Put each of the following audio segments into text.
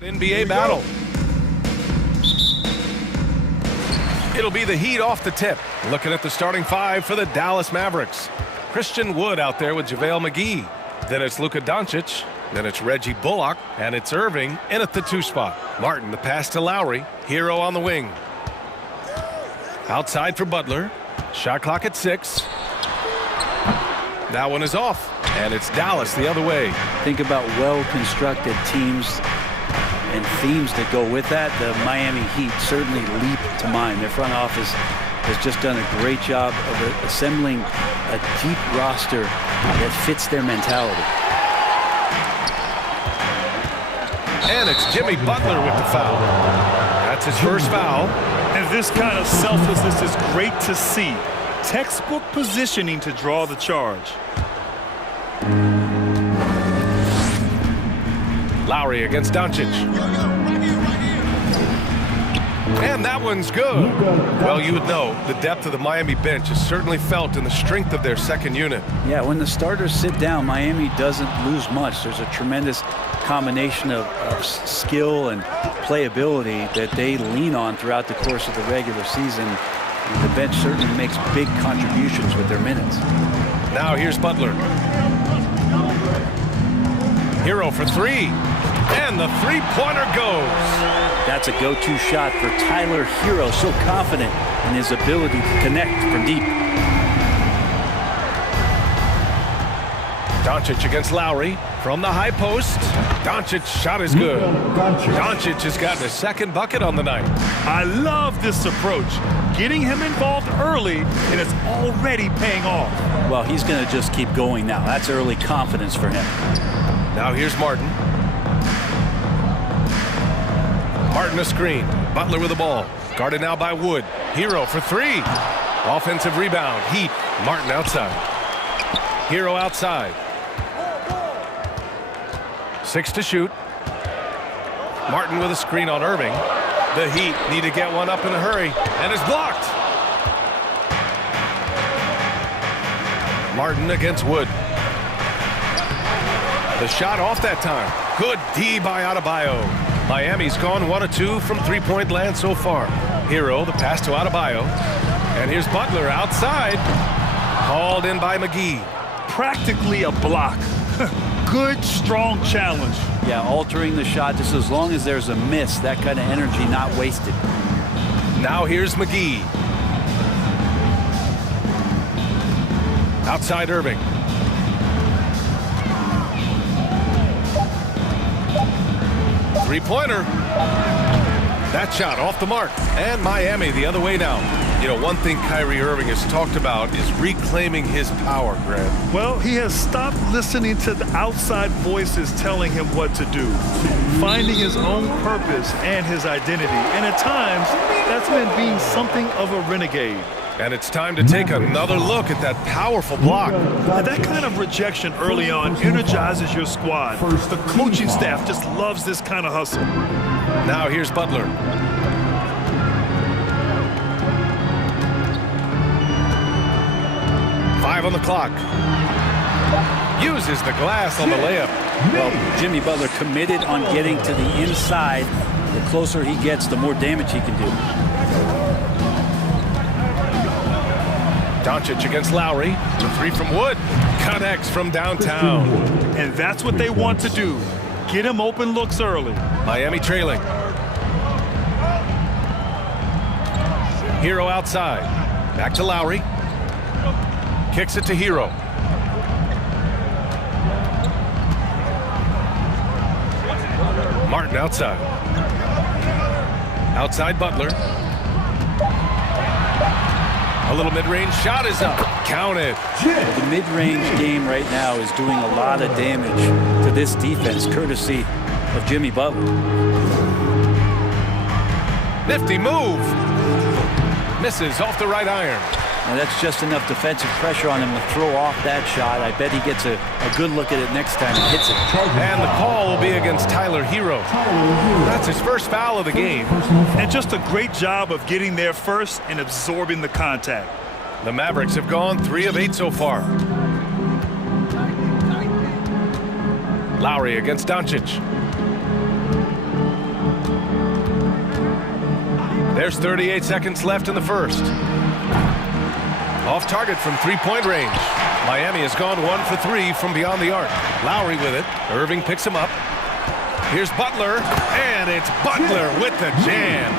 NBA battle. It'll be the Heat off the tip. Looking at the starting five for the Dallas Mavericks. Christian Wood out there with JaVale McGee. Then it's Luka Doncic. Then it's Reggie Bullock. And it's Irving in at the 2 spot. Martin, the pass to Lowry. Hero on the wing. Outside for Butler. Shot clock at 6. That one is off. And it's Dallas the other way. Think about well-constructed teams and themes that go with that. The Miami Heat certainly leap to mind. Their front office has just done a great job of assembling a deep roster that fits their mentality. And it's Jimmy Butler with the foul. That's his first foul. And this kind of selflessness is great to see. Textbook positioning to draw the charge. Lowry against Doncic. And that one's good. Well, you would know the depth of the Miami bench is certainly felt in the strength of their second unit. Yeah, when the starters sit down, Miami doesn't lose much. There's a tremendous combination of skill and playability that they lean on throughout the course of the regular season. And the bench certainly makes big contributions with their minutes. Now here's Butler. Hero for 3. And the three-pointer goes. That's a go-to shot for Tyler Hero. So confident in his ability to connect from deep. Doncic against Lowry from the high post. Doncic's shot is good. Doncic has gotten his second bucket on the night. I love this approach. Getting him involved early, and it's already paying off. Well, he's going to just keep going now. That's early confidence for him. Now here's Martin. Martin a screen. Butler with the ball. Guarded now by Wood. Hero for 3. Offensive rebound. Heat. Martin outside. Hero outside. 6 to shoot. Martin with a screen on Irving. The Heat need to get one up in a hurry. And it's blocked. Martin against Wood. The shot off that time. Good D by Adebayo. Miami's gone 1 of 2 from three-point land so far. Hero, the pass to Adebayo. And here's Butler outside. Called in by McGee. Practically a block. Good, strong challenge. Yeah, altering the shot just as long as there's a miss. That kind of energy not wasted. Now here's McGee. Outside Irving. Three-pointer. That shot off the mark. And Miami the other way now. You know, one thing Kyrie Irving has talked about is reclaiming his power, Grant. Well, he has stopped listening to the outside voices telling him what to do. Finding his own purpose and his identity. And at times, that's meant being something of a renegade. And it's time to take another look at that powerful block. And that kind of rejection early on energizes your squad. The coaching staff just loves this kind of hustle. Now here's Butler. Five on the clock. Uses the glass on the layup. Well, Jimmy Butler committed on getting to the inside. The closer he gets, the more damage he can do. Doncic against Lowry. The 3 from Wood. Connects from downtown. And that's what they want to do. Get him open looks early. Miami trailing. Hero outside. Back to Lowry. Kicks it to Hero. Martin outside. Outside Butler. A little mid-range shot is up. Count it. The mid-range game right now is doing a lot of damage to this defense, courtesy of Jimmy Butler. Nifty move. Misses off the right iron. And that's just enough defensive pressure on him to throw off that shot. I bet he gets a good look at it next time he hits it. And the call will be against Tyler Hero. That's his first foul of the game. And just a great job of getting there first and absorbing the contact. The Mavericks have gone 3 of 8 so far. Lowry against Doncic. There's 38 seconds left in the first. Off target from three-point range. Miami has gone 1 for 3 from beyond the arc. Lowry with it. Irving picks him up. Here's Butler, and it's Butler with the jam.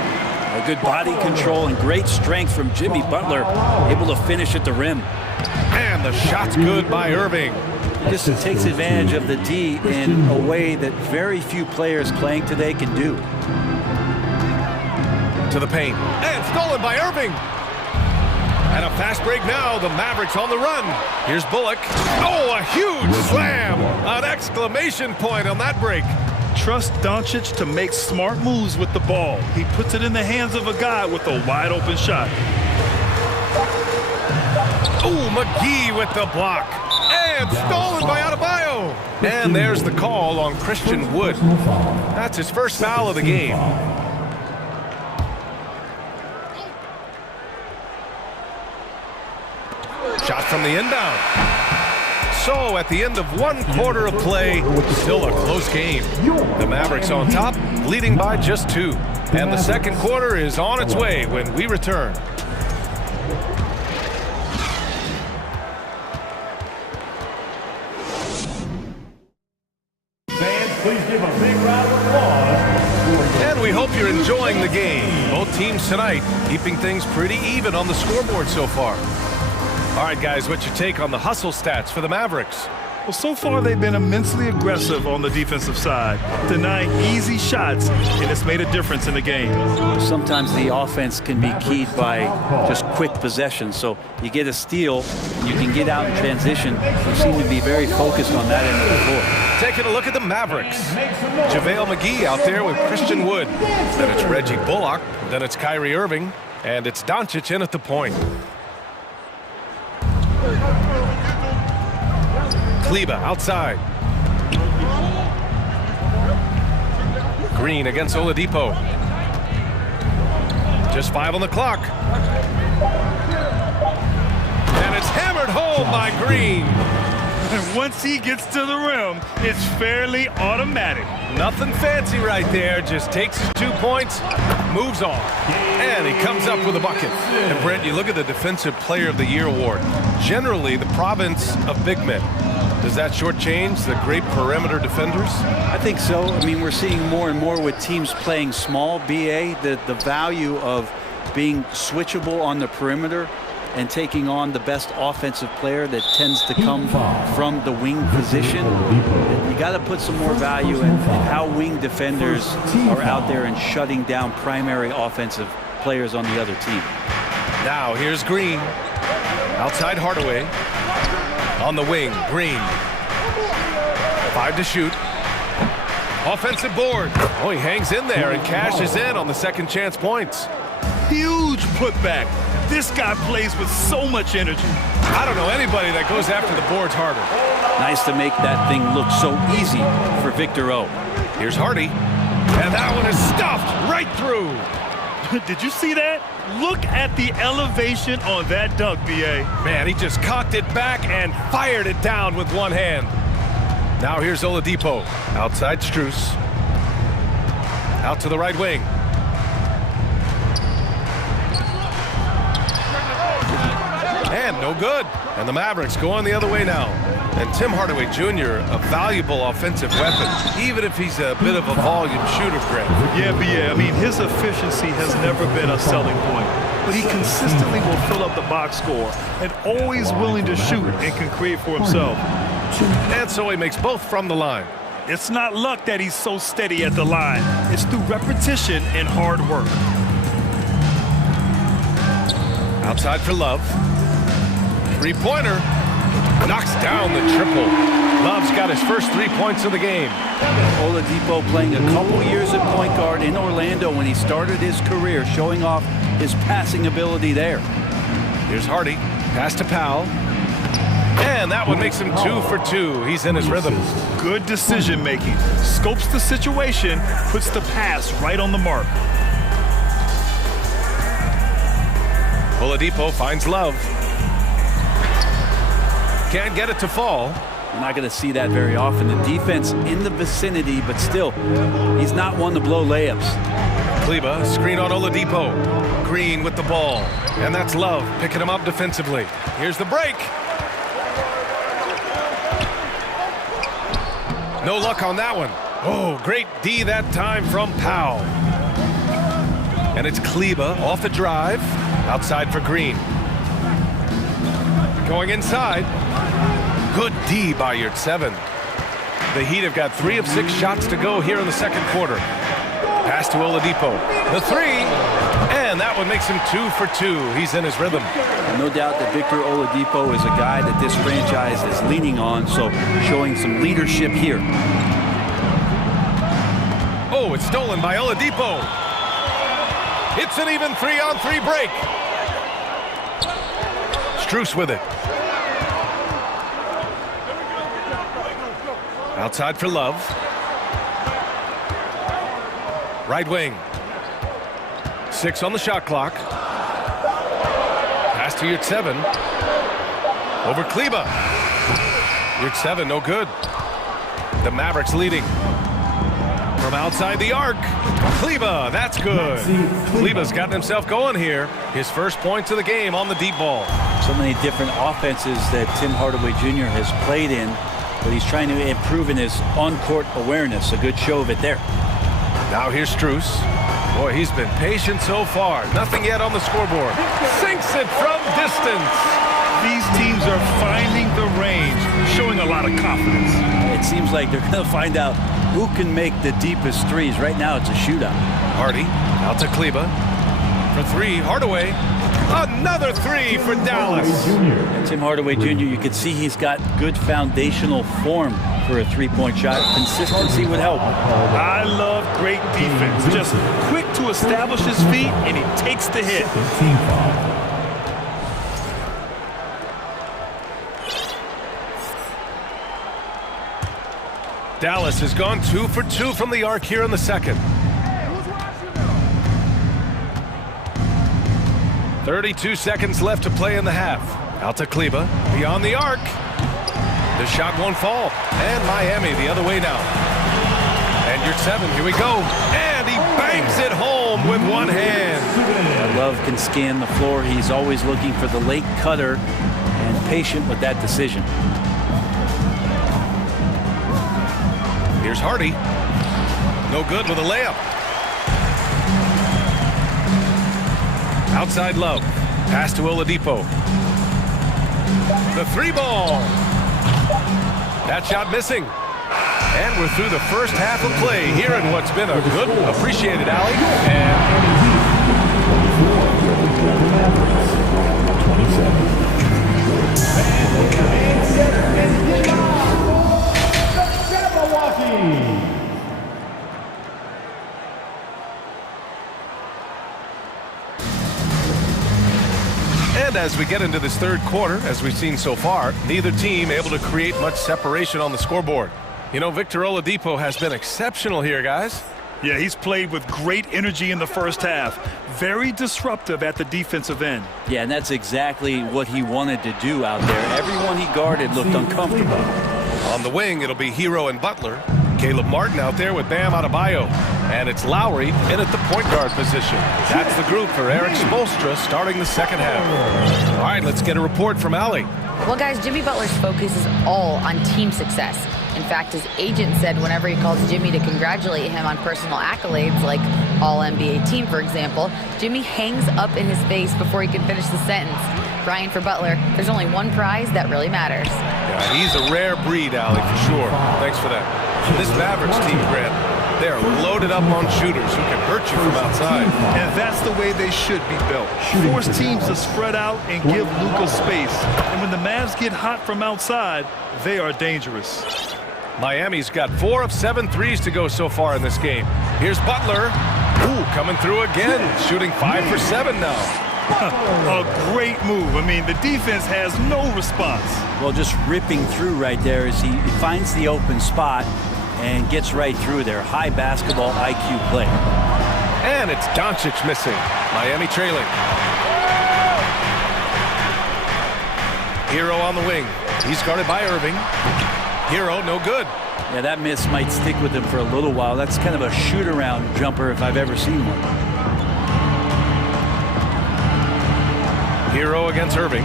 A good body control and great strength from Jimmy Butler, able to finish at the rim. And the shot's good by Irving. This takes advantage of the D in a way that very few players playing today can do. To the paint, and stolen by Irving. And a fast break now, the Mavericks on the run. Here's Bullock. Oh, a huge slam! An exclamation point on that break. Trust Doncic to make smart moves with the ball. He puts it in the hands of a guy with a wide open shot. Oh, McGee with the block. And stolen by Adebayo. And there's the call on Christian Wood. That's his first foul of the game. Shot from the inbound. So at the end of one quarter of play, still a close game. The Mavericks on top, leading by just 2. And the second quarter is on its way when we return. Fans, please give a big round of applause. And we hope you're enjoying the game. Both teams tonight keeping things pretty even on the scoreboard so far. All right, guys, what's your take on the hustle stats for the Mavericks? Well, so far they've been immensely aggressive on the defensive side, denying easy shots, and it's made a difference in the game. Sometimes the offense can be keyed by just quick possession. So you get a steal, you can get out in transition. They seem to be very focused on that end of the floor. Taking a look at the Mavericks. JaVale McGee out there with Christian Wood. Then it's Reggie Bullock. Then it's Kyrie Irving. And it's Doncic in at the point. Kleber outside. Green against Oladipo. Just 5 on the clock. And it's hammered home by Green. And once he gets to the rim, it's fairly automatic. Nothing fancy right there. Just takes his 2 points, moves on. And he comes up with a bucket. And Brent, you look at the Defensive Player of the Year award. Generally, the province of big men. Does that shortchange the great perimeter defenders? I think so. I mean, we're seeing more and more with teams playing small, BA, the value of being switchable on the perimeter and taking on the best offensive player that tends to come from the wing position. You got to put some more value in how wing defenders are out there and shutting down primary offensive players on the other team. Now here's Green. Outside Hardaway. On the wing, Green. 5 to shoot. Offensive board. Oh, he hangs in there and cashes in on the second chance points. Huge putback. This guy plays with so much energy. I don't know anybody that goes after the boards harder. Nice to make that thing look so easy for Victor O. Here's Hardy. And that one is stuffed right through. Did you see that? Look at the elevation on that dunk, B.A. Man, he just cocked it back and fired it down with one hand. Now here's Oladipo. Outside Strus. Out to the right wing. And no good. And the Mavericks going the other way now. And Tim Hardaway Jr., a valuable offensive weapon, even if he's a bit of a volume shooter, Greg. Yeah, B.A. I mean, his efficiency has never been a selling point. But he consistently will fill up the box score and always willing to shoot and can create for himself. And so he makes both from the line. It's not luck that he's so steady at the line. It's through repetition and hard work. Outside for Love. Three-pointer. Knocks down the triple. Love's got his first 3 points of the game. Oladipo playing a couple years at point guard in Orlando when he started his career, showing off his passing ability there. Here's Hardy. Pass to Powell. And that one makes him 2 for 2. He's in his rhythm. Good decision making. Scopes the situation, puts the pass right on the mark. Oladipo finds Love. Can't get it to fall. You're not going to see that very often. The defense in the vicinity, but still, he's not one to blow layups. Kleba, screen on Oladipo. Green with the ball. And that's Love picking him up defensively. Here's the break. No luck on that one. Oh, great D that time from Powell. And it's Kleba off the drive. Outside for Green. Going inside. Good D by Yurtseven. The Heat have got 3 of 6 shots to go here in the second quarter. Pass to Oladipo. The 3. And that one makes him 2 for 2. He's in his rhythm. No doubt that Victor Oladipo is a guy that this franchise is leaning on, so showing some leadership here. Oh, it's stolen by Oladipo. It's an even 3-on-3 break. Strus with it. Outside for Love. Right wing. 6 on the shot clock. Pass to Yurtseven. Over Kleba. Yurtseven, no good. The Mavericks leading. From outside the arc. Kleba, that's good. Kleba's gotten himself going here. His first points of the game on the deep ball. So many different offenses that Tim Hardaway Jr. has played in, but he's trying to improve in his on-court awareness. A good show of it there. Now here's Strus. Boy, he's been patient so far. Nothing yet on the scoreboard. Sinks it from distance. These teams are finding the range, showing a lot of confidence. It seems like they're going to find out who can make the deepest threes. Right now, it's a shootout. Hardy out to Kleba. For 3, Hardaway. Another 3 for Dallas. And Tim Hardaway Jr., you can see he's got good foundational form for a three-point shot. Consistency would help. I love great defense. Just quick to establish his feet, and he takes the hit. Dallas has gone 2 for 2 from the arc here in the second. 32 seconds left to play in the half. Out to Kleba, beyond the arc. The shot won't fall. And Miami the other way now. And Yurtseven, here we go. And he bangs it home with one hand. Love can scan the floor. He's always looking for the late cutter and patient with that decision. Here's Hardy. No good with a layup. Outside Love. Pass to Oladipo. The 3 ball. That shot missing. And we're through the first half of play here in what's been a good, appreciated alley. And as we get into this third quarter, as we've seen so far, neither team able to create much separation on the scoreboard. You know, Victor Oladipo has been exceptional here, guys. Yeah, he's played with great energy in the first half. Very disruptive at the defensive end. Yeah, and that's exactly what he wanted to do out there. Everyone he guarded looked uncomfortable. On the wing, it'll be Hero and Butler. Caleb Martin out there with Bam Adebayo. And it's Lowry in at the point guard position. That's the group for Eric Spoelstra starting the second half. All right, let's get a report from Allie. Well, guys, Jimmy Butler's focus is all on team success. In fact, his agent said whenever he calls Jimmy to congratulate him on personal accolades, like All-NBA team, for example, Jimmy hangs up in his face before he can finish the sentence. Ryan, for Butler, there's only one prize that really matters. Yeah, he's a rare breed, Allie, for sure. Thanks for that. This Mavericks team, Grant, they are loaded up on shooters who can hurt you from outside. And that's the way they should be built. Force teams to spread out and give Luka space. And when the Mavs get hot from outside, they are dangerous. Miami's got 4 of 7 threes to go so far in this game. Here's Butler. Ooh, coming through again, shooting 5 for 7 now. A great move. I mean, the defense has no response. Well, just ripping through right there as he finds the open spot and gets right through there. High basketball IQ play. And it's Doncic missing. Miami trailing. Hero on the wing. He's guarded by Irving. Hero, no good. Yeah, that miss might stick with him for a little while. That's kind of a shoot-around jumper if I've ever seen one. Hero against Irving.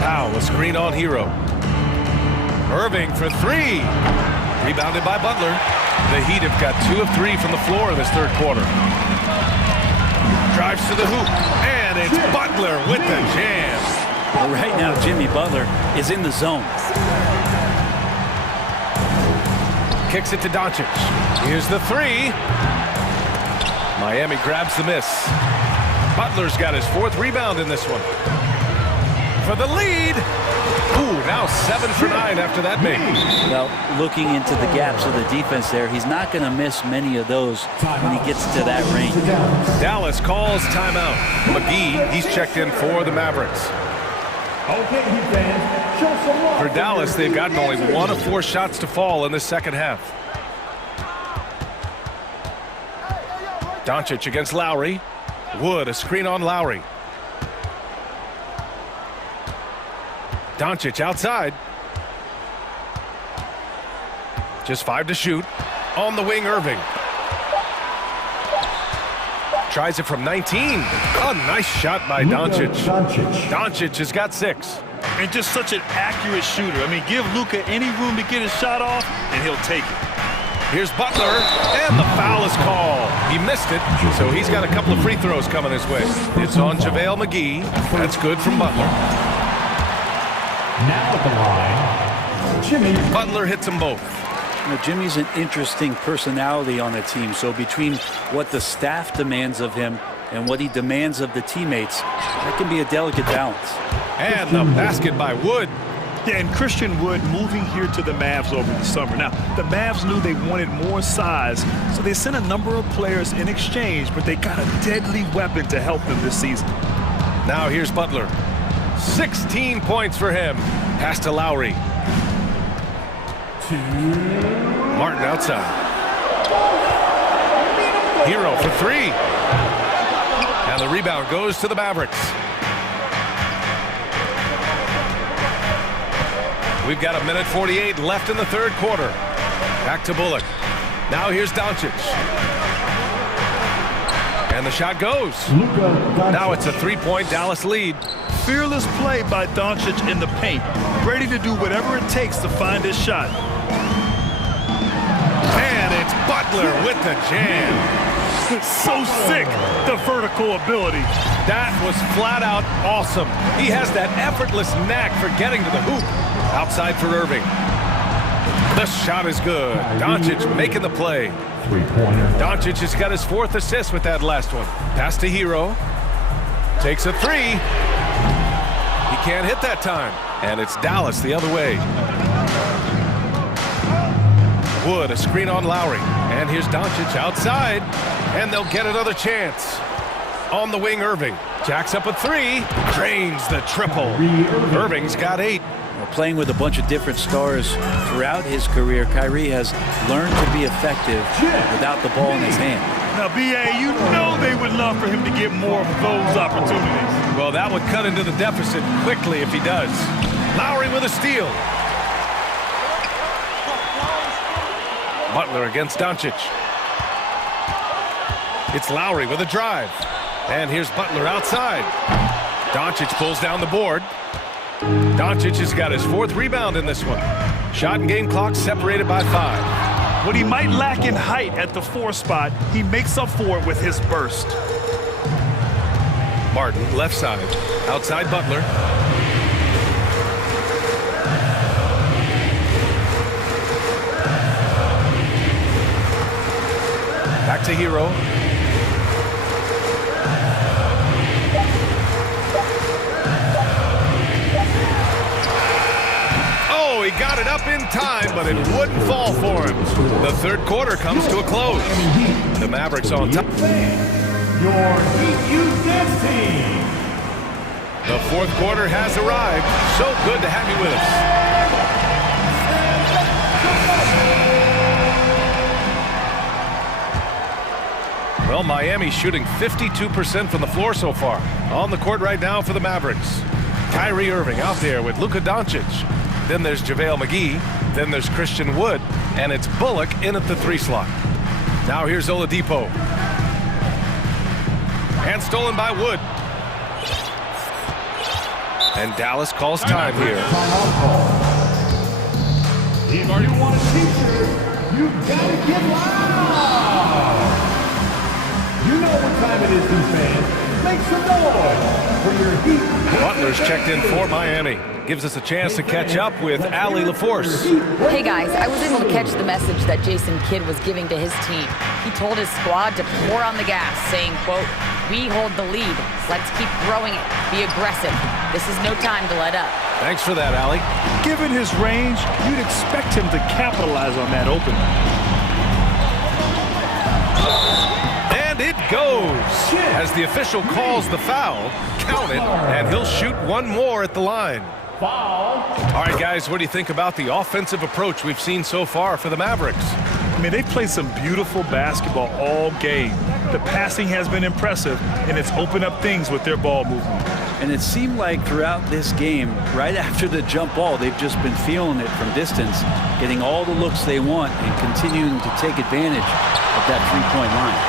Powell, a screen on Hero. Irving for three. Rebounded by Butler. The Heat have got 2 of 3 from the floor in this third quarter. Drives to the hoop, and it's Butler with the jam. Well, right now, Jimmy Butler is in the zone. Kicks it to Doncic. Here's the three. Miami grabs the miss. Butler's got his 4th rebound in this one. For the lead. Ooh, now 7 for 9 after that make. Well, looking into the gaps of the defense there, he's not going to miss many of those when he gets to that range. Dallas calls timeout. McGee, he's checked in for the Mavericks. Okay, Heat fans, show some love. For Dallas, they've gotten only 1 of 4 shots to fall in the second half. Doncic against Lowry. Wood, a screen on Lowry. Doncic outside. Just 5 to shoot. On the wing, Irving. Tries it from 19. A nice shot by Doncic. Doncic has got 6. And just such an accurate shooter. I mean, give Luka any room to get his shot off, and he'll take it. Here's Butler, and the foul is called. He missed it, so he's got a couple of free throws coming his way. It's on JaVale McGee. That's good from Butler. Now at the line, Jimmy. Butler hits them both. You know, Jimmy's an interesting personality on the team, so between what the staff demands of him and what he demands of the teammates, that can be a delicate balance. And the basket by Wood. Yeah, and Christian Wood moving here to the Mavs over the summer. Now, the Mavs knew they wanted more size, so they sent a number of players in exchange, but they got a deadly weapon to help them this season. Now here's Butler. 16 points for him. Pass to Lowry. Martin outside. Hero for 3. And the rebound goes to the Mavericks. We've got 1:48 left in the third quarter. Back to Bullock. Now here's Doncic. And the shot goes. Now it's a 3-point Dallas lead. Fearless play by Doncic in the paint. Ready to do whatever it takes to find his shot. And it's Butler with the jam. So sick, the vertical ability. That was flat out awesome. He has that effortless knack for getting to the hoop. Outside for Irving. The shot is good. Doncic making the play. Three-pointer. Doncic has got his 4th assist with that last one. Pass to Hero. Takes a 3. He can't hit that time. And it's Dallas the other way. Wood, a screen on Lowry. And here's Doncic outside. And they'll get another chance. On the wing, Irving. Jacks up a 3. Drains the triple. Irving's got 8. Playing with a bunch of different stars throughout his career, Kyrie has learned to be effective without the ball in his hand. Now, B.A., you know they would love for him to get more of those opportunities. Well, that would cut into the deficit quickly if he does. Lowry with a steal. Butler against Doncic. It's Lowry with a drive. And here's Butler outside. Doncic pulls down the board. Doncic has got his 4th rebound in this one. Shot and game clock separated by 5. What he might lack in height at the 4 spot, he makes up for it with his burst. Martin, left side. Outside Butler. Back to Hero. He got it up in time, but it wouldn't fall for him. The third quarter comes to a close. The Mavericks on top. Your Heat Dance team. The fourth quarter has arrived. So good to have you with us. Well, Miami shooting 52% from the floor so far. On the court right now for the Mavericks. Kyrie Irving out there with Luka Doncic. Then there's JaVale McGee. Then there's Christian Wood. And it's Bullock in at the 3 slot. Now here's Oladipo. And stolen by Wood. And Dallas calls time here. If you want a teacher, you gotta get loud. You know what time it is, fans. Make some noise for your Heat. Butler's checked in for Miami. Gives us a chance to catch up with Allie LaForce. Hey guys, I was able to catch the message that Jason Kidd was giving to his team. He told his squad to pour on the gas, saying, quote, "We hold the lead. Let's keep growing it. Be aggressive. This is no time to let up." Thanks for that, Allie. Given his range, you'd expect him to capitalize on that opening. And it goes. As the official calls the foul, count it, and he'll shoot one more at the line. Foul. All right, guys, what do you think about the offensive approach we've seen so far for the Mavericks? I mean, they played some beautiful basketball all game. The passing has been impressive, and it's opened up things with their ball movement. And it seemed like throughout this game, right after the jump ball, they've just been feeling it from distance, getting all the looks they want and continuing to take advantage of that three-point line.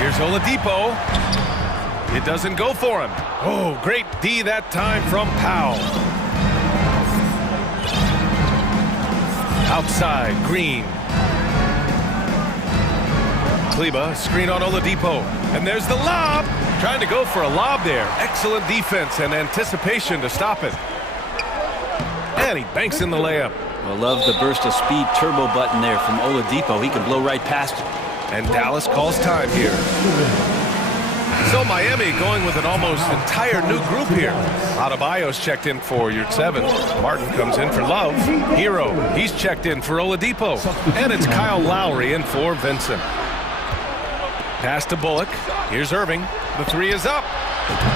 Here's Oladipo. It doesn't go for him. Oh, great D that time from Powell. Outside, Green. Kleba, screen on Oladipo. And there's the lob. Trying to go for a lob there. Excellent defense and anticipation to stop it. And he banks in the layup. I love the burst of speed turbo button there from Oladipo. He can blow right past it. And Dallas calls time here. So Miami going with an almost entire new group here. Adebayo's checked in for your 7. Martin comes in for Love. Hero, he's checked in for Oladipo. And it's Kyle Lowry in for Vincent. Pass to Bullock. Here's Irving. The 3 is up.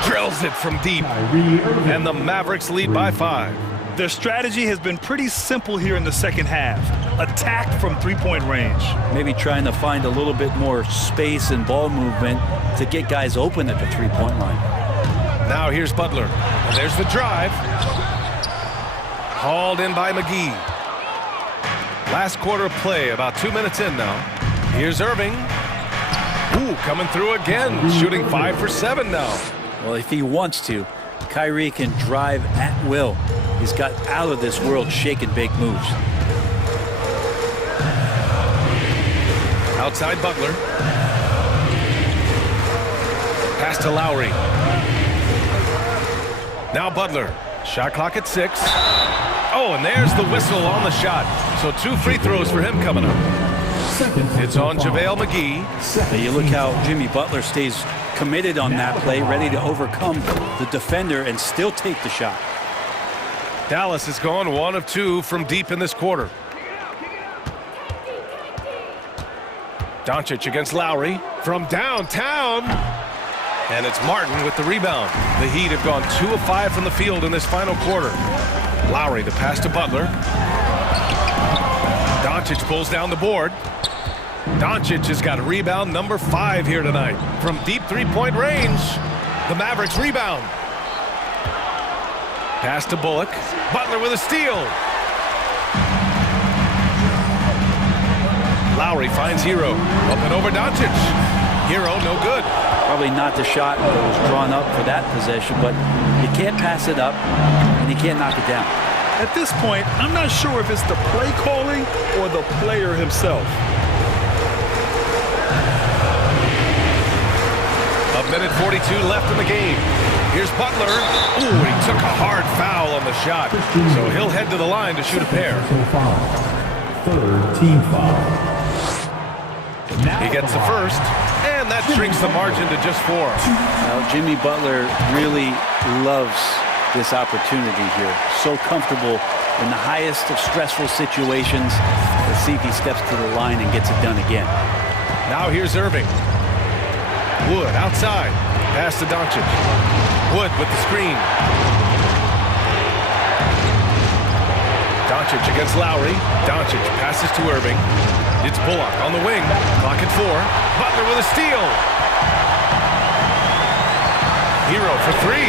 Drills it from deep. And the Mavericks lead by 5. Their strategy has been pretty simple here in the second half. Attack from three-point range. Maybe trying to find a little bit more space and ball movement to get guys open at the three-point line. Now here's Butler. And there's the drive. Hauled in by McGee. Last quarter of play, about 2 minutes in now. Here's Irving. Ooh, coming through again, shooting 5 for 7 now. Well, if he wants to, Kyrie can drive at will. He's got out of this world shake and bake moves. Outside Butler. Pass to Lowry. Now Butler. Shot clock at 6. Oh, and there's the whistle on the shot. So 2 free throws for him coming up. It's on JaVale McGee. Now you look how Jimmy Butler stays committed on that play, ready to overcome the defender and still take the shot. Dallas has gone 1 of 2 from deep in this quarter. Doncic against Lowry from downtown. And it's Martin with the rebound. The Heat have gone 2 of 5 from the field in this final quarter. Lowry, the pass to Butler. Doncic pulls down the board. Doncic has got a rebound number 5 here tonight. From deep three-point range, the Mavericks rebound. Pass to Bullock. Butler with a steal. Lowry finds Hero. Up and over Doncic. Hero, no good. Probably not the shot that was drawn up for that possession, but you can't pass it up, and you can't knock it down. At this point, I'm not sure if it's the play calling or the player himself. A minute 42 left in the game. Here's Butler. Ooh, he took a hard foul on the shot. So he'll head to the line to shoot a pair. Third team foul. He gets the first, and that shrinks the margin to just 4. Now, Jimmy Butler really loves this opportunity here. So comfortable in the highest of stressful situations. Let's see if he steps to the line and gets it done again. Now here's Irving. Wood outside. Pass to Doncic. Wood with the screen. Doncic against Lowry. Doncic passes to Irving. It's Bullock on the wing. Clock at 4. Butler with a steal. Hero for 3.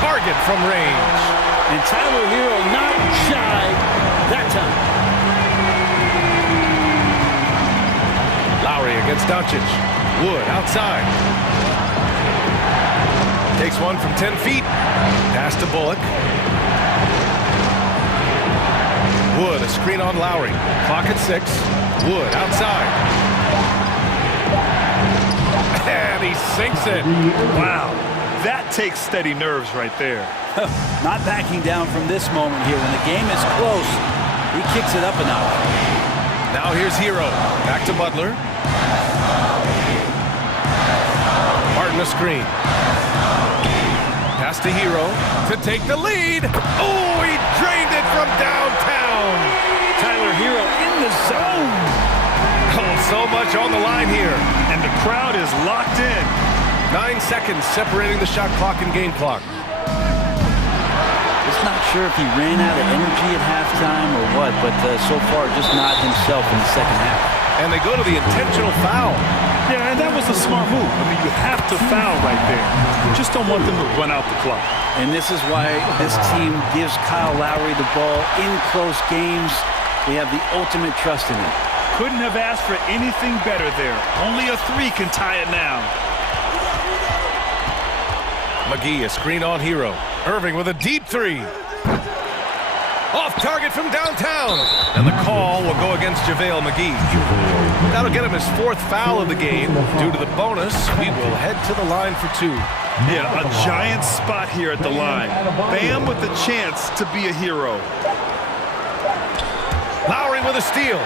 target from range. And Tyler Hero not shy that time. Lowry against Doncic. Wood outside. Takes one from 10 feet. Pass to Bullock. Wood, a screen on Lowry. Clock at 6. Wood outside. And he sinks it. Wow, that takes steady nerves right there. Not backing down from this moment here. When the game is close, he kicks it up a notch. Now here's Hero. Back to Butler. Martin a screen. Pass to Hero to take the lead. Oh, he drained it from downtown. Tyler Hero in the zone. Oh, so much on the line here. And the crowd is locked in. 9 seconds separating the shot clock and game clock. Just not sure if he ran out of energy at halftime or what, but so far just not himself in the second half. And they go to the intentional foul. Yeah, and that was a smart move. I mean, you have to foul right there. Just don't want them to run out the clock. And this is why this team gives Kyle Lowry the ball in close games. We have the ultimate trust in him. Couldn't have asked for anything better there. Only a 3 can tie it now. McGee, a screen on Hero. Irving with a deep 3. Off target from downtown. And the call will go against JaVale McGee. That'll get him his 4th foul of the game. Due to the bonus, we will head to the line for 2. Yeah, a giant spot here at the line. Bam with the chance to be a hero. Lowry with a steal.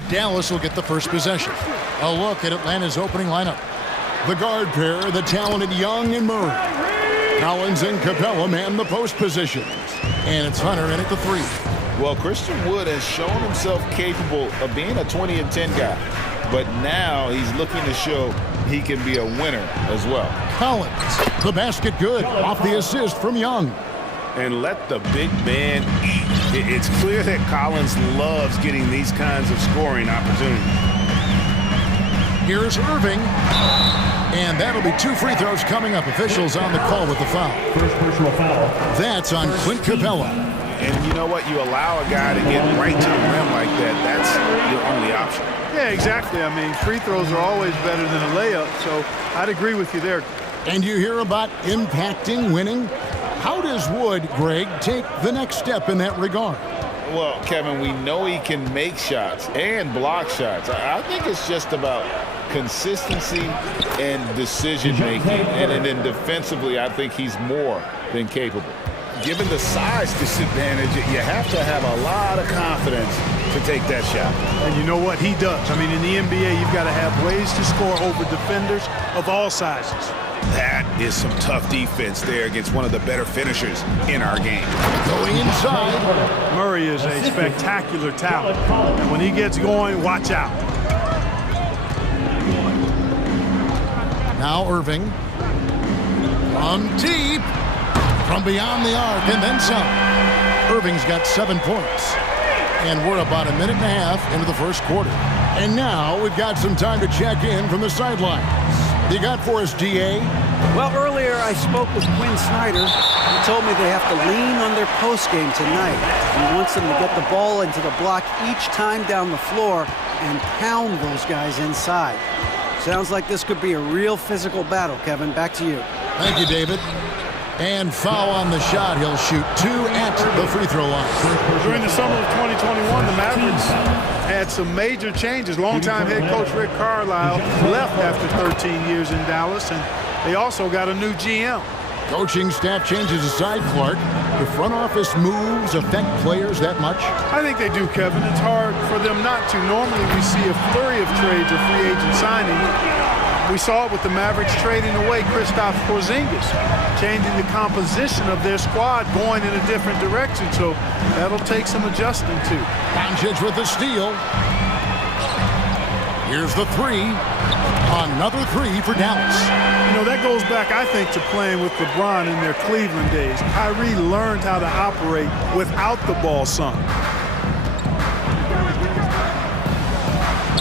Dallas will get the first possession. A look at Atlanta's opening lineup. The guard pair, the talented Young and Murray. Collins and Capella man the post positions. And it's Hunter in at the 3. Well, Christian Wood has shown himself capable of being a 20 and 10 guy. But now he's looking to show he can be a winner as well. Collins, the basket good, off the assist from Young. And let the big man eat. It's clear that Collins loves getting these kinds of scoring opportunities. Here's Irving. And that'll be 2 free throws coming up. Officials on the call with the foul. First personal foul. That's on Clint Capella. And you know what? You allow a guy to get right to the rim like that. That's your only option. Yeah, exactly. I mean, free throws are always better than a layup, so I'd agree with you there. And you hear about impacting winning? How does Wood, Greg, take the next step in that regard? Well, Kevin, we know he can make shots and block shots. I think it's just about consistency and decision-making. And then defensively, I think he's more than capable. Given the size disadvantage, you have to have a lot of confidence to take that shot. And you know what? He does. I mean, in the NBA, you've got to have ways to score over defenders of all sizes. That is some tough defense there against one of the better finishers in our game. Going inside. Murray is a spectacular talent. And when he gets going, watch out. Now Irving. From deep. From beyond the arc and then some. Irving's got 7 points. And we're about a minute and a half into the first quarter. And now we've got some time to check in from the sidelines. You got for us, DA? Well, earlier I spoke with Quinn Snyder. He told me they have to lean on their postgame tonight. He wants them to get the ball into the block each time down the floor and pound those guys inside. Sounds like this could be a real physical battle, Kevin. Back to you. Thank you, David. And foul on the shot. He'll shoot 2 at the free throw line. During the summer of 2021, the Mavericks had some major changes. Longtime head coach Rick Carlisle left after 13 years in Dallas, and they also got a new GM. Coaching staff changes aside, Clark. Do front office moves affect players that much? I think they do, Kevin. It's hard for them not to. Normally we see a flurry of trades or free agent signings. We saw it with the Mavericks trading away Kristaps Porzingis, changing the composition of their squad, going in a different direction. So that'll take some adjusting to. Doncic with the steal. Here's the 3. Another 3 for Dallas. You know, that goes back, I think, to playing with LeBron in their Cleveland days. Kyrie learned how to operate without the ball some.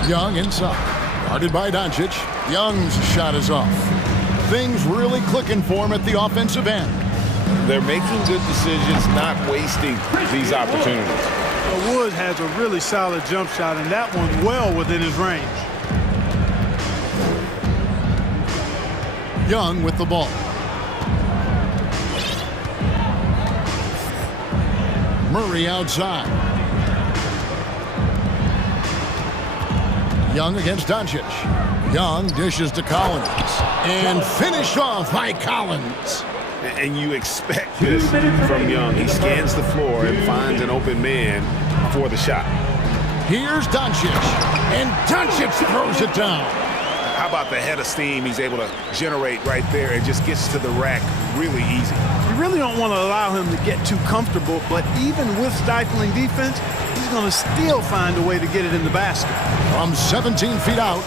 Young inside. Guarded by Doncic. Young's shot is off. Things really clicking for him at the offensive end. They're making good decisions, not wasting these opportunities. Well, Wood has a really solid jump shot, and that one well within his range. Young with the ball. Murray outside. Young against Doncic. Young dishes to Collins. And finished off by Collins. And you expect this from Young. He scans the floor and finds an open man for the shot. Here's Doncic. And Doncic throws it down. How about the head of steam he's able to generate right there and just gets to the rack really easy. You really don't want to allow him to get too comfortable, but even with stifling defense, he's going to still find a way to get it in the basket. From 17 feet out,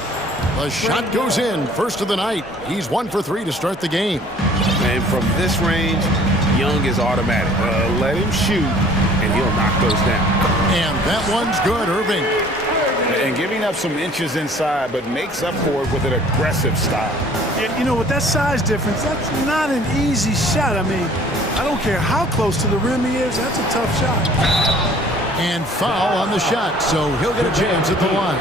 the shot goes in. First of the night. He's 1 for 3 to start the game. And from this range, Young is automatic. Let him shoot, and he'll knock those down. And that one's good, Irving. And giving up some inches inside, but makes up for it with an aggressive style. You know, with that size difference, that's not an easy shot. I mean, I don't care how close to the rim he is, that's a tough shot. And foul on the shot, so he'll get a chance at the line.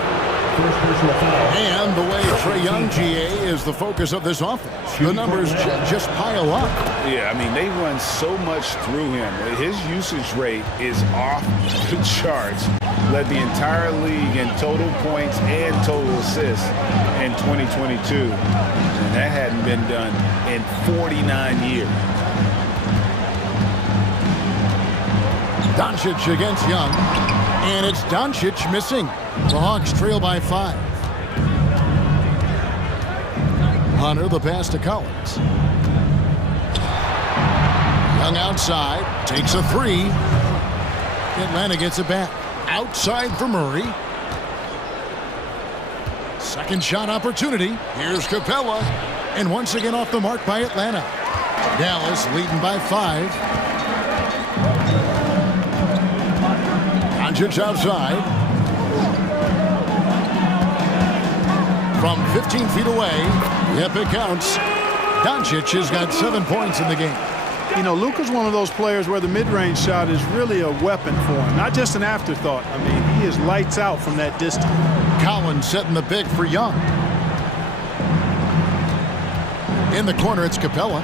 And the way Trae Young, GA, is the focus of this offense. The numbers just pile up. Yeah, I mean, they run so much through him. His usage rate is off the charts. Led the entire league in total points and total assists in 2022. And that hadn't been done in 49 years. Doncic against Young. And it's Doncic missing. The Hawks trail by 5. Hunter, the pass to Collins. Young outside, takes a 3. Atlanta gets it back. Outside for Murray. Second shot opportunity. Here's Capella. And once again off the mark by Atlanta. Dallas leading by 5. Doncic outside. From 15 feet away. Yep, it counts. Doncic has got 7 points in the game. You know, Luka's one of those players where the mid-range shot is really a weapon for him, not just an afterthought. I mean, he is lights out from that distance. Collins setting the big for Young. In the corner, it's Capella.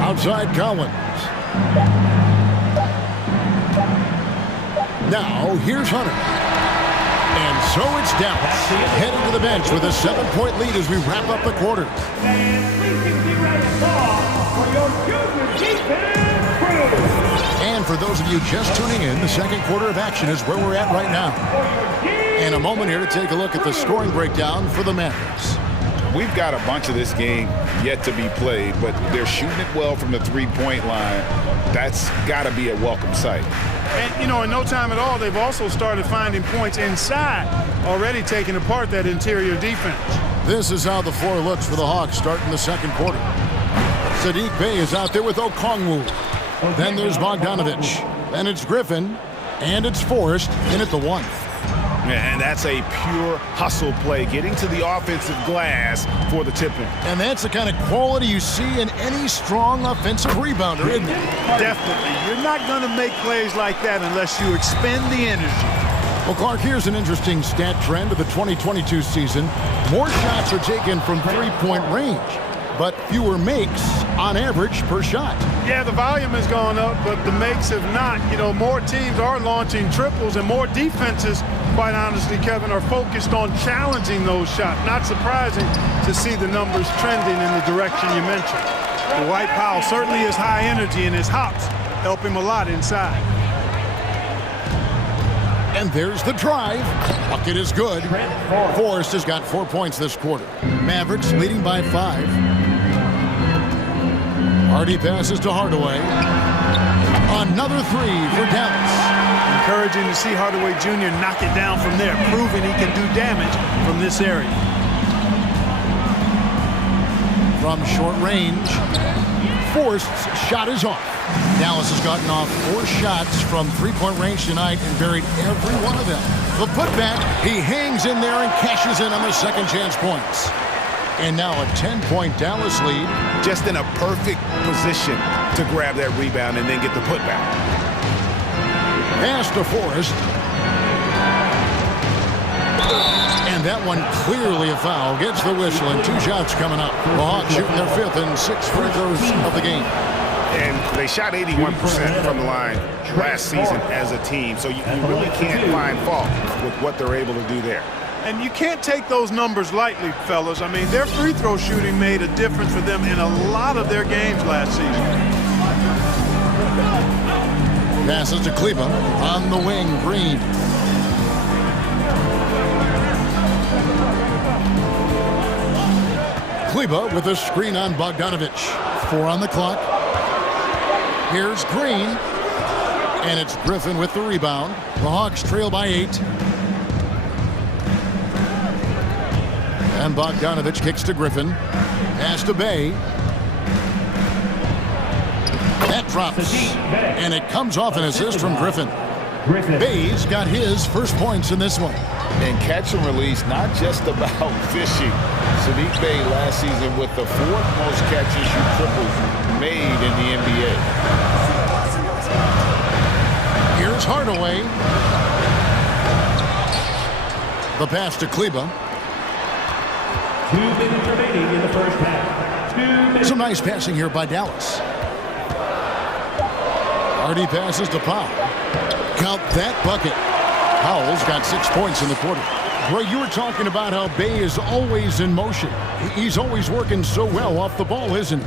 Outside Collins. Now, here's Hunter. And so it's Dallas heading to the bench with a 7-point lead as we wrap up the quarter. And for those of you just tuning in, the second quarter of action is where we're at right now. And a moment here to take a look at the scoring breakdown for the Mavericks. We've got a bunch of this game yet to be played, but they're shooting it well from the three-point line. That's got to be a welcome sight. And, you know, in no time at all, they've also started finding points inside, already taking apart that interior defense. This is how the floor looks for the Hawks starting the second quarter. Saddiq Bey is out there with Okongwu. Then there's Bogdanovich. Then it's Griffin. And it's Forrest in at the 1. And that's a pure hustle play, getting to the offensive glass for the tip-in. And that's the kind of quality you see in any strong offensive rebounder, isn't it? Definitely. You're not going to make plays like that unless you expend the energy. Well, Clark, here's an interesting stat trend of the 2022 season. More shots are taken from three-point range, but fewer makes on average per shot. Yeah, the volume has gone up, but the makes have not. You know, more teams are launching triples, and more defenses, quite honestly, Kevin, are focused on challenging those shots. Not surprising to see the numbers trending in the direction you mentioned. Dwight Powell certainly is high energy, and his hops help him a lot inside. And there's the drive. Bucket is good. Forrest has got 4 points this quarter. Mavericks leading by 5. Hardy passes to Hardaway. Another 3 for Dallas. Encouraging to see Hardaway Jr. knock it down from there, proving he can do damage from this area. From short range, Forrest's shot is off. Dallas has gotten off 4 shots from three-point range tonight and buried every one of them. The putback, he hangs in there and cashes in on the second chance points. And now a 10-point Dallas lead. Just in a perfect position to grab that rebound and then get the putback. Pass to Forrest. And that one clearly a foul. Gets the whistle and 2 shots coming up. The Hawks shooting their 5th and 6th free throws of the game. And they shot 81% from the line last season as a team, so you really can't find fault with what they're able to do there. And you can't take those numbers lightly, fellas. I mean, their free throw shooting made a difference for them in a lot of their games last season. Passes to Kleba on the wing, Green. Kleba with a screen on Bogdanovich. 4 on the clock. Here's Green. And it's Griffin with the rebound. The Hawks trail by 8. And Bogdanovich kicks to Griffin. Pass to Bey. That drops. And it comes off an assist from Griffin. Bey's got his first points in this one. And catch and release, not just about fishing. Saddiq Bey last season with the 4th most catches and triples made in the NBA. Here's Hardaway. The pass to Kleba. 2 minutes remaining in the first half. 2 minutes. Some nice passing here by Dallas. Hardy passes to Powell. Count that bucket. Powell's got 6 points in the quarter. Roy, you were talking about how Bey is always in motion. He's always working so well off the ball, isn't he?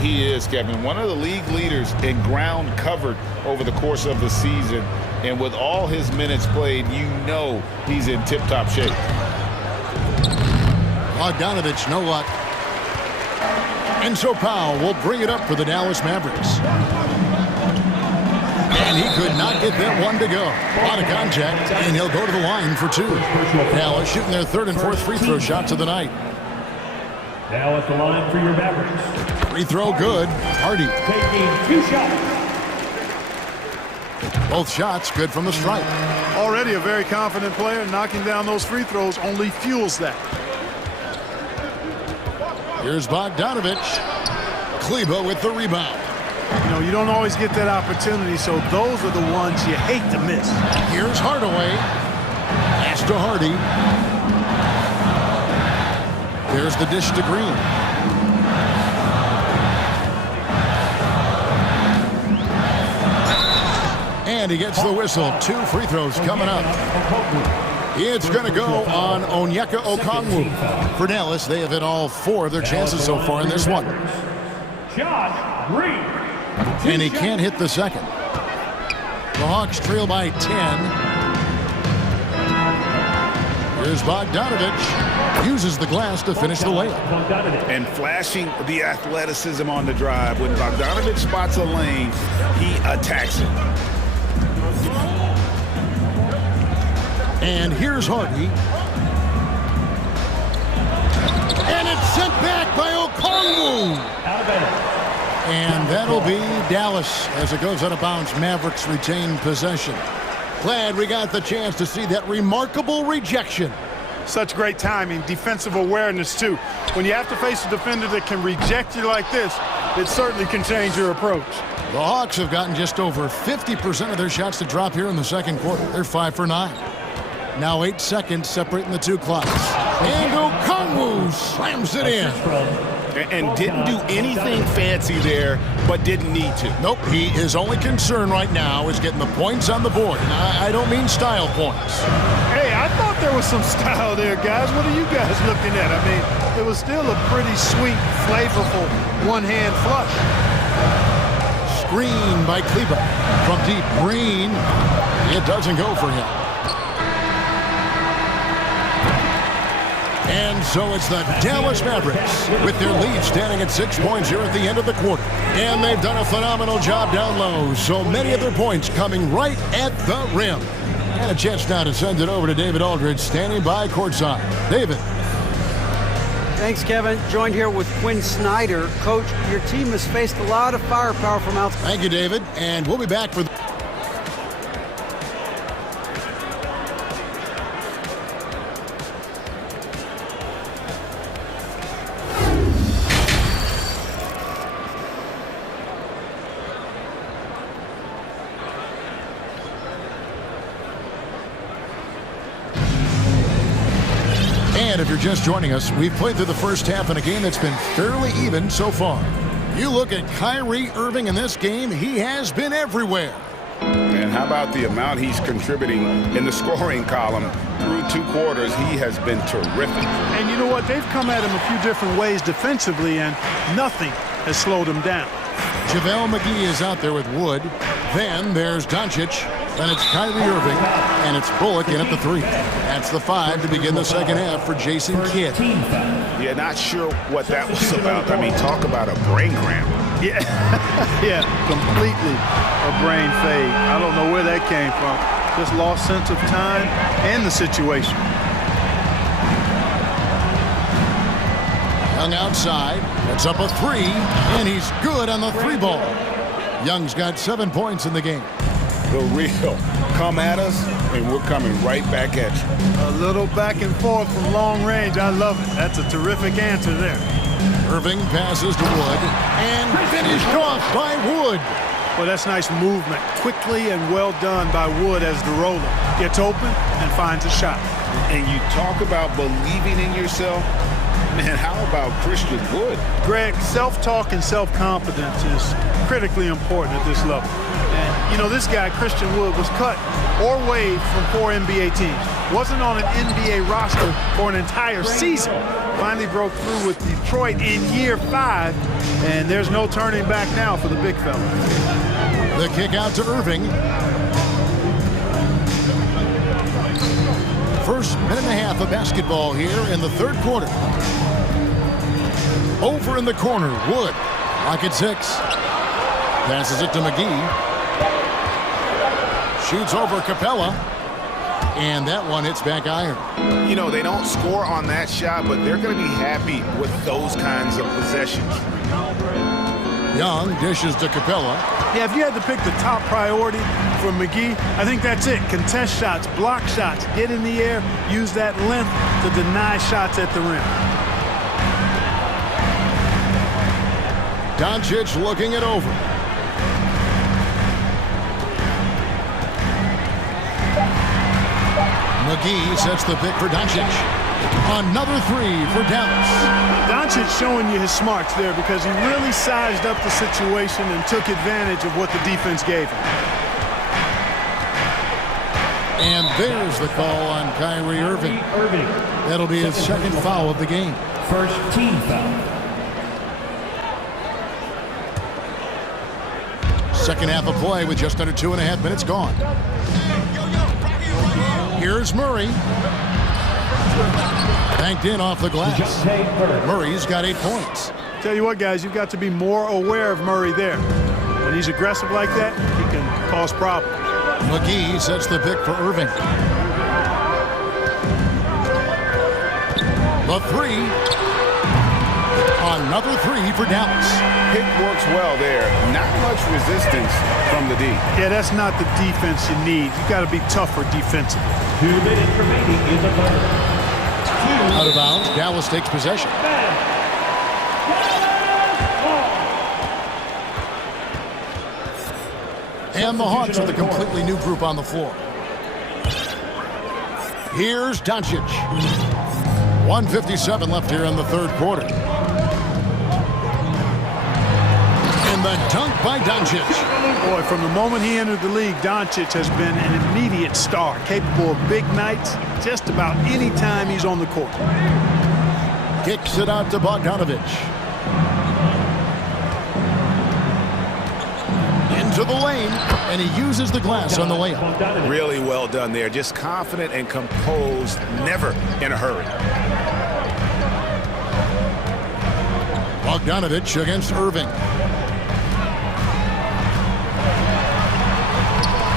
He is, Kevin. One of the league leaders in ground covered over the course of the season. And with all his minutes played, you know he's in tip-top shape. Bogdanovich, no luck. And so Powell will bring it up for the Dallas Mavericks. And he could not get that one to go. A lot of contact, and he'll go to the line for two. Dallas shooting their third and fourth free throw shots of the night. Now at the line for your Mavericks. Free throw good. Hardy. Taking 2 shots. Both shots good from the stripe. Already a very confident player. Knocking down those free throws only fuels that. Here's Bogdanovich. Kleba with the rebound. You know, you don't always get that opportunity, so those are the ones you hate to miss. Here's Hardaway. Pass to Hardy. There's the dish to Green. And he gets the whistle. 2 free throws coming up. It's going to go on Onyeka Okongwu. For Dallas, they have hit all 4 of their chances so far in this one. Josh Green. And he can't hit the second. The Hawks trail by 10. Here's Bogdanovich. Uses the glass to finish the layup. And flashing the athleticism on the drive. When Bogdanovich spots a lane, he attacks it. And here's Hardy. And it's sent back by Okongwu. And that'll be Dallas as it goes out of bounds. Mavericks retain possession. Glad we got the chance to see that remarkable rejection. Such great timing, defensive awareness too. When you have to face a defender that can reject you like this, it certainly can change your approach. The Hawks have gotten just over 50% of their shots to drop here in the second quarter. They're 5 for 9. Now 8 seconds separating the 2 clocks. And Okongwu slams it in. And didn't do anything fancy there, but didn't need to. Nope, his only concern right now is getting the points on the board. I don't mean style points. Hey, I thought there was some style there, guys. What are you guys looking at? I mean, it was still a pretty sweet, flavorful one-hand flush. Screen by Kleba. From deep, Green. It doesn't go for him. And so it's the Dallas Mavericks with their lead standing at 6 points here at the end of the quarter. And they've done a phenomenal job down low. So many of their points coming right at the rim. And a chance now to send it over to David Aldridge standing by courtside. David. Thanks, Kevin. Joined here with Quinn Snyder. Coach, your team has faced a lot of firepower from outside. Thank you, David. And we'll be back for... And if you're just joining us, we've played through the first half in a game that's been fairly even so far. You look at Kyrie Irving in this game, he has been everywhere. And how about the amount he's contributing in the scoring column through 2 quarters? He has been terrific. And you know what? They've come at him a few different ways defensively, and nothing has slowed him down. JaVale McGee is out there with Wood. Then there's Doncic. Then it's Kyrie Irving. And it's Bullock in at the 3. That's the 5 to begin the second half for Jason Kidd. Yeah, not sure what that was about. I mean, talk about a brain cramp. Yeah, yeah, completely a brain fade. I don't know where that came from. Just lost sense of time and the situation. Young outside. That's up a 3. And he's good on the 3 ball. Young's got 7 points in the game. The real come at us, and we're coming right back at you. A little back and forth from long range. I love it. That's a terrific answer there. Irving passes to Wood and finished off by Wood. Well, that's nice movement. Quickly and well done by Wood as the roller. Gets open and finds a shot. And you talk about believing in yourself. Man, how about Christian Wood? Greg, self-talk and self-confidence is critically important at this level. And, you know, this guy, Christian Wood, was cut or waived from 4 NBA teams. wasn't on an NBA roster for an entire season. Finally broke through with Detroit in year 5, and there's no turning back now for the big fella. The kick out to Irving. First minute and a half of basketball here in the third quarter. Over in the corner, Wood. Lock at 6. Passes it to McGee. Shoots over Capella. And that one hits back iron. You know, they don't score on that shot, but they're going to be happy with those kinds of possessions. Young dishes to Capella. Yeah, if you had to pick the top priority for McGee, I think that's it. Contest shots, block shots, get in the air, use that length to deny shots at the rim. Doncic looking it over. McGee sets the pick for Doncic. Another 3 for Dallas. Doncic showing you his smarts there because he really sized up the situation and took advantage of what the defense gave him. And there's the call on Kyrie Irving. That'll be his second foul of the game. First team foul. Second half of play with just under 2.5 minutes gone. Here's Murray. Banked in off the glass. Murray's got 8 points. Tell you what, guys, you've got to be more aware of Murray there. When he's aggressive like that, he can cause problems. McGee sets the pick for Irving. The 3. Another 3 for Dallas. Pick works well there. Not much resistance from the D. Yeah, that's not the defense you need. You got to be tougher defensively. 2 minutes remaining in the third. Out of bounds, Dallas takes possession. And the Hawks with a completely new group on the floor. Here's Doncic. 1:57 left here in the third quarter. And the dunk by Doncic. Boy, from the moment he entered the league, Doncic has been an immediate star, capable of big nights just about any time he's on the court. Kicks it out to Bogdanovic. Into the lane, and he uses the glass on the layup. Really well done there. Just confident and composed, never in a hurry. Bogdanovic against Irving.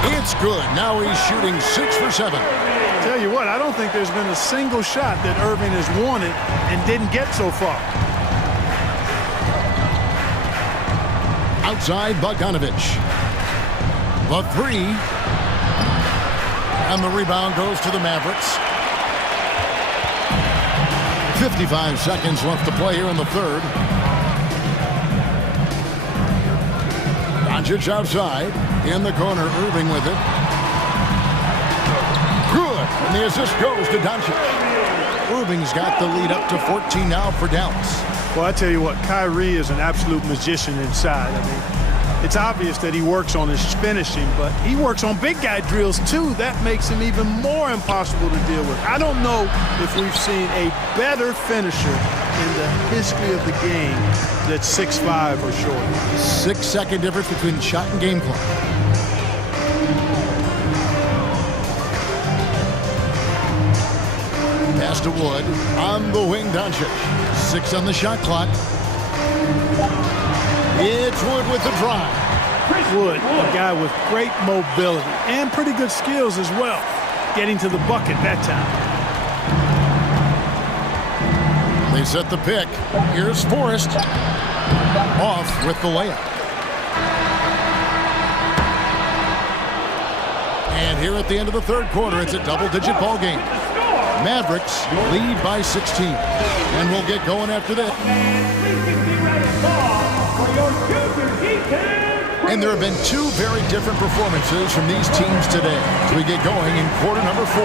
It's good. Now he's shooting 6 for 7. Tell you what, I don't think there's been a single shot that Irving has wanted and didn't get so far. Outside Bogdanovic. The 3. And the rebound goes to the Mavericks. 55 seconds left to play here in the third. Doncic outside. In the corner, Irving with it. Good. And the assist goes to Doncic. Irving's got the lead up to 14 now for Dallas. Well, I tell you what, Kyrie is an absolute magician inside. I mean, it's obvious that he works on his finishing, but he works on big guy drills too. That makes him even more impossible to deal with. I don't know if we've seen a better finisher in the history of the game that's 6'5" or shorter. 6-second difference between shot and game clock. Pass to Wood. On the wing, Doncic. 6 on the shot clock. It's Wood with the drive. Wood, a guy with great mobility and pretty good skills as well. Getting to the bucket that time. They set the pick. Here's Forrest. Off with the layup. And here at the end of the third quarter, it's a double-digit ball game. Mavericks lead by 16. And we'll get going after this. And there have been 2 very different performances from these teams today as we get going in quarter number 4.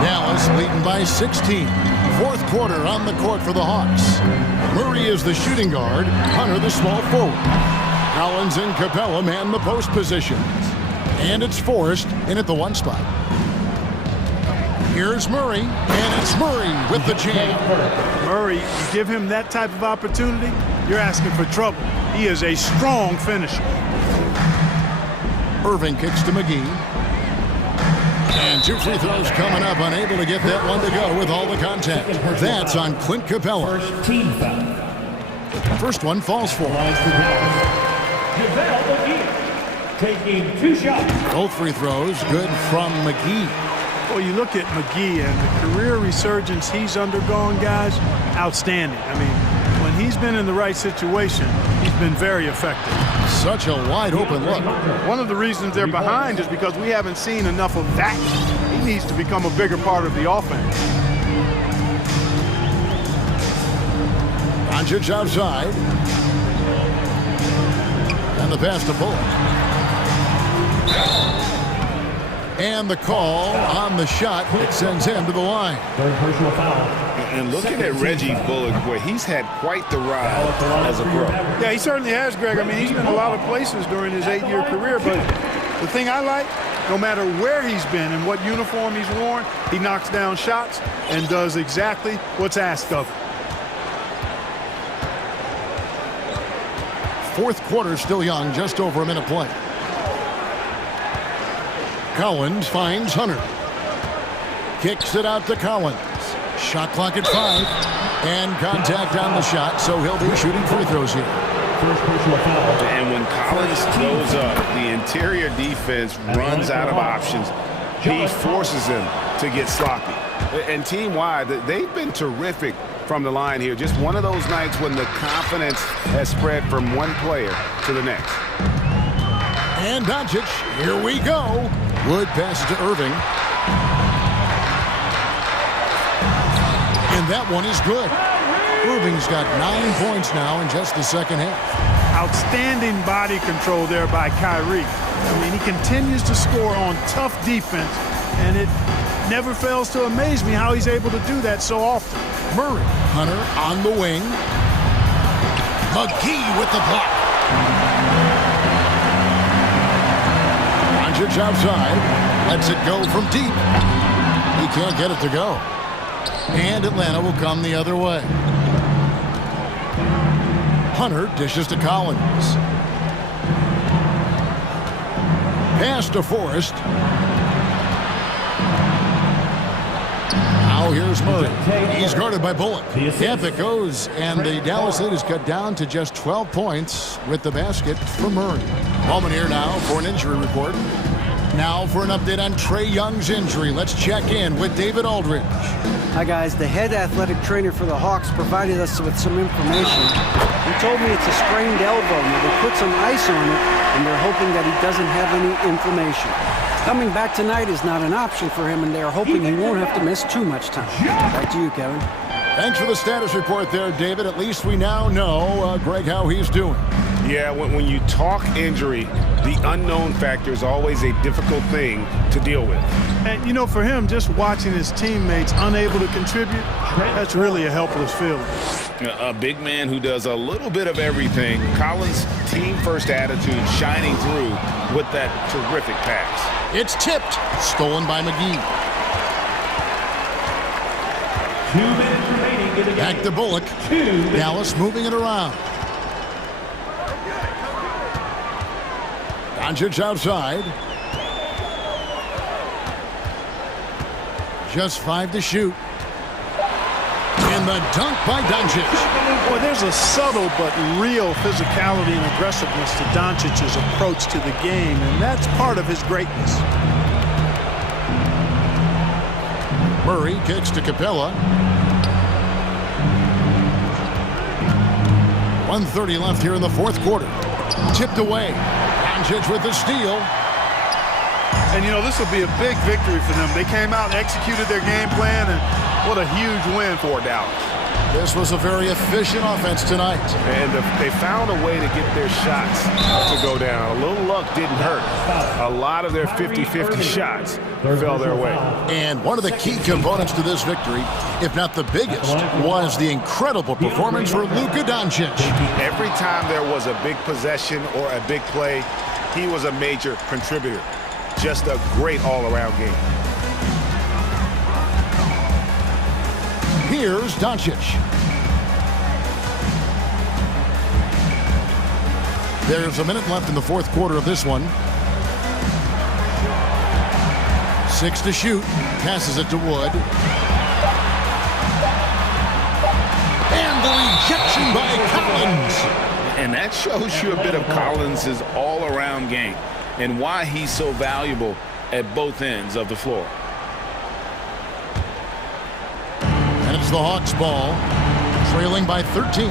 Dallas leading by 16. Fourth quarter on the court for the Hawks. Murray is the shooting guard. Hunter the small forward. Collins and Capella man the post positions. And it's forced in at the 1 spot. Here's Murray, and it's Murray with the jam. Murray, you give him that type of opportunity, you're asking for trouble. He is a strong finisher. Irving kicks to McGee. And 2 free throws coming up, unable to get that one to go with all the contact. That's on Clint Capella. First team foul. First one falls for him. Taking 2 shots. Both free throws good from McGee. Well, you look at McGee and the career resurgence he's undergone, guys, outstanding. I mean, when he's been in the right situation, he's been very effective. Such a wide open look. One of the reasons they're behind is because we haven't seen enough of that. He needs to become a bigger part of the offense. Doncic outside. And the pass to Bullock. And the call on the shot, it sends him to the line. Third personal foul. And looking at Reggie Bullock, boy, he's had quite the ride as a pro. Yeah, he certainly has, Greg. I mean, he's been a lot of places during his 8-year career, but the thing I like, no matter where he's been and what uniform he's worn, he knocks down shots and does exactly what's asked of him. Fourth quarter still young, just over a minute play. Collins finds Hunter. Kicks it out to Collins. Shot clock at 5. And contact on the shot, so he'll be shooting free throws here. First personal foul. And when Collins throws up, the interior defense runs out of options. He forces them to get sloppy. And team-wide, they've been terrific from the line here. Just one of those nights when the confidence has spread from one player to the next. And Doncic, here we go. Wood passes to Irving. And that one is good. Irving's got 9 points now in just the second half. Outstanding body control there by Kyrie. I mean, he continues to score on tough defense, and it never fails to amaze me how he's able to do that so often. Murray, Hunter on the wing. McGee with the block. Doncic outside. Lets it go from deep. He can't get it to go. And Atlanta will come the other way. Hunter dishes to Collins. Pass to Forrest. Now here's Murray. He's guarded by Bullock. Up it goes, and the Dallas lead is cut down to just 12 points with the basket for Murray. Moment here now for an injury report. Now for an update on Trae Young's injury. Let's check in with David Aldridge. Hi, guys. The head athletic trainer for the Hawks provided us with some information. He told me it's a sprained elbow. Now, they put some ice on it, and they're hoping that he doesn't have any inflammation. Coming back tonight is not an option for him, and they're hoping he won't have to miss too much time. Back to you, Kevin. Thanks for the status report there, David. At least we now know, Greg, how he's doing. Yeah, when you talk injury, the unknown factor is always a difficult thing to deal with. And, you know, for him, just watching his teammates unable to contribute, that's really a helpless feeling. A big man who does a little bit of everything. Collins' team-first attitude shining through with that terrific pass. It's tipped. Stolen by McGee. 2 minutes remaining in the game. Back to Bullock. Dallas moving it around. Doncic outside. Just 5 to shoot. And the dunk by Doncic. Boy, there's a subtle but real physicality and aggressiveness to Doncic's approach to the game, and that's part of his greatness. Murray kicks to Capella. 1:30 left here in the fourth quarter. Tipped away. Doncic with the steal. And, you know, this will be a big victory for them. They came out and executed their game plan, and what a huge win for Dallas. This was a very efficient offense tonight. And they found a way to get their shots to go down. A little luck didn't hurt. A lot of their 50-50 shots fell their way. And one of the key components to this victory, if not the biggest, was the incredible performance for Luka Doncic. Every time there was a big possession or a big play, he was a major contributor. just a great all-around game. Here's Doncic. There's a minute left in the fourth quarter of this one. 6 to shoot. Passes it to Wood. And the rejection by Collins. And that shows you a bit of Collins' all-around game and why he's so valuable at both ends of the floor. And it's the Hawks' ball, trailing by 13.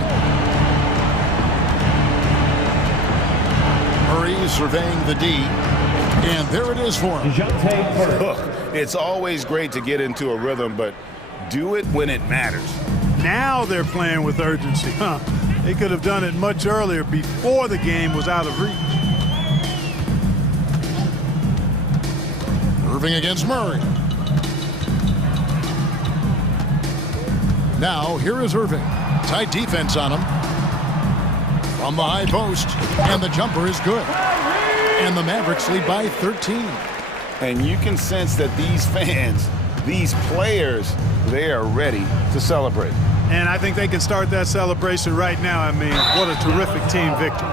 Murray surveying the D, and there it is for him. Look, it's always great to get into a rhythm, but do it when it matters. Now they're playing with urgency. They could have done it much earlier, before the game was out of reach. Irving against Murray. Now, here is Irving. Tight defense on him. From the high post, and the jumper is good. And the Mavericks lead by 13. And you can sense that these fans, these players, they are ready to celebrate. And I think they can start that celebration right now. I mean, what a terrific team victory.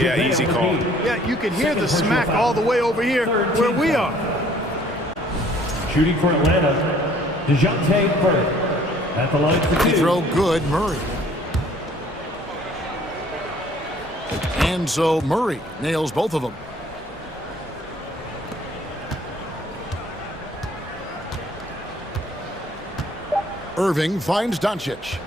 Yeah, easy call. Yeah, you can hear the smack all the way over here where we are. Shooting for Atlanta, DeJounte Murray. At the line for 2. Throw good, Murray. And so Murray nails both of them. Irving finds Doncic.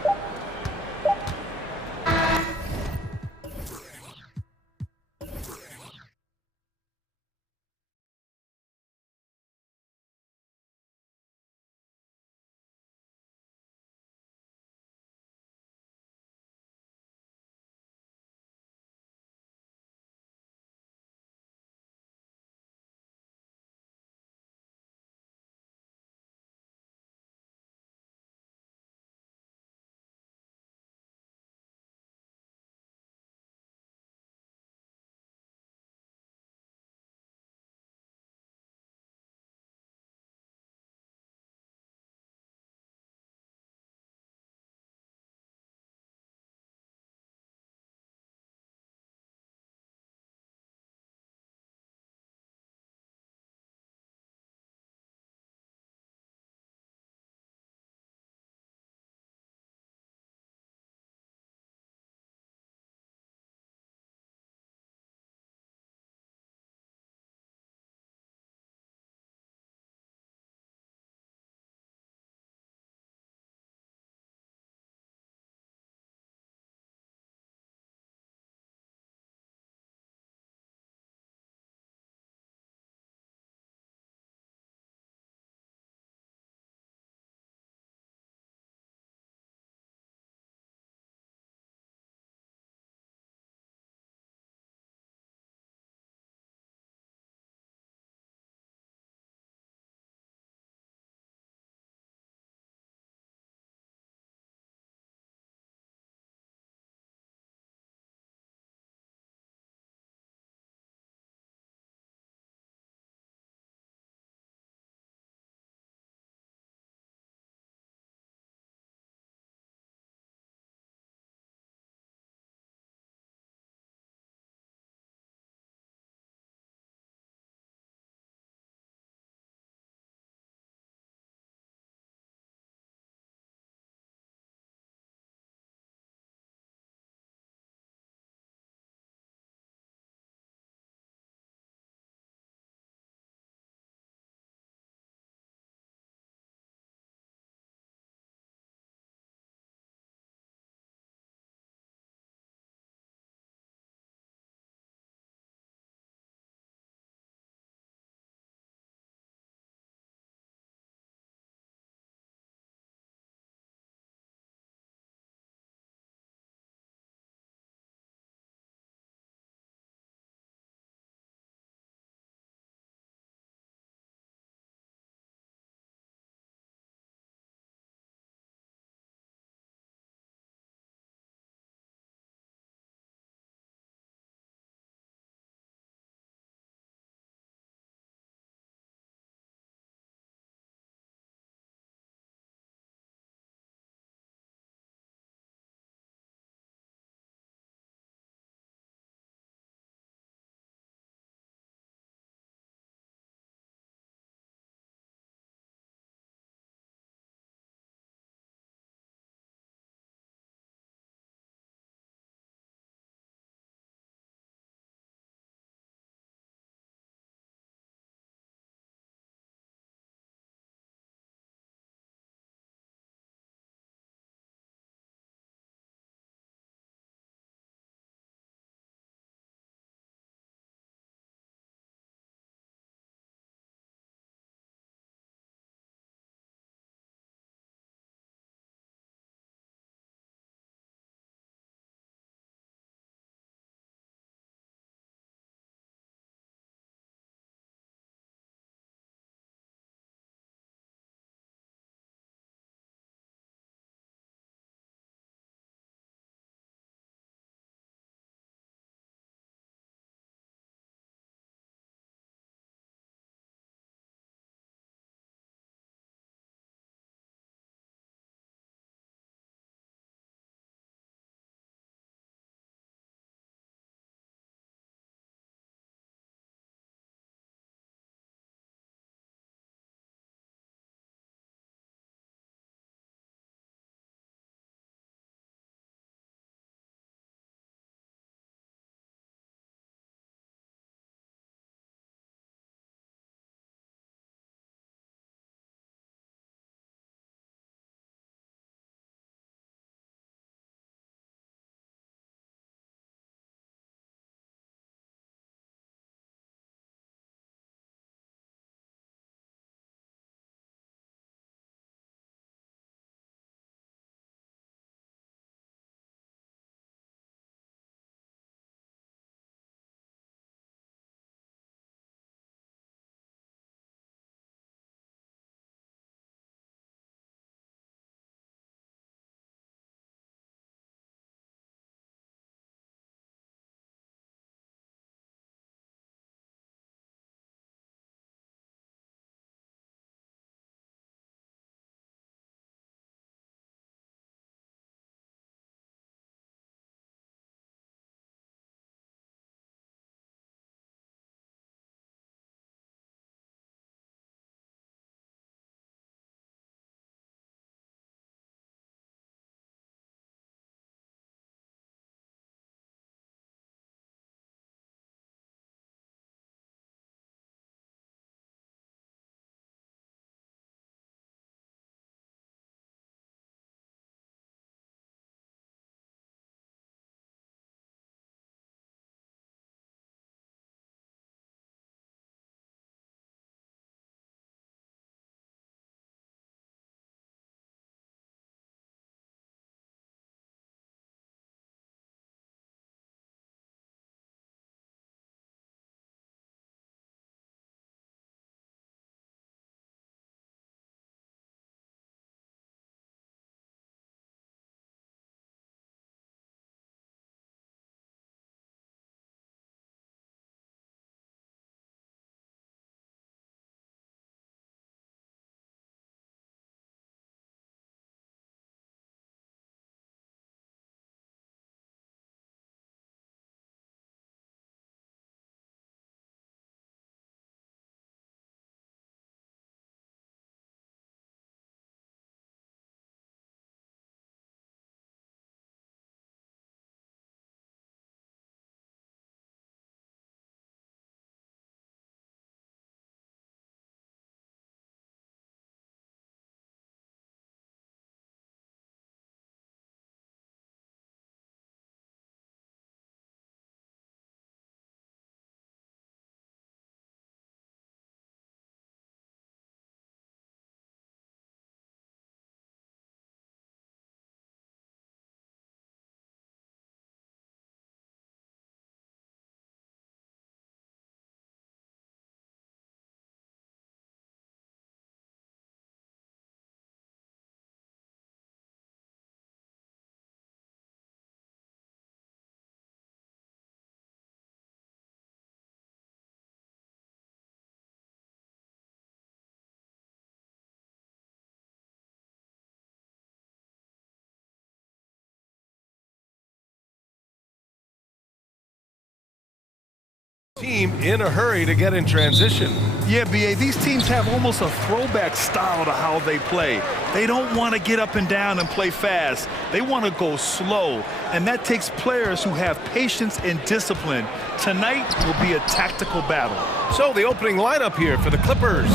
Team in a hurry to get in transition. Yeah, B.A., these teams have almost a throwback style to how they play. They don't want to get up and down and play fast. They want to go slow, and that takes players who have patience and discipline. Tonight will be a tactical battle. So the opening lineup here for the Clippers.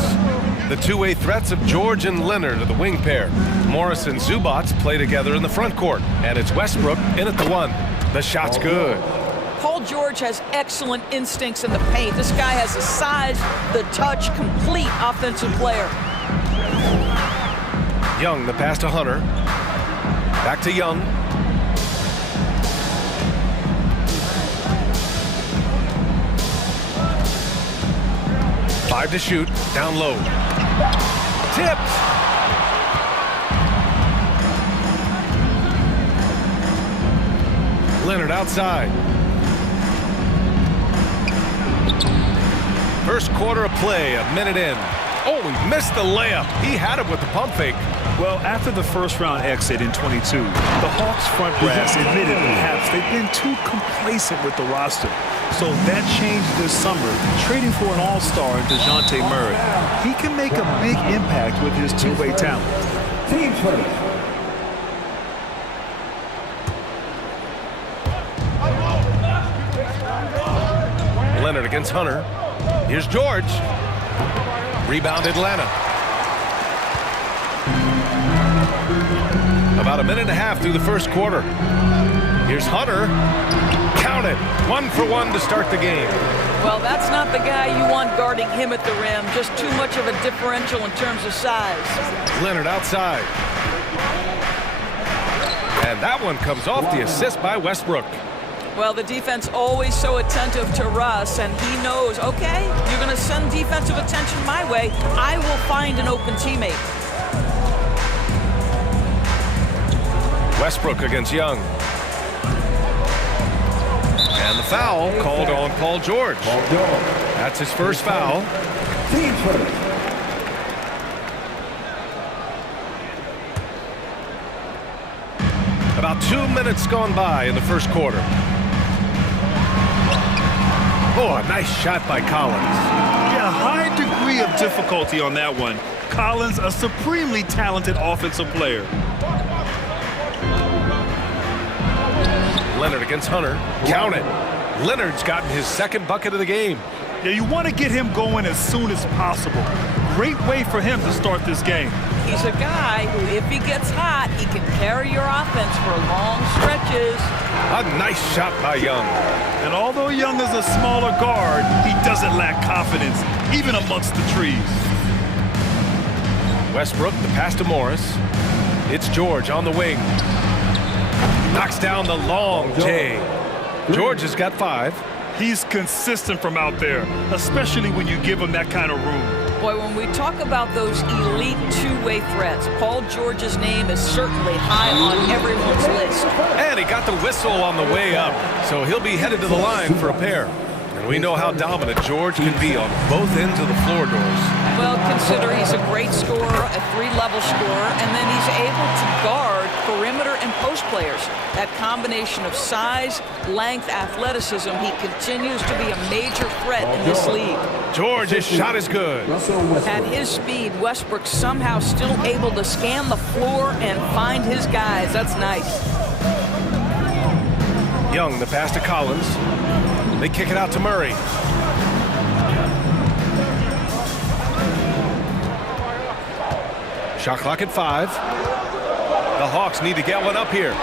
The two-way threats of George and Leonard are the wing pair. Morris and Zubac play together in the front court, and it's Westbrook in at the one. The shot's good. Paul George has excellent instincts in the paint. This guy has the size, the touch, complete offensive player. Young, the pass to Hunter. Back to Young. Five to shoot, down low. Tipped. Leonard outside. First quarter of play, a minute in. Oh, he missed the layup. He had it with the pump fake. Well, after the first round exit in 22, the Hawks front brass admitted perhaps they've been too complacent with the roster. So that changed this summer, trading for an all-star in DeJounte Murray. He can make a big impact with his two-way talent. Team first. Leonard against Hunter. Here's George. Rebound Atlanta. About a minute and a half through the first quarter. Here's Hunter. Count it. 1 for 1 to start the game. Well, that's not the guy you want guarding him at the rim. Just too much of a differential in terms of size. Leonard outside. And that one comes off the assist by Westbrook. Well, the defense always so attentive to Russ, and he knows, okay, you're going to send defensive attention my way. I will find an open teammate. Westbrook against Young. And the foul called on Paul George. That's his first foul. Team first. About 2 minutes gone by in the first quarter. Oh, a nice shot by Collins. Yeah, a high degree of difficulty on that one. Collins, a supremely talented offensive player. Leonard against Hunter. Count it. Leonard's gotten his second bucket of the game. Yeah, you want to get him going as soon as possible. Great way for him to start this game. He's a guy who, if he gets hot, he can carry your offense for long stretches. A nice shot by Young. And although Young is a smaller guard, he doesn't lack confidence, even amongst the trees. Westbrook, the pass to Morris. It's George on the wing. Knocks down the long J. George has got 5. He's consistent from out there, especially when you give him that kind of room. Boy, when we talk about those elite two-way threats, Paul George's name is certainly high on everyone's list. And he got the whistle on the way up, so he'll be headed to the line for a pair. And we know how dominant George can be on both ends of the floor doors. Well, consider he's a great scorer, a 3-level scorer, and then he's able to guard perimeter and post players. That combination of size, length, athleticism, he continues to be a major threat in this league. George's shot is good. At his speed, Westbrook somehow still able to scan the floor and find his guys. That's nice. Young, the pass to Collins. They kick it out to Murray. Shot clock at 5. The Hawks need to get one up here.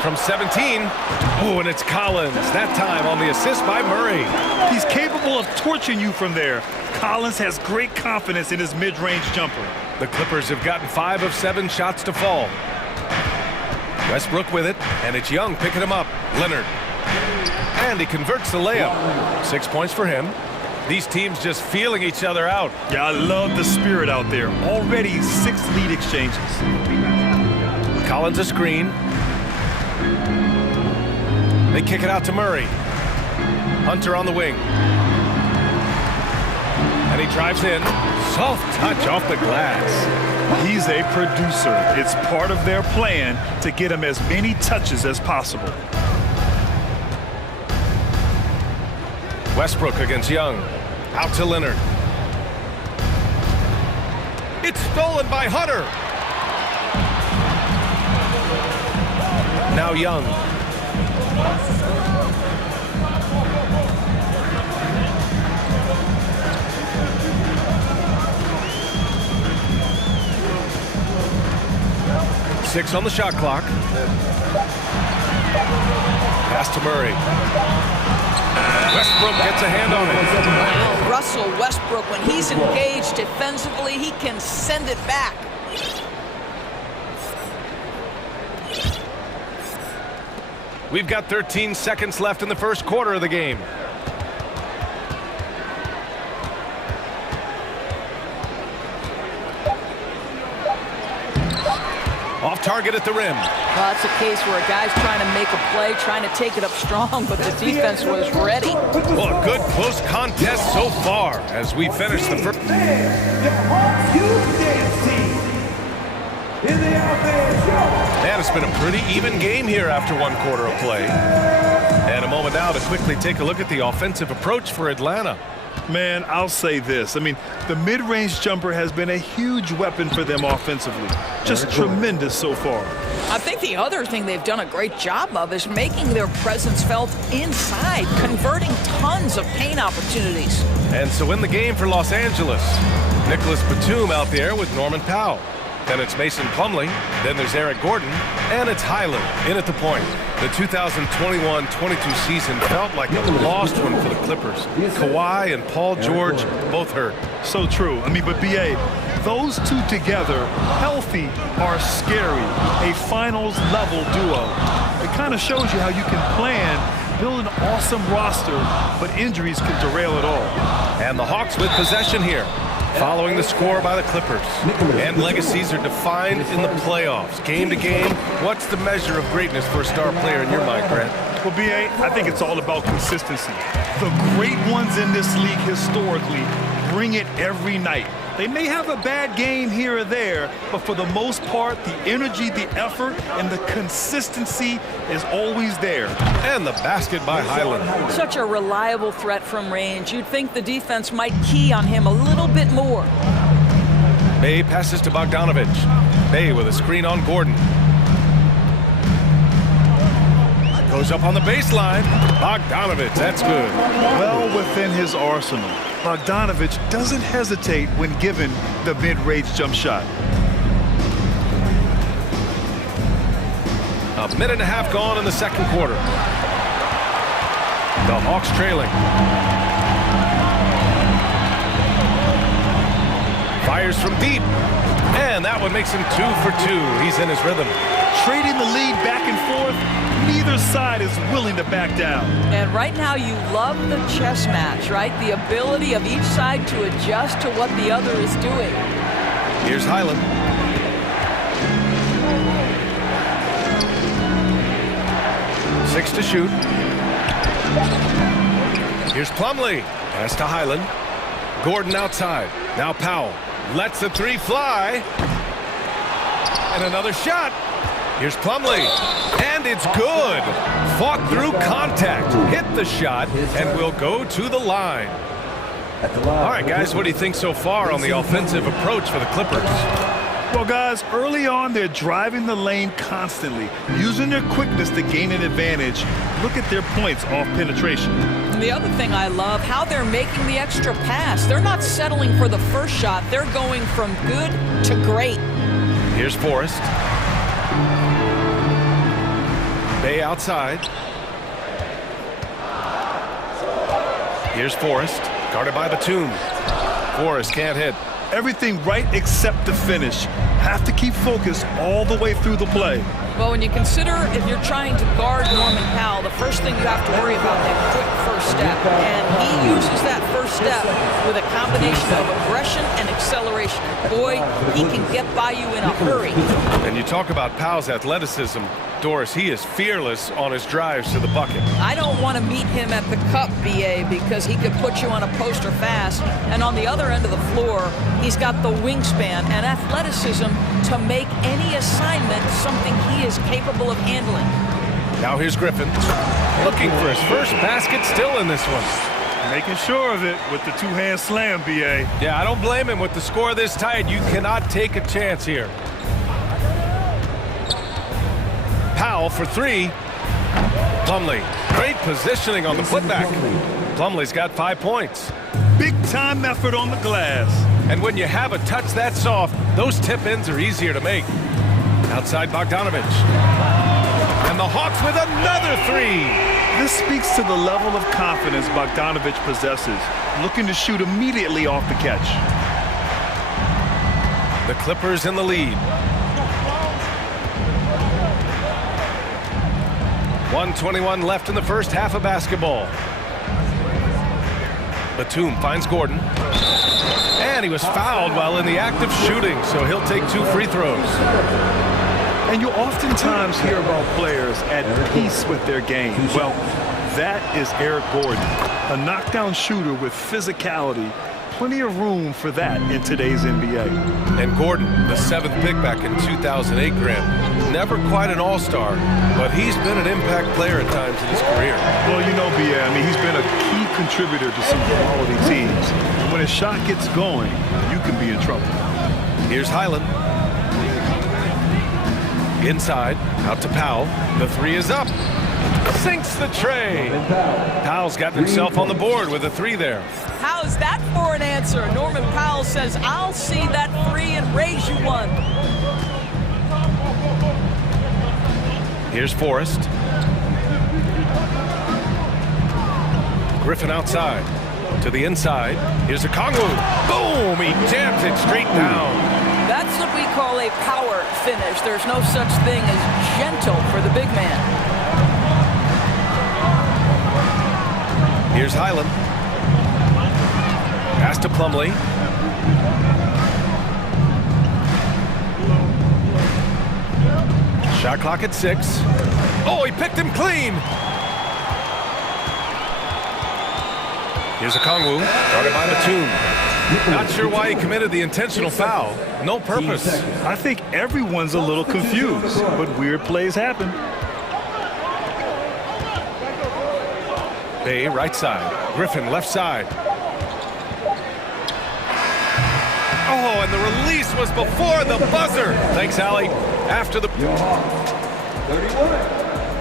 From 17. Oh, and it's Collins. That time on the assist by Murray. He's capable of torching you from there. Collins has great confidence in his mid-range jumper. The Clippers have gotten 5 of 7 shots to fall. Westbrook with it, and it's Young picking him up. Leonard. And he converts the layup. 6 points for him. These teams just feeling each other out. Yeah, I love the spirit out there. Already 6 lead exchanges. Collins a screen. They kick it out to Murray. Hunter on the wing. And he drives in. Soft touch off the glass. He's a producer. It's part of their plan to get him as many touches as possible. Westbrook against Young. Out to Leonard. It's stolen by Hunter. Now Young. Six on the shot clock. Pass to Murray. Westbrook gets a hand on it. Wow, Russell Westbrook, when he's engaged defensively, he can send it back. We've got 13 seconds left in the first quarter of the game. Off target at the rim. Well, that's a case where a guy's trying to make a play, trying to take it up strong, but the defense was ready. Well, a good close contest so far as we finish the first. Man, it's been a pretty even game here after one quarter of play. And a moment now to quickly take a look at the offensive approach for Atlanta. Man, I'll say this. I mean, the mid-range jumper has been a huge weapon for them offensively. Just tremendous so far. I think the other thing they've done a great job of is making their presence felt inside, converting tons of paint opportunities. And so in the game for Los Angeles, Nicholas Batum out there with Norman Powell. Then it's Mason Plumlee, then there's Eric Gordon, and it's Highland in at the point. The 2021-22 season felt like a lost one for the Clippers. Kawhi and Paul George both hurt. So true. I mean, but B.A., those two together, healthy, are scary. A finals-level duo. It kind of shows you how you can plan, build an awesome roster, but injuries can derail it all. And the Hawks with possession here, following the score by the Clippers. And legacies are defined in the playoffs. Game to game, what's the measure of greatness for a star player in your mind, Grant? Well, B.A., I think it's all about consistency. The great ones in this league historically bring it every night. They may have a bad game here or there, but for the most part, the energy, the effort, and the consistency is always there. And the basket by Highland. Such a reliable threat from range. You'd think the defense might key on him a little bit more. Bay passes to Bogdanovich. Bay with a screen on Gordon. Goes up on the baseline. Bogdanovich, that's good. Well within his arsenal. Bogdanovich doesn't hesitate when given the mid-range jump shot. A minute and a half gone in the second quarter. The Hawks trailing. Fires from deep. And that one makes him 2 for 2. He's in his rhythm. Trading the lead back and forth, neither side is willing to back down. And right now you love the chess match, right? The ability of each side to adjust to what the other is doing. Here's Highland. Six to shoot. Here's Plumlee. Pass to Highland. Gordon outside. Now Powell. Lets the three fly. And another shot. Here's Plumlee. And it's good. Fought through contact. Hit the shot and will go to the line. All right, guys, what do you think so far on the offensive approach for the Clippers? Well, guys, early on, they're driving the lane constantly, using their quickness to gain an advantage. Look at their points off penetration. And the other thing I love, how they're making the extra pass. They're not settling for the first shot. They're going from good to great. Here's Forrest. Bay outside. Here's Forrest, guarded by Batum. Forrest can't hit. Everything right except the finish. Have to keep focused all the way through the play. Well, when you consider if you're trying to guard Norman Powell, the first thing you have to worry about is that quick first step. And he uses that first step with a combination of aggression and acceleration. Boy, he can get by you in a hurry. And you talk about Powell's athleticism. Doris, he is fearless on his drives to the bucket. I don't want to meet him at the cup, BA, because he could put you on a poster fast. And on the other end of the floor, he's got the wingspan and athleticism to make any assignment something he is capable of handling. Now here's Griffin, looking for his first basket, still in this one. Making sure of it with the two-hand slam, B.A. Yeah, I don't blame him. With the score this tight, you cannot take a chance here. Powell for three. Plumlee, great positioning on the putback. Plumlee's got 5 points. Big-time effort on the glass. And when you have a touch that soft, those tip-ins are easier to make. Outside Bogdanovich. And the Hawks with another three. This speaks to the level of confidence Bogdanovich possesses, looking to shoot immediately off the catch. The Clippers in the lead. 1:21 left in the first half of basketball. Batum finds Gordon. And he was fouled while in the act of shooting, so he'll take 2 free throws. And you oftentimes hear about players at peace with their game. Well, that is Eric Gordon, a knockdown shooter with physicality. Plenty of room for that in today's NBA. And Gordon, the 7th pick back in 2008, Grant. Never quite an all-star, but he's been an impact player at times in his career. Well, you know, B.A., I mean, he's been a key contributor to some quality teams. And when his shot gets going, you can be in trouble. Here's Highland. Inside, out to Powell. The three is up. Sinks the tray. Powell's got himself on the board with a 3 there. How's that for an answer? Norman Powell says, I'll see that 3 and raise you one. Here's Forrest. Griffin outside. To the inside. Here's a Kongwu. Boom! He jams it straight down. That's what we call a power finish. There's no such thing as gentle for the big man. Here's Highland. Pass to Plumlee. Shot clock at 6. Oh, he picked him clean. Here's a Kongwu. Guarded by Batum. Not sure why he committed the intentional foul. No purpose. I think everyone's a little confused, but weird plays happen. Bay, right side. Griffin, left side. Oh, and the release was before the buzzer. Thanks, Allie. After the... 31.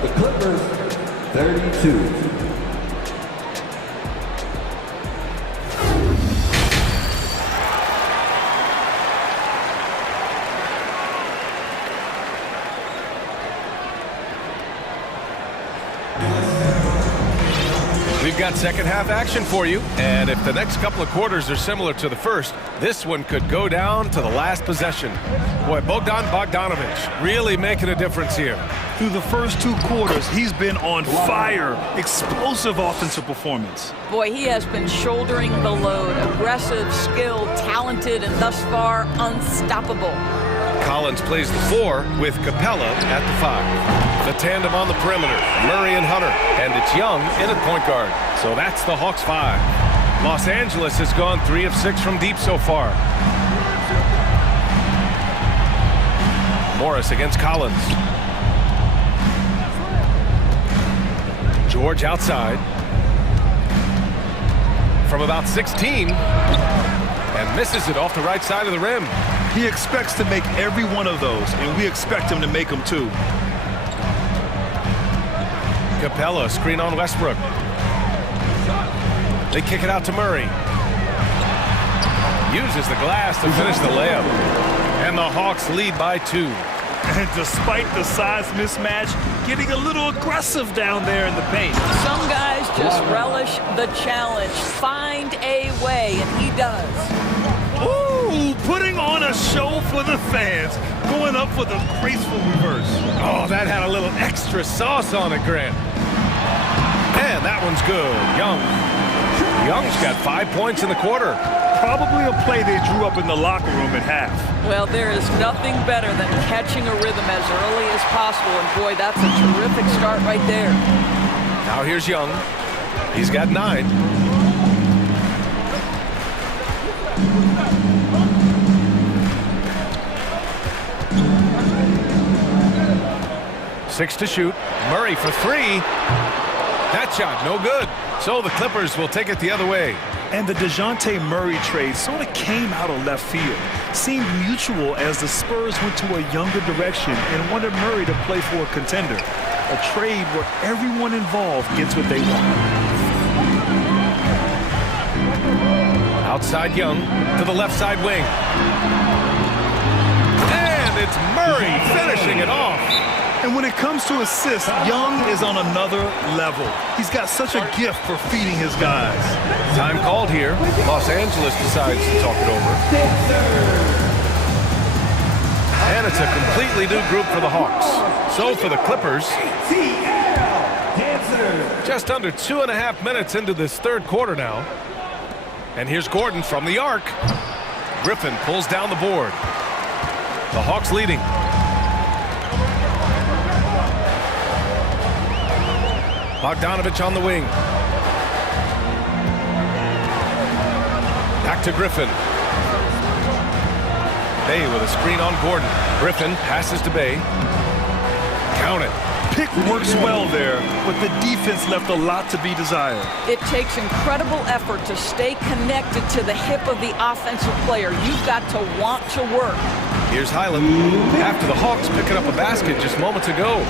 The Clippers, 32. We've got second half action for you, and if the next couple of quarters are similar to the first, this one could go down to the last possession. Boy, Bogdanovich really making a difference here. Through the first 2 quarters, he's been on fire. Explosive offensive performance. Boy, he has been shouldering the load. Aggressive, skilled, talented, and thus far unstoppable. Collins plays the 4 with Capella at the 5. The tandem on the perimeter, Murray and Hunter, and it's Young in at point guard. So that's the Hawks 5. Los Angeles has gone 3 of 6 from deep so far. Morris against Collins. George outside. From about 16. And misses it off the right side of the rim. He expects to make every one of those, and we expect him to make them too. Capella, screen on Westbrook. They kick it out to Murray. Uses the glass to finish the layup. And the Hawks lead by 2. And despite the size mismatch, getting a little aggressive down there in the paint. Some guys just relish the challenge. Find a way, and he does. Ooh, putting on a show for the fans. Going up for the graceful reverse. Oh, that had a little extra sauce on it, Grant. And that one's good. Young's got 5 points in the quarter. Probably a play they drew up in the locker room at half. Well, there is nothing better than catching a rhythm as early as possible. And boy, that's a terrific start right there. Now here's Young. He's got 9. Six to shoot. Murray for 3. That shot, no good. So the Clippers will take it the other way. And the DeJounte Murray trade sort of came out of left field. Seemed mutual as the Spurs went to a younger direction and wanted Murray to play for a contender. A trade where everyone involved gets what they want. Outside Young to the left side wing. And it's Murray finishing it off. And when it comes to assists, Young is on another level. He's got such a gift for feeding his guys. Time called here. Los Angeles decides to talk it over. And it's a completely new group for the Hawks. So for the Clippers, just under 2.5 minutes into this third quarter now. And here's Gordon from the arc. Griffin pulls down the board. The Hawks leading. Bogdanovich on the wing. Back to Griffin. Bay with a screen on Gordon. Griffin passes to Bay. Count it. Pick works well there, but the defense left a lot to be desired. It takes incredible effort to stay connected to the hip of the offensive player. You've got to want to work. Here's Highland. After the Hawks picking up a basket just moments ago.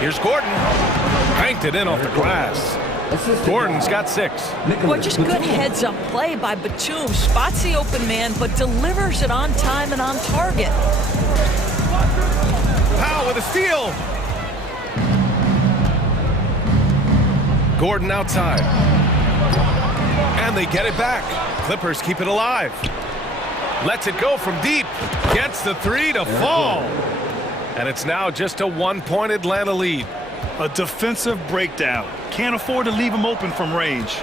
Here's Gordon. Banked it in off the glass. Gordon's got 6. Well, just good heads-up play by Batum. Spots the open man, but delivers it on time and on target. Powell with a steal. Gordon outside. And they get it back. Clippers keep it alive. Lets it go from deep. Gets the 3 to fall. And it's now just a 1-point Atlanta lead. A defensive breakdown. Can't afford to leave him open from range.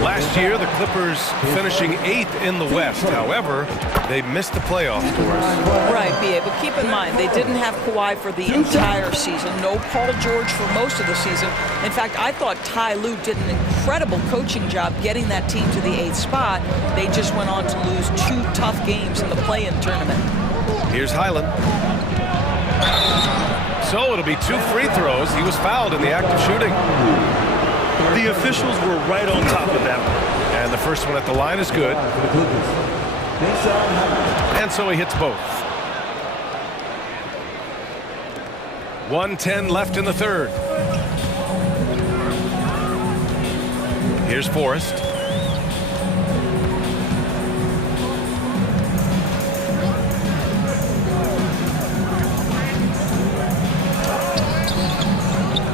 Last year, the Clippers finishing 8th in the West. However, they missed the playoffs, Doris. Right, B.A., but keep in mind, they didn't have Kawhi for the entire season. No Paul George for most of the season. In fact, I thought Ty Lue did an incredible coaching job getting that team to the 8th spot. They just went on to lose 2 tough games in the play-in tournament. Here's Highland. So it'll be 2 free throws. He was fouled in the act of shooting. The officials were right on top of that one. And the first one at the line is good. And so he hits both. 1:10 left in the third. Here's Forrest.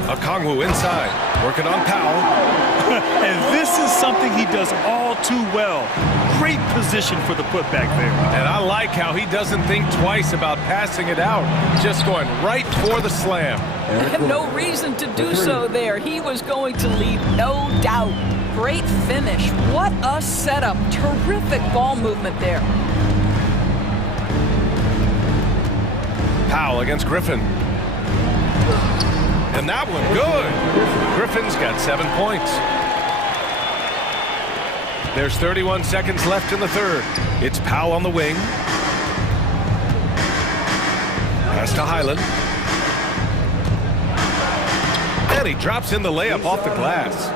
Okongwu inside, working on Powell. And this is something he does all too well. Great position for the putback there. And I like how he doesn't think twice about passing it out, just going right for the slam. No reason to do so there. He was going to leave, no doubt. Great finish. What a setup. Terrific ball movement there. Powell against Griffin. And that one good. Griffin's got 7 points. There's 31 seconds left in the third. It's Powell on the wing. Pass to Highland. And he drops in the layup off the glass.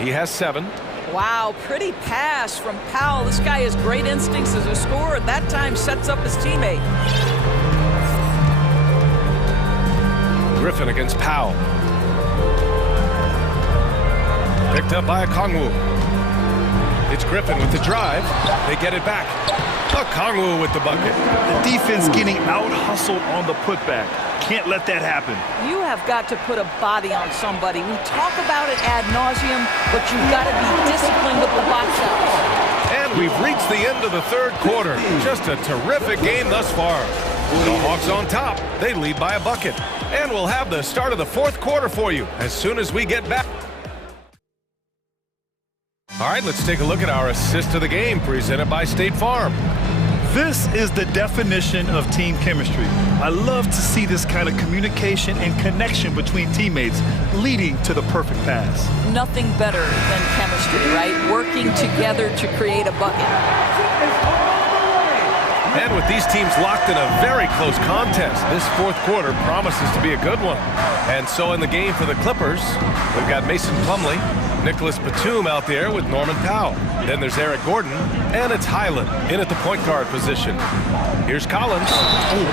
He has 7. Wow, pretty pass from Powell. This guy has great instincts as a scorer. At that time, sets up his teammate. Griffin against Powell. Picked up by Okongwu. It's Griffin with the drive. They get it back. Okongwu with the bucket. The defense getting out-hustled on the putback. Can't let that happen. You have got to put a body on somebody. We talk about it ad nauseum, but you've got to be disciplined with the box outs. And we've reached the end of the third quarter. Just a terrific game thus far. The Hawks on top. They lead by a bucket. And we'll have the start of the fourth quarter for you as soon as we get back. All right, let's take a look at our assist of the game presented by State Farm. This is the definition of team chemistry. I love to see this kind of communication and connection between teammates leading to the perfect pass. Nothing better than chemistry, right? Working together to create a bucket. And with these teams locked in a very close contest, this fourth quarter promises to be a good one. And so in the game for the Clippers, we've got Mason Plumlee, Nicholas Batum out there with Norman Powell. Then there's Eric Gordon, and it's Highland in at the point guard position. Here's Collins.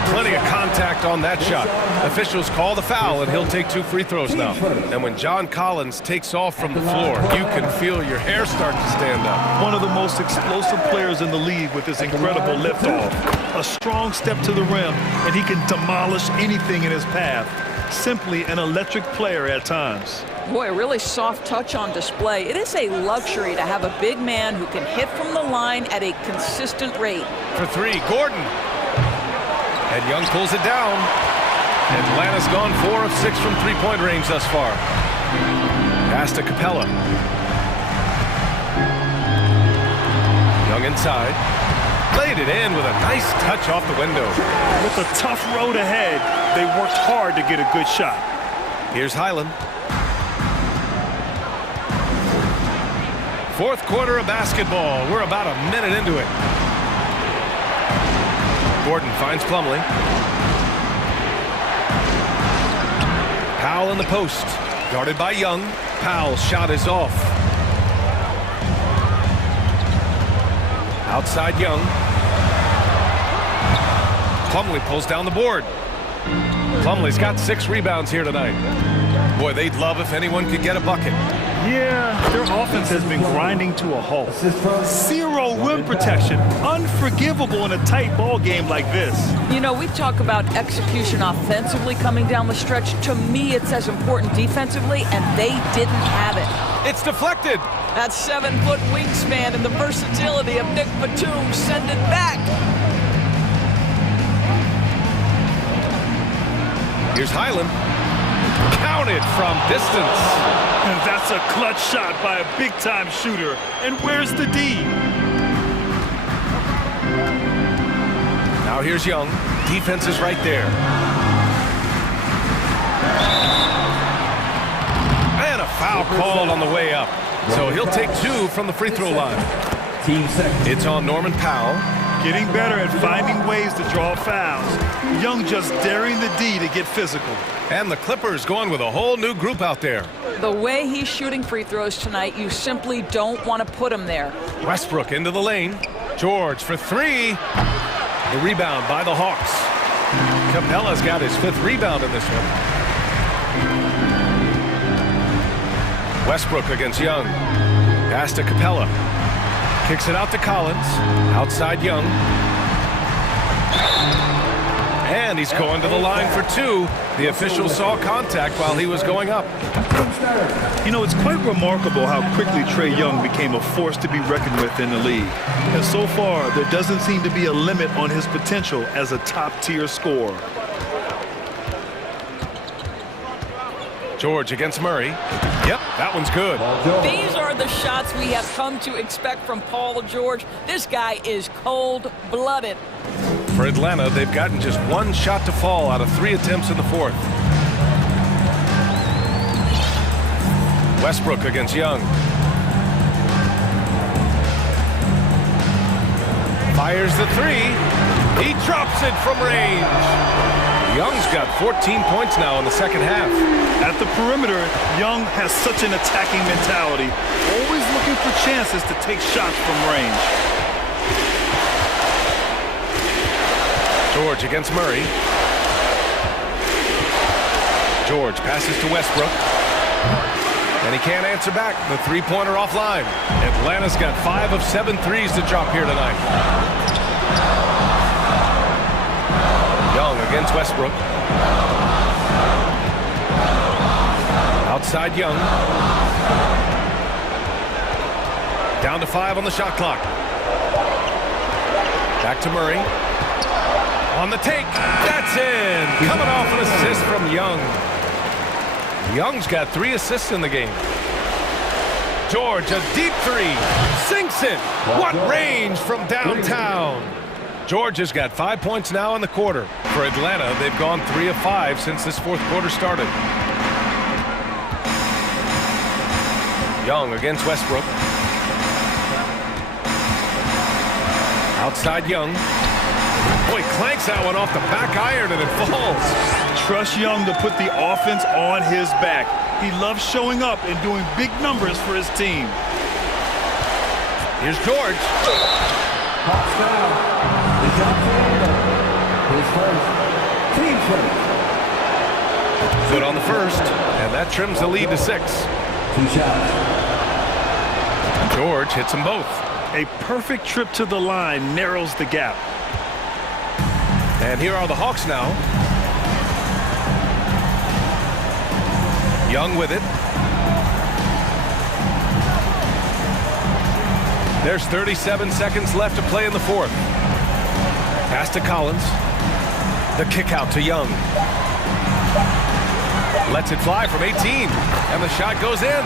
Plenty of contact on that shot. Officials call the foul, and he'll take 2 free throws now. And when John Collins takes off from the floor, you can feel your hair start to stand up. One of the most explosive players in the league with his incredible liftoff. A strong step to the rim, and he can demolish anything in his path. Simply an electric player at times. Boy, a really soft touch on display. It is a luxury to have a big man who can hit from the line at a consistent rate. For 3, Gordon. And Young pulls it down. Atlanta's gone 4 of 6 from three-point range thus far. Pass to Capella. Young inside. Laid it in with a nice touch off the window. With a tough road ahead, they worked hard to get a good shot. Here's Highland. Fourth quarter of basketball. We're about a minute into it. Gordon finds Plumlee. Powell in the post. Guarded by Young. Powell's shot is off. Outside Young. Plumlee pulls down the board. Plumlee's got 6 rebounds here tonight. Boy, they'd love if anyone could get a bucket. Yeah, their offense has been grinding to a halt. 0 rim protection. Unforgivable in a tight ball game like this. You know, we talk about execution offensively coming down the stretch. To me, it's as important defensively, and they didn't have it. It's deflected. That 7-foot wingspan and the versatility of Nick Batum send it back. Here's Highland. Counted from distance. And that's a clutch shot by a big-time shooter. And where's the D? Now here's Young. Defense is right there. And a foul called on the way up. So he'll take 2 from the free throw line. It's on Norman Powell. Getting better at finding ways to draw fouls. Young just daring the D to get physical. And the Clippers going with a whole new group out there. The way he's shooting free throws tonight, you simply don't want to put him there. Westbrook into the lane. George for 3. The rebound by the Hawks. Capella's got his 5th rebound in this one. Westbrook against Young. Pass to Capella. Kicks it out to Collins. Outside Young. And he's going to the line for 2. The official saw contact while he was going up. You know, it's quite remarkable how quickly Trae Young became a force to be reckoned with in the league. And so far, there doesn't seem to be a limit on his potential as a top-tier scorer. George against Murray. Yep, that one's good. These are the shots we have come to expect from Paul George. This guy is cold-blooded. For Atlanta, they've gotten just 1 shot to fall out of 3 attempts in the fourth. Westbrook against Young. Fires the 3. He drops it from range. Young's got 14 points now in the second half. At the perimeter, Young has such an attacking mentality, always looking for chances to take shots from range. George against Murray. George passes to Westbrook. And he can't answer back. The 3-pointer offline. Atlanta's got 5 of 7 threes to drop here tonight. Young against Westbrook. Outside Young. Down to 5 on the shot clock. Back to Murray. On the take. That's in. Coming off an assist from Young. Young's got 3 assists in the game. George, a deep 3. Sinks it. What range from downtown. George has got 5 points now in the quarter. For Atlanta, they've gone 3 of 5 since this fourth quarter started. Young against Westbrook. Outside Young. Boy, clanks that one off the back iron and it falls. Trust Young to put the offense on his back. He loves showing up and doing big numbers for his team. Here's George. Hawks down. The shot to handle. His first. Team first. Good on the first, and that trims the lead to 6. 2 shots. George hits them both. A perfect trip to the line narrows the gap. And here are the Hawks now. Young with it. There's 37 seconds left to play in the fourth. Pass to Collins. The kick out to Young. Lets it fly from 18. And the shot goes in.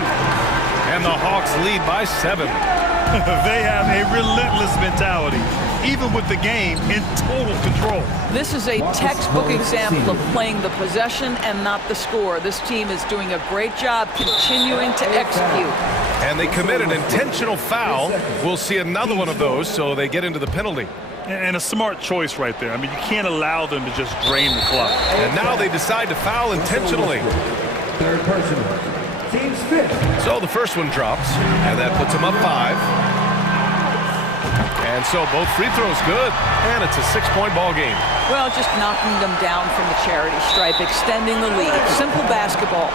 And the Hawks lead by 7. They have a relentless mentality, even with the game in total control. This is a textbook example of playing the possession and not the score. This team is doing a great job continuing to execute. And they commit an intentional foul. We'll see another one of those, so they get into the penalty. And a smart choice right there. I mean, you can't allow them to just drain the clock. And now they decide to foul intentionally. Third personal. Team's fifth. So the first one drops, and that puts them up 5. And so both free throws good, and it's a 6-point ball game. Well, just knocking them down from the charity stripe, extending the lead. Simple basketball.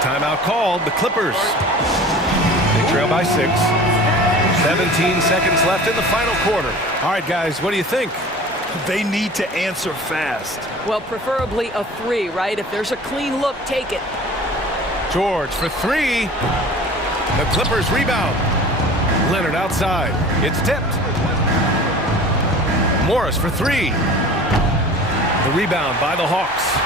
Timeout called, the Clippers. They trail by 6. 17 seconds left in the final quarter. All right, guys, what do you think? They need to answer fast. Well, preferably a 3, right? If there's a clean look, take it. George for 3. The Clippers rebound. Leonard outside. It's tipped. Morris for 3. The rebound by the Hawks.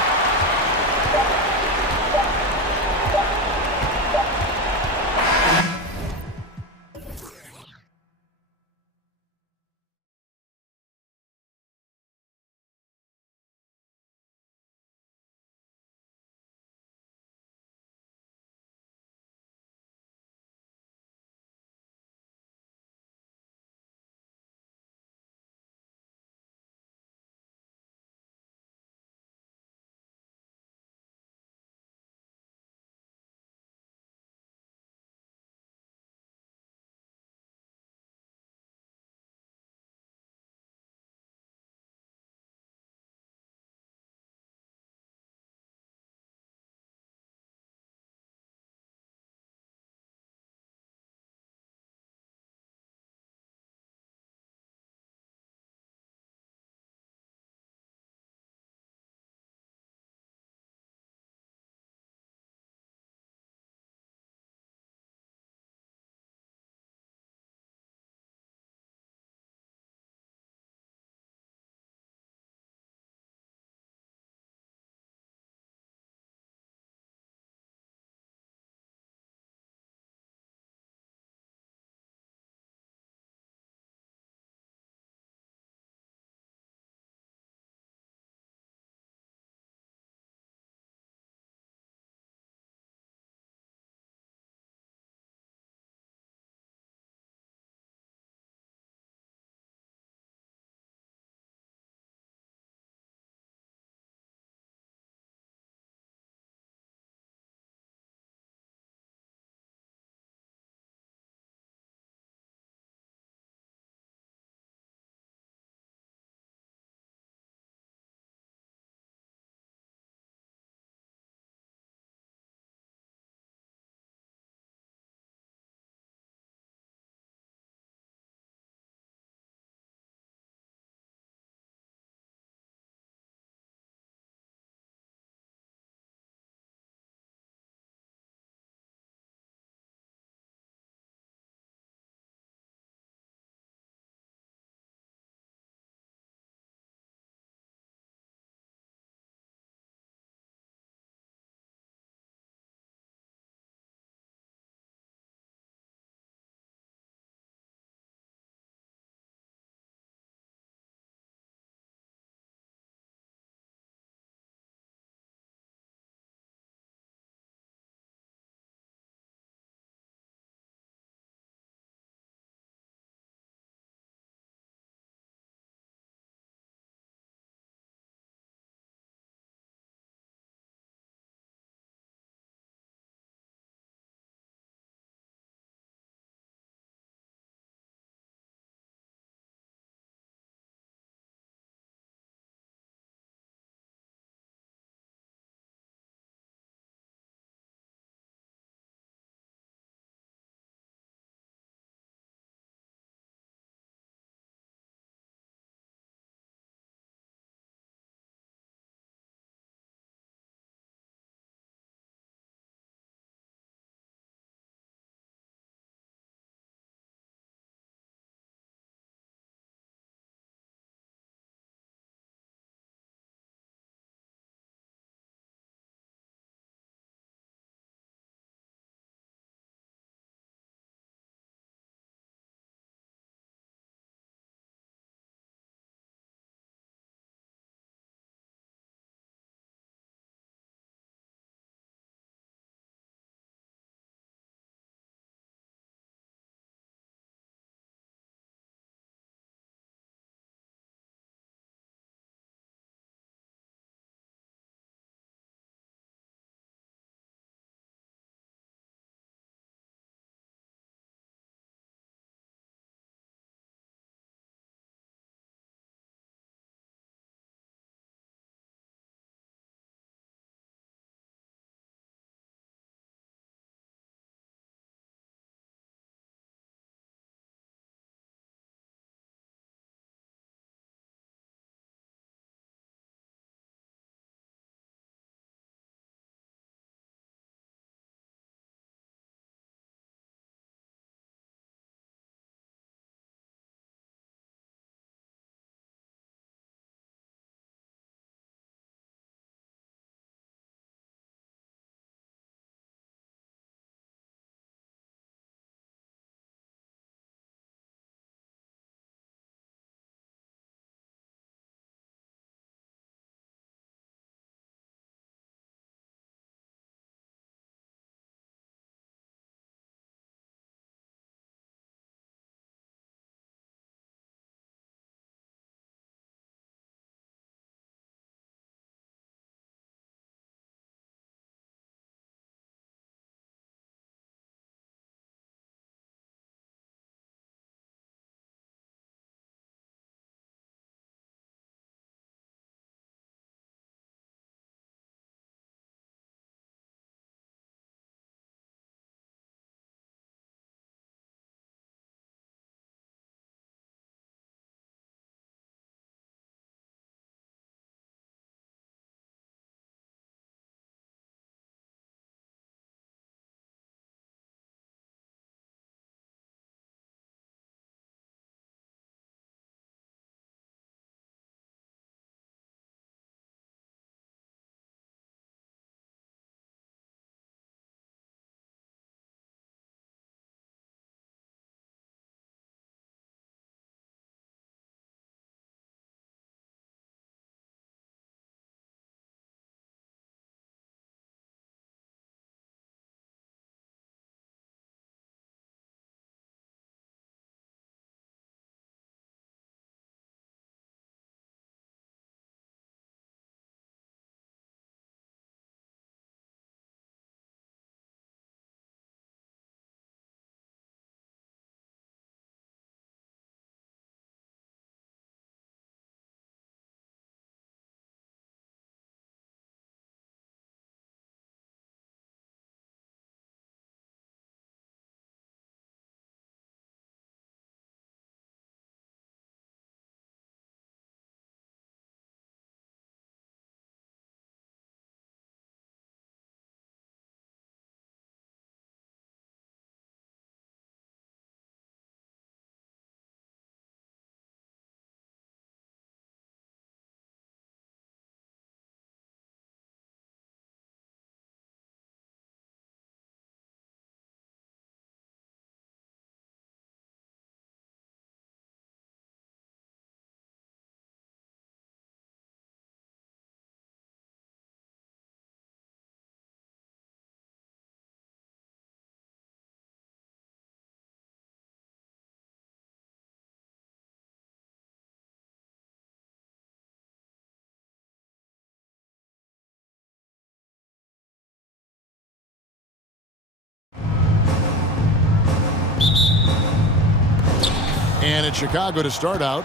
And it's Chicago to start out.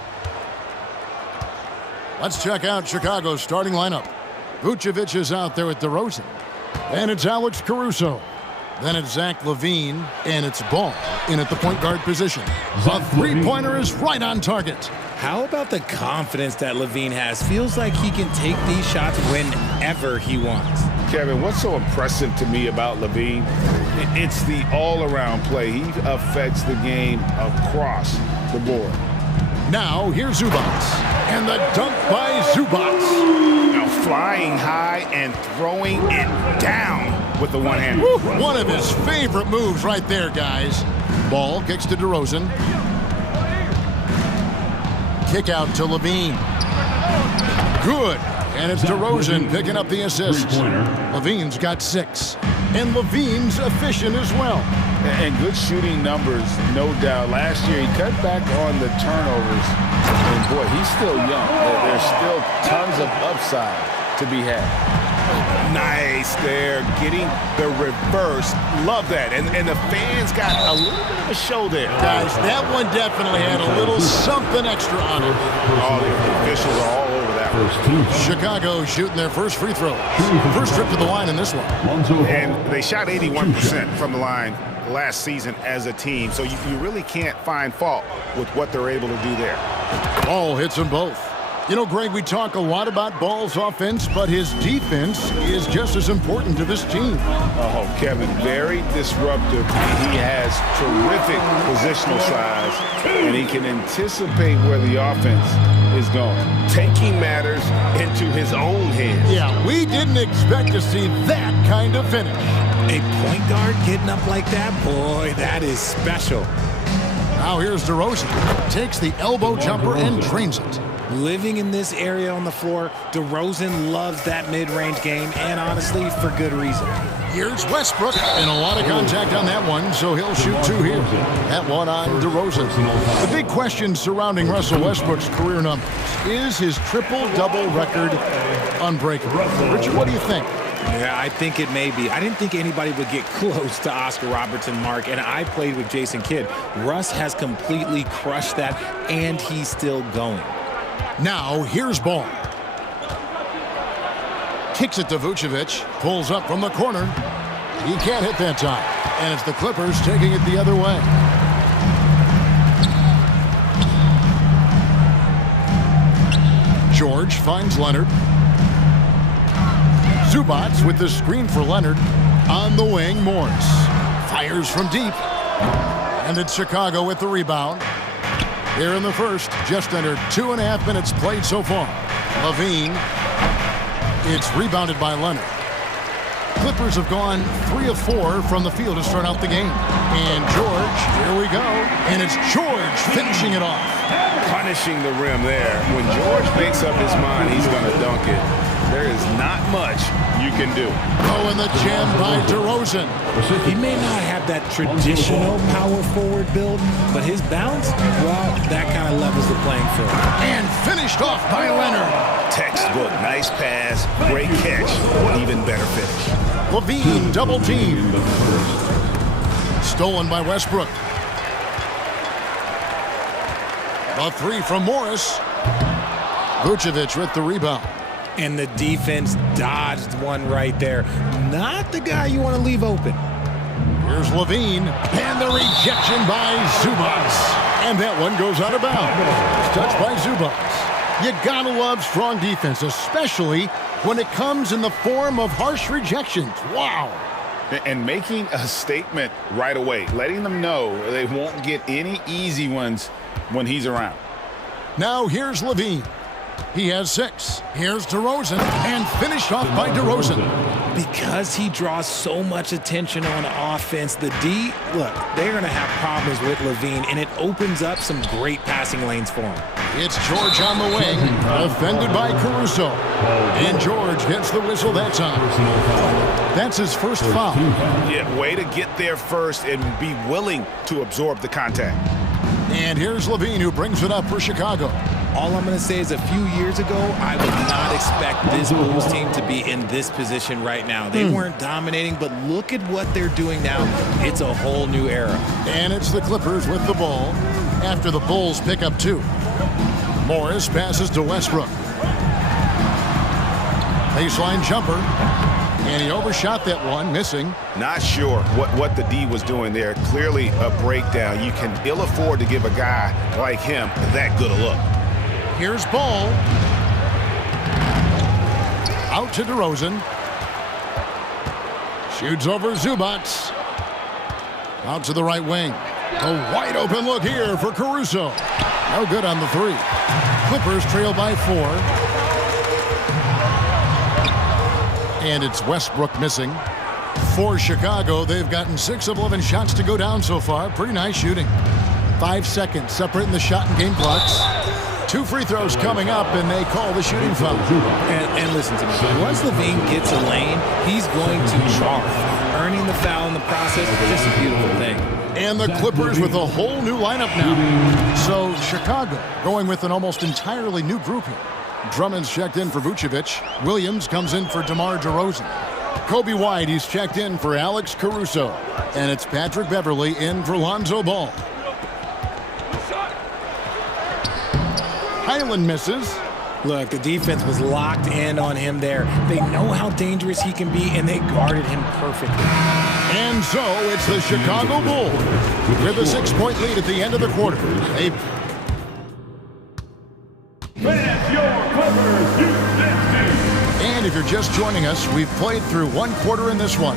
Let's check out Chicago's starting lineup. Vucevic is out there with DeRozan. And it's Alex Caruso. Then it's Zach LaVine, and it's Ball in at the point guard position. The three-pointer is right on target. How about the confidence that LaVine has? Feels like he can take these shots whenever he wants. Kevin, what's so impressive to me about LaVine? It's the all-around play. He affects the game across the board. Now, here's Zubats. And the dunk by Zubats. Now flying high and throwing it down with the one-hander. One of his favorite moves right there, guys. Ball kicks to DeRozan. Kick out to LaVine. Good. And it's DeRozan picking up the assist. LaVine's got 6. And LaVine's efficient as well. And good shooting numbers, no doubt. Last year, he cut back on the turnovers. And, boy, he's still young. There's still tons of upside to be had. Nice there, getting the reverse. Love that. And the fans got a little bit of a show there. Guys, that one definitely had a little something extra on it. All the officials are all over that one. Chicago shooting their first free throw. First trip to the line in this one. And they shot 81% from the line last season as a team. So you really can't find fault with what they're able to do there. Ball hits them both. You know, Greg, we talk a lot about Ball's offense, but his defense is just as important to this team. Oh, Kevin, very disruptive. He has terrific positional size, and he can anticipate where the offense is going. Taking matters into his own hands. Yeah, we didn't expect to see that kind of finish. A point guard getting up like that? Boy, that is special. Now here's DeRozan. Takes the elbow jumper and drains it. Living in this area on the floor, DeRozan loves that mid-range game, and honestly, for good reason. Here's Westbrook, and a lot of contact on that one, so he'll shoot 2 here. That one on DeRozan. The big question surrounding Russell Westbrook's career numbers. Is his triple-double record unbreakable? Richard, what do you think? Yeah, I think it may be. I didn't think anybody would get close to Oscar Robertson, Mark, and I played with Jason Kidd. Russ has completely crushed that, and he's still going. Now, here's Ball. Kicks it to Vucevic. Pulls up from the corner. He can't hit that time. And it's the Clippers taking it the other way. George finds Leonard. Zubats with the screen for Leonard. On the wing, Morris. Fires from deep. And it's Chicago with the rebound. Here in the first, just under 2.5 minutes played so far. LaVine. It's rebounded by Leonard. Clippers have gone 3 of 4 from the field to start out the game. And George, here we go. And it's George finishing it off. Punishing the rim there. When George makes up his mind he's going to dunk it, there is not much you can do. Oh, and the jam by DeRozan. He may not have that traditional power forward build, but his bounce, well, that kind of levels the playing field. And finished off by Leonard. Textbook, nice pass, great catch, even better finish. LaVine double team. Stolen by Westbrook. A 3 from Morris. Vucevic with the rebound. And the defense dodged one right there. Not the guy you want to leave open. Here's LaVine. And the rejection by Zubats. And that one goes out of bounds. Touched by Zubats. You gotta love strong defense, especially when it comes in the form of harsh rejections. Wow. And making a statement right away, letting them know they won't get any easy ones when he's around. Now here's LaVine. He has 6. Here's DeRozan, and finished off by DeRozan. Because he draws so much attention on offense, the D, look, they're going to have problems with LaVine, and it opens up some great passing lanes for him. It's George on the wing, offended by Caruso. And George gets the whistle that time. That's his first foul. Yeah, way to get there first and be willing to absorb the contact. And here's LaVine, who brings it up for Chicago. All I'm going to say is a few years ago, I would not expect this Bulls team to be in this position right now. They weren't dominating, but look at what they're doing now. It's a whole new era. And it's the Clippers with the ball. after the Bulls pick up 2. Morris passes to Westbrook. Baseline jumper. And he overshot that one, missing. Not sure what the D was doing there. Clearly a breakdown. You can ill afford to give a guy like him that good a look. Here's Ball. Out to DeRozan. Shoots over Zubats. Out to the right wing. A wide open look here for Caruso. No good on the 3. Clippers trail by 4. And it's Westbrook missing. For Chicago, they've gotten 6 of 11 shots to go down so far. Pretty nice shooting. 5 seconds separating the shot and game clocks. 2 free throws coming up, and they call the shooting foul. And listen to me. Once LaVine gets a lane, he's going to charge. Earning the foul in the process is just a beautiful thing. And the Clippers with a whole new lineup now. So Chicago going with an almost entirely new group here. Drummond's checked in for Vucevic. Williams comes in for DeMar DeRozan. Kobe White, he's checked in for Alex Caruso. And it's Patrick Beverley in for Lonzo Ball. Highland misses. Look, the defense was locked in on him there. They know how dangerous he can be, and they guarded him perfectly. And so it's the Chicago Bulls with a 6-point lead at the end of the quarter. And if you're just joining us, we've played through 1 quarter in this one.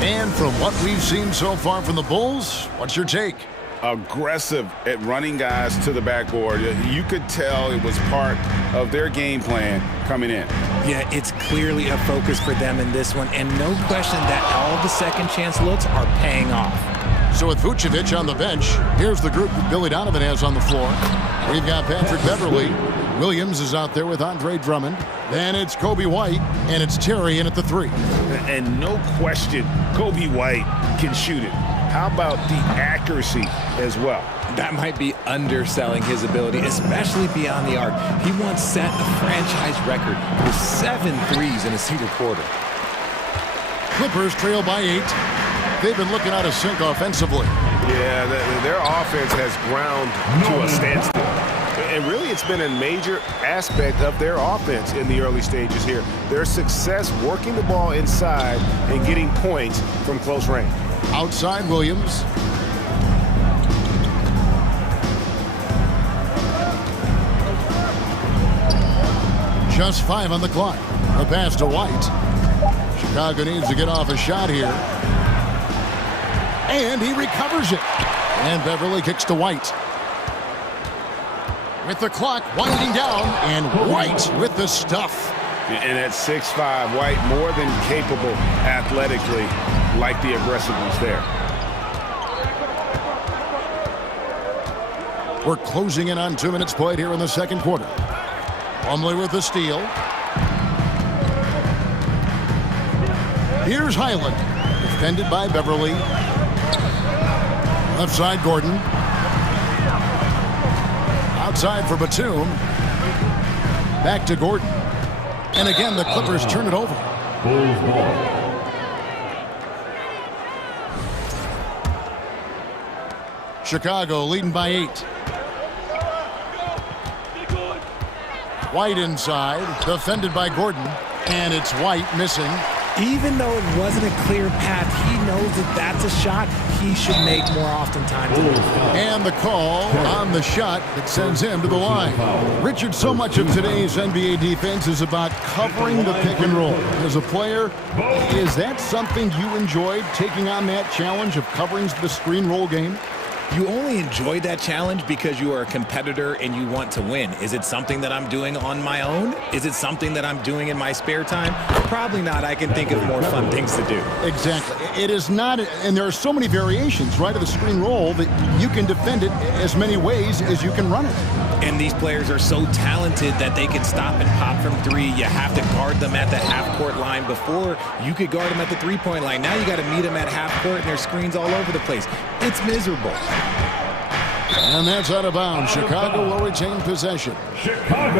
And from what we've seen so far from the Bulls, what's your take? Aggressive at running guys to the backboard. You could tell it was part of their game plan coming in. Yeah, it's clearly a focus for them in this one, and no question that all the second chance looks are paying off. So with Vucevic on the bench, here's the group that Billy Donovan has on the floor. We've got Patrick Beverley. Williams is out there with Andre Drummond. Then it's Kobe White, and it's Terry in at the 3. And no question, Kobe White can shoot it. How about the accuracy as well? That might be underselling his ability, especially beyond the arc. He once set a franchise record with 7 threes in a single quarter. Clippers trail by 8. They've been looking out of sync offensively. Yeah, their offense has ground to a standstill. And really, it's been a major aspect of their offense in the early stages here. Their success working the ball inside and getting points from close range. Outside Williams. Just 5 on the clock. The pass to White. Chicago needs to get off a shot here. And he recovers it. And Beverley kicks to White. With the clock winding down, and White with the stuff. And at 6'5", White more than capable athletically, like the aggressiveness there. We're closing in on 2 minutes played here in the second quarter. Plumlee with the steal. Here's Highland, defended by Beverley. Left side, Gordon. Outside for Batum. Back to Gordon. And again, the Clippers turn it over. Bulls ball. Chicago leading by 8. White inside, defended by Gordon. And it's White missing. Even though it wasn't a clear path, he knows that that's a shot he should make more oftentimes. And the call on the shot that sends him to the line. Richard, so much of today's NBA defense is about covering the pick and roll. As a player, is that something you enjoyed, taking on that challenge of covering the screen roll game? You only enjoy that challenge because you are a competitor and you want to win. Is it something that I'm doing on my own? Is it something that I'm doing in my spare time? Probably not. I can think of more fun things to do. Exactly. It is not, and there are so many variations, right, of the screen roll that you can defend it as many ways as you can run it. And these players are so talented that they can stop and pop from 3. You have to guard them at the half-court line. Before, you could guard them at the 3-point line. Now you got to meet them at half-court, and there's screens all over the place. It's miserable. And that's out of bounds. Chicago will retain possession.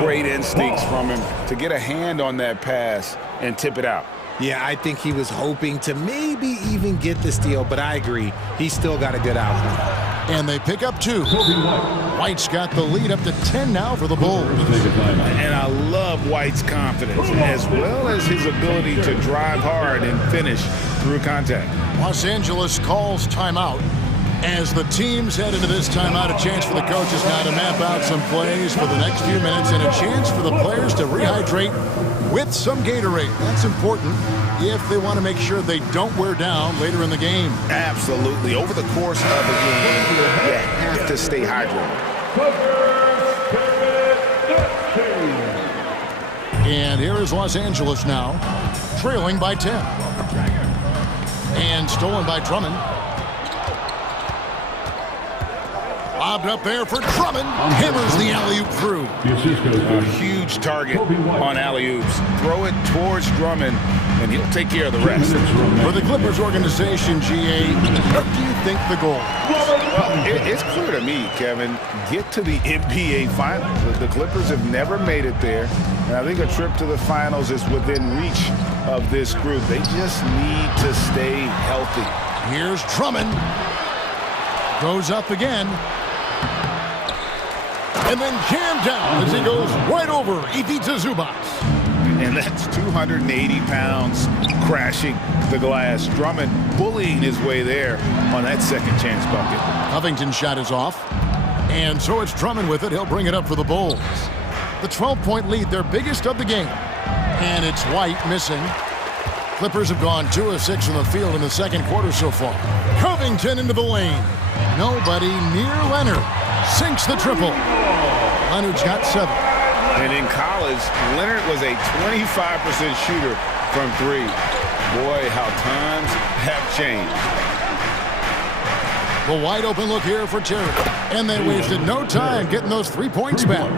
Great instincts from him to get a hand on that pass and tip it out. Yeah, I think he was hoping to maybe even get the steal, but I agree. He's still got a good outlet. And they pick up 2. White's got the lead up to 10 now for the Bulls. And I love White's confidence, as well as his ability to drive hard and finish through contact. Los Angeles calls timeout. As the teams head into this timeout, a chance for the coaches now to map out some plays for the next few minutes and a chance for the players to rehydrate with some Gatorade. That's important if they want to make sure they don't wear down later in the game. Absolutely. Over the course of the game, you have to stay hydrated. And here is Los Angeles now, trailing by 10. And stolen by Drummond. Lobbed up there for Drummond. Hammers the alley-oop through. A huge target on alley-oops. Throw it towards Drummond, and he'll take care of the rest. For the Clippers organization, GA, what do you think the goal? Well, it's clear to me, Kevin, get to the NBA Finals. The Clippers have never made it there, and I think a trip to the Finals is within reach of this group. They just need to stay healthy. Here's Drummond. Goes up again. And then jammed down as he goes right over Ivica Zubac. And that's 280 pounds crashing the glass. Drummond bullying his way there on that second chance bucket. Covington's shot is off. And so it's Drummond with it. He'll bring it up for the Bulls. The 12-point lead, their biggest of the game. And it's White missing. Clippers have gone 2 of 6 from the field in the second quarter so far. Covington into the lane. Nobody near Leonard. Sinks the triple. Leonard's got 7. And in college, Leonard was a 25% shooter from 3. Boy, how times have changed. The wide open look here for Terry. And they wasted no time getting those 3 points back.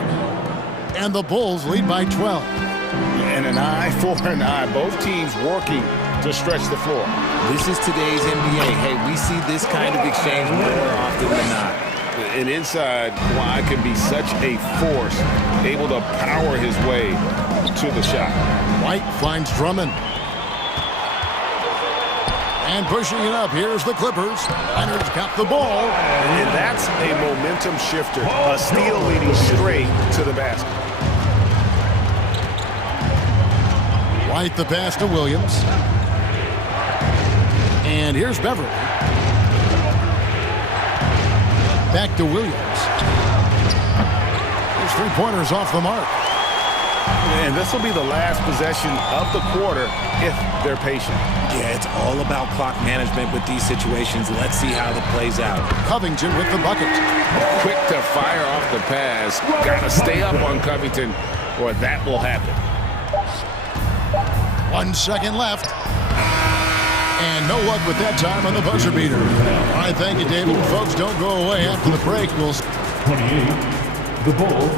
And the Bulls lead by 12. And an eye for an eye. Both teams working to stretch the floor. This is today's NBA. Hey, we see this kind of exchange more often than not. And inside, Kawhi can be such a force, able to power his way to the shot. White finds Drummond. And pushing it up, here's the Clippers. Leonard's got the ball. And that's a momentum shifter. A steal leading straight to the basket. White the pass to Williams. And here's Beverly. Back to Williams. His 3-pointers off the mark. And this will be the last possession of the quarter if they're patient. Yeah, it's all about clock management with these situations. Let's see how it plays out. Covington with the bucket. Quick to fire off the pass. Got to stay up on Covington or that will happen. 1 second left. And no luck with that time on the buzzer beater. All right, thank you, David. Folks, don't go away after the break. We'll 28, the Bulls,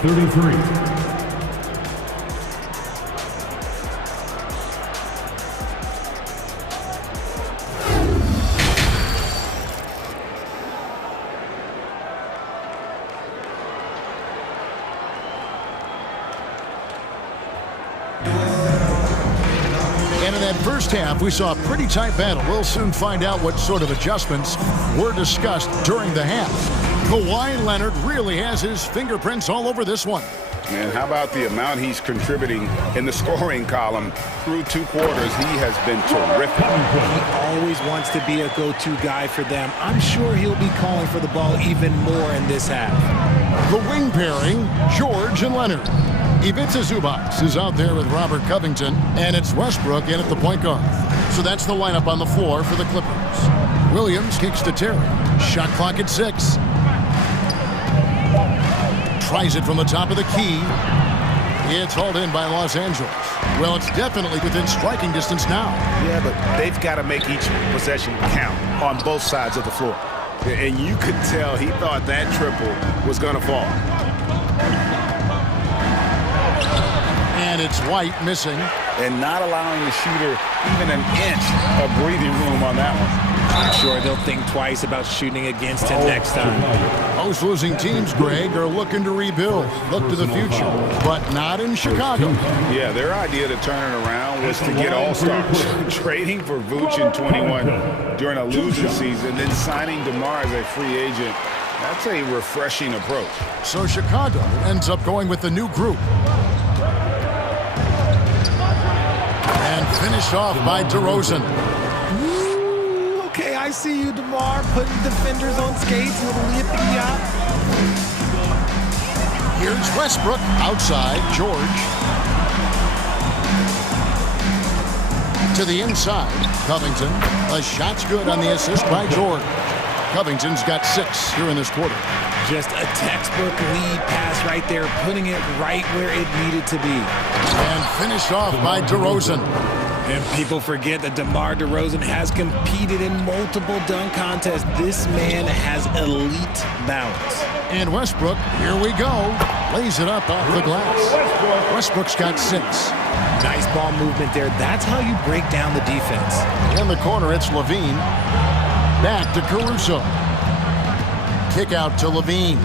33. First half, we saw a pretty tight battle. We'll soon find out what sort of adjustments were discussed during the half. Kawhi Leonard really has his fingerprints all over this one. And how about the amount he's contributing in the scoring column through 2 quarters? He has been terrific. He always wants to be a go-to guy for them. I'm sure he'll be calling for the ball even more in this half. The wing pairing, George and Leonard. Ivica Zubac is out there with Robert Covington, and it's Westbrook in at the point guard. So that's the lineup on the floor for the Clippers. Williams kicks to Terry. Shot clock at 6. Tries it from the top of the key. It's hauled in by Los Angeles. Well, it's definitely within striking distance now. Yeah, but they've got to make each possession count on both sides of the floor. And you could tell he thought that triple was going to fall. And it's White missing. And not allowing the shooter even an inch of breathing room on that one. I'm sure they'll think twice about shooting against him next time. Most losing teams, Greg, are looking to rebuild, look to the future, but not in Chicago. Yeah, their idea to turn it around was to get all-stars. Trading for Vooch in 21 during a losing season, then signing DeMar as a free agent. That's a refreshing approach. So Chicago ends up going with the new group. And finished off by DeRozan. Ooh, okay, I see you, DeMar, putting defenders on skates, a little yippee-yop. Here's Westbrook outside, George. To the inside, Covington. A shot's good on the assist by George. Covington's got 6 here in this quarter. Just a textbook lead pass right there, putting it right where it needed to be. And finished off by DeRozan. And people forget that DeMar DeRozan has competed in multiple dunk contests. This man has elite balance. And Westbrook, here we go, lays it up off the glass. Westbrook's got 6. Nice ball movement there. That's how you break down the defense. In the corner, it's Levine. Back to Caruso. Kick out to Levine.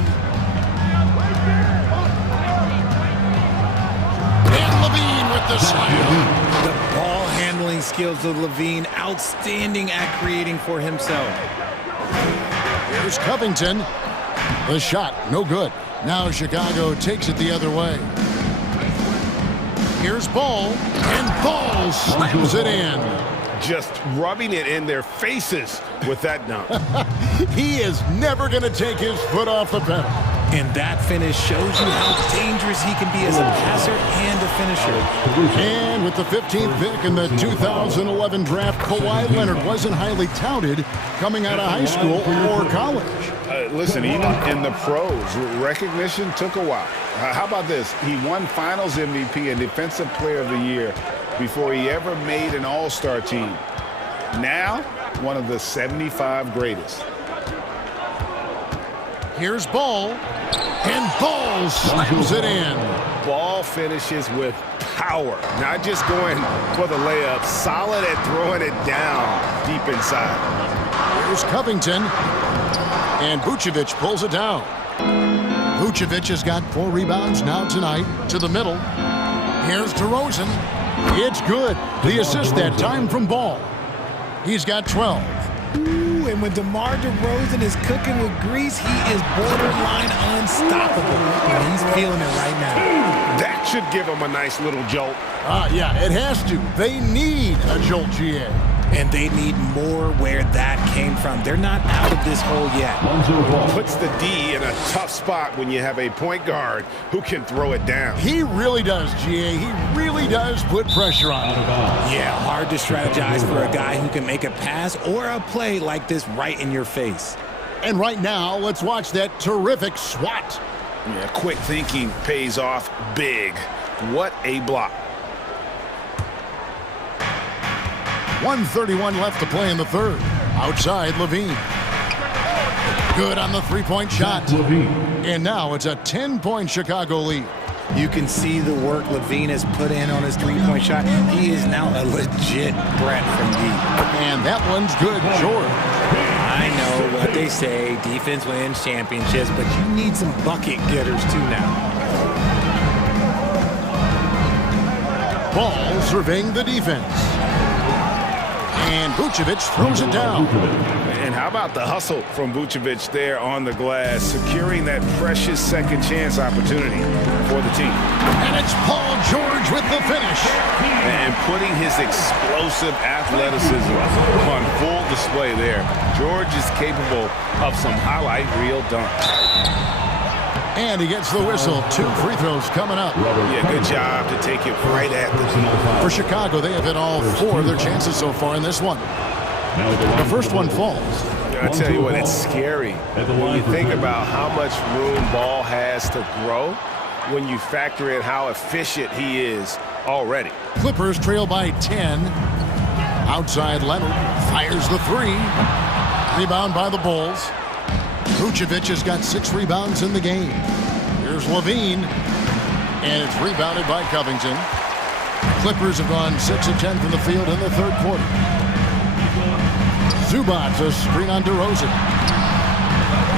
And Levine with the slam. The ball handling skills of Levine, outstanding at creating for himself. Here's Covington. The shot, no good. Now Chicago takes it the other way. Here's Ball, and Ball slams it in. Just rubbing it in their faces with that dunk. He is never going to take his foot off the pedal. And that finish shows you how dangerous he can be as a passer and a finisher. And with the 15th pick in the 2011 draft, Kawhi Leonard wasn't highly touted coming out of high school or college. Listen, even in the pros, recognition took a while. How about this? He won Finals MVP and Defensive Player of the Year before he ever made an All-Star team. Now, one of the 75 greatest. Here's Ball, and Ball slams it in. Ball finishes with power, not just going for the layup, solid at throwing it down deep inside. Here's Covington, and Vucevic pulls it down. Vucevic has got 4 rebounds now tonight. To the middle. Here's DeRozan. It's good. The assist that time from Ball. He's got 12. Ooh, and when DeMar DeRozan is cooking with grease, he is borderline unstoppable. And he's feeling it right now. That should give him a nice little jolt. Yeah, it has to. They need a jolt, GA. And they need more where that came from. They're not out of this hole yet. Puts the D in a tough spot when you have a point guard who can throw it down. He really does, GA. He really does put pressure on him. Yeah, hard to strategize for a guy who can make a pass or a play like this right in your face. And right now, let's watch that terrific swat. Yeah, quick thinking pays off big. What a block. 1:31 left to play in the third. Outside, Levine. Good on the three-point shot. And now it's a 10-point Chicago lead. You can see the work Levine has put in on his three-point shot. He is now a legit threat from deep. And that one's good, George. I know what they say, defense wins championships, but you need some bucket getters too now. Ball surveying the defense. And Vucevic throws it down. And how about the hustle from Vucevic there on the glass, securing that precious second chance opportunity for the team. And it's Paul George with the finish. And putting his explosive athleticism on full display there. George is capable of some highlight reel dunks. And he gets the whistle. 2 free throws coming up. Yeah, good job to take it right at the tee. For Chicago, they have hit all 4 of their chances so far in this one. The first one falls. I tell you what, it's scary when you think about how much room Ball has to grow when you factor in how efficient he is already. Clippers trail by 10. Outside Leonard fires the 3. Rebound by the Bulls. Vucevic has got 6 rebounds in the game. Here's Levine. And it's rebounded by Covington. Clippers have gone 6 of 10 from the field in the third quarter. Zubac, a screen on DeRozan.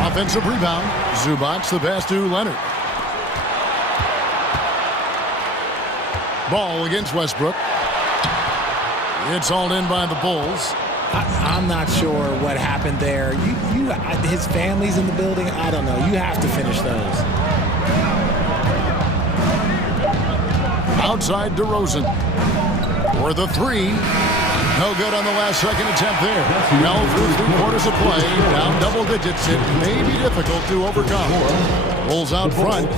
Offensive rebound. Zubac, the pass to Leonard. Ball against Westbrook. It's hauled in by the Bulls. I'm not sure what happened there. His family's in the building. I don't know. You have to finish those. Outside DeRozan. For the three. No good on the last second attempt there. Well through 3 quarters of play. Down double digits. It may be difficult to overcome. Bulls out front.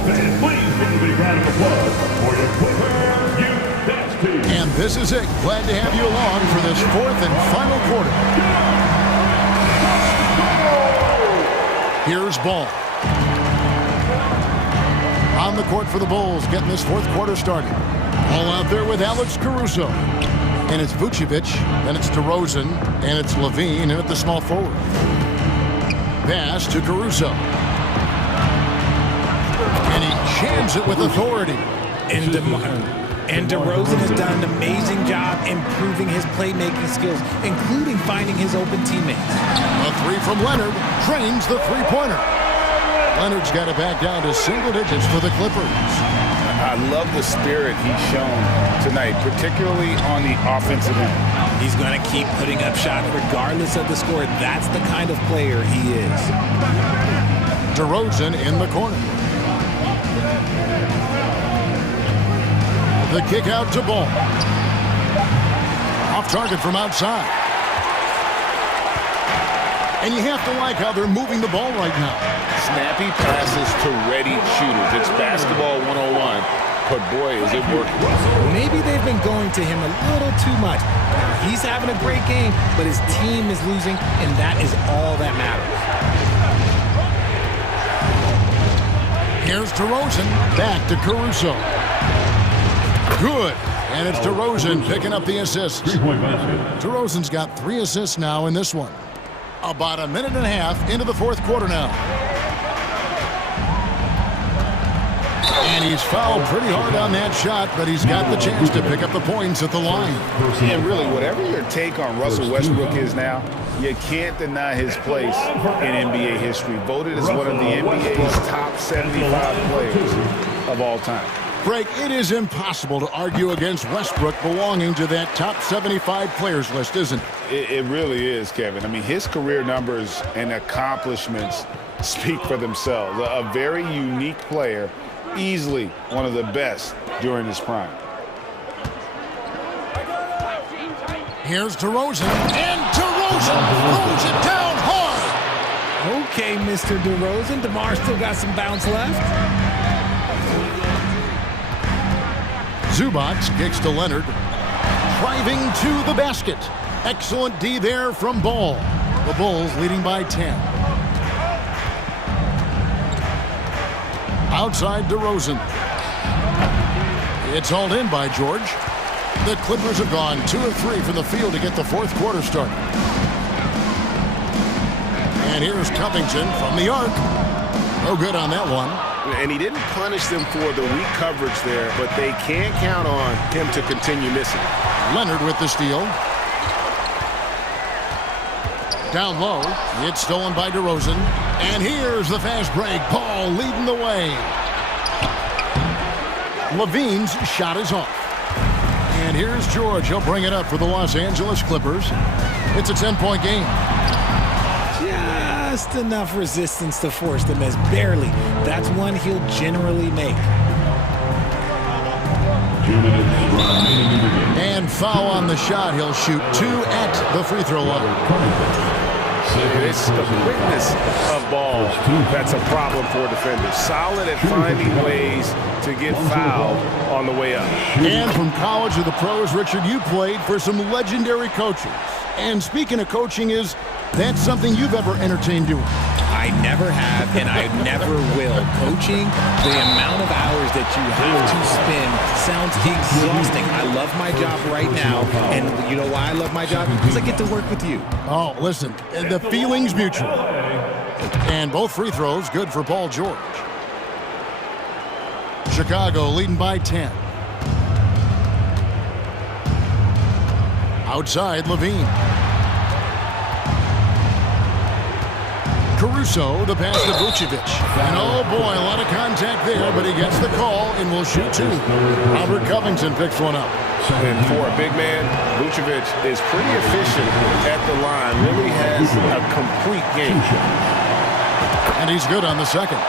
And this is it. Glad to have you along for this 4th and final quarter. Here's Ball. On the court for the Bulls, getting this 4th quarter started. All out there with Alex Caruso. And it's Vucevic, and it's DeRozan, and it's Levine, and at the small forward. Pass to Caruso. And he jams it with authority. And DeRozan has done an amazing job improving his playmaking skills, including finding his open teammates. A three from Leonard drains the three-pointer. Leonard's got it back down to single digits for the Clippers. I love the spirit he's shown tonight, particularly on the offensive end. He's going to keep putting up shots regardless of the score. That's the kind of player he is. DeRozan in the corner. The kick out to Ball. Off target from outside. And you have to like how they're moving the ball right now. Snappy passes to ready shooters. It's basketball 101, but boy, is it working. Maybe they've been going to him a little too much. Now, he's having a great game, but his team is losing, and that is all that matters. Here's DeRozan. Back to Caruso. Good. And it's DeRozan picking up the assists. DeRozan's got 3 assists now in this one. About a minute and a half into the 4th quarter now. And he's fouled pretty hard on that shot, but he's got the chance to pick up the points at the line. And really, whatever your take on Russell Westbrook is now, you can't deny his place in NBA history. Voted as one of the NBA's top 75 players of all time. Greg, it is impossible to argue against Westbrook belonging to that top 75 players list, isn't it? It really is, Kevin. I mean, his career numbers and accomplishments speak for themselves. A very unique player, easily one of the best during his prime. Here's DeRozan, and DeRozan throws it down hard. Okay, Mr. DeRozan. DeMar still got some bounce left. Zubac kicks to Leonard. Driving to the basket. Excellent D there from Ball. The Bulls leading by 10. Outside DeRozan. It's hauled in by George. The Clippers have gone 2 of 3 from the field to get the 4th quarter started. And here's Covington from the arc. No good on that one. And he didn't punish them for the weak coverage there, but they can't count on him to continue missing. Leonard with the steal. Down low. It's stolen by DeRozan. And here's the fast break. Ball leading the way. Levine's shot is off. And here's George. He'll bring it up for the Los Angeles Clippers. It's a 10-point game. Just enough resistance to force the miss. Barely. That's one he'll generally make. And foul on the shot. He'll shoot 2 at the free throw line. It's the quickness of Ball that's a problem for defenders. Solid at finding ways to get fouled on the way up. And from college to the pros, Richard, you played for some legendary coaches. And speaking of coaching, is that something you've ever entertained doing? I never have, and I never will. Coaching, the amount of hours that you have to spend sounds exhausting. I love my job right now, and you know why I love my job? Because I get to work with you. Oh, listen, the feeling's mutual. And both free throws good for Paul George. Chicago leading by 10. Outside, Levine. Caruso, the pass to Vucevic. And oh boy, a lot of contact there, but he gets the call and will shoot two. Robert Covington picks one up. And for a big man, Vucevic is pretty efficient at the line, really has a complete game. And he's good on the second.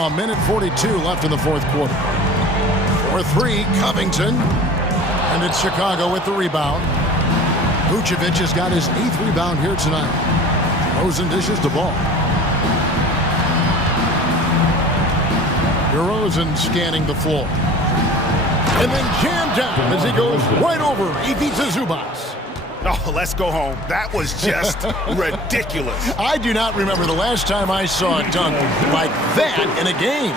A minute 42 left in the fourth quarter. For three, Covington. And it's Chicago with the rebound. Vucevic has got his 8th rebound here tonight. Rosen dishes the ball. DeRozan scanning the floor. And then jammed down as he goes right over Ivica Zubac. Oh, let's go home. That was just ridiculous. I do not remember the last time I saw a dunk like that in a game.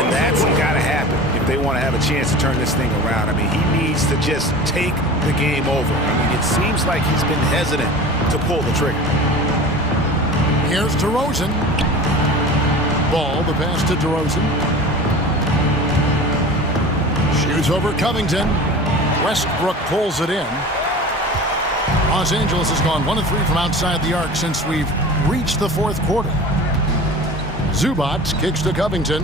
And that's got to happen if they want to have a chance to turn this thing around. I mean, he needs to just take the game over. I mean, it seems like he's been hesitant to pull the trigger. Here's DeRozan. Ball, the pass to DeRozan. Shoots over Covington. Westbrook pulls it in. Los Angeles has gone 1 of 3 from outside the arc since we've reached the fourth quarter. Zubac kicks to Covington.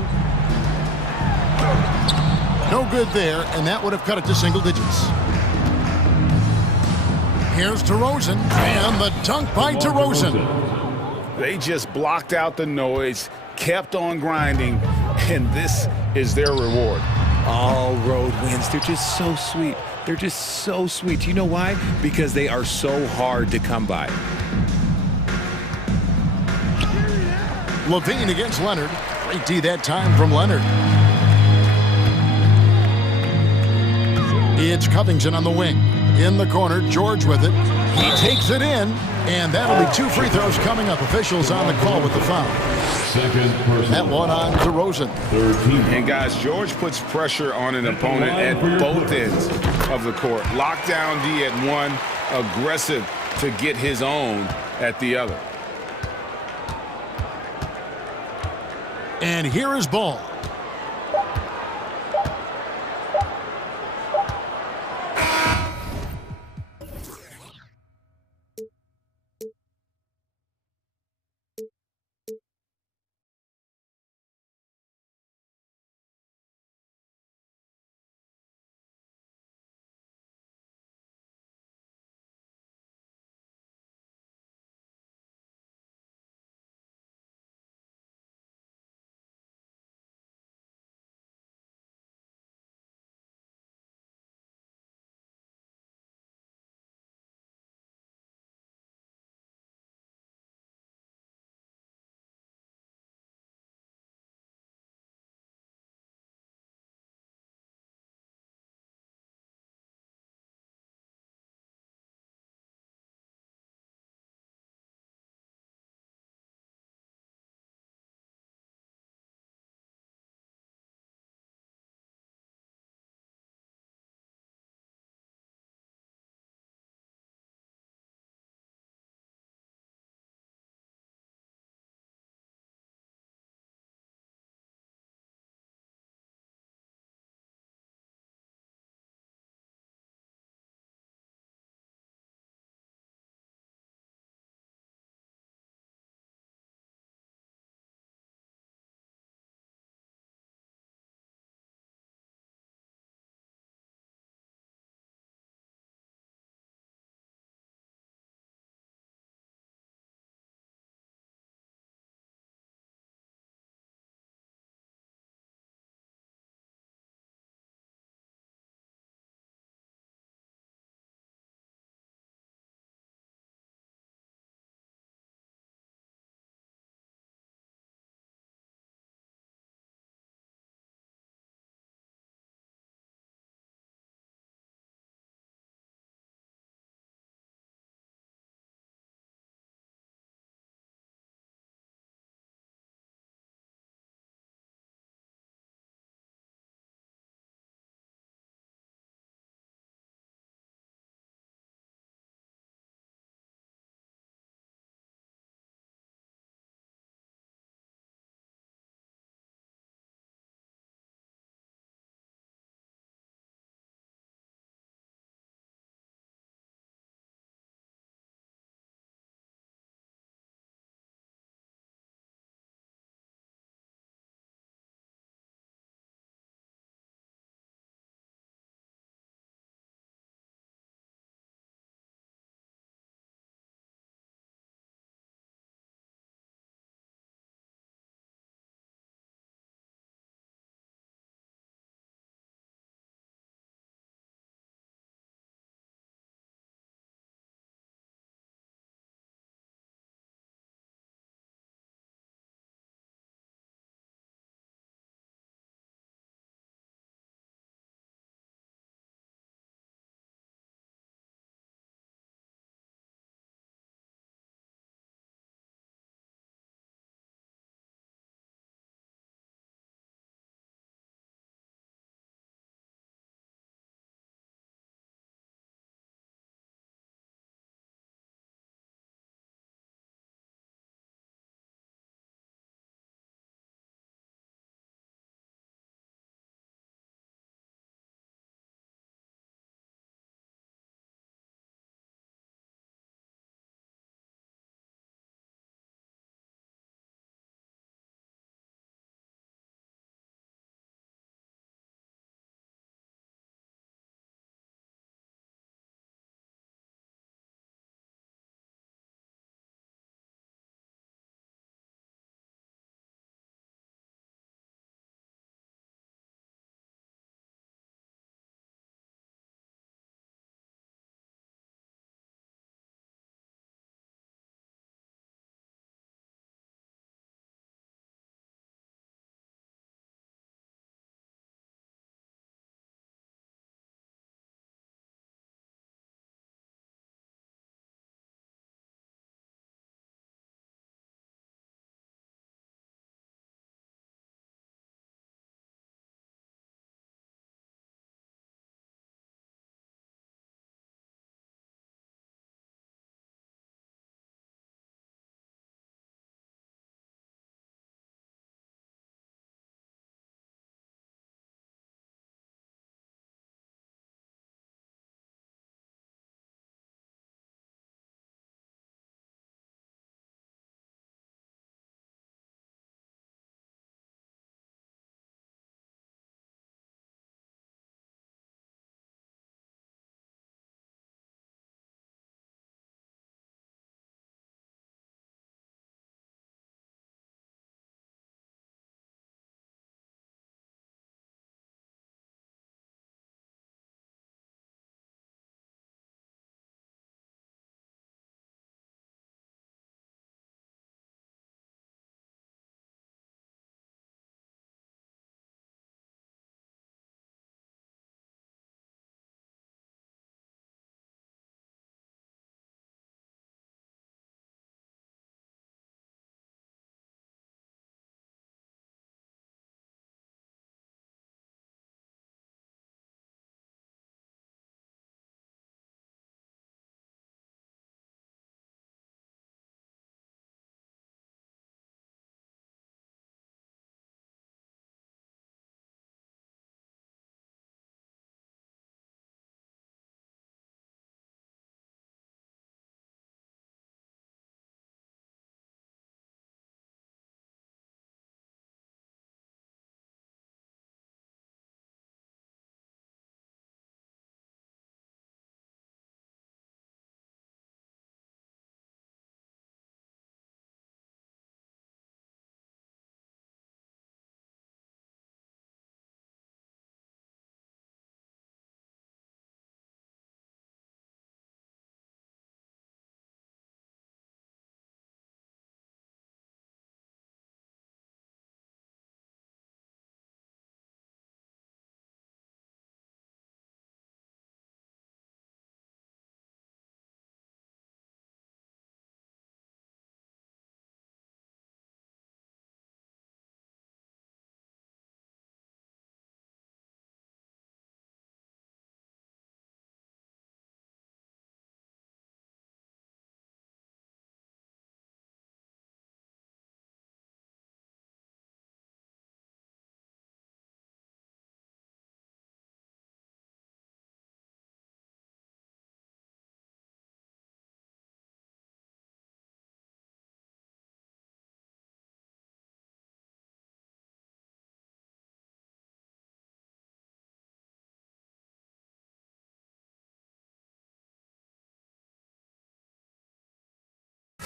No good there, and that would have cut it to single digits. Here's DeRozan, and the dunk by DeRozan. They just blocked out the noise, kept on grinding, and this is their reward. All road wins. They're just so sweet. They're just so sweet. You know why? Because they are so hard to come by. Levine against Leonard. Great D that time from Leonard. It's Covington on the wing. In the corner, George with it. He takes it in, and that'll be 2 free throws coming up. Officials on the call with the foul. That one on DeRozan. And guys, George puts pressure on an opponent at both ends of the court. Lockdown D at one, aggressive to get his own at the other. And here is Ball.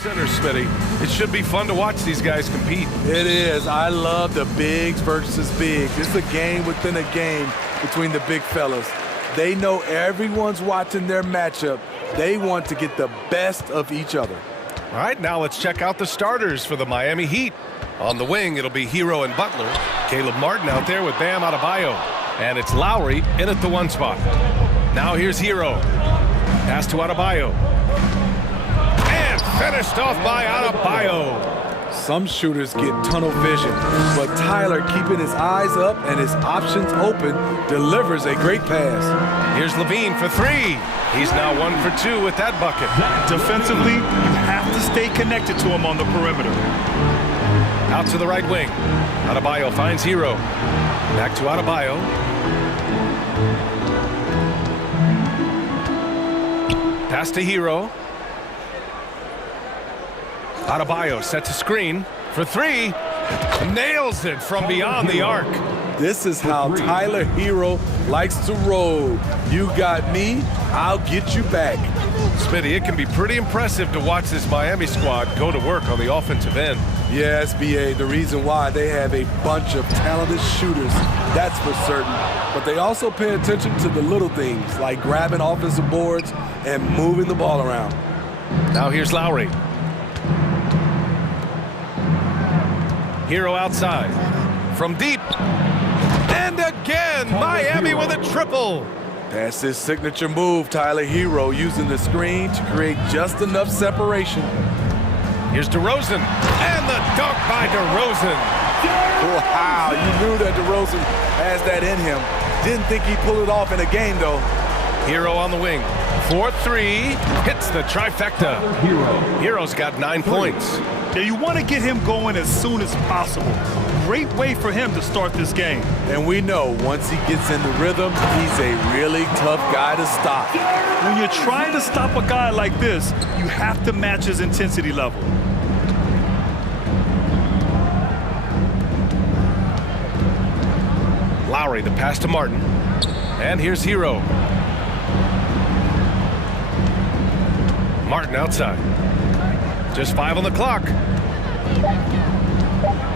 Center, Smitty. It should be fun to watch these guys compete. It is. I love the bigs versus bigs. It's a game within a game between the big fellas. They know everyone's watching their matchup. They want to get the best of each other. All right, now let's check out the starters for the Miami Heat. On the wing, it'll be Hero and Butler. Caleb Martin out there with Bam Adebayo. And it's Lowry in at the 1 spot. Now here's Hero. Pass to Adebayo. And finished off by Adebayo. Some shooters get tunnel vision, but Tyler, keeping his eyes up and his options open, delivers a great pass. Here's Levine for 3. He's now 1 for 2 with that bucket. Defensively, you have to stay connected to him on the perimeter. Out to the right wing. Adebayo finds Hero. Back to Adebayo. Pass to Hero. Adebayo sets a screen for 3. Nails it from beyond the arc. This is how Tyler Hero likes to roll. You got me, I'll get you back. Smitty, it can be pretty impressive to watch this Miami squad go to work on the offensive end. Yes, BA, the reason why they have a bunch of talented shooters, that's for certain. But they also pay attention to the little things, like grabbing offensive boards and moving the ball around. Now here's Lowry. Hero outside. From deep. And again, Miami with a triple. That's his signature move, Tyler Hero, using the screen to create just enough separation. Here's DeRozan. And the dunk by DeRozan. Wow, you knew that DeRozan has that in him. Didn't think he'd pull it off in a game, though. Hero on the wing. 4-3. Hits the trifecta. Hero's got 9 points. Yeah, you want to get him going as soon as possible. Great way for him to start this game. And we know once he gets in the rhythm, he's a really tough guy to stop. When you're trying to stop a guy like this, you have to match his intensity level. Lowry, the pass to Martin. And here's Hero. Martin outside. Just 5 on the clock.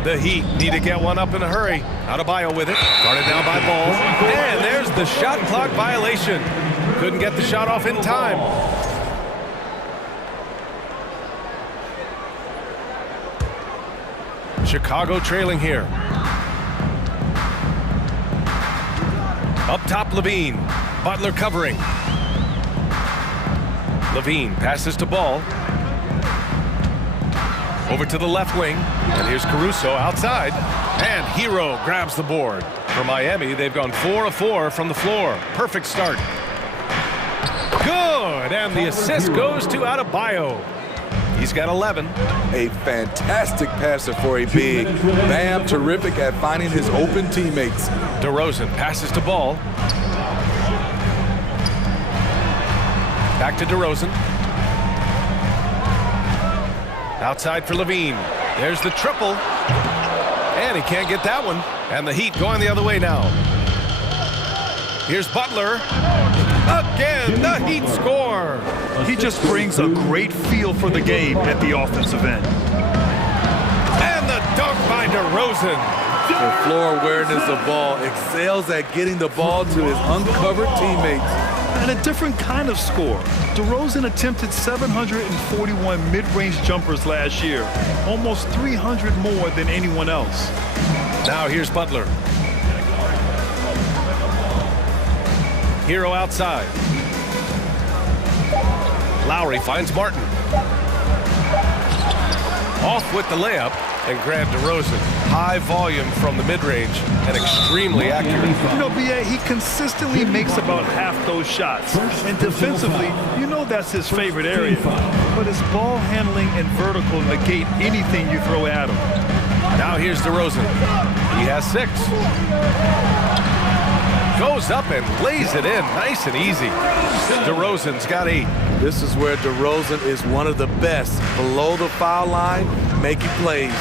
The Heat need to get one up in a hurry. Adebayo with it. Guarded down by Ball. And there's the shot clock violation. Couldn't get the shot off in time. Chicago trailing here. Up top, Levine. Butler covering. Levine passes to Ball. Over to the left wing. And here's Caruso outside. And Hero grabs the board. For Miami, they've gone 4 of 4 from the floor. Perfect start. Good. And the assist goes to Adebayo. He's got 11. A fantastic passer for a big. Bam, terrific at finding his open teammates. DeRozan passes to Ball. Back to DeRozan. Outside for Levine. There's the triple. And he can't get that one. And the Heat going the other way now. Here's Butler. Again, the Heat score. He just brings a great feel for the game at the offensive end. And the dunk by DeRozan. The floor awareness of Ball excels at getting the ball to his uncovered teammates. And a different kind of score. DeRozan attempted 741 mid-range jumpers last year, almost 300 more than anyone else. Now here's Butler. Hero outside. Lowry finds Martin. Off with the layup and grab DeRozan. High volume from the mid-range and extremely accurate. You know, B.A., he consistently makes about half those shots. And defensively, you know that's his favorite area. But his ball handling and vertical negate anything you throw at him. Now here's DeRozan. He has 6. Goes up and lays it in nice and easy. DeRozan's got 8. This is where DeRozan is one of the best. Below the foul line, making plays.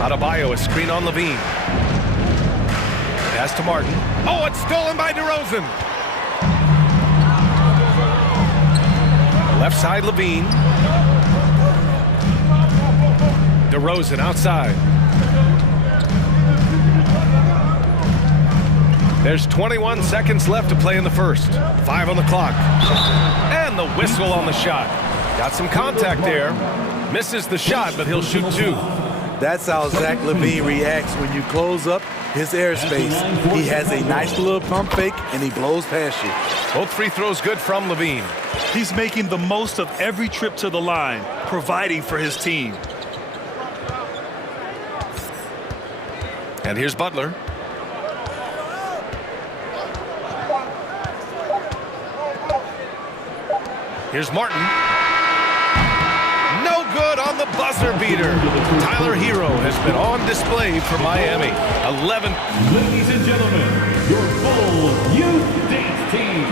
Adebayo, a screen on Levine. Pass to Martin. Oh, it's stolen by DeRozan. Left side, Levine. DeRozan outside. There's 21 seconds left to play in the first. 5 on the clock. And the whistle on the shot. Got some contact there. Misses the shot, but he'll shoot 2. That's how Zach LaVine reacts when you close up his airspace. He has a nice little pump fake, and he blows past you. Both free throws good from LaVine. He's making the most of every trip to the line, providing for his team. And here's Butler. Here's Martin. No good on the buzzer beater. Tyler Hero has been on display for Miami. 11. Ladies and gentlemen, your full youth dance team.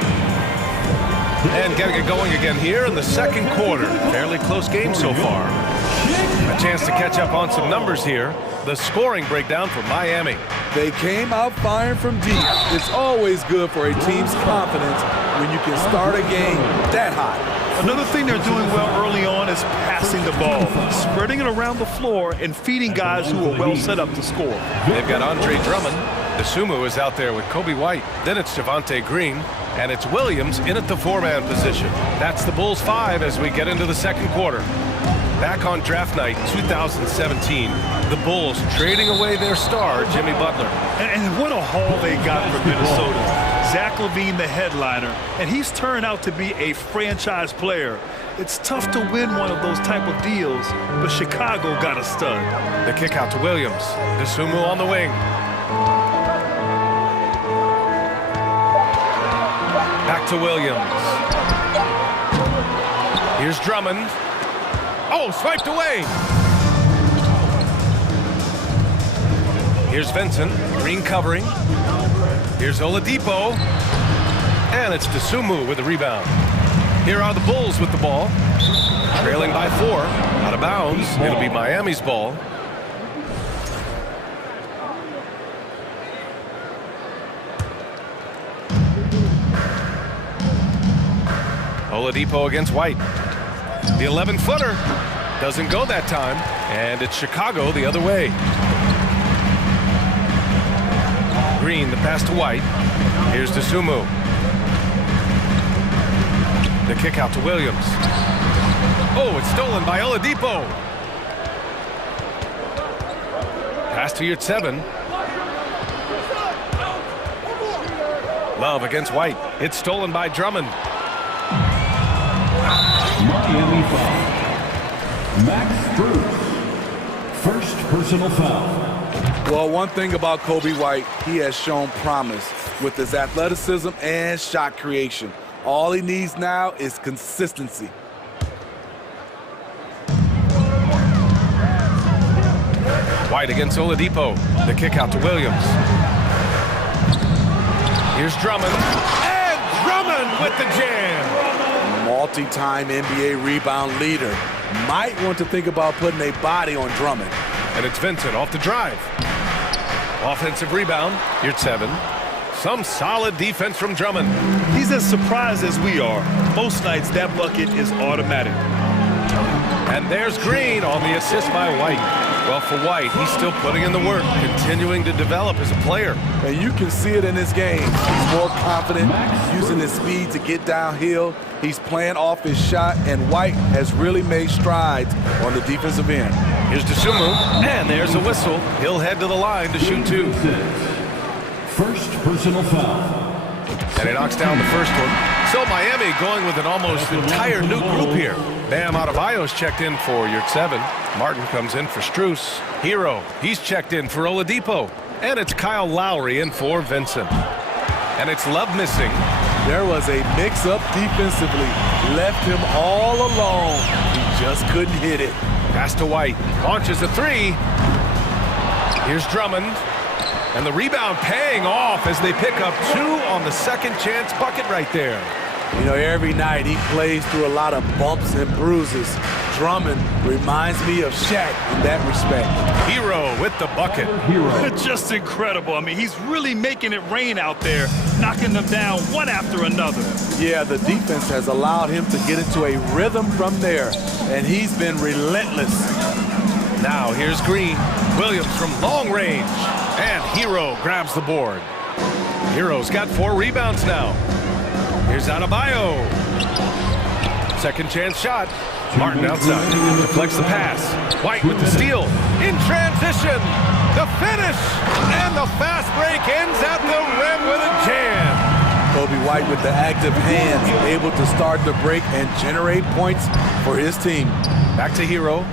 And getting it going again here in the second quarter. Fairly close game so far. A chance to catch up on some numbers here. The scoring breakdown for Miami. They came out firing from deep. It's always good for a team's confidence when you can start a game that hot. Another thing they're doing well early on is passing the ball, spreading it around the floor and feeding guys who are well set up to score. They've got Andre Drummond. DeSumo is out there with Kobe White. Then it's Javonte Green. And it's Williams in at the 4-man position. That's the Bulls 5 as we get into the second quarter. Back on draft night 2017, the Bulls trading away their star, Jimmy Butler. And what a haul they got from Minnesota. Zach LaVine, the headliner, and he's turned out to be a franchise player. It's tough to win one of those type of deals, but Chicago got a stud. The kick out to Williams. DeSumo on the wing. Back to Williams. Here's Drummond. Oh, swiped away. Here's Vincent. Green covering. Here's Oladipo. And it's DeSumo with the rebound. Here are the Bulls with the ball. Trailing by 4. Out of bounds. It'll be Miami's ball. Oladipo against White. The 11-footer doesn't go that time, and it's Chicago the other way. Green, the pass to White. Here's DeSumo. The kick out to Williams. Oh, it's stolen by Oladipo. Pass to your 7. Love against White. It's stolen by Drummond. Miami foul. Max Strus. First personal foul. Well, one thing about Kobe White, he has shown promise with his athleticism and shot creation. All he needs now is consistency. White against Oladipo. The kick out to Williams. Here's Drummond. And Drummond with the jam. Multi-time NBA rebound leader. Might want to think about putting a body on Drummond. And it's Vincent off the drive. Offensive rebound. You're 7. Some solid defense from Drummond. He's as surprised as we are. Most nights that bucket is automatic. And there's Green on the assist by White. Well, for White, he's still putting in the work, continuing to develop as a player. And you can see it in his game. He's more confident, using his speed to get downhill. He's playing off his shot, and White has really made strides on the defensive end. Here's DeSumo, and there's a whistle. He'll head to the line to shoot 2. First personal foul. And he knocks down the first one. So Miami going with an almost entire new group here. Bam Adebayo's checked in for your 7. Martin comes in for Strus. Hero, he's checked in for Oladipo. And it's Kyle Lowry in for Vincent. And it's Love missing. There was a mix-up defensively. Left him all alone. He just couldn't hit it. Pass to White. Launches a 3. Here's Drummond. And the rebound paying off as they pick up 2 on the second chance bucket right there. You know, every night he plays through a lot of bumps and bruises, Drummond reminds me of Shaq in that respect. Hero with the bucket. Just incredible. I mean, he's really making it rain out there, knocking them down one after another. Yeah, the defense has allowed him to get into a rhythm from there, and he's been relentless. Now here's Green. Williams from long range. And Hero grabs the board. Hero's got 4 rebounds now. Here's Adebayo. Second chance shot. Martin outside. Deflects the pass. White with the steal. In transition. The finish. And the fast break ends at the rim with a jam. Kobe White with the active hands, able to start the break and generate points for his team. Back to Hero.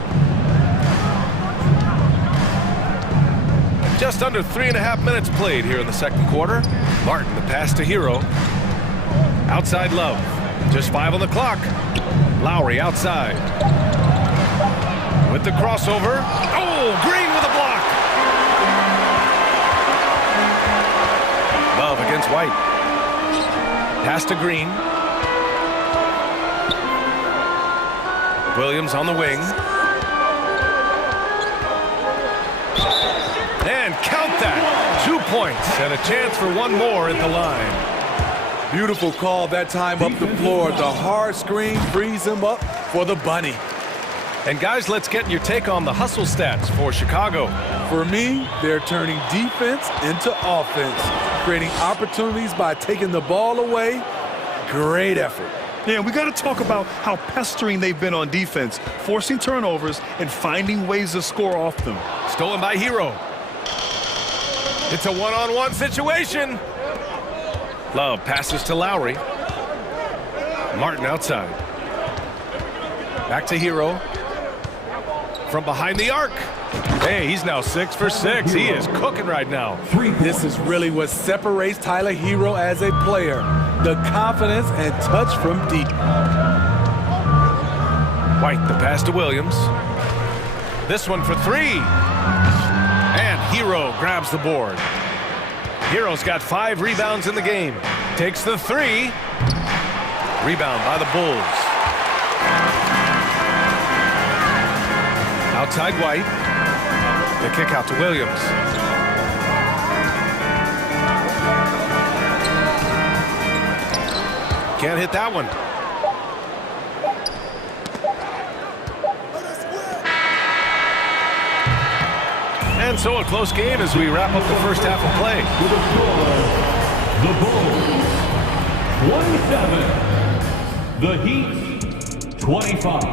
Just under 3.5 minutes played here in the second quarter. Martin, the pass to Hero. Outside Love. Just 5 on the clock. Lowry outside. With the crossover. Oh, Green with a block. Love against White. Pass to Green. Williams on the wing. And count that. 2 points and a chance for one more at the line. Beautiful call that time up the floor. The hard screen frees him up for the bunny. And guys, let's get your take on the hustle stats for Chicago. For me, they're turning defense into offense, creating opportunities by taking the ball away. Great effort. Yeah, we got to talk about how pestering they've been on defense, forcing turnovers and finding ways to score off them. Stolen by Hero. It's a one-on-one situation. Love passes to Lowry. Martin outside. Back to Hero. From behind the arc. Hey, he's now 6 for 6. He is cooking right now. This is really what separates Tyler Hero as a player. The confidence and touch from deep. White, the pass to Williams. This one for 3. And Hero grabs the board. Hero's got 5 rebounds in the game. Takes the 3. Rebound by the Bulls. Outside White. The kick out to Williams. Can't hit that one. And so a close game as we wrap up the first half of play. The Bulls, 27. The Heat, 25.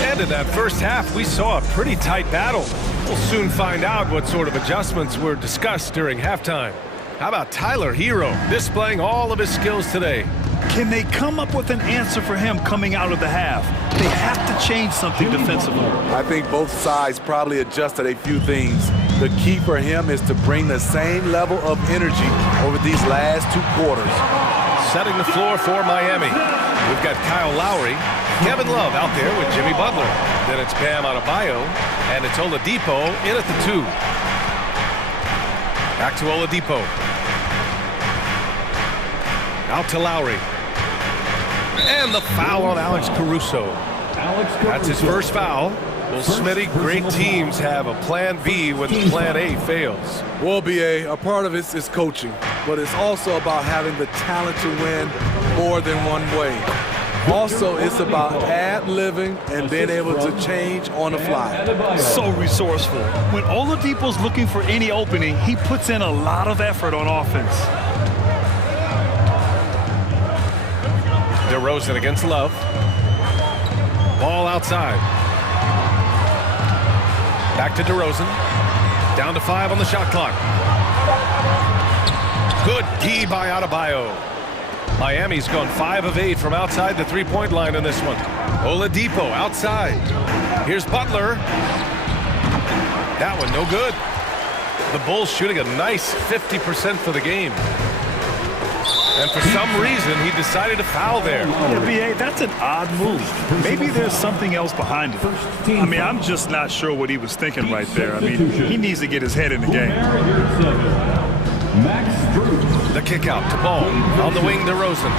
And in that first half, we saw a pretty tight battle. We'll soon find out what sort of adjustments were discussed during halftime. How about Tyler Hero displaying all of his skills today? Can they come up with an answer for him coming out of the half? They have to change something defensively. I think both sides probably adjusted a few things. The key for him is to bring the same level of energy over these last 2 quarters. Setting the floor for Miami. We've got Kyle Lowry, Kevin Love out there with Jimmy Butler. Then it's Bam Adebayo, and it's Oladipo in at the 2. Back to Oladipo. Out to Lowry. And the foul on Alex Caruso. That's his first foul. Well, Smitty, great teams have a plan B when plan A fails. Well, BA, a part of it is coaching, but it's also about having the talent to win more than one way. Also, it's about ad-libbing and being able to change on the fly. So resourceful. When Oladipo's looking for any opening, he puts in a lot of effort on offense. DeRozan against Love. Ball outside. Back to DeRozan. Down to 5 on the shot clock. Good D by Adebayo. Miami's gone 5 of 8 from outside the three-point line in this one. Oladipo outside. Here's Butler. That one no good. The Bulls shooting a nice 50% for the game. And for some reason, he decided to foul there. Yeah, B.A., that's an odd move. Maybe there's something else behind it. I mean, I'm just not sure what he was thinking right there. I mean, he needs to get his head in the game. The kick out to Ball. On the wing, DeRozan.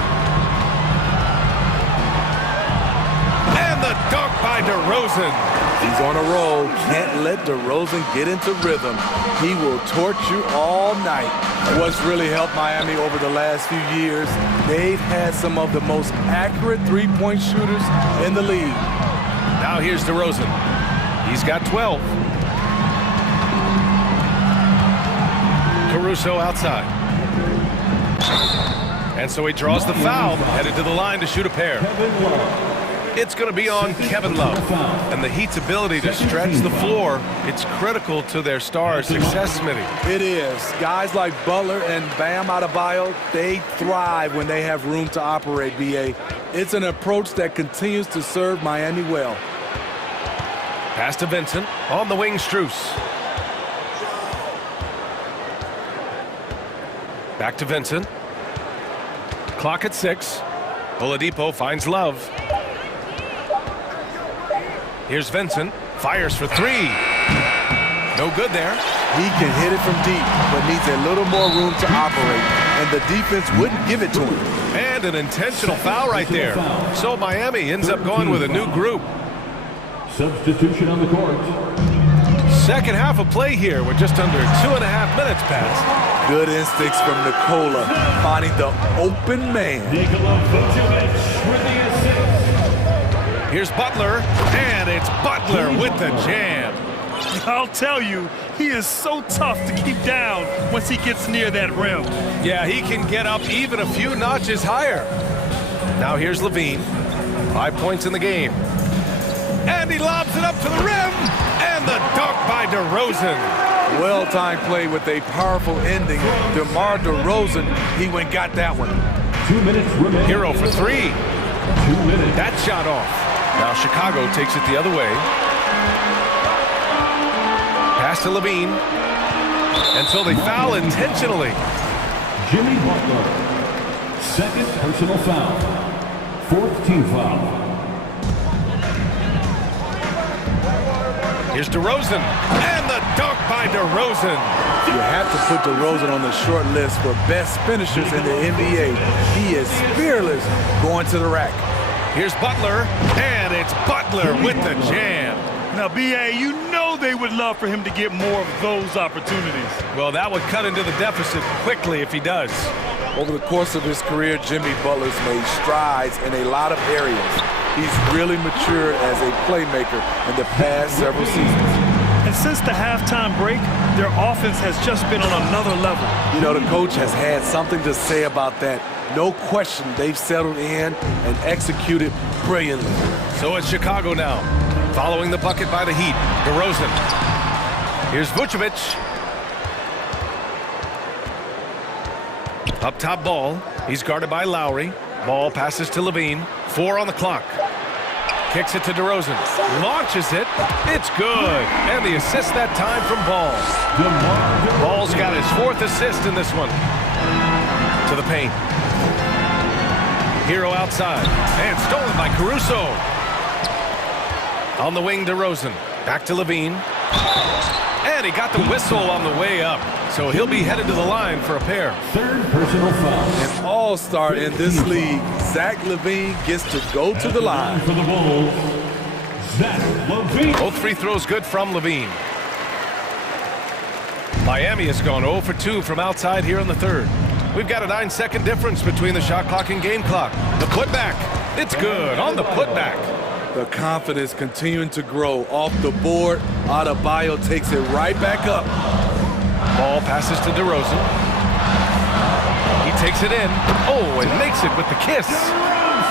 And the dunk by DeRozan. He's on a roll. Can't let DeRozan get into rhythm. He will torch you all night. What's really helped Miami over the last few years, they've had some of the most accurate three-point shooters in the league. Now here's DeRozan. He's got 12. Caruso outside. And so he draws the foul, headed to the line to shoot a pair. It's going to be on Kevin Love. And the Heat's ability to stretch the floor, it's critical to their star's success, Smitty. It is. Guys like Butler and Bam Adebayo, they thrive when they have room to operate, B.A. It's an approach that continues to serve Miami well. Pass to Vincent. On the wing, Strus. Back to Vincent. Clock at 6. Oladipo finds Love. Here's Vincent. Fires for 3. No good there. He can hit it from deep, but needs a little more room to operate, and the defense wouldn't give it to him. And an intentional foul right there. So Miami ends up going with a new group. Substitution on the court. Second half of play here with just under 2.5 minutes passed. Good instincts from Nikola, finding the open man. Here's Butler, and it's Butler with the jam. I'll tell you, he is so tough to keep down once he gets near that rim. Yeah, he can get up even a few notches higher. Now here's Levine. 5 points in the game. And he lobs it up to the rim, and the dunk by DeRozan. Well-timed play with a powerful ending. DeMar DeRozan, he went got that one. 2 minutes remaining. Hero for 3. 2 minutes. That shot off. Now Chicago takes it the other way. Pass to Levine. And so they foul intentionally. Jimmy Butler. Second personal foul. 4th team foul. Here's DeRozan. And the dunk by DeRozan. You have to put DeRozan on the short list for best finishers in the NBA. He is fearless going to the rack. Here's Butler, and it's Butler with the jam. Now, B.A., you know they would love for him to get more of those opportunities. Well, that would cut into the deficit quickly if he does. Over the course of his career, Jimmy Butler's made strides in a lot of areas. He's really matured as a playmaker in the past several seasons. And since the halftime break, their offense has just been on another level. You know, the coach has had something to say about that. No question, they've settled in and executed brilliantly. So it's Chicago now, following the bucket by the Heat. DeRozan. Here's Vucevic. Up top Ball. He's guarded by Lowry. Ball passes to Levine. 4 on the clock. Kicks it to DeRozan. Launches it. It's good. And the assist that time from Ball. Ball's got his 4th assist in this one. To the paint. Hero outside. And stolen by Caruso. On the wing, DeRozan. Back to Levine. And he got the whistle on the way up. So he'll be headed to the line for a pair. 3rd personal foul. An all-star in this league. Zach LaVine gets to go to the line. For the Bulls, Zach LaVine. Both free throws good from LaVine. Miami has gone 0 for 2 from outside here in the 3rd. We've got a 9-second difference between the shot clock and game clock. The putback. It's good on the putback. The confidence continuing to grow off the board. Adebayo takes it right back up. Ball passes to DeRozan. He takes it in. Oh, and makes it with the kiss.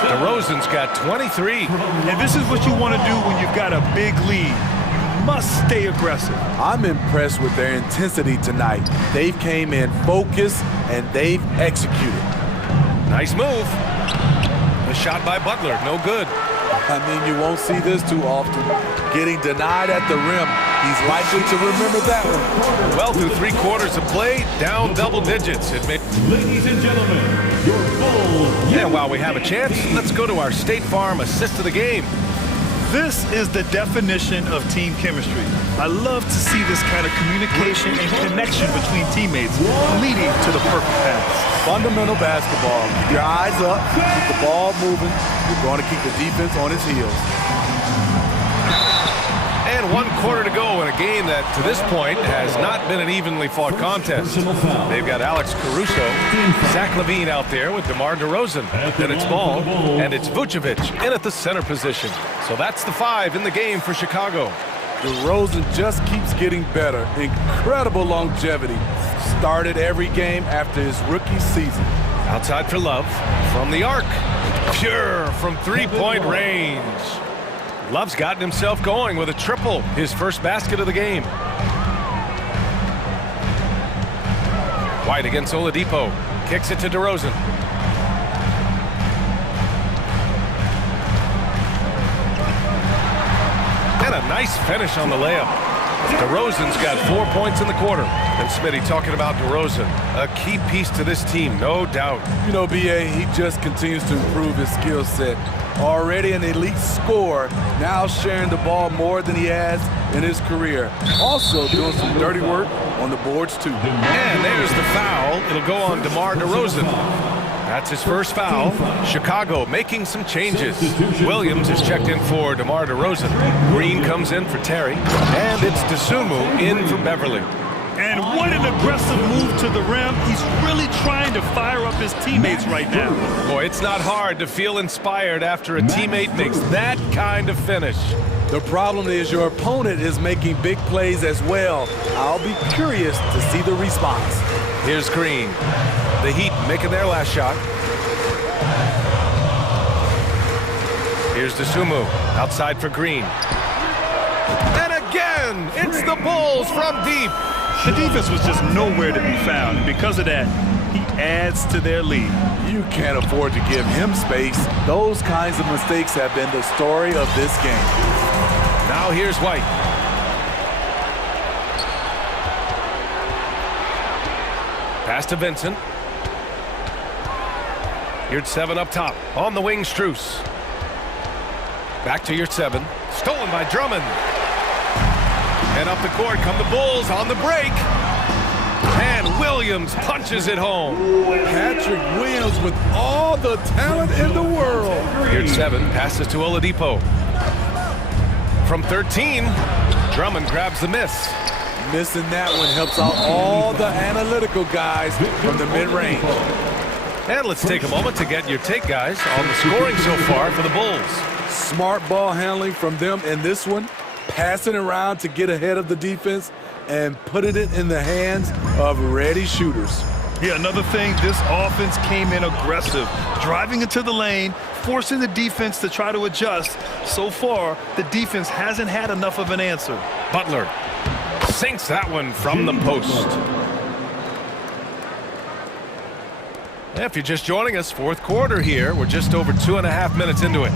DeRozan's got 23. And this is what you want to do when you've got a big lead. You must stay aggressive. I'm impressed with their intensity tonight. They've came in focused and they've executed. Nice move. The shot by Butler, no good. I mean, you won't see this too often. Getting denied at the rim. He's likely to remember that one. Well, through 3 quarters of play, down double digits. Ladies and gentlemen, your Bulls. And while we have a chance, let's go to our State Farm assist of the game. This is the definition of team chemistry. I love to see this kind of communication and connection between teammates leading to the perfect pass. Fundamental basketball. Keep your eyes up, keep the ball moving. You're going to keep the defense on its heels. And 1 quarter to go in a game that, to this point, has not been an evenly fought contest. They've got Alex Caruso, Zach LaVine out there with DeMar DeRozan. Then it's Ball, and it's Vucevic in at the center position. So that's the 5 in the game for Chicago. DeRozan just keeps getting better. Incredible longevity. Started every game after his rookie season. Outside for Love, from the arc. Pure from 3-point range. Love's gotten himself going with a triple, his first basket of the game. White against Oladipo, kicks it to DeRozan. And a nice finish on the layup. DeRozan's got 4 points in the quarter. And Smitty talking about DeRozan, a key piece to this team, no doubt. You know, B.A., he just continues to improve his skill set. Already an elite scorer, now sharing the ball more than he has in his career. Also doing some dirty work on the boards, too. And there's the foul. It'll go on DeMar DeRozan. That's his first foul. Chicago making some changes. Williams is checked in for DeMar DeRozan. Green comes in for Terry. And it's Dosunmu in for Beverly. And what an aggressive move to the rim. He's really trying to fire up his teammates right now. Boy, it's not hard to feel inspired after a teammate makes that kind of finish. The problem is your opponent is making big plays as well. I'll be curious to see the response. Here's Green. The Heat making their last shot. Here's Dosunmu outside for Green. And again, it's the Bulls from deep. The defense was just nowhere to be found, and because of that, he adds to their lead. You can't afford to give him space. Those kinds of mistakes have been the story of this game. Now here's White. Pass to Vincent. Here's 7 up top. On the wing, Strus. Back to your 7. Stolen by Drummond. And up the court come the Bulls on the break. And Williams punches it home. Patrick Williams with all the talent in the world. Here's 7. Passes to Oladipo. From 13, Drummond grabs the miss. Missing that one helps out all the analytical guys from the mid-range. And let's take a moment to get your take, guys, on the scoring so far for the Bulls. Smart ball handling from them in this one. Passing around to get ahead of the defense and putting it in the hands of ready shooters. Yeah, another thing, this offense came in aggressive, driving into the lane, forcing the defense to try to adjust. So far, the defense hasn't had enough of an answer. Butler sinks that one from the post. If you're just joining us, 4th quarter here. We're just over 2.5 minutes into it.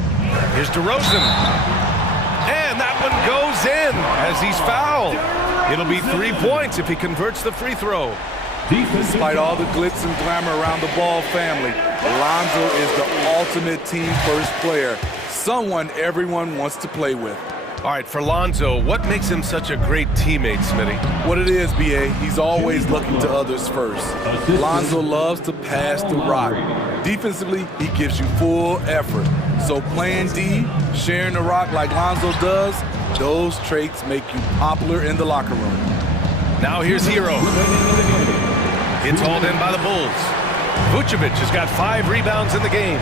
Here's DeRozan. And that one goes in as he's fouled. It'll be 3 points if he converts the free throw. Despite all the glitz and glamour around the Ball family, Lonzo is the ultimate team first player, someone everyone wants to play with. All right, for Lonzo, what makes him such a great teammate, Smitty? What it is, B.A., he's always looking to others first. Lonzo loves to pass the rock. Defensively, he gives you full effort. So playing D, sharing the rock like Lonzo does, those traits make you popular in the locker room. Now here's Hero. It's hauled in by the Bulls. Vucevic has got 5 rebounds in the game.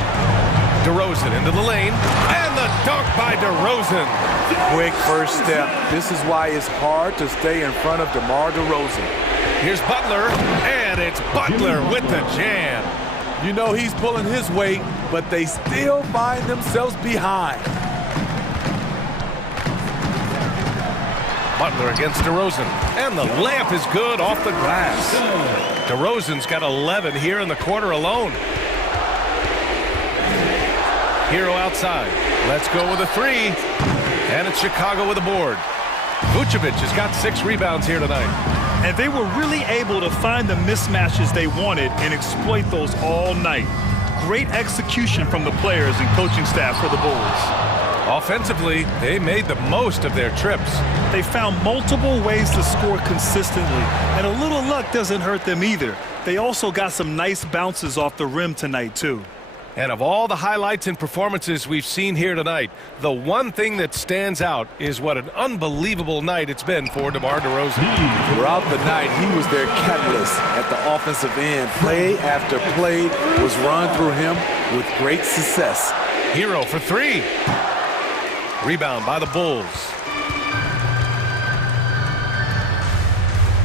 DeRozan into the lane, and the dunk by DeRozan. Quick first step. This is why it's hard to stay in front of DeMar DeRozan. Here's Butler, and it's Butler with the jam. You know he's pulling his weight, but they still find themselves behind. Butler against DeRozan, and the layup is good off the glass. DeRozan's got 11 here in the quarter alone. Hero outside. Let's go with a three. And it's Chicago with a board. Vucevic has got 6 rebounds here tonight. And they were really able to find the mismatches they wanted and exploit those all night. Great execution from the players and coaching staff for the Bulls. Offensively, they made the most of their trips. They found multiple ways to score consistently, and a little luck doesn't hurt them either. They also got some nice bounces off the rim tonight, too. And of all the highlights and performances we've seen here tonight, the one thing that stands out is what an unbelievable night it's been for DeMar DeRozan. Throughout the night, he was their catalyst at the offensive end. Play after play was run through him with great success. Hero for 3. Rebound by the Bulls.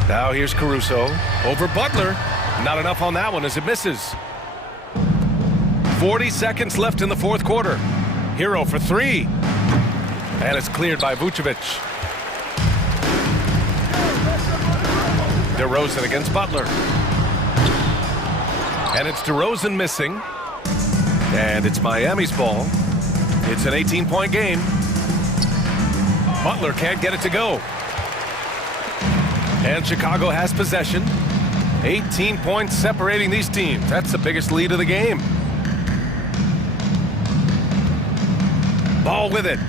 Now here's Caruso over Butler. Not enough on that one as it misses. 40 seconds left in the fourth quarter. Hero for 3. And it's cleared by Vucevic. DeRozan against Butler. And it's DeRozan missing. And it's Miami's ball. It's an 18-point game. Butler can't get it to go. And Chicago has possession. 18 points separating these teams. That's the biggest lead of the game. Ball with it.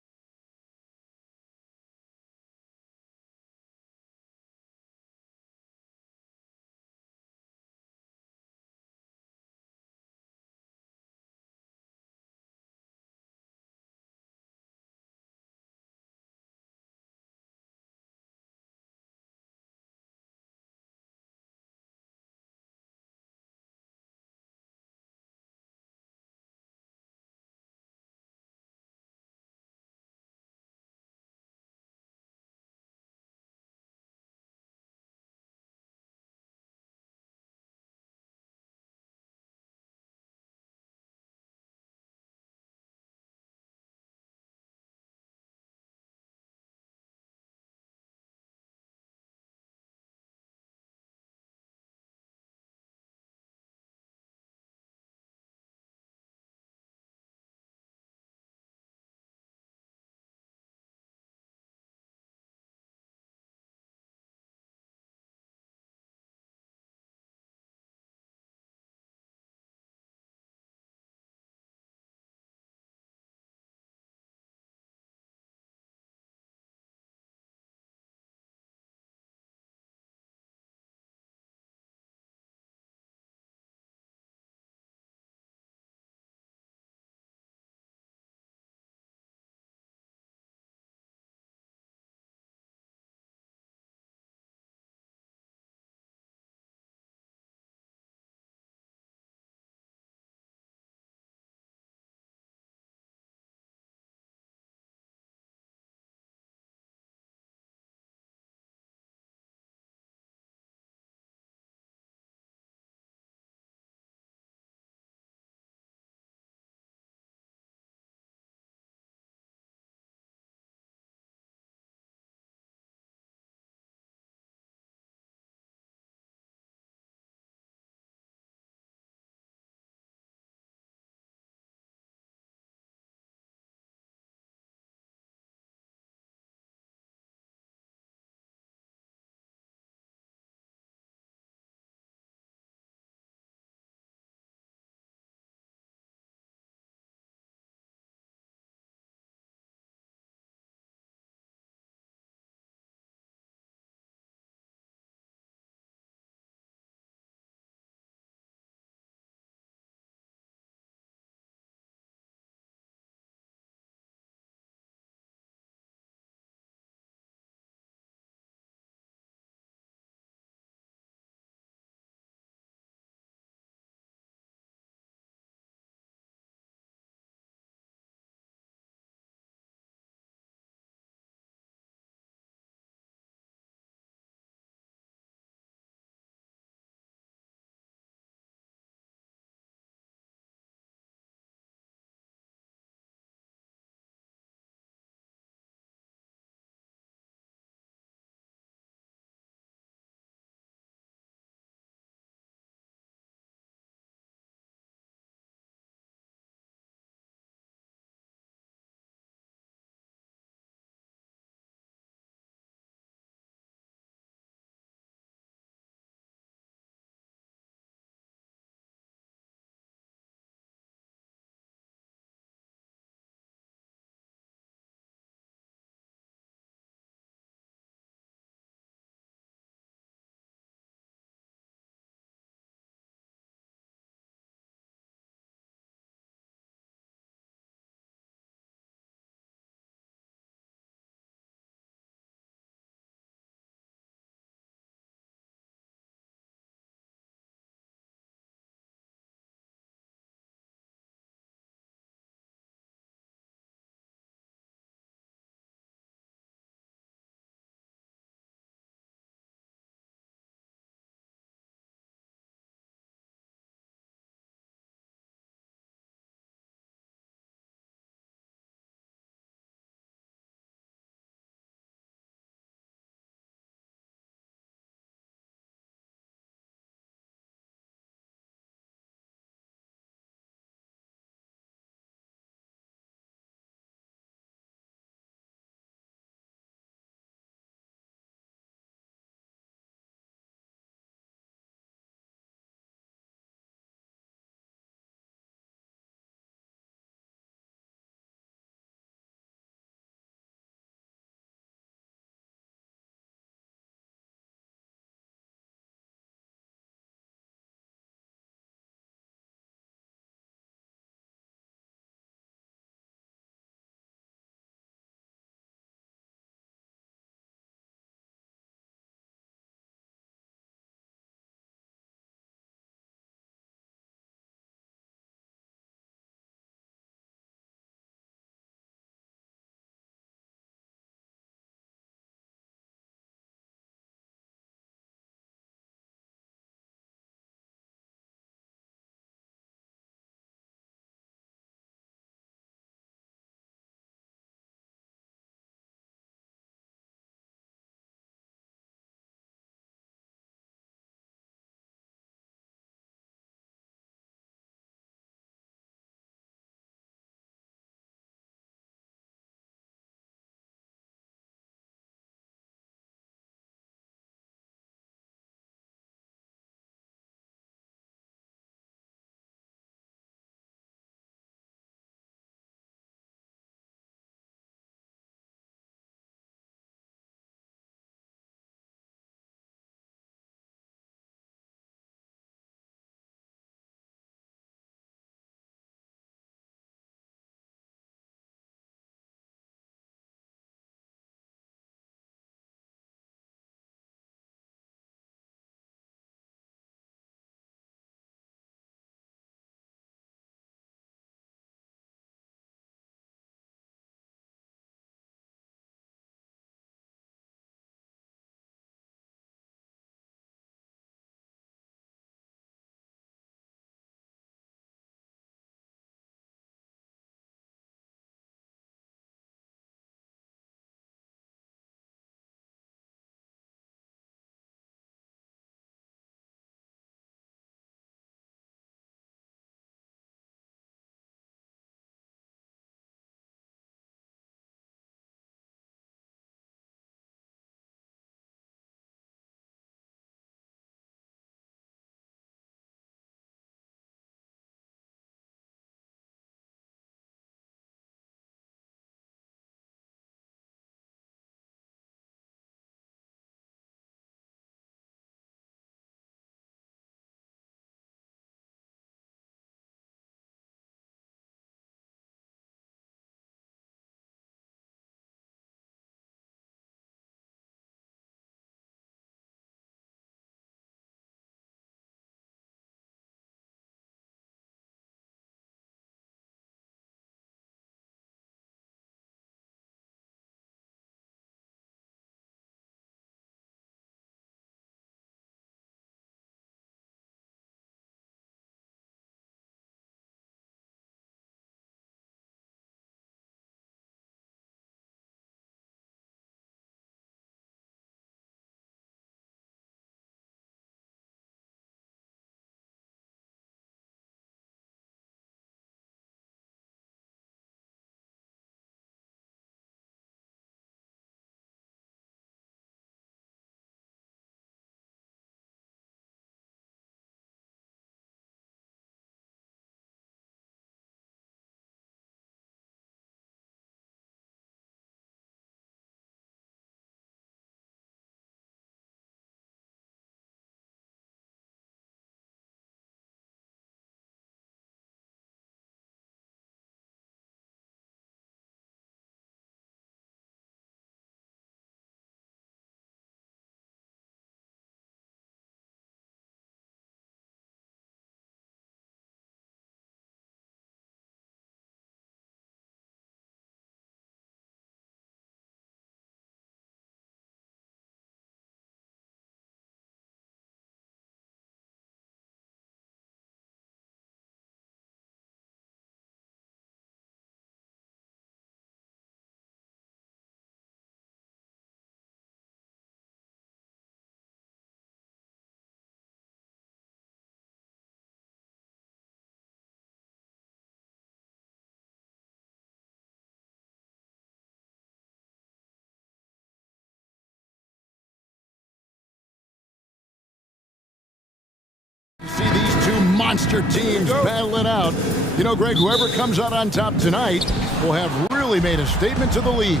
monster teams battle it out. You know, Greg, whoever comes out on top tonight will have really made a statement to the league.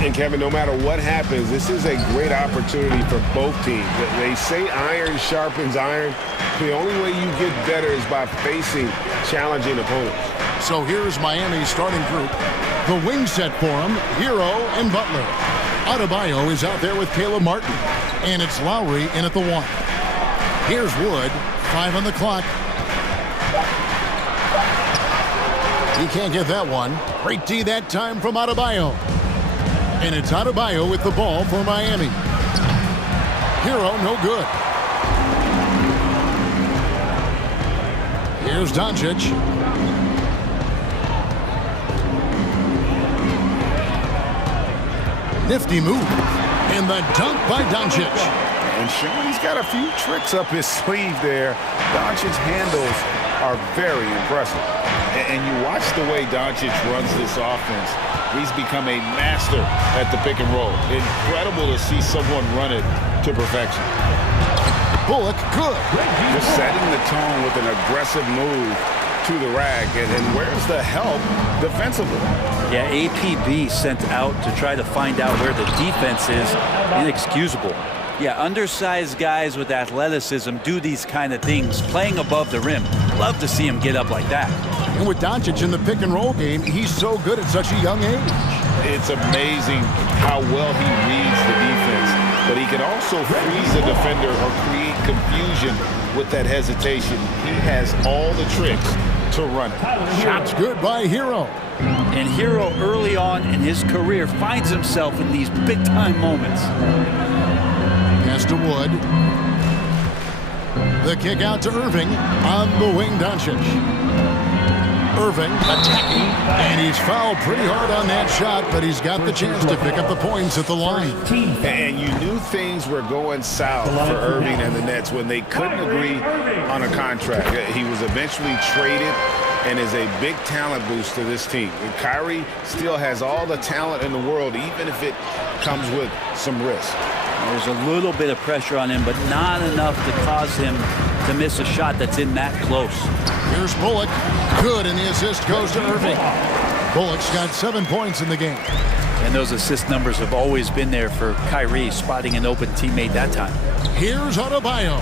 And Kevin, no matter what happens, this is a great opportunity for both teams. They say iron sharpens iron. The only way you get better is by facing challenging opponents. So here's Miami's starting group. The wing set for him, Hero and Butler. Adebayo is out there with Caleb Martin. And it's Lowry in at the 1. Here's Wood, 5 on the clock. He can't get that one. Great D that time from Adebayo. And it's Adebayo with the ball for Miami. Hero, no good. Here's Doncic. Nifty move. And the dunk by Doncic. And Sean, he's got a few tricks up his sleeve there. Doncic's handles are very impressive. And you watch the way Doncic runs this offense. He's become a master at the pick and roll. Incredible to see someone run it to perfection. Bullock, good. Just setting the tone with an aggressive move to the rack. And where's the help defensively? Yeah, APB sent out to try to find out where the defense is. Inexcusable. Yeah, undersized guys with athleticism do these kind of things, playing above the rim. Love to see him get up like that. And with Doncic in the pick and roll game, he's so good at such a young age. It's amazing how well he reads the defense, but he can also freeze a defender or create confusion with that hesitation. He has all the tricks to run it. Shots good by Hero. And Hero early on in his career finds himself in these big-time moments. Pass to Wood. The kick out to Irving. On the wing, Doncic. Irving attacking, and he's fouled pretty hard on that shot, but he's got the chance to pick up the points at the line. And you knew things were going south for Irving and the Nets when they couldn't agree on a contract. He was eventually traded and is a big talent boost to this team. And Kyrie still has all the talent in the world, even if it comes with some risk. There's a little bit of pressure on him, but not enough to cause him to miss a shot that's in that close. Here's Bullock. Good, and the assist goes to Irving. Bullock's got 7 points in the game. And those assist numbers have always been there for Kyrie, spotting an open teammate that time. Here's Adebayo.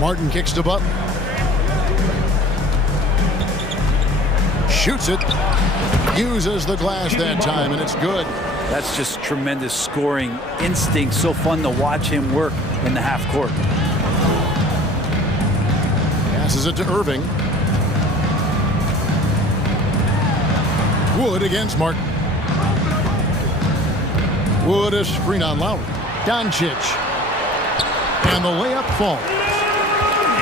Martin kicks to Butler. Shoots it. Uses the glass that time, and it's good. That's just tremendous scoring instinct. So fun to watch him work in the half court. Passes it to Irving. Wood against Martin. Wood a screen on Lowry. Doncic. And the layup falls.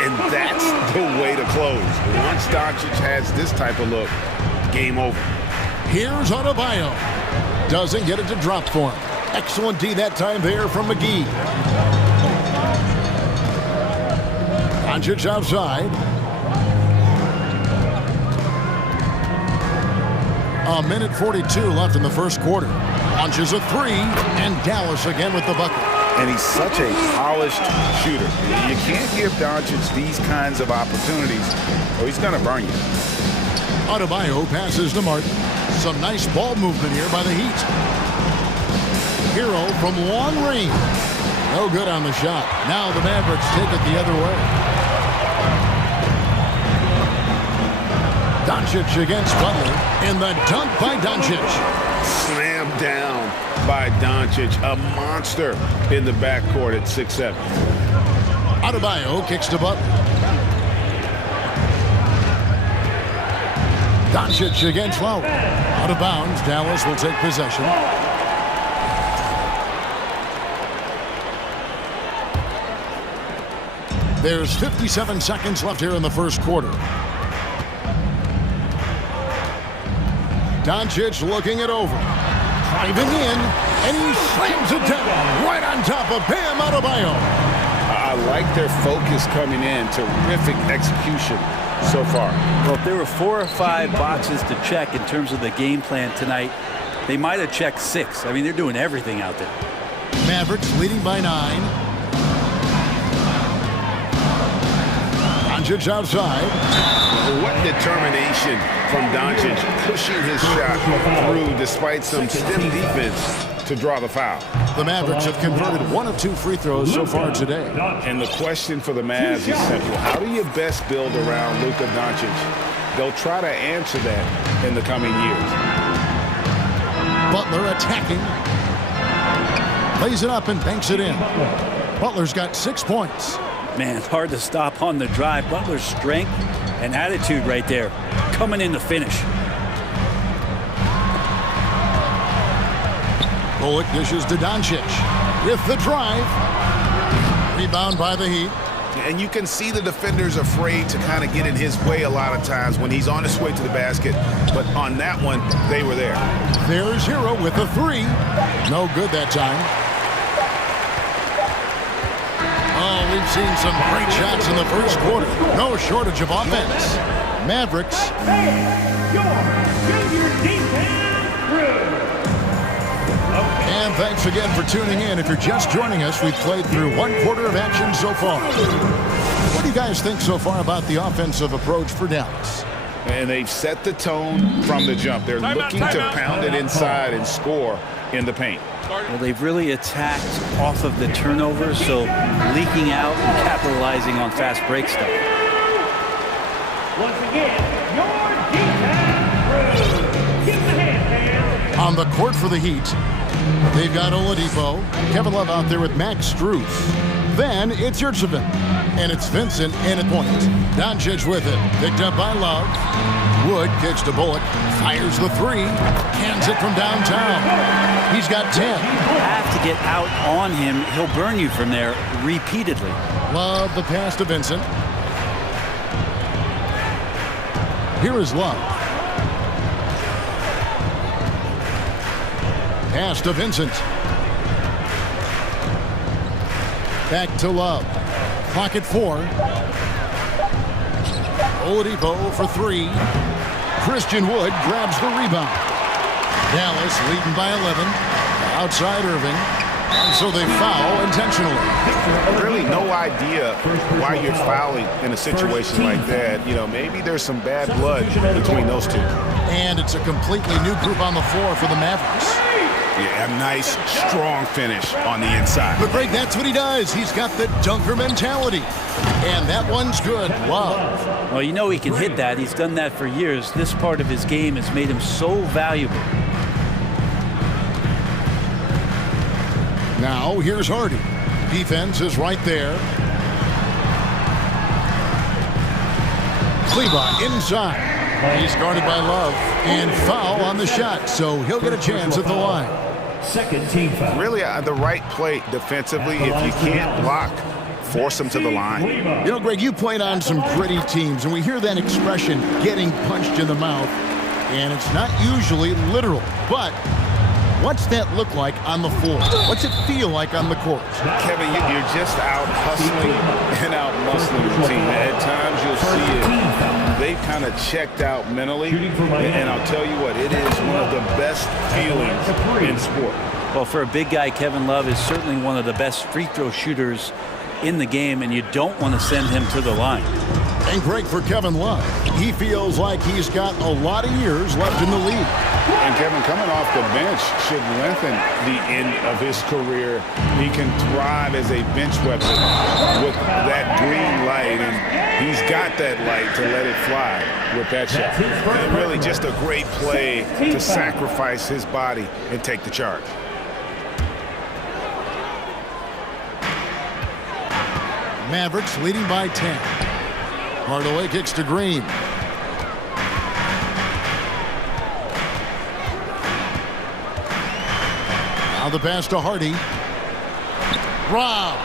And that's the way to close. Once Doncic has this type of look, game over. Here's Adebayo. Doesn't get it to drop for him. Excellent D that time there from McGee. Doncic outside. A minute 42 left in the first quarter. Launches a three, and Dallas again with the bucket. And he's such a polished shooter. You can't give Doncic these kinds of opportunities, or he's going to burn you. Adebayo passes to Martin. Some nice ball movement here by the Heat. Hero from long range. No good on the shot. Now the Mavericks take it the other way. Doncic against Butler. And the dunk by Doncic. Slammed down by Doncic. A monster in the backcourt at 6'7". Adebayo kicks to Butler. Doncic against Lowry. Out of bounds. Dallas will take possession. There's 57 seconds left here in the first quarter. Doncic looking it over. Driving in, and he slams it down right on top of Bam Adebayo. I like their focus coming in. Terrific execution so far. Well, if there were 4 or 5 boxes to check in terms of the game plan tonight, they might have checked 6. I mean, they're doing everything out there. Mavericks leading by 9. Doncic outside. What determination from Doncic, pushing his shot through despite some stiff defense to draw the foul. The Mavericks have converted 1 of 2 free throws so far today. And the question for the Mavs is simple. How do you best build around Luka Doncic? They'll try to answer that in the coming years. Butler attacking. Lays it up and banks it in. Butler's got 6 points. Man, hard to stop on the drive. Butler's strength and attitude right there, coming in to finish. Bullock dishes to Doncic with the drive. Rebound by the Heat. And you can see the defenders afraid to kind of get in his way a lot of times when he's on his way to the basket. But on that one, they were there. There's Hero with a 3. No good that time. Oh, we've seen some great shots in the first quarter. No shortage of offense. Mavericks. And thanks again for tuning in. If you're just joining us, we've played through 1 quarter of action so far. What do you guys think so far about the offensive approach for Dallas? And they've set the tone from the jump. They're looking to pound it inside and score in the paint. Well, they've really attacked off of the turnovers, so leaking out and capitalizing on fast break stuff. Once again, your defense crew. Give them a hand, fans. On the court for the Heat, they've got Oladipo, Kevin Love out there with Max Strus. Then it's Yurtseven, and it's Vincent in at point. Doncic with it, picked up by Love. Wood kicks to Bullock, fires the 3, hands it from downtown. He's got 10. You have to get out on him. He'll burn you from there repeatedly. Love the pass to Vincent. Here is Love. Pass to Vincent. Back to Love. Clock at 4. Oladipo for 3. Christian Wood grabs the rebound. Dallas leading by 11. Outside Irving. And so they foul intentionally. Really no idea why you're fouling in a situation like that. You know, maybe there's some bad blood between those two. And it's a completely new group on the floor for the Mavericks. Yeah, a nice, strong finish on the inside. But Greg, that's what he does. He's got the dunker mentality. And that one's good. Love. Well, you know he can hit that. He's done that for years. This part of his game has made him so valuable. Now, here's Hardy. Defense is right there. Kleba inside. He's guarded by Love. And foul on the shot, so he'll get a chance at the line. Second team foul. Really the right play defensively. If you can't block, force them to the line. You know, Greg, you played on some gritty teams, and we hear that expression, getting punched in the mouth. And it's not usually literal, but what's that look like on the floor? What's it feel like on the court? Kevin, you're just out hustling and out muscling your team. At times you'll see it. They've kind of checked out mentally, and I'll tell you what, it is one of the best feelings in sport. Well, for a big guy, Kevin Love is certainly one of the best free throw shooters in the game, and you don't want to send him to the line. And Greg, for Kevin Love, he feels like he's got a lot of years left in the league. And Kevin, coming off the bench should lengthen the end of his career. He can thrive as a bench weapon with that green light, and he's got that light to let it fly with that shot. And really just a great play to sacrifice his body and take the charge. Mavericks leading by 10. Hardaway kicks to Green. Now the pass to Hardy. Rob.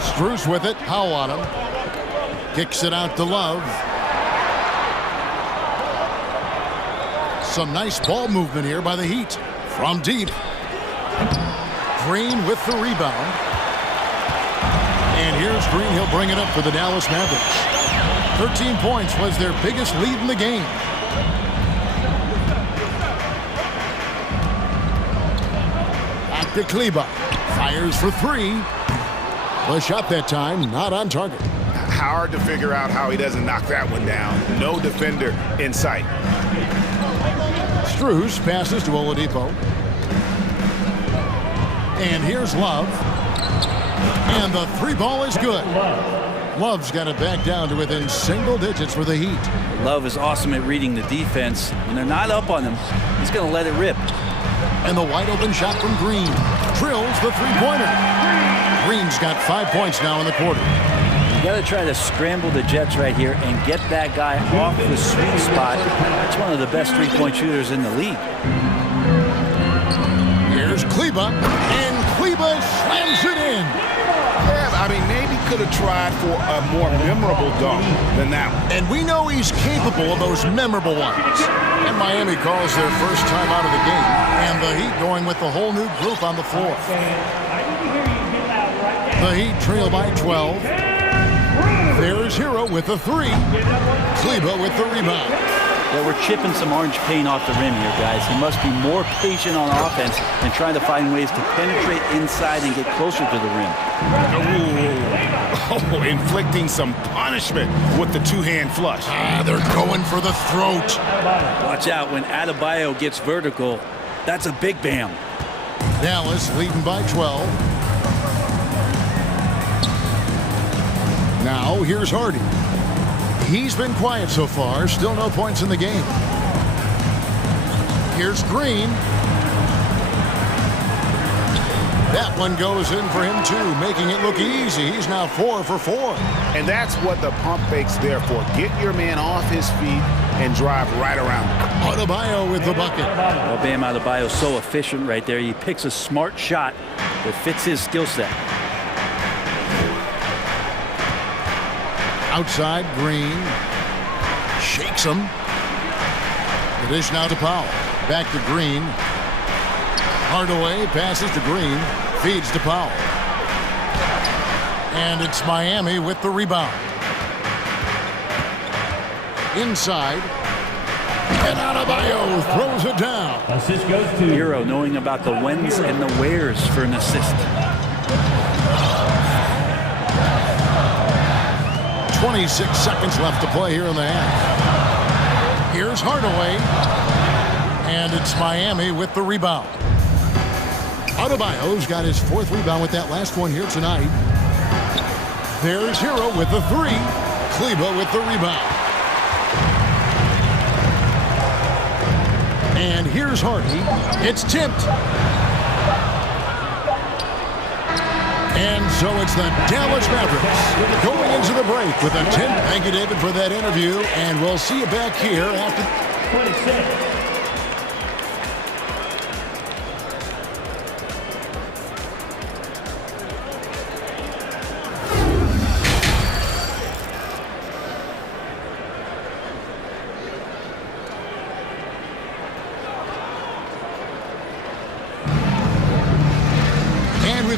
Strus with it. Howe on him. Kicks it out to Love. Some nice ball movement here by the Heat. From deep. Green with the rebound. And here's Green. He'll bring it up for the Dallas Mavericks. 13 points was their biggest lead in the game. Back to Kleber. Fires for three. The shot that time, not on target. Hard to figure out how he doesn't knock that one down. No defender in sight. Struz passes to Oladipo. And here's Love. And the three ball is good. Love's got it back down to within single digits for the Heat. Love is awesome at reading the defense. When they're not up on him, he's going to let it rip. And the wide open shot from Green. Drills the three-pointer. Green's got 5 points now in the quarter. You got to try to scramble the Jets right here and get that guy off the sweet spot. That's one of the best three-point shooters in the league. Here's Kleber, and Kleber slams it in. Yeah, I mean, maybe could have tried for a more memorable dunk than that one. And we know he's capable of those memorable ones. And Miami calls their first time out of the game, and the Heat going with the whole new group on the floor. The Heat trail by 12. There's Hero with the three. Kleber with the rebound. Yeah, we're chipping some orange paint off the rim here, guys. He must be more patient on offense and trying to find ways to penetrate inside and get closer to the rim. Oh, inflicting some punishment with the two-hand flush. They're going for the throat. Watch out when Adebayo gets vertical. That's a big bam. Dallas leading by 12. Now here's Hardy. He's been quiet so far. Still no points in the game. Here's Green. That one goes in for him too, making it look easy. He's now 4 for 4. And that's what the pump fake's there for. Get your man off his feet and drive right around him. Adebayo with the bucket. Well, Bam Adebayo's so efficient right there. He picks a smart shot that fits his skill set. Outside, Green shakes him. The dish now to Powell. Back to Green. Hardaway passes to Green. Feeds to Powell. And it's Miami with the rebound. Inside. And Adebayo throws it down. Assist goes to Hero, knowing about the whens and the wheres for an assist. 26 seconds left to play here in the half. Here's Hardaway. And it's Miami with the rebound. Adebayo's got his 4th rebound with that last one here tonight. There's Hero with the three. Kleber with the rebound. And here's Hardy. It's tipped. And so it's the Dallas Mavericks going into the break with a 10. Thank you, David, for that interview. And we'll see you back here after 26.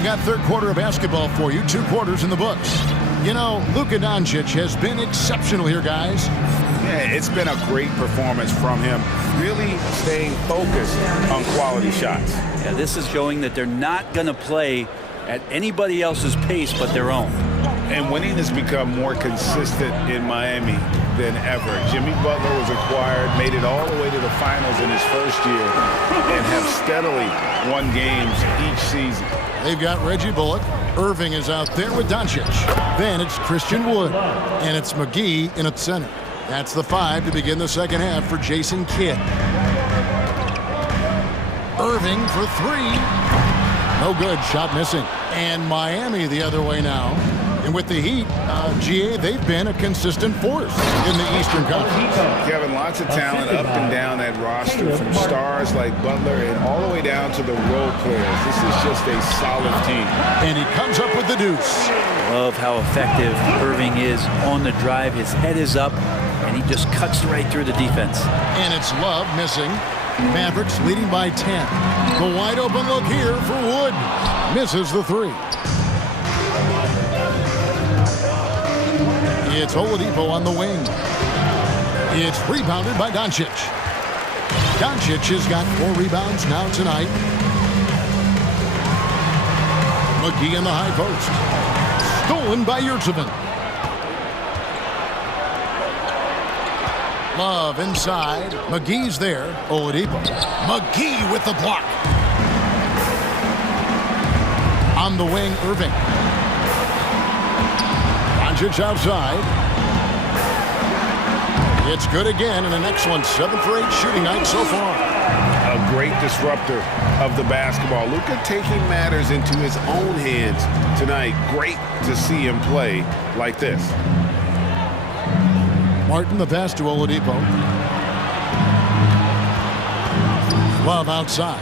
Got third quarter of basketball for you. 2 quarters in the books. You know, Luka Doncic has been exceptional here, guys. Yeah, it's been a great performance from him. Really staying focused on quality shots. Yeah, this is showing that they're not going to play at anybody else's pace but their own. And winning has become more consistent in Miami than ever. Jimmy Butler was acquired, made it all the way to the finals in his first year, and have steadily won games each season. They've got Reggie Bullock. Irving is out there with Doncic. Then it's Christian Wood. And it's McGee in at center. That's the 5 to begin the second half for Jason Kidd. Irving for 3. No good. Shot missing. And Miami the other way now. And with the Heat, GA, they've been a consistent force in the Eastern Conference. Kevin, lots of talent up and down that roster, from stars like Butler and all the way down to the role players. This is just a solid team. And he comes up with the deuce. Love how effective Irving is on the drive. His head is up, and he just cuts right through the defense. And it's Love missing. Mavericks leading by 10. The wide open look here for Wood. Misses the 3. It's Oladipo on the wing. It's rebounded by Doncic. Doncic has got 4 rebounds now tonight. McGee in the high post. Stolen by Yurtsevin. Love inside. McGee's there. Oladipo. McGee with the block. On the wing, Irving. Doncic outside. It's good again, and an excellent 7 for 8 shooting night so far. A great disruptor of the basketball. Luka taking matters into his own hands tonight. Great to see him play like this. Martin, the pass to Oladipo. Love outside.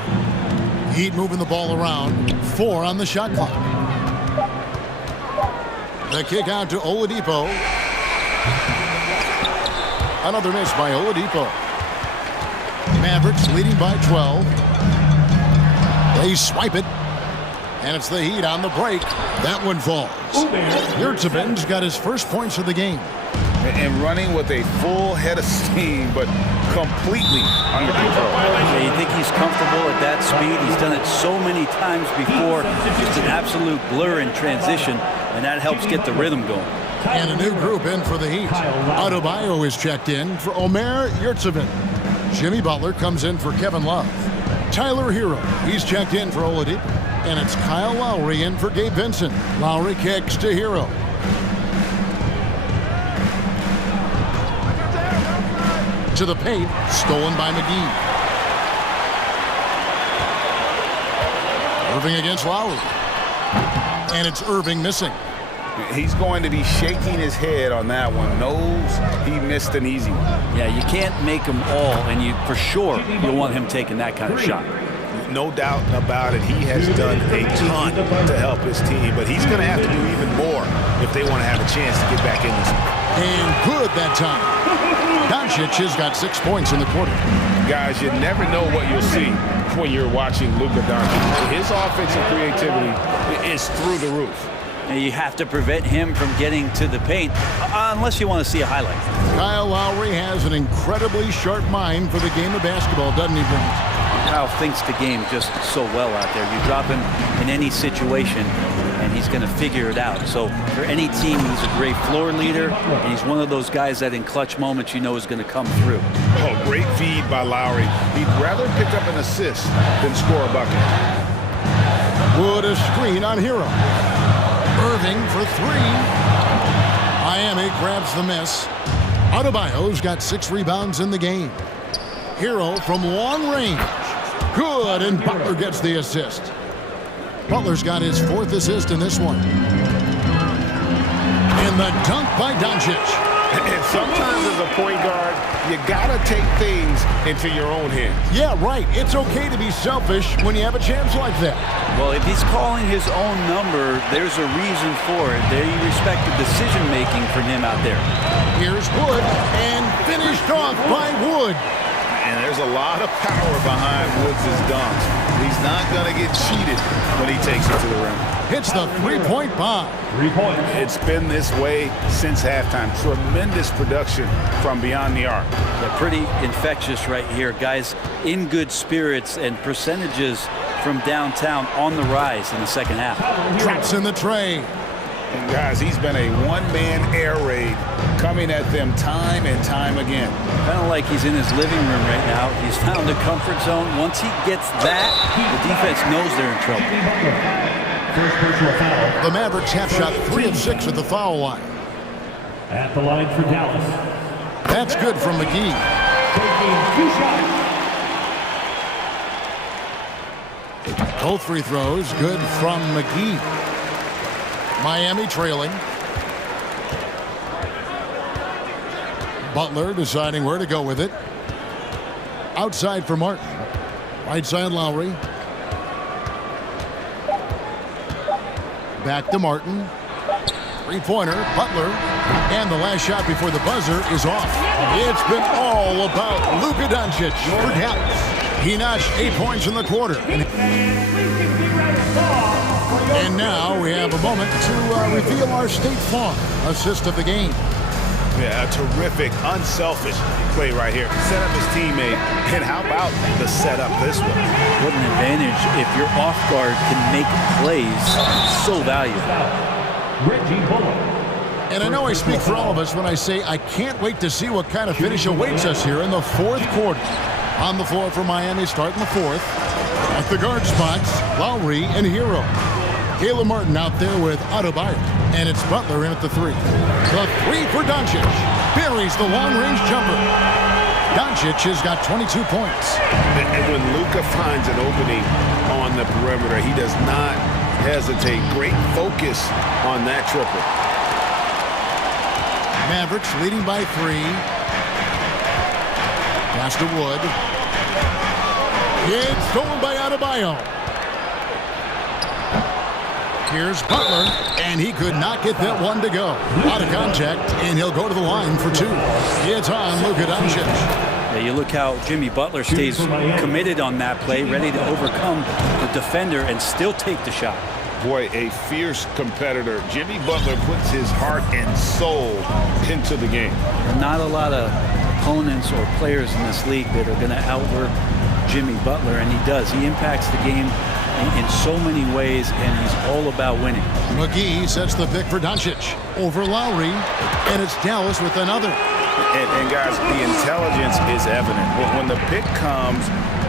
Heat moving the ball around. 4 on the shot clock. The kick out to Oladipo. Another miss by Oladipo. Mavericks leading by 12. They swipe it. And it's the Heat on the break. That one falls. Yurtseven's got his first points of the game. And running with a full head of steam, but completely under control. Yeah, you think he's comfortable at that speed? He's done it so many times before. It's an absolute blur in transition, and that helps get the rhythm going. And a new group in for the Heat. Adebayo is checked in for Omer Yurtseven. Jimmy Butler comes in for Kevin Love. Tyler Hero, he's checked in for Oladipo. And it's Kyle Lowry in for Gabe Vincent. Lowry kicks to Hero. To the paint, stolen by McGee. Irving against Lowry. And it's Irving missing. He's going to be shaking his head on that one. Knows he missed an easy one. Yeah, you can't make them all, and you for sure you'll want him taking that kind of shot. No doubt about it. He has done a ton to help his team, but he's going to have to do even more if they want to have a chance to get back in this one. And good that time. Doncic has got 6 points in the quarter. Guys, you never know what you'll see when you're watching Luka Doncic. His offensive creativity is through the roof. And you have to prevent him from getting to the paint unless you want to see a highlight. Kyle Lowry has an incredibly sharp mind for the game of basketball, doesn't he, Brent? Kyle thinks the game just so well out there. You drop him in any situation, and he's going to figure it out. So for any team, he's a great floor leader, and he's one of those guys that in clutch moments you know is going to come through. Oh, great feed by Lowry. He'd rather pick up an assist than score a bucket. Wood a screen on Hero. Irving for 3. Miami grabs the miss. Adebayo's got 6 rebounds in the game. Hero from long range. Good, and Butler gets the assist. Butler's got his 4th assist in this one. And the dunk by Doncic. And sometimes as a point guard, you gotta take things into your own hands. Yeah, right. It's okay to be selfish when you have a chance like that. Well, if he's calling his own number, there's a reason for it. They respect the decision-making from him out there. Here's Wood, and finished off by Wood. And there's a lot of power behind Woods' dunks. He's not going to get cheated when he takes it to the rim. Hits the 3-point bomb. 3 points. It's been this way since halftime. Tremendous production from beyond the arc. They're pretty infectious right here. Guys in good spirits, and percentages from downtown on the rise in the second half. Drops in the tray. And guys, he's been a one-man air raid coming at them time and time again. Kind of like he's in his living room right now. He's found a comfort zone. Once he gets that, the defense knows they're in trouble. First personal foul. The Mavericks have shot 3 of 6 at the foul line. At the line for Dallas. That's good from McGee. Taking 2 shots. Both free throws good from McGee. Miami trailing. Butler deciding where to go with it. Outside for Martin. Right side Lowry. Back to Martin. 3-pointer, Butler. And the last shot before the buzzer is off. It's been all about Luka Doncic for Dallas. He notched 8 points in the quarter. And now we have a moment to reveal our State Farm assist of the game. Yeah, a terrific, unselfish play right here. Set up his teammate, and how about the setup this one? What an advantage if your off guard can make plays so valuable. And I know I speak for all of us when I say I can't wait to see what kind of finish awaits us here in the fourth quarter. On the floor for Miami, starting the fourth. At the guard spots, Lowry and Hero. Caleb Martin out there with Adebayo. And it's Butler in at the three. The three for Doncic. Buries the long-range jumper. Doncic has got 22 points. And when Luka finds an opening on the perimeter, he does not hesitate. Great focus on that triple. Mavericks leading by 3. Pass to Wood. It's stolen by Adebayo. Here's Butler, and he could not get that one to go. Out of contact, and he'll go to the line for 2. It's on Luka Doncic. Yeah, you look how Jimmy Butler stays committed on that play, ready to overcome the defender and still take the shot. Boy, a fierce competitor. Jimmy Butler puts his heart and soul into the game. Not a lot of opponents or players in this league that are going to outwork Jimmy Butler, and he does. He impacts the game in so many ways, and he's all about winning. McGee sets the pick for Doncic over Lowry, and it's Dallas with another. And guys, the intelligence is evident. When the pick comes,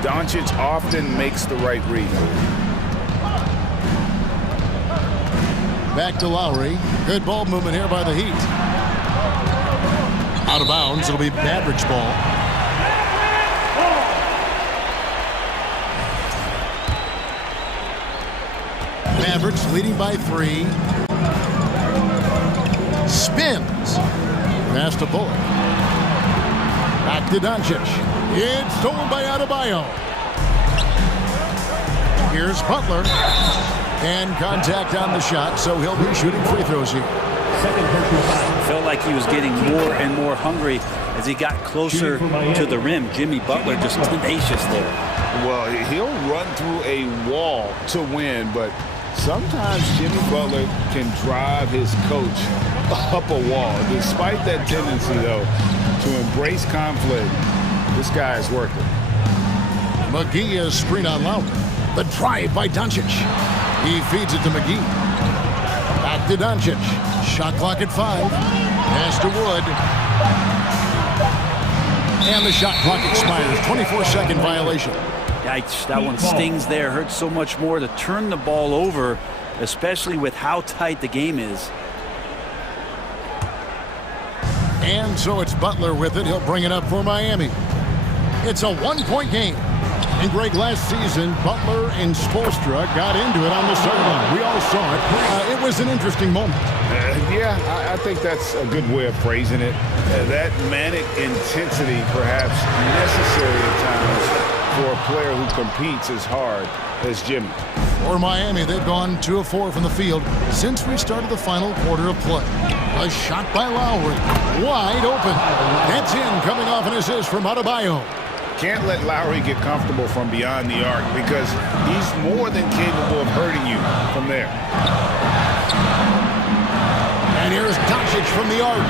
Doncic often makes the right read. Back to Lowry. Good ball movement here by the Heat. Out of bounds, it'll be Mavericks ball. Mavericks leading by 3. Spins. Pass to Bullock. Back to Doncic. It's stolen by Adebayo. Here's Butler. And contact on the shot, so he'll be shooting free throws here. Felt like he was getting more and more hungry as he got closer to the rim. Jimmy Butler just tenacious there. Well, he'll run through a wall to win, but sometimes Jimmy Butler can drive his coach up a wall. Despite that tendency, though, to embrace conflict, this guy is working. McGee is screen on Lowry. The drive by Doncic. He feeds it to McGee. Back to Doncic. Shot clock at 5. Pass to Wood. And the shot clock expires. 24-second violation. Yikes, that one stings there. Hurts so much more to turn the ball over, especially with how tight the game is. And so it's Butler with it. He'll bring it up for Miami. It's a 1-point game. And Greg, last season, Butler and Spoelstra got into it on the sideline. We all saw it. It was an interesting moment. Yeah, I think that's a good way of phrasing it. That manic intensity, perhaps necessary at times for a player who competes as hard as Jimmy. For Miami, they've gone 2 of 4 from the field since we started the final quarter of play. A shot by Lowry. Wide open. That's in, coming off an assist from Adebayo. Can't let Lowry get comfortable from beyond the arc because he's more than capable of hurting you from there. And here's Doncic from the arc.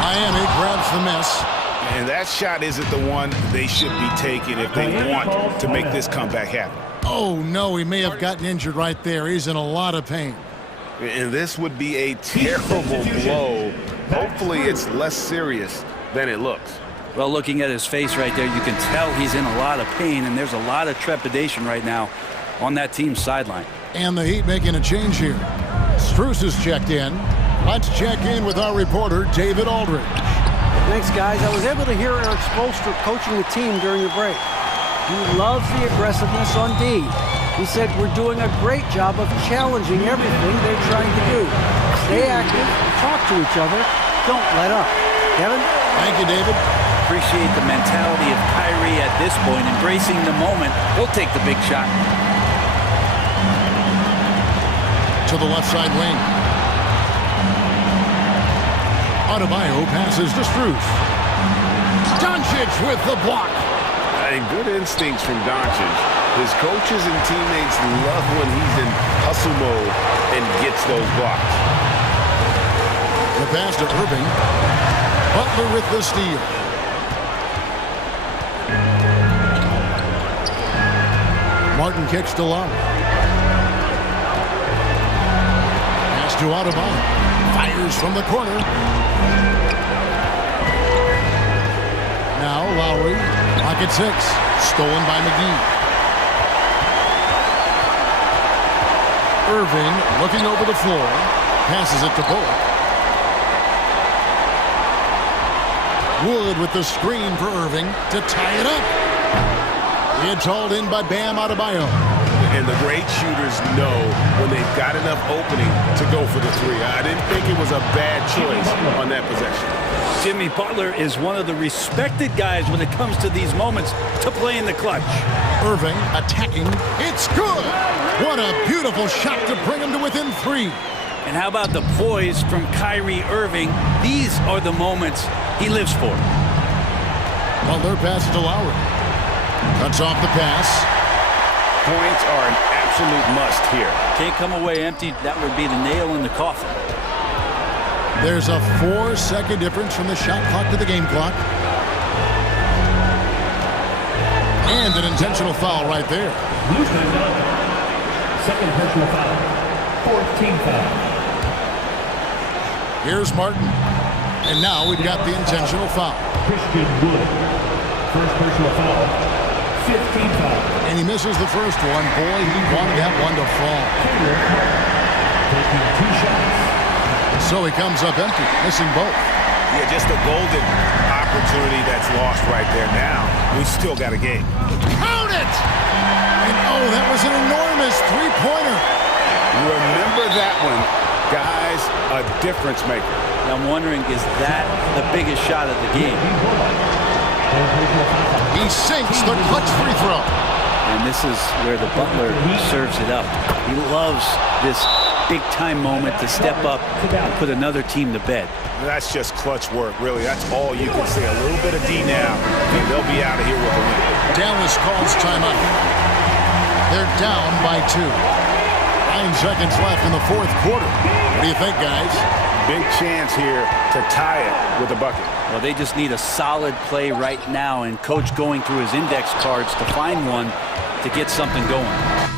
Miami grabs the miss. And that shot isn't the one they should be taking if they want to make this comeback happen. Oh, no, he may have gotten injured right there. He's in a lot of pain. And this would be a terrible blow. Hopefully it's less serious than it looks. Well, looking at his face right there, you can tell he's in a lot of pain, and there's a lot of trepidation right now on that team's sideline. And the Heat making a change here. Strus is checked in. Let's check in with our reporter, David Aldridge. Thanks, guys. I was able to hear Eric Spoelstra coaching the team during the break. He loves the aggressiveness on D. He said, we're doing a great job of challenging everything they're trying to do. Stay active, talk to each other, don't let up. Kevin? Thank you, David. Appreciate the mentality of Kyrie at this point, embracing the moment. He'll take the big shot. To the left side wing. Adebayo passes to Strus. Doncic with the block. Good instincts from Doncic. His coaches and teammates love when he's in hustle mode and gets those blocks. The pass to Irving. Butler with the steal. Martin kicks to Lowry. Pass to Adebayo. Fires from the corner. Now Lowry, pocket 6, stolen by McGee. Irving looking over the floor, passes it to Bullock. Wood with the screen for Irving to tie it up. It's hauled in by Bam Adebayo. And the great shooters know when they've got enough opening to go for the three. I didn't think it was a bad choice on that possession. Jimmy Butler is one of the respected guys when it comes to these moments to play in the clutch. Irving attacking. It's good. What a beautiful shot to bring him to within 3. And how about the poise from Kyrie Irving? These are the moments he lives for. Butler passes to Lowry. Cuts off the pass. Points are an absolute must here. Can't come away empty. That would be the nail in the coffin. There's a 4-second difference from the shot clock to the game clock. And an intentional foul right there. Second personal foul. 14 foul. Here's Martin. And now we've got the intentional foul. Christian Wood. First personal foul. 15 foul. And he misses the first one. Boy, he wanted that one to fall. Taking 2 shots. So he comes up empty, missing both. Yeah, just a golden opportunity that's lost right there. Now, we still got a game. Count it! And oh, that was an enormous three-pointer. Remember that one, guys, a difference maker. I'm wondering, is that the biggest shot of the game? He sinks the clutch free throw. And this is where the Butler serves it up. He loves this big-time moment to step up and put another team to bed. That's just clutch work, really. That's all you can say. A little bit of D now, and they'll be out of here with a win. Dallas calls timeout. They're down by 2. 9 seconds left in the fourth quarter. What do you think, guys? Big chance here to tie it with a bucket. Well, they just need a solid play right now, and Coach going through his index cards to find one to get something going.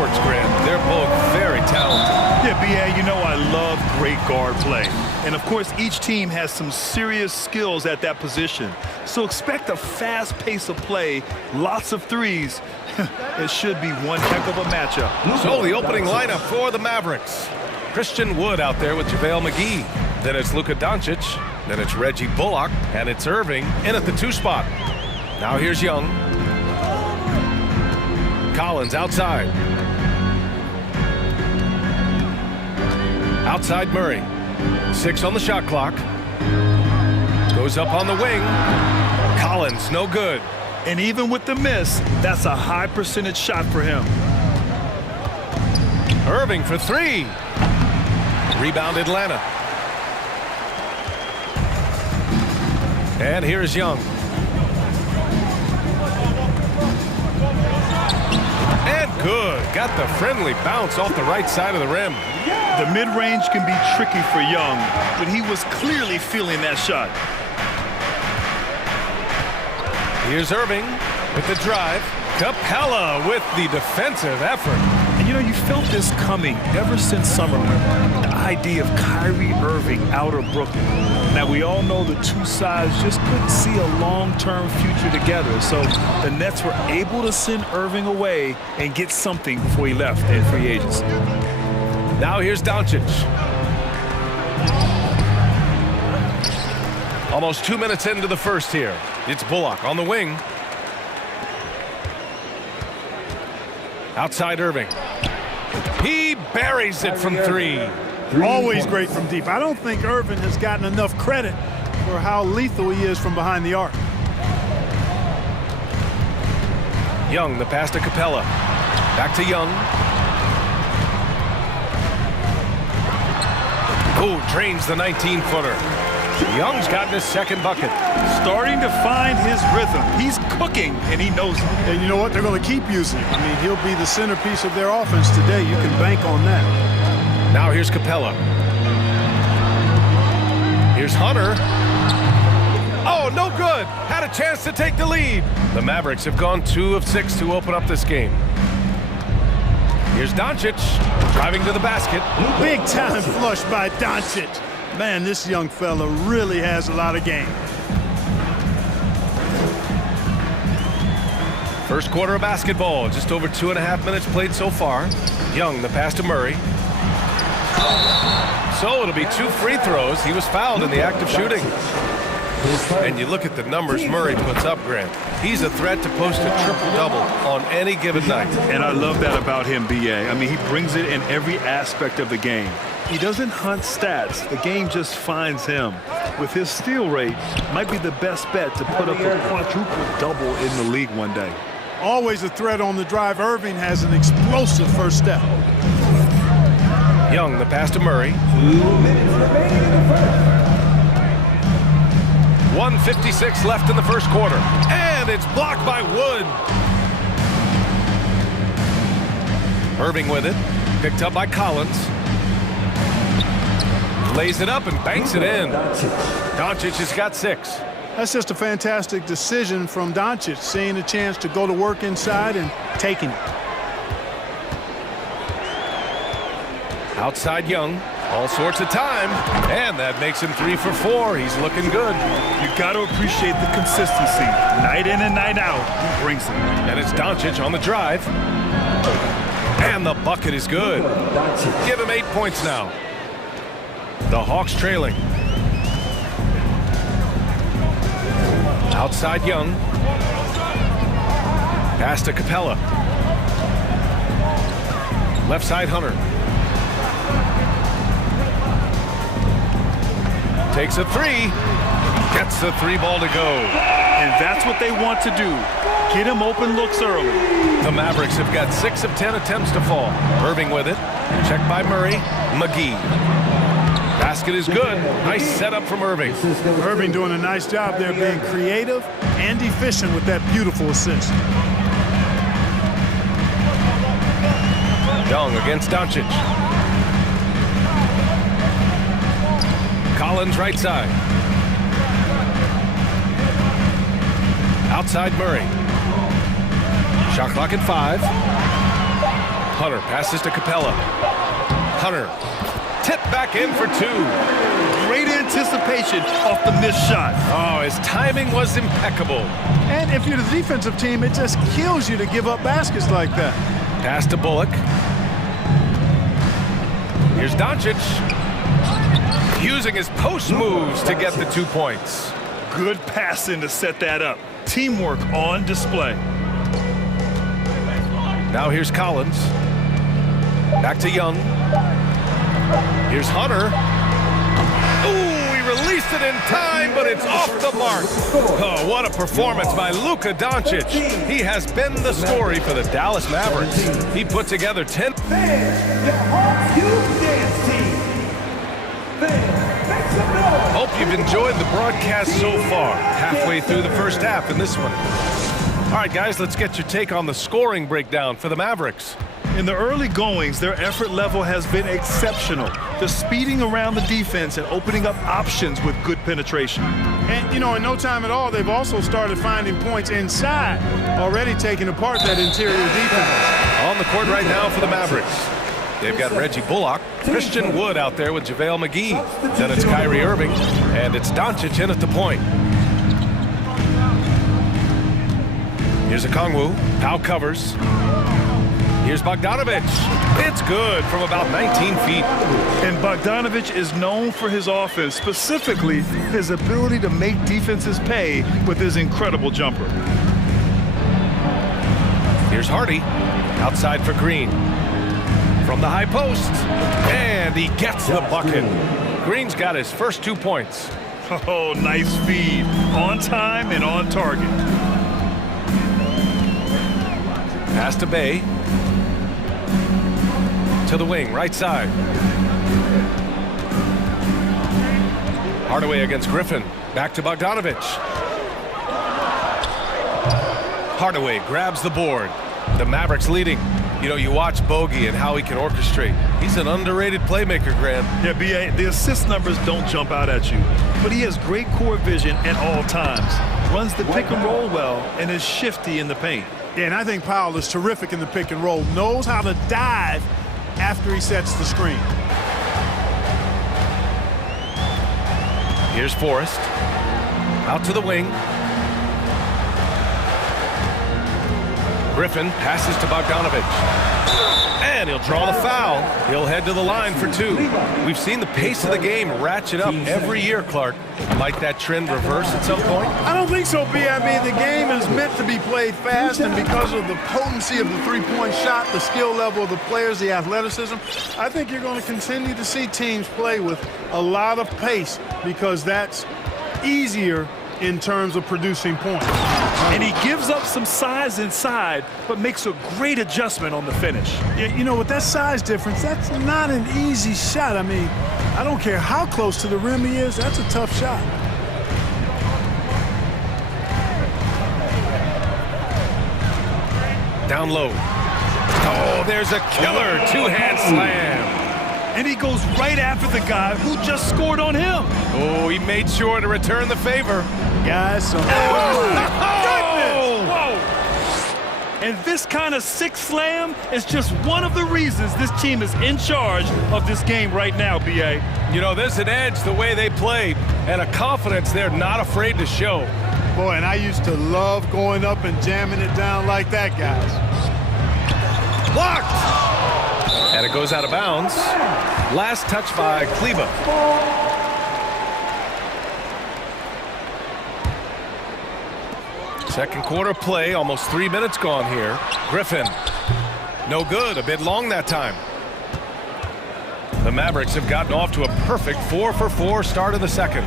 sorts, Grant. They're both very talented. Yeah, B.A., you know I love great guard play. And, of course, each team has some serious skills at that position. So expect a fast pace of play, lots of threes. It should be one heck of a matchup. So the opening lineup for the Mavericks. Christian Wood out there with JaVale McGee. Then it's Luka Doncic. Then it's Reggie Bullock. And it's Irving in at the 2 spot. Now here's Young. Collins outside. Outside Murray. 6 on the shot clock. Goes up on the wing. Collins, no good. And even with the miss, that's a high percentage shot for him. Irving for 3. Rebound Atlanta. And here's Young. And good. Got the friendly bounce off the right side of the rim. The mid-range can be tricky for Young, but he was clearly feeling that shot. Here's Irving with the drive. Capella with the defensive effort. And you know, you felt this coming ever since summer. The idea of Kyrie Irving out of Brooklyn. Now, we all know the two sides just couldn't see a long-term future together. So the Nets were able to send Irving away and get something before he left in free agency. Now here's Doncic. Almost 2 minutes into the first here. It's Bullock on the wing. Outside Irving. He buries it from 3. Always great from deep. I don't think Irving has gotten enough credit for how lethal he is from behind the arc. Young, the pass to Capella. Back to Young. Oh, drains the 19-footer. Young's gotten his second bucket. Starting to find his rhythm. He's cooking, and he knows it. And you know what? They're going to keep using him. I mean, he'll be the centerpiece of their offense today. You can bank on that. Now here's Capella. Here's Hunter. Oh, no good. Had a chance to take the lead. The Mavericks have gone 2 of 6 to open up this game. Here's Doncic driving to the basket. Big time flush by Doncic. Man, this young fella really has a lot of game. First quarter of basketball, just over 2.5 minutes played so far. Young, the pass to Murray. So it'll be 2 free throws. He was fouled in the act of shooting. And you look at the numbers Murray puts up, Grant. He's a threat to post a triple-double on any given night. And I love that about him, B.A. I mean, he brings it in every aspect of the game. He doesn't hunt stats. The game just finds him. With his steal rate, might be the best bet to put up a quadruple-double in the league one day. Always a threat on the drive. Irving has an explosive first step. Young, the pass to Murray. 1:56 left in the first quarter. And it's blocked by Wood. Irving with it. Picked up by Collins. Lays it up and banks it in. Doncic has got 6. That's just a fantastic decision from Doncic, seeing a chance to go to work inside and taking it. Outside Young, all sorts of time, and that makes him 3 for 4. He's looking good. You got to appreciate the consistency. Night in and night out, he brings it. And it's Doncic on the drive. And the bucket is good. Give him 8 points now. The Hawks trailing. Outside Young. Pass to Capella. Left side Hunter. Takes a 3. Gets the 3 ball to go. And that's what they want to do. Get him open looks early. The Mavericks have got 6 of 10 attempts to fall. Irving with it. Checked by Murray. McGee. Basket is good. Nice setup from Irving. Irving doing a nice job there, being creative and efficient with that beautiful assist. Young against Doncic. Collins right side. Outside Murray. Shot clock at 5. Hunter passes to Capella. Hunter, tip back in for two. Great anticipation off the missed shot. Oh, his timing was impeccable. And if you're the defensive team, it just kills you to give up baskets like that. Pass to Bullock. Here's Doncic. Using his post moves to get the 2 points. Good passing to set that up. Teamwork on display. Now here's Collins. Back to Young. Here's Hunter. Ooh, he released it in time, but it's off the mark. Oh, what a performance by Luka Doncic. He has been the story for the Dallas Mavericks. He put together 10. Hope you've enjoyed the broadcast so far. Halfway through the first half in this one. All right, guys, let's get your take on the scoring breakdown for the Mavericks. In the early goings, their effort level has been exceptional. The speeding around the defense and opening up options with good penetration. And, you know, in no time at all, they've also started finding points inside, already taking apart that interior defense. On the court right now for the Mavericks. They've got Reggie Bullock, Christian Wood out there with JaVale McGee. Then it's Kyrie Irving, and it's Doncic in at the point. Here's Okongwu. Powell covers. Here's Bogdanovic. It's good from about 19 feet. And Bogdanovic is known for his offense, specifically his ability to make defenses pay with his incredible jumper. Here's Hardy. Outside for Green. From the high post. And he gets the bucket. Green's got his first 2 points. Oh, nice feed. On time and on target. Pass to Bay. To the wing, right side. Hardaway against Griffin. Back to Bogdanovic. Hardaway grabs the board. The Mavericks leading. You know, you watch Bogey and how he can orchestrate. He's an underrated playmaker, Graham. Yeah, B.A., the assist numbers don't jump out at you, but he has great court vision at all times. Runs the pick and roll well and is shifty in the paint. Yeah, and I think Powell is terrific in the pick and roll. Knows how to dive after he sets the screen. Here's Forrest. Out to the wing. Griffin passes to Bogdanovic. And he'll draw the foul. He'll head to the line for two. We've seen the pace of the game ratchet up every year, Clark. Might that trend reverse at some point? I don't think so, B. I mean, the game is meant to be played fast, and because of the potency of the three-point shot, the skill level of the players, the athleticism, I think you're going to continue to see teams play with a lot of pace because that's easier in terms of producing points. And he gives up some size inside, but makes a great adjustment on the finish. You know, with that size difference, that's not an easy shot. I mean, I don't care how close to the rim he is, that's a tough shot. Down low. Oh, there's a killer two-hand slam. And he goes right after the guy who just scored on him. Oh, he made sure to return the favor. Guys, so goodness! Whoa! And this kind of sick slam is just one of the reasons this team is in charge of this game right now, B.A. You know, there's an edge the way they play and a confidence they're not afraid to show. Boy, and I used to love going up and jamming it down like that, guys. Blocked! And it goes out of bounds. Last touch by Kleba. Second quarter play, almost 3 minutes gone here. Griffin, no good, a bit long that time. The Mavericks have gotten off to a perfect 4-for-4 start of the second.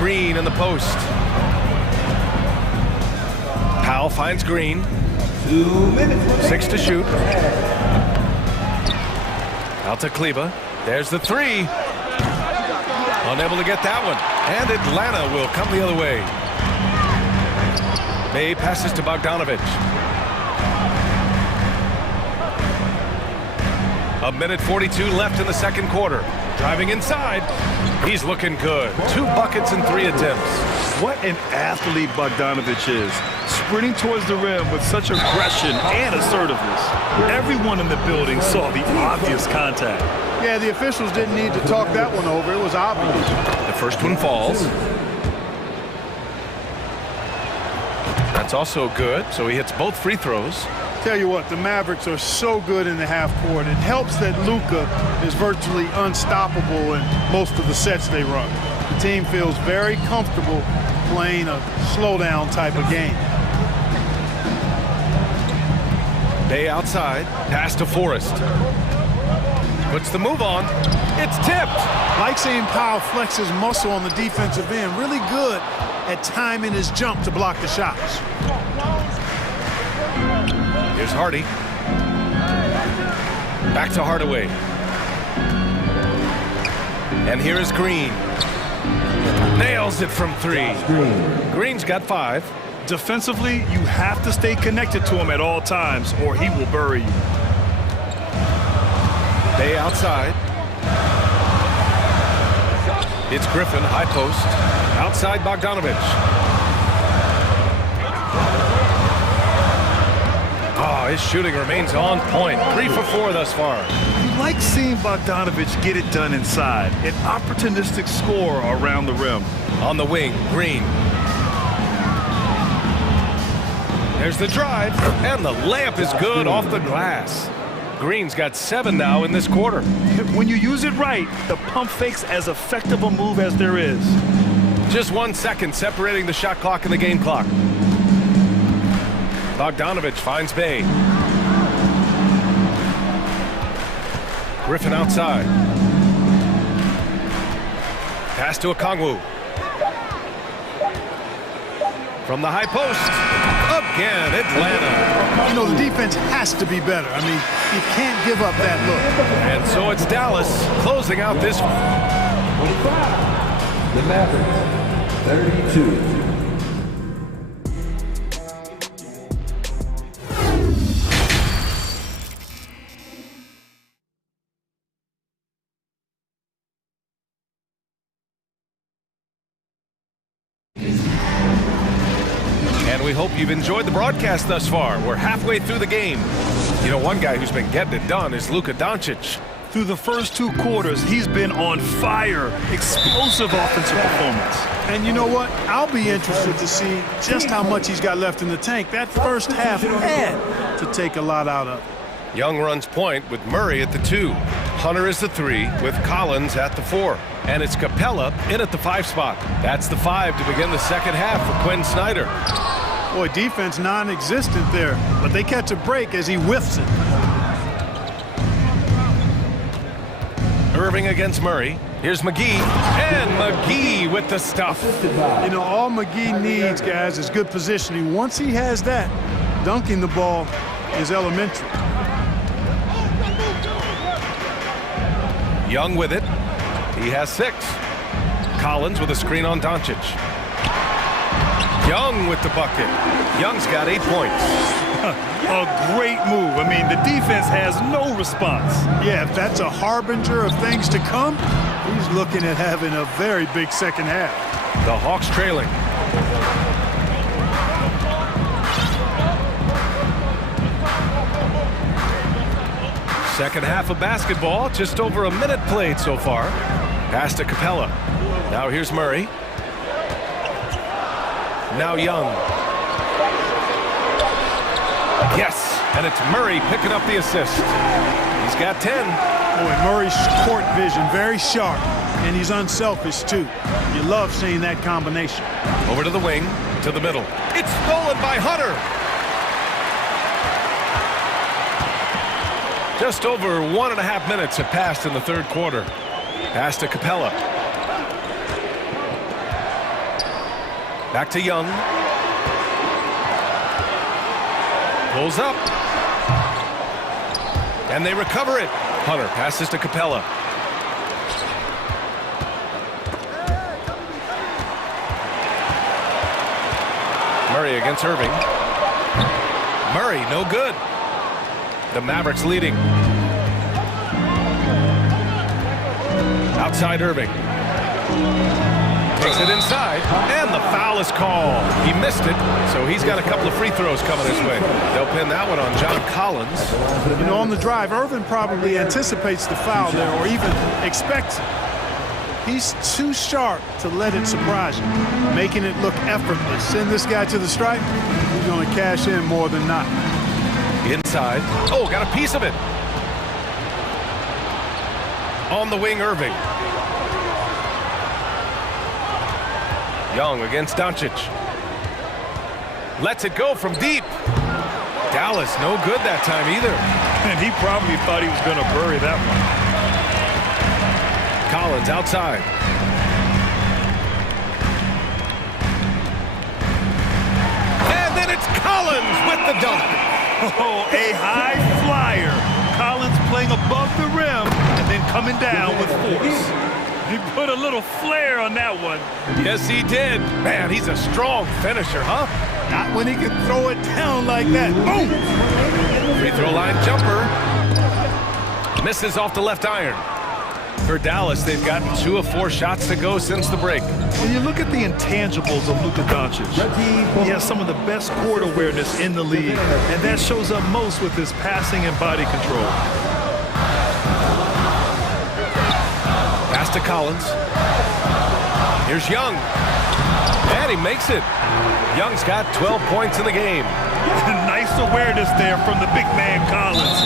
Green in the post. Powell finds Green. 6 to shoot. Out to Kleba. There's the three. Unable to get that one. And Atlanta will come the other way. May passes to Bogdanovic. A minute 42 left in the second quarter. Driving inside. He's looking good. 2 buckets and 3 attempts. What an athlete Bogdanovic is. sprinting towards the rim with such aggression and assertiveness. Everyone in the building saw the obvious contact. Yeah, the officials didn't need to talk that one over. It was obvious. The first one falls. That's also good, so he hits both free throws. Tell you what, the Mavericks are so good in the half court. It helps that Luka is virtually unstoppable in most of the sets they run. The team feels very comfortable playing a slowdown type of game. Bay outside, pass to Forrest. Puts the move on. It's tipped. Like seeing Powell flex his muscle on the defensive end. Really good at timing his jump to block the shots. Here's Hardy. Back to Hardaway. And here is Green. Nails it from three. Green's got 5. Defensively, you have to stay connected to him at all times or he will bury you. Bay outside. It's Griffin, high post. Outside Bogdanovich. Oh, his shooting remains on point. 3 for 4 thus far. You like seeing Bogdanovich get it done inside. An opportunistic score around the rim. On the wing, Green. There's the drive, and the layup is good off the glass. Green's got 7 now in this quarter. When you use it right, the pump fake's as effective a move as there is. Just 1 second separating the shot clock and the game clock. Bogdanovich finds Bay. Griffin outside. Pass to Okongwu. From the high post. Again, Atlanta. You know, the defense has to be better. I mean, you can't give up that look. And so it's Dallas closing out this. The Mavericks, 32. And we hope you've enjoyed the broadcast thus far. We're halfway through the game. You know, one guy who's been getting it done is Luka Doncic. Through the first 2 quarters, he's been on fire. Explosive offensive performance. And you know what? I'll be interested to see just how much he's got left in the tank. That first half had to take a lot out of. Young runs point with Murray at the 2. Hunter is the 3 with Collins at the 4. And it's Capella in at the 5 spot. That's the 5 to begin the second half for Quinn Snyder. Boy, defense non-existent there, but they catch a break as he whiffs it. Irving against Murray. Here's McGee, and McGee with the stuff. You know, all McGee needs, guys, is good positioning. Once he has that, dunking the ball is elementary. Young with it. He has 6. Collins with a screen on Doncic. Young with the bucket. Young's got 8 points. A great move. I mean, the defense has no response. Yeah, if that's a harbinger of things to come, he's looking at having a very big second half. The Hawks trailing. Second half of basketball, just over a minute played so far. Pass to Capella. Now here's Murray. Now Young. Yes, and it's Murray picking up the assist. He's got 10. Boy, Murray's court vision very sharp, and he's unselfish too. You love seeing that combination. Over to the wing, to the middle. It's stolen by Hunter. Just over 1.5 minutes have passed in the third quarter. Pass to Capella. Back to Young. Pulls up. And they recover it. Hunter passes to Capella. Murray against Irving. Murray, no good. The Mavericks leading. Outside Irving. Takes it inside, and the foul is called. He missed it, so he's got a couple of free throws coming his way. They'll pin that one on John Collins. You know, on the drive, Irvin probably anticipates the foul there or even expects it. He's too sharp to let it surprise you, making it look effortless. Send this guy to the stripe, he's going to cash in more than not. Inside. Oh, got a piece of it. On the wing, Irving. Young against Doncic. Lets it go from deep. Dallas, no good that time either. And he probably thought he was going to bury that one. Collins outside. And then it's Collins with the dunk. Oh, a high flyer. Collins playing above the rim and then coming down with force. He put a little flair on that one. Yes, he did. Man, he's a strong finisher, huh? Not when he can throw it down like that. Boom! Free throw line jumper. Misses off the left iron. For Dallas, they've gotten 2 of 4 shots to go since the break. When you look at the intangibles of Luka Doncic, he has some of the best court awareness in the league, and that shows up most with his passing and body control. Pass to Collins. Here's Young. And he makes it. Young's got 12 points in the game. Nice awareness there from the big man Collins.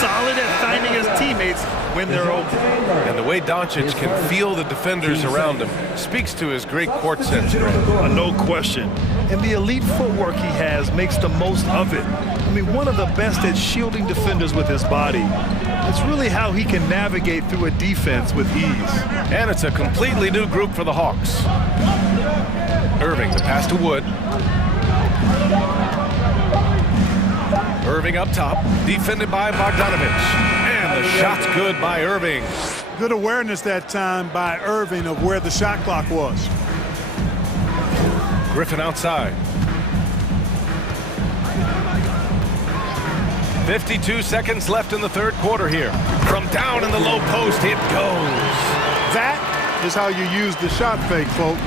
Solid at finding his teammates when they're open. And the way Doncic can feel the defenders around him speaks to his great court sense. No question. And the elite footwork he has makes the most of it. I mean, one of the best at shielding defenders with his body. It's really how he can navigate through a defense with ease. And it's a completely new group for the Hawks. Irving, the pass to Wood. Irving up top, defended by Bogdanovich. And the shot's good by Irving. Good awareness that time by Irving of where the shot clock was. Griffin outside. 52 seconds left in the third quarter here. From down in the low post, it goes. That is how you use the shot fake, folks.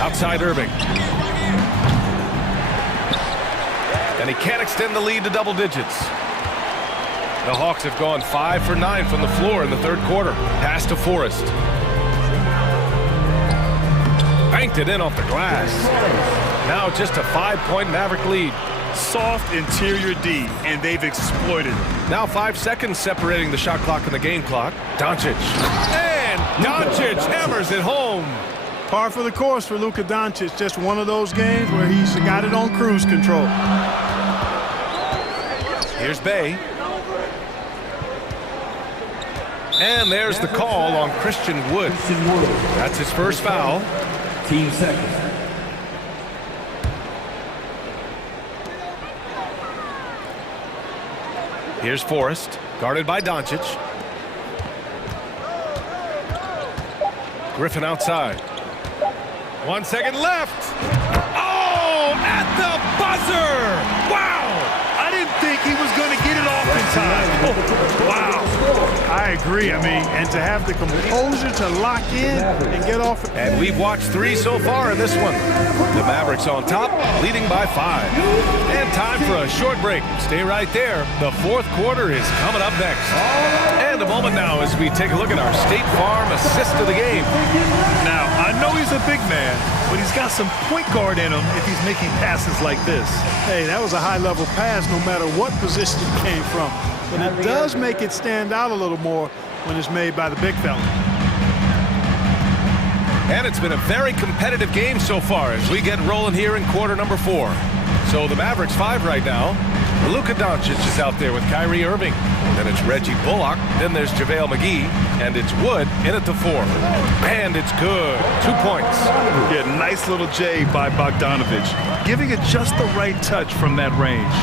Outside Irving. And he can't extend the lead to double digits. The Hawks have gone 5 for 9 from the floor in the third quarter. Pass to Forrest. Banked it in off the glass. Now just a 5-point Maverick lead. Soft interior D, and they've exploited it. Now 5 seconds separating the shot clock and the game clock. Doncic. And Doncic hammers it home. Par for the course for Luka Doncic. Just one of those games where he's got it on cruise control. Here's Bay. And there's the call on Christian Wood. That's his first foul. Team second. Here's Forrest, guarded by Doncic. Griffin outside. 1 second left. Oh, at the buzzer! Wow! I didn't think he was going to get it off in time. Oh, wow. I agree. I mean, and to have the composure to lock in and get off. And we've watched 3 so far in this one. The Mavericks on top, leading by 5. And time for a short break. Stay right there. The fourth quarter is coming up next. And a moment now as we take a look at our State Farm assist of the game. Now, I know he's a big man, but he's got some point guard in him if he's making passes like this. Hey, that was a high-level pass no matter what position it came from. But it does make it stand out a little more when it's made by the big fella. And it's been a very competitive game so far as we get rolling here in quarter number 4. So the Mavericks 5 right now. Luka Doncic is out there with Kyrie Irving. Then it's Reggie Bullock. Then there's JaVale McGee. And it's Wood in at the 4. And it's good. 2 points. Yeah, nice little J by Bogdanovich. Giving it just the right touch from that range.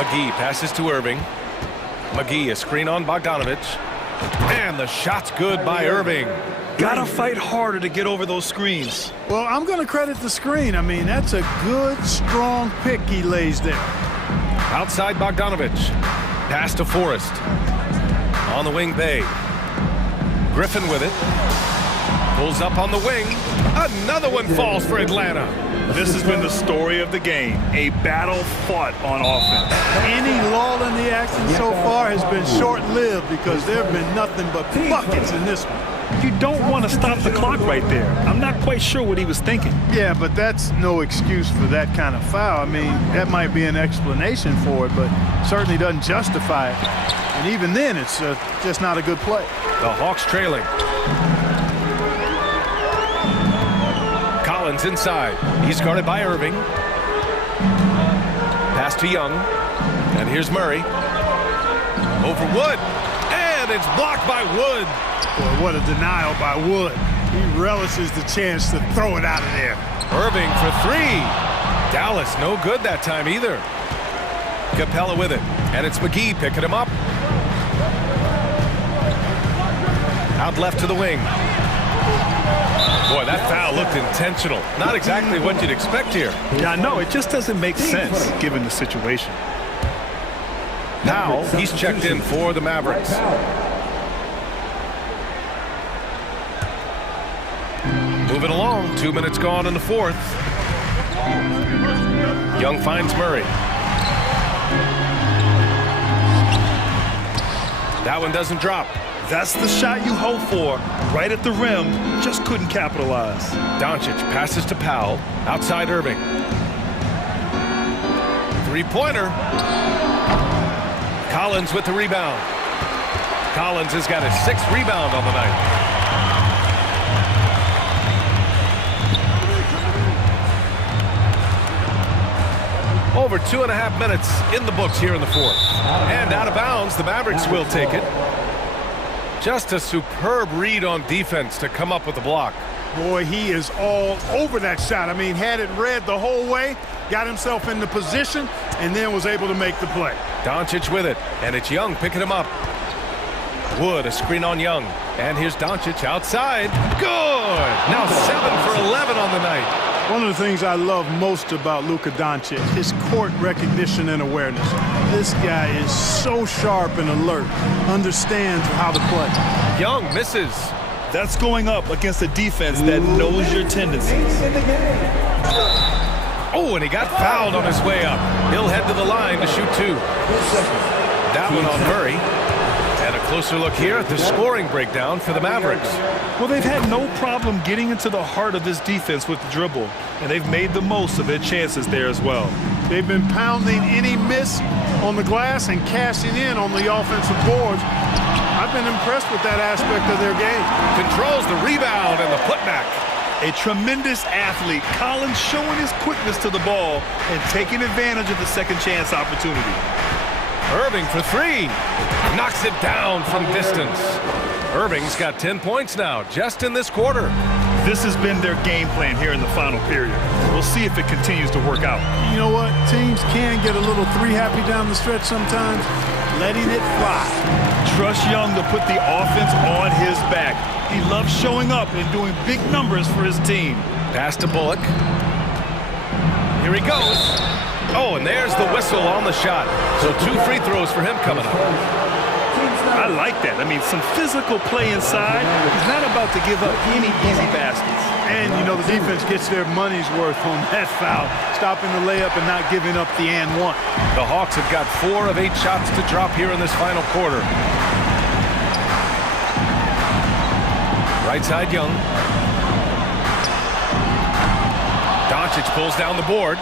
McGee passes to Irving. McGee a screen on Bogdanovich. And the shot's good by Irving. Gotta fight harder to get over those screens. Well, I'm going to credit the screen. I mean, that's a good, strong pick he lays there. Outside Bogdanovich. Pass to Forrest. On the wing, Bay. Griffin with it. Pulls up on the wing. Another one falls for Atlanta. This has been the story of the game, a battle fought on offense. Any lull in the action so far has been short-lived because there have been nothing but buckets in this one. You don't want to stop the clock right there. I'm not quite sure what he was thinking. Yeah, but that's no excuse for that kind of foul. I mean, that might be an explanation for it, but certainly doesn't justify it. And even then, it's just not a good play. The Hawks trailing. Collins inside. He's guarded by Irving. Pass to Young. And here's Murray. Over Wood. And it's blocked by Wood. Boy, what a denial by Wood. He relishes the chance to throw it out of there. Irving for three. Dallas no good that time either. Capella with it. And it's McGee picking him up. Out left to the wing. Boy, that foul looked intentional. Not exactly what you'd expect here. Yeah, I know. It just doesn't make sense given the situation. Powell, he's checked in for the Mavericks. Moving along, 2 minutes gone in the fourth. Young finds Murray. That one doesn't drop. That's the shot you hope for. Right at the rim, just couldn't capitalize. Doncic passes to Powell. Outside Irving. Three-pointer. Collins with the rebound. Collins has got his 6th rebound on the night. Over 2.5 minutes in the books here in the fourth. And out of bounds, the Mavericks will take it. Just a superb read on defense to come up with the block. Boy, he is all over that shot. I mean, had it read the whole way, got himself in the position, and then was able to make the play. Doncic with it, and it's Young picking him up. Wood, a screen on Young. And here's Doncic outside. Good! Now 7 for 11 on the night. One of the things I love most about Luka Doncic, his court recognition and awareness. This guy is so sharp and alert, understands how to play. Young misses. That's going up against a defense that knows your tendencies. Oh, and he got fouled on his way up. He'll head to the line to shoot 2. That one on Murray. And a closer look here at the scoring breakdown for the Mavericks. Well, they've had no problem getting into the heart of this defense with the dribble, and they've made the most of their chances there as well. They've been pounding any miss on the glass and cashing in on the offensive boards. I've been impressed with that aspect of their game. Controls the rebound and the putback. A tremendous athlete. Collins showing his quickness to the ball and taking advantage of the second chance opportunity. Irving for 3. Knocks it down from distance. Irving's got 10 points now, just in this quarter. This has been their game plan here in the final period. We'll see if it continues to work out. You know what? Teams can get a little three-happy down the stretch sometimes, letting it fly. Trust Young to put the offense on his back. He loves showing up and doing big numbers for his team. Pass to Bullock. Here he goes. Oh, and there's the whistle on the shot. So 2 free throws for him coming up. I like that. I mean, some physical play inside. He's not about to give up any easy baskets. And, you know, the defense gets their money's worth on that foul, stopping the layup and not giving up the and one. The Hawks have got 4 of 8 shots to drop here in this final quarter. Right side, Young. Doncic pulls down the board.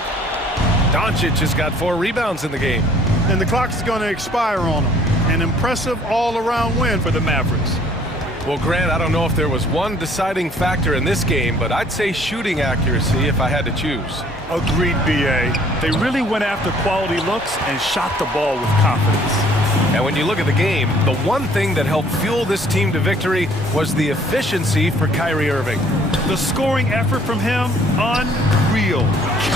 Doncic has got 4 rebounds in the game. And the clock is going to expire on him. An impressive all-around win for the Mavericks. Well, Grant, I don't know if there was one deciding factor in this game, but I'd say shooting accuracy if I had to choose. Agreed, B.A. They really went after quality looks and shot the ball with confidence. And when you look at the game, the one thing that helped fuel this team to victory was the efficiency for Kyrie Irving. The scoring effort from him, unreal.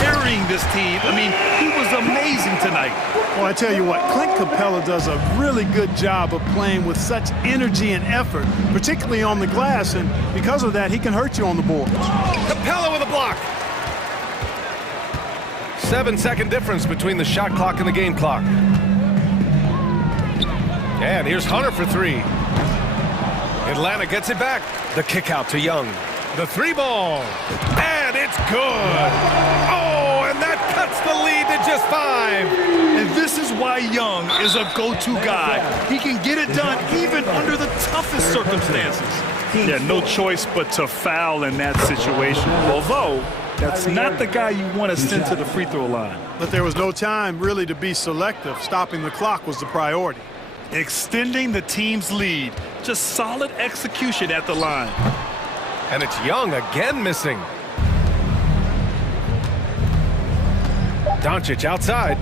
Carrying this team, I mean, he was amazing tonight. Well, I tell you what, Clint Capella does a really good job of playing with such energy and effort, particularly on the glass, and because of that, he can hurt you on the boards. Capella with a block. 7-second difference between the shot clock and the game clock. And here's Hunter for three. Atlanta gets it back. The kick out to Young. The three ball. And it's good. Oh, and that cuts the lead to just 5. And this is why Young is a go-to guy. He can get it done even under the toughest circumstances. Yeah, no choice but to foul in that situation. Although, that's not the guy you want to send to the free throw line. But there was no time really to be selective. Stopping the clock was the priority. Extending the team's lead. Just solid execution at the line. And it's Young again missing. Doncic outside.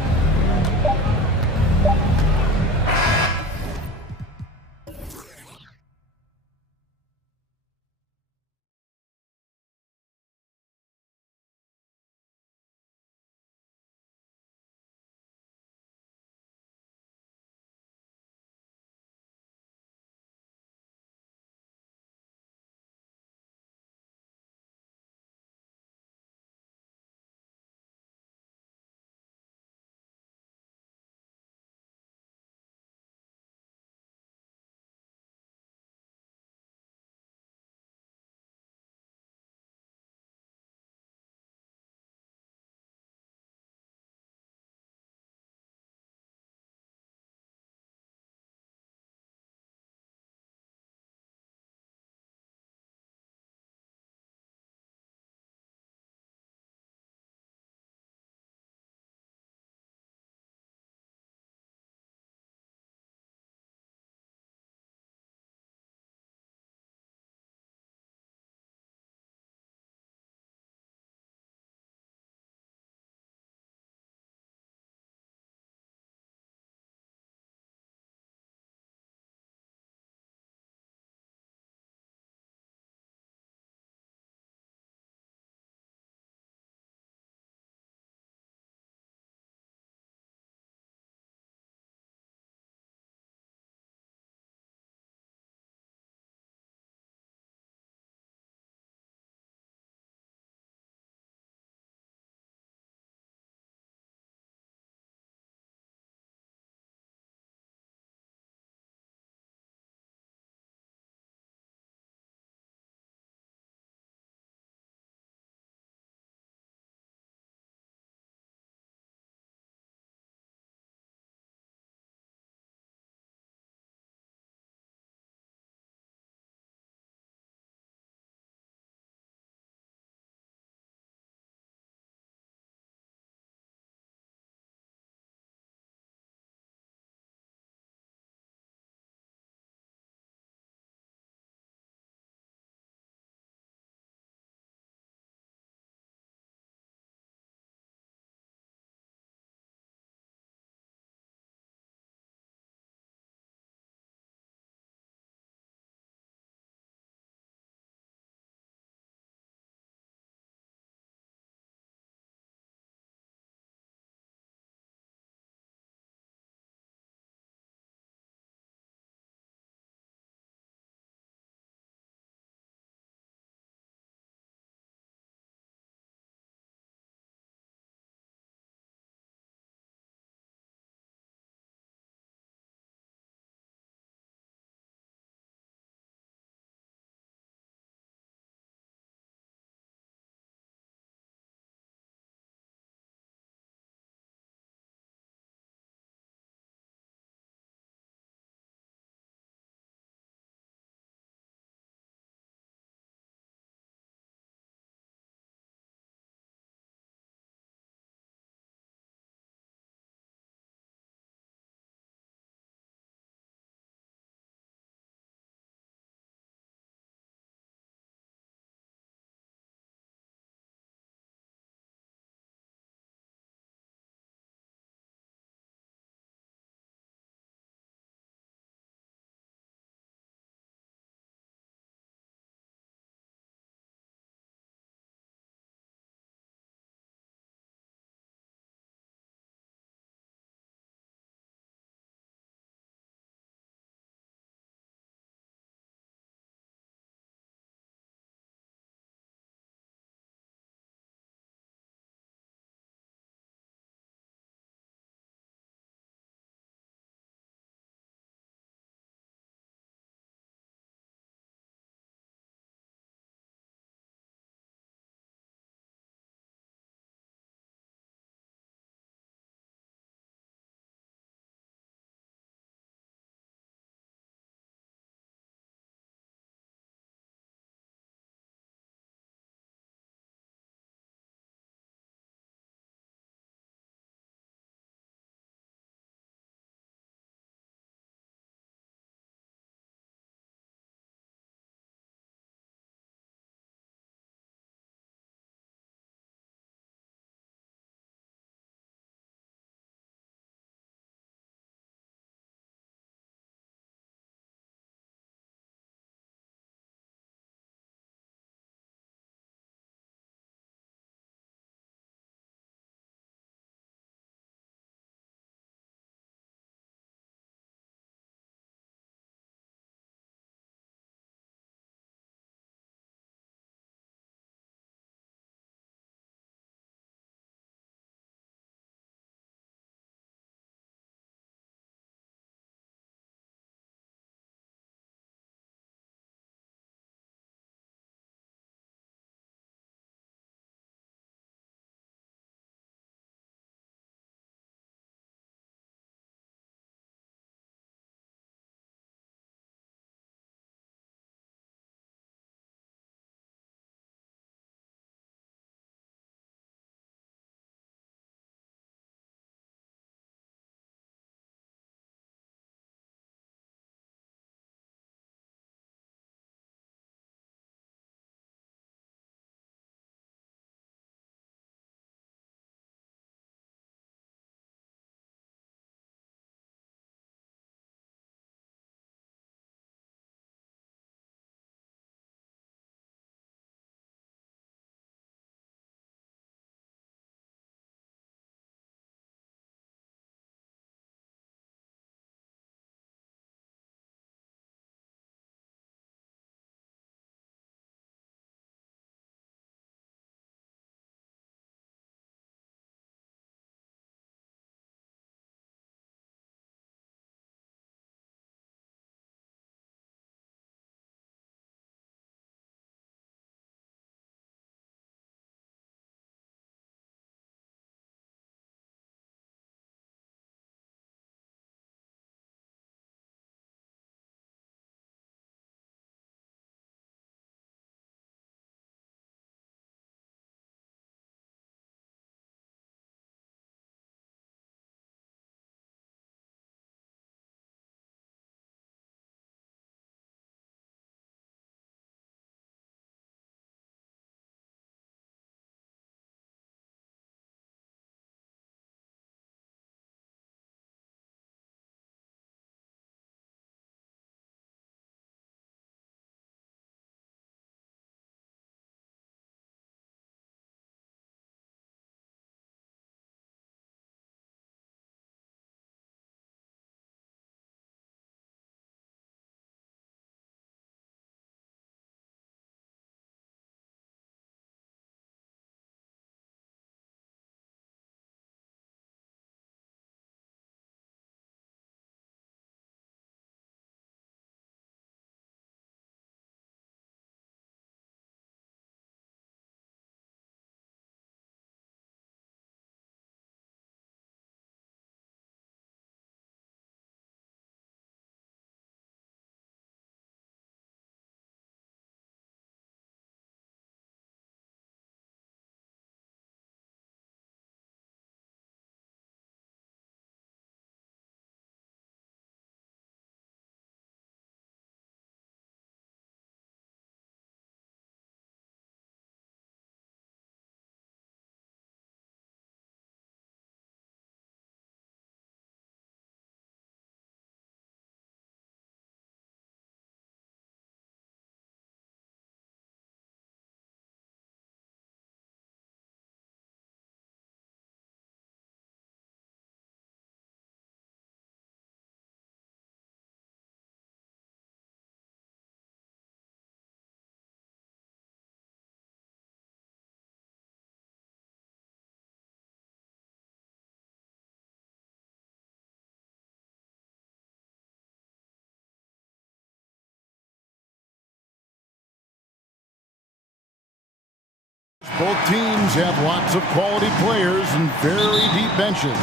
Both teams have lots of quality players and very deep benches.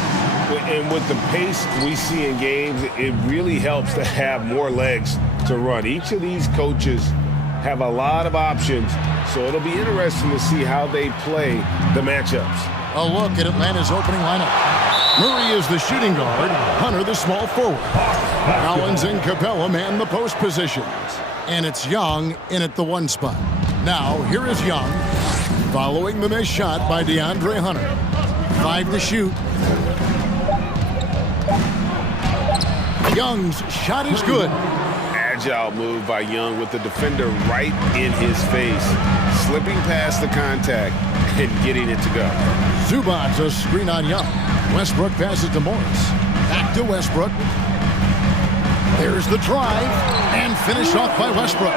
And with the pace we see in games, it really helps to have more legs to run. Each of these coaches have a lot of options, so it'll be interesting to see how they play the matchups. A look at Atlanta's opening lineup. Murray is the shooting guard, Hunter the small forward. Collins and Capella man the post positions. And it's Young in at the 1 spot. Now, here is Young, following the missed shot by DeAndre Hunter. 5 to shoot. Young's shot is good. Agile move by Young with the defender right in his face, slipping past the contact and getting it to go. Zubac's a screen on Young. Westbrook passes to Morris. Back to Westbrook. There's the drive and finished off by Westbrook.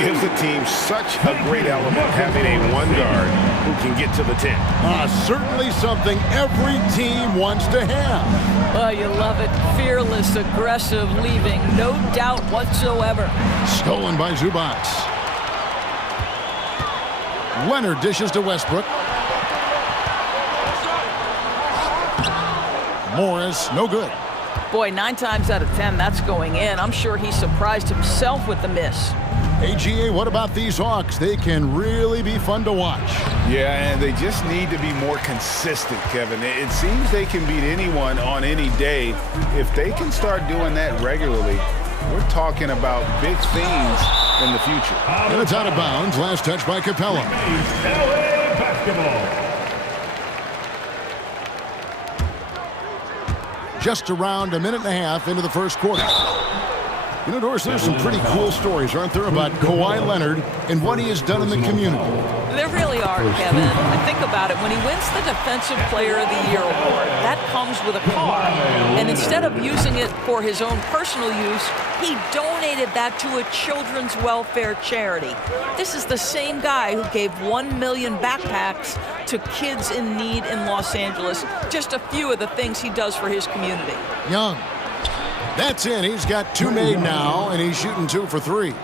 Gives the team such a great element having a 1 guard who can get to the 10. Certainly something every team wants to have. Well, you love it. Fearless, aggressive, leaving no doubt whatsoever. Stolen by Zubac. Leonard dishes to Westbrook. Morris, no good. Boy, 9 times out of 10, that's going in. I'm sure he surprised himself with the miss. AGA, what about these Hawks? They can really be fun to watch. Yeah, and they just need to be more consistent, Kevin. It seems they can beat anyone on any day. If they can start doing that regularly, we're talking about big things in the future. And it's out of bounds. Last touch by Capella. LA basketball. Just around a minute and a half into the first quarter. You know, Doris, there's some pretty cool stories, aren't there, about Kawhi Leonard and what he has done in the community. There really are, Kevin. I think about it. When he wins the Defensive Player of the Year award, that comes with a car. And instead of using it for his own personal use, he donated that to a children's welfare charity. This is the same guy who gave 1 million backpacks to kids in need in Los Angeles. Just a few of the things he does for his community. Young. That's in. He's got 2 made now, and he's shooting 2 for 3.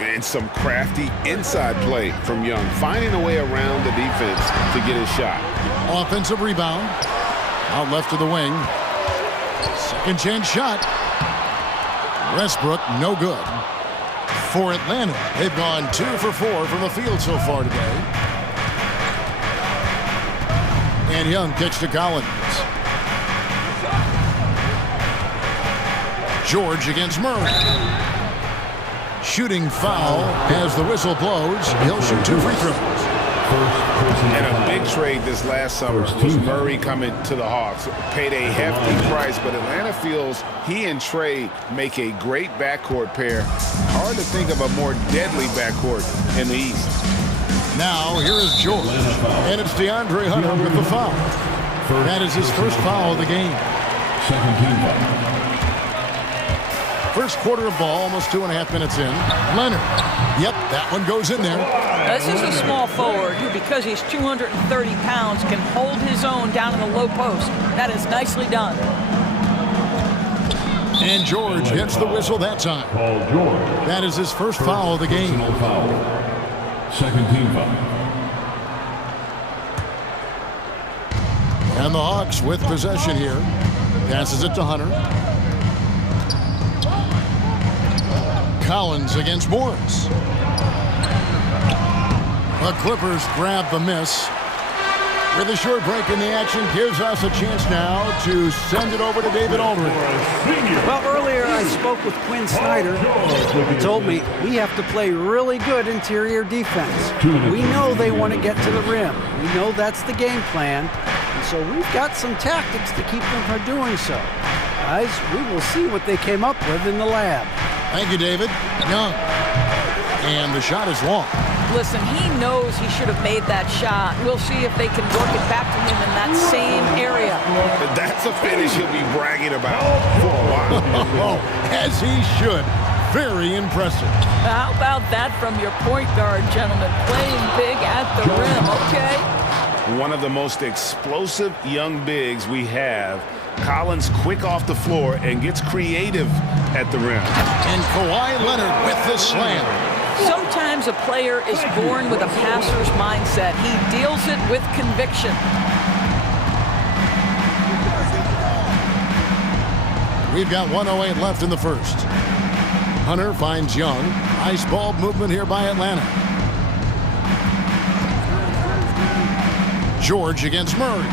And some crafty inside play from Young, finding a way around the defense to get his shot. Offensive rebound. Out left to the wing. Second chance shot. Westbrook, no good. For Atlanta, they've gone 2 for 4 from the field so far today. And Young kicks to Collins. George against Murray. Shooting foul as the whistle blows. He'll shoot 2 free throws. And a big trade this last summer was Murray coming to the Hawks. Paid a hefty price, but Atlanta feels he and Trey make a great backcourt pair. Hard to think of a more deadly backcourt in the East. Now here is George, and it's DeAndre Hunter with the foul. That is his first foul of the game. Second team foul. First quarter of ball, almost 2.5 minutes in. Leonard. Yep, that one goes in there. This is a small forward who, because he's 230 pounds, can hold his own down in the low post. That is nicely done. And George gets the whistle that time. That is his first foul of the game. Second team foul. And the Hawks with possession here. Passes it to Hunter. Collins against Morris. The Clippers grab the miss. With a short break in the action, gives us a chance now to send it over to David Aldridge. Well, earlier I spoke with Quinn Snyder. He told me we have to play really good interior defense. We know they want to get to the rim. We know that's the game plan. And so we've got some tactics to keep them from doing so. Guys, we will see what they came up with in the lab. Thank you, David. Young. And the shot is long. Listen, he knows he should have made that shot. We'll see if they can work it back to him in that same area. That's a finish he'll be bragging about for a while. As he should. Very impressive. How about that from your point guard, gentlemen? Playing big at the rim, okay? One of the most explosive young bigs we have. Collins quick off the floor and gets creative at the rim. And Kawhi Leonard with the slam. Sometimes a player is born with a passer's mindset. He deals it with conviction. We've got 1:08 left in the first. Hunter finds Young. Nice ball movement here by Atlanta. George against Murray.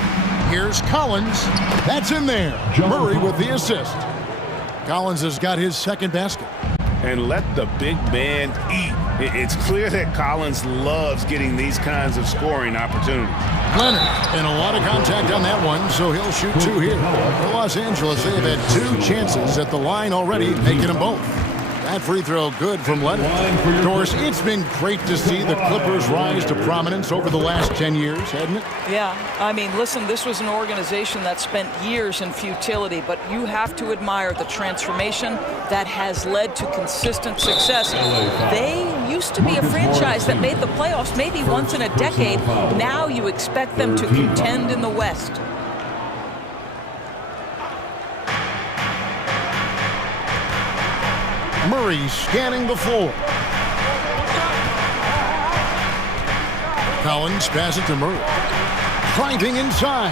Here's Collins. That's in there. Murray with the assist. Collins has got his second basket. And let the big man eat. It's clear that Collins loves getting these kinds of scoring opportunities. Leonard, and a lot of contact on that one, so he'll shoot two here. For Los Angeles, they have had two chances at the line already, making them both. That free throw good from Leonard. Of course, it's been great to see the Clippers rise to prominence over the last 10 years, hasn't it? Yeah, I mean, listen, this was an organization that spent years in futility, but you have to admire the transformation that has led to consistent success. They used to be a franchise that made the playoffs maybe once in a decade. Now you expect them to contend in the West. Murray scanning the floor. Collins passes it to Murray. Driving inside.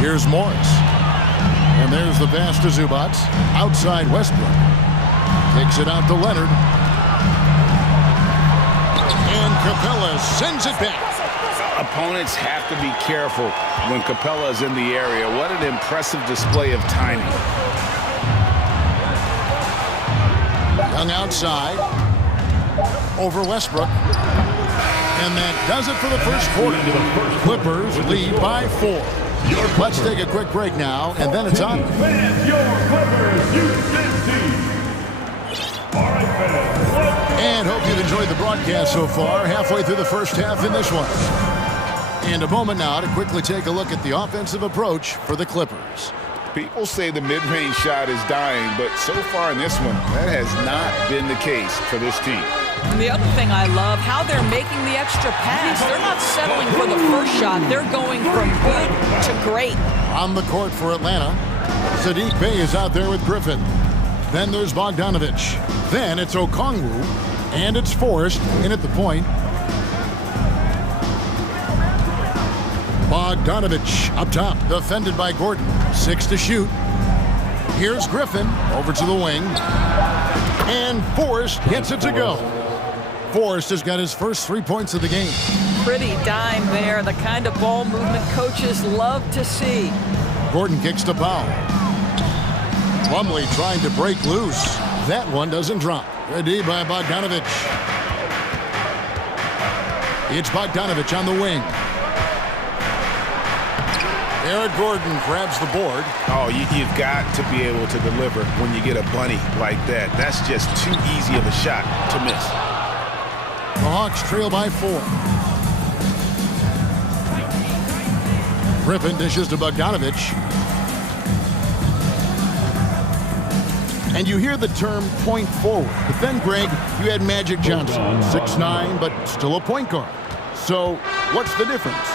Here's Morris. And there's the pass to Zubac. Outside Westbrook. Takes it out to Leonard. And Capella sends it back. Opponents have to be careful when Capella is in the area. What an impressive display of timing. Young outside. Over Westbrook. And that does it for the first quarter. Clippers lead by 4. Let's take a quick break now, and then it's on. And hope you've enjoyed the broadcast so far. Halfway through the first half in this one. And a moment now to quickly take a look at the offensive approach for the Clippers. People say the mid-range shot is dying, but so far in this one, that has not been the case for this team. And the other thing I love, how they're making the extra pass. They're not settling for the first shot. They're going from good to great. On the court for Atlanta, Saddiq Bey is out there with Griffin. Then there's Bogdanovich. Then it's Okongwu. And it's Forrest in at the point. Bogdanovich up top, defended by Gordon. 6 to shoot. Here's Griffin over to the wing. And Forrest gets it to go. Forrest has got his first 3 points of the game. Pretty dime there, the kind of ball movement coaches love to see. Gordon kicks to Powell. Plumlee trying to break loose. That one doesn't drop. Ready by Bogdanovich. It's Bogdanovich on the wing. Eric Gordon grabs the board. Oh, you've got to be able to deliver when you get a bunny like that. That's just too easy of a shot to miss. The Hawks trail by 4. Griffin dishes to Bogdanovich. And you hear the term point forward. But then, Greg, you had Magic Johnson, 6'9", but still a point guard. So what's the difference?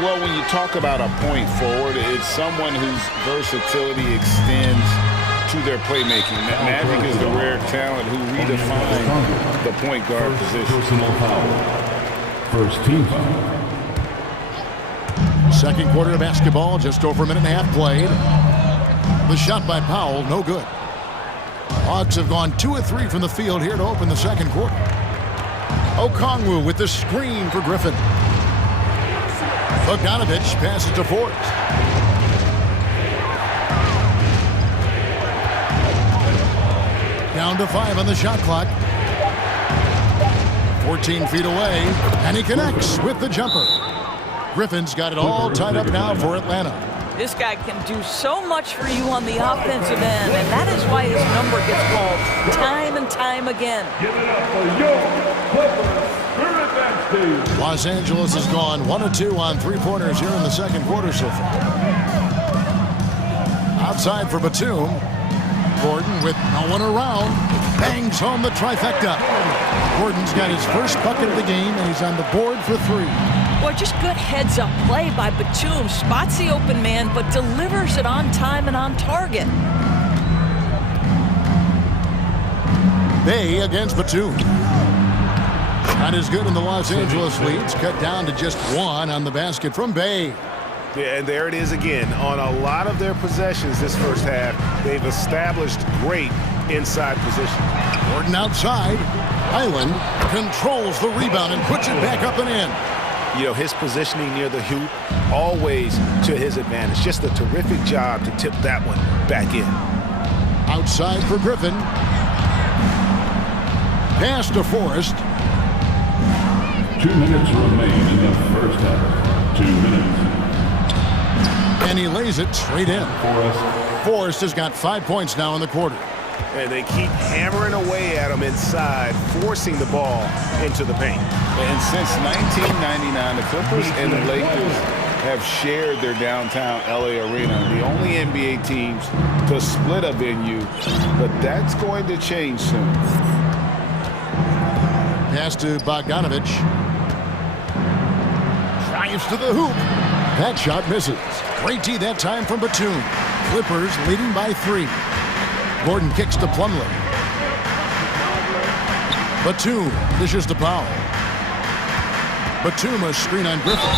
Well, when you talk about a point forward, it's someone whose versatility extends to their playmaking. Magic is the rare talent who redefined the point guard position. First team foul. Second quarter of basketball, just over a minute and a half played. The shot by Powell, no good. Hawks have gone 2 of 3 from the field here to open the second quarter. Okongwu with the screen for Griffin. Bogdanovich passes to Forrest. Down to 5 on the shot clock. 14 feet away, and he connects with the jumper. Griffin's got it all tied up now for Atlanta. This guy can do so much for you on the offensive end, and that is why his number gets called time and time again. Give it up for your Clippers. Los Angeles has gone 1 of 2 on 3-pointers here in the second quarter so far. Outside for Batum. Gordon with no one around. Bangs home the trifecta. Gordon's got his first bucket of the game, and he's on the board for 3. Boy, just good heads-up play by Batum. Spots the open man, but delivers it on time and on target. Bay against Batum. Not as good in the Los Angeles leads. Cut down to just 1 on the basket from Bay. Yeah, and there it is again. On a lot of their possessions this first half, they've established great inside position. Gordon outside. Highland controls the rebound and puts it back up and in. You know, his positioning near the hoop, always to his advantage. Just a terrific job to tip that one back in. Outside for Griffin. Pass to Forrest. 2 minutes remain in the first half. 2 minutes. And he lays it straight in. Forrest has got 5 points now in the quarter. And they keep hammering away at him inside, forcing the ball into the paint. And since 1999, the Clippers and the Lakers have shared their downtown LA arena. The only NBA teams to split a venue, but that's going to change soon. Pass to Bogdanovich. Drives to the hoop. That shot misses. Great D that time from Batum. Clippers leading by 3. Gordon kicks to Plumlee. Batum dishes to Powell. Batum a screen on Griffin.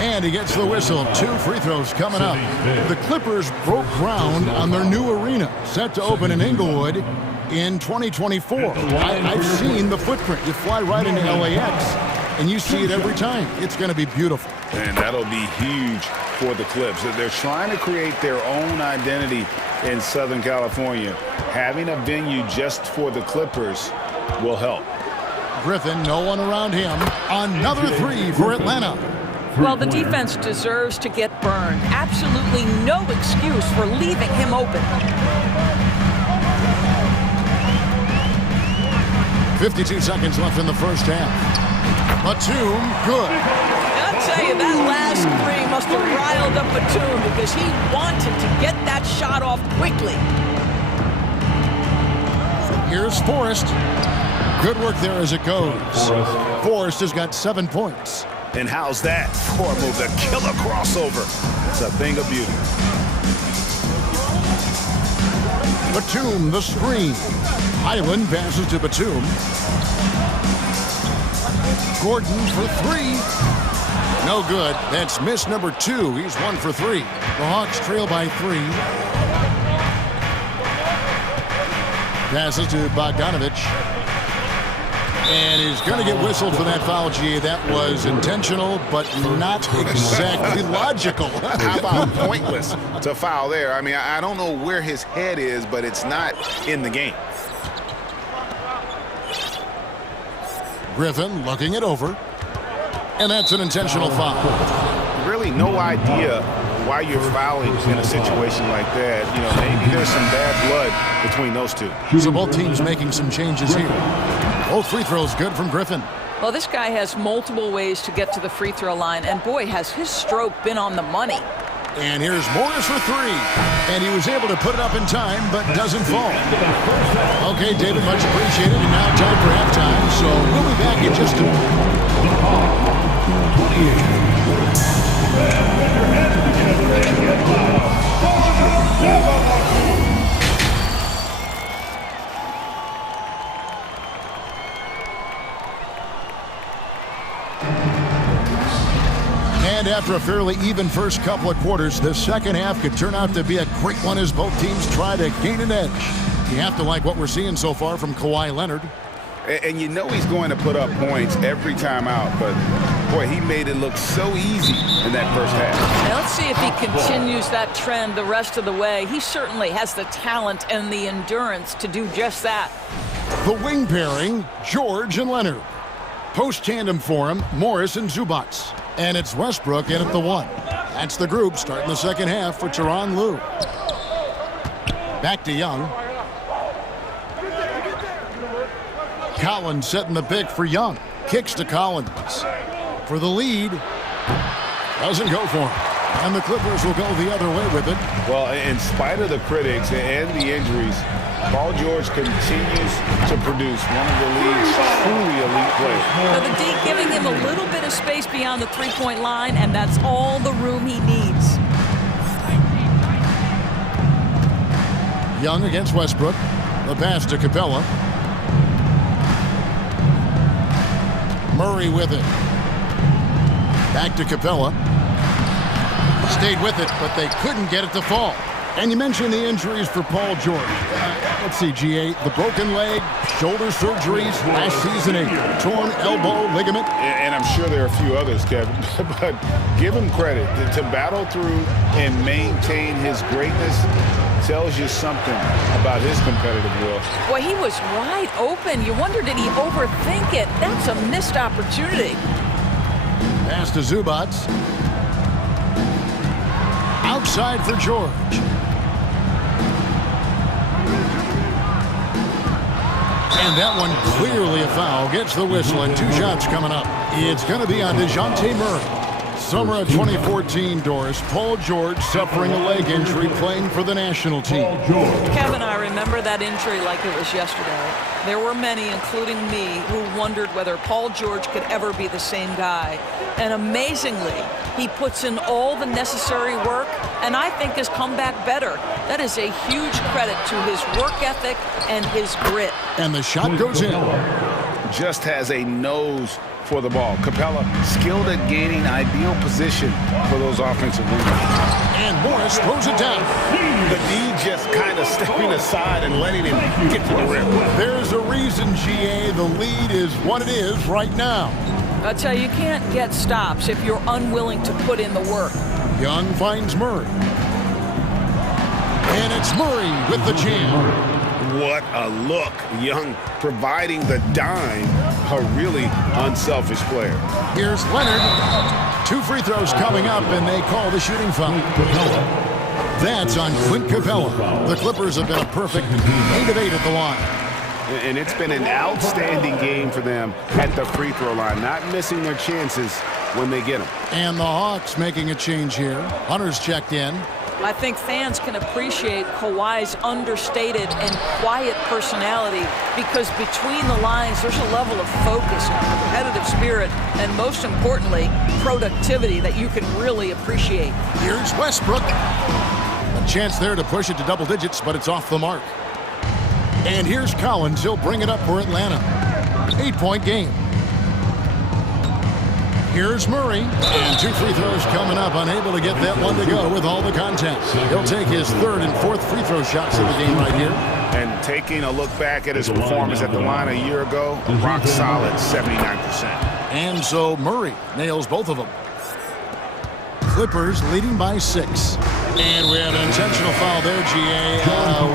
And he gets the whistle. 2 free throws coming up. The Clippers broke ground on their new arena, set to open in Inglewood in 2024. I've seen the footprint. You fly right into LAX, and you see it every time. It's going to be beautiful. And that'll be huge for the Clips. They're trying to create their own identity in Southern California. Having a venue just for the Clippers will help. Griffin, no one around him. Another 3 for Atlanta. Well, the defense deserves to get burned. Absolutely no excuse for leaving him open. 52 seconds left in the first half. Batum, good. I'll tell you, that last 3 must have riled up Batum because he wanted to get that shot off quickly. Here's Forrest. Good work there as it goes. Forrest has got 7 points. And how's that for a move? The killer crossover. It's a thing of beauty. Batum, the screen. Highland passes to Batum. Gordon for 3. No good. That's miss number 2. He's 1 for 3. The Hawks trail by 3. Passes to Bogdanovich. And he's going to get whistled for that foul, G. That was intentional, but not exactly logical. How about pointless to foul there? I mean, I don't know where his head is, but it's not in the game. Griffin looking it over. And that's an intentional foul. Really no idea why you're fouling in a situation like that. You know, maybe there's some bad blood between those two. So both teams making some changes here. Both free throws good from Griffin. Well, this guy has multiple ways to get to the free throw line, and boy, has his stroke been on the money. And here's Morris for 3. And he was able to put it up in time, but doesn't fall. Okay, David, much appreciated. And now time for halftime. So we'll be back in just a moment. And after a fairly even first couple of quarters, the second half could turn out to be a great one as both teams try to gain an edge. You have to like what we're seeing so far from Kawhi Leonard. And you know he's going to put up points every time out, but boy, he made it look so easy in that first half. Now let's see if he continues that trend the rest of the way. He certainly has the talent and the endurance to do just that. The wing pairing, George and Leonard. Post tandem for him, Morris and Zubats. And it's Westbrook in at the 1. That's the group starting the second half for Tyronn Lue. Back to Young. Collins setting the pick for Young. Kicks to Collins. For the lead. Doesn't go for him. And the Clippers will go the other way with it. Well, in spite of the critics and the injuries, Paul George continues to produce one of the league's truly elite players. So the D giving him a little bit of space beyond the three-point line, and that's all the room he needs. Young against Westbrook. The pass to Capella. Murray with it. Back to Capella. Stayed with it, but they couldn't get it to fall. And you mentioned the injuries for Paul George. Let's see, GA, the broken leg, shoulder surgeries, last season a torn elbow ligament. And I'm sure there are a few others, Kevin, but give him credit. To battle through and maintain his greatness tells you something about his competitive will. Boy, he was wide open. You wonder, did he overthink it? That's a missed opportunity. Pass to Zubac. Outside for George. And that one clearly a foul. Gets the whistle and 2 shots coming up. It's going to be on DeJounte Murray. Summer of 2014, Doris. Paul George suffering a leg injury playing for the national team. Kevin, I remember that injury like it was yesterday. There were many, including me, who wondered whether Paul George could ever be the same guy. And amazingly, he puts in all the necessary work and I think has come back better. That is a huge credit to his work ethic and his grit. And the shot goes in. Just has a nose for the ball. Capella skilled at gaining ideal position for those offensive rebounds. And Morris throws it down. The D just kind of stepping aside and letting him get to the rim. There's a reason, GA, the lead is what it is right now. I'll tell you, you can't get stops if you're unwilling to put in the work. Young finds Murray. And it's Murray with the jam. What a look. Young providing the dime. A really unselfish player. Here's Leonard. 2 free throws coming up, and they call the shooting foul. That's on Clint Capella. The Clippers have been a perfect 8 of 8 at the line. And it's been an outstanding game for them at the free throw line, not missing their chances when they get them. And the Hawks making a change here. Hunter's checked in. I think fans can appreciate Kawhi's understated and quiet personality because between the lines there's a level of focus and competitive spirit and most importantly productivity that you can really appreciate. Here's Westbrook. A chance there to push it to double digits, but it's off the mark. And here's Collins. He'll bring it up for Atlanta. 8-point game. Here's Murray, and 2 free throws coming up, unable to get that one to go with all the contact. He'll take his 3rd and 4th free throw shots of the game right here. And taking a look back at his performance at the line a year ago, a rock solid 79%. And so Murray nails both of them. Clippers leading by 6. And we have an intentional foul there, GA.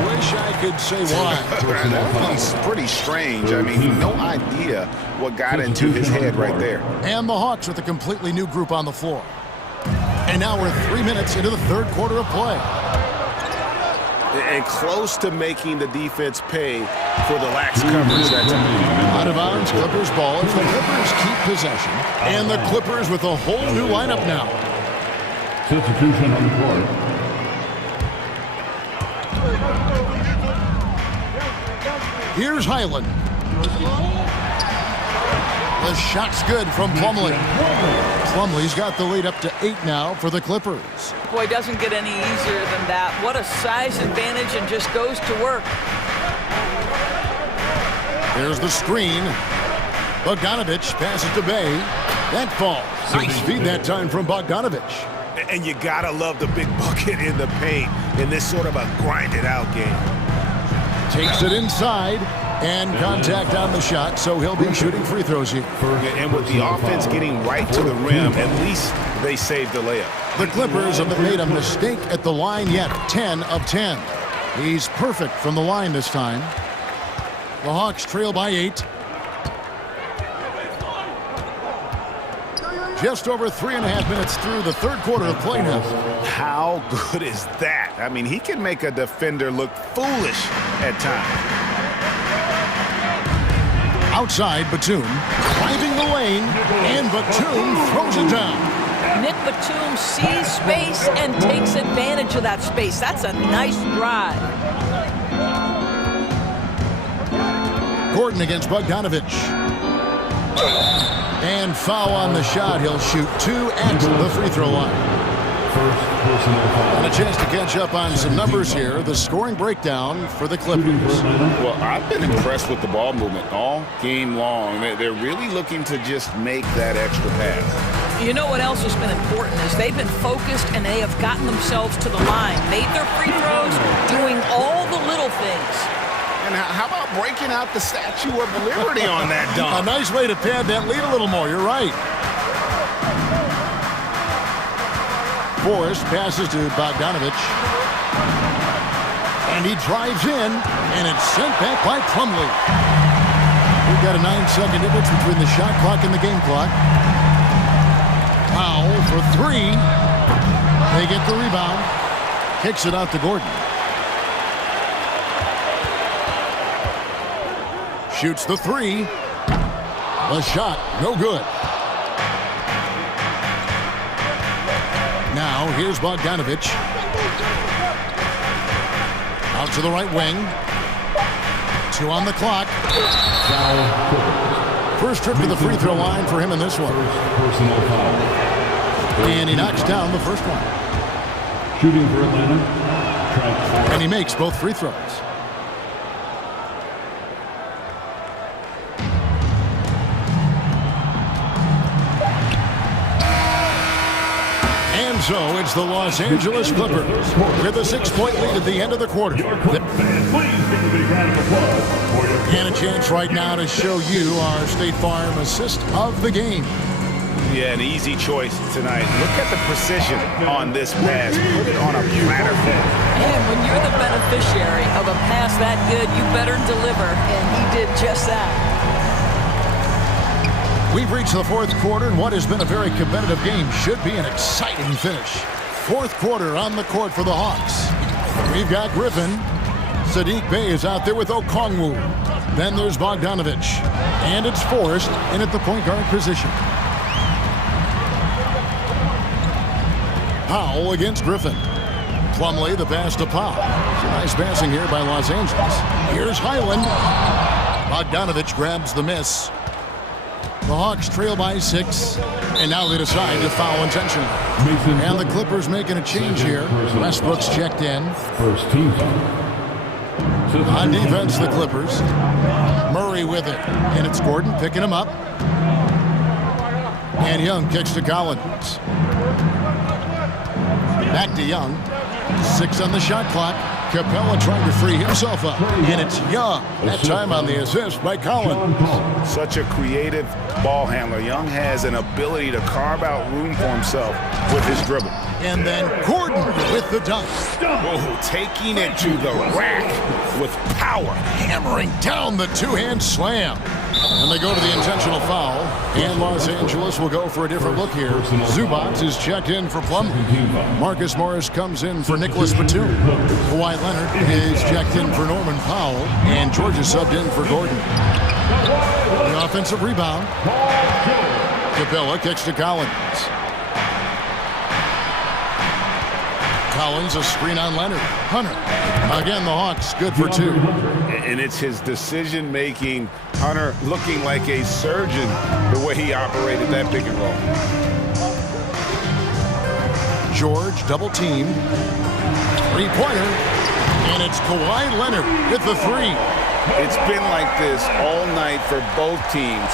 Wish I could say why. That's pretty strange. I mean, no idea what got into his head right there. And the Hawks with a completely new group on the floor. And now we're 3 minutes into the 3rd quarter of play. And close to making the defense pay for the lax coverage that time. Out of bounds, Clippers ball as the Clippers keep possession. And the Clippers with a whole new lineup now. Substitution on the court. Here's Highland. The shot's good from Plumlee. Plumlee's got the lead up to 8 now for the Clippers. Boy, it doesn't get any easier than that. What a size advantage and just goes to work. There's the screen. Bogdanovich passes to Bay. That falls. Nice feed that time from Bogdanovich. And you gotta love the big bucket in the paint in this sort of a grinded-out game. Takes it inside, and contact on the shot, so he'll be shooting free throws here. And with the offense getting right to the rim, at least they saved the layup. The Clippers haven't made a mistake at the line yet, 10 of 10. He's perfect from the line this time. The Hawks trail by 8. Just over 3.5 minutes through the 3rd quarter of play now. How good is that? I mean, he can make a defender look foolish at times. Outside, Batum, driving the lane, and Batum throws it down. Nick Batum sees space and takes advantage of that space. That's a nice drive. Gordon against Bogdanovich. And foul on the shot. He'll shoot 2 at the free throw line. First personal foul. And a chance to catch up on some numbers here. The scoring breakdown for the Clippers. Well, I've been impressed with the ball movement all game long. They're really looking to just make that extra pass. You know what else has been important is they've been focused and they have gotten themselves to the line, made their free throws, doing all the little things. And how about breaking out the Statue of Liberty on that dunk? A nice way to pad that lead a little more. You're right. Forrest passes to Bogdanovich. And he drives in, and it's sent back by Plumlee. We've got a 9-second difference between the shot clock and the game clock. Powell for three. They get the rebound. Kicks it out to Gordon. Shoots the three. The shot, no good. Now, here's Bogdanovich. Out to the right wing. 2 on the clock. First trip to the free throw line for him in this one. Personal foul. And he knocks down the first one. Shooting for Atlanta. Track 4. And he makes both free throws. And so it's the Los Angeles Clippers with a 6-point lead at the end of the quarter. And a chance right now to show you our State Farm assist of the game. Yeah, an easy choice tonight. Look at the precision on this pass. Put it on a platter form. And when you're the beneficiary of a pass that good, you better deliver. And he did just that. We've reached the fourth quarter, and what has been a very competitive game should be an exciting finish. Fourth quarter on the court for the Hawks. We've got Griffin. Sadiq Bey is out there with Okongwu. Then there's Bogdanovich. And it's Forrest in at the point guard position. Powell against Griffin. Plumlee the pass to Powell. Some nice passing here by Los Angeles. Here's Highland. Bogdanovich grabs the miss. The Hawks trail by 6, and now they decide to foul intentionally. And the Clippers making a change here. Westbrook's checked in. First team foul. On defense, the Clippers. Murray with it, and it's Gordon picking him up. And Young kicks to Collins. Back to Young. 6 on the shot clock. Capella trying to free himself up. And it's Young. That time on the assist by Collins. Such a creative ball handler. Young has an ability to carve out room for himself with his dribble. And then Gordon with the dunk. Oh, taking it to the rack with power. Hammering down the two-hand slam. And they go to the intentional foul. And Los Angeles will go for a different look here. Zubac is checked in for Plumlee. Marcus Morris comes in for Nicholas Batum. Kawhi Leonard is checked in for Norman Powell. And George is subbed in for Gordon. The offensive rebound. Capella kicks to Collins. Collins, a screen on Leonard. Hunter. Again, the Hawks good for 2. And it's his decision-making. Hunter looking like a surgeon the way he operated that pick and roll. George double team. 3-pointer. And it's Kawhi Leonard with the 3. It's been like this all night for both teams.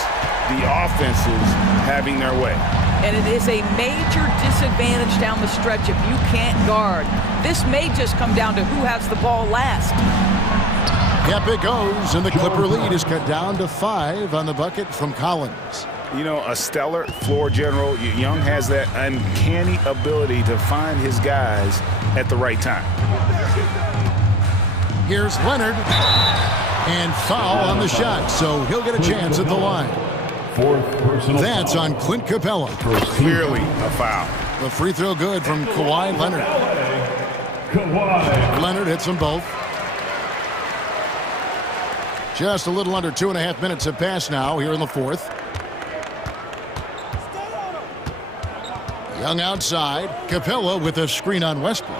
The offenses having their way. And it is a major disadvantage down the stretch if you can't guard. This may just come down to who has the ball last. Yep, it goes, and the Clipper lead is cut down to 5 on the bucket from Collins. You know, a stellar floor general. Young has that uncanny ability to find his guys at the right time. Here's Leonard, and foul on the shot, so he'll get a chance at the line. Fourth personal That's foul. on Clint Capella. Clearly a foul. The free throw good from Kawhi Leonard. Leonard hits them both. Just a little under 2.5 minutes have passed now here in the fourth. Young outside. Capella with a screen on Westbrook.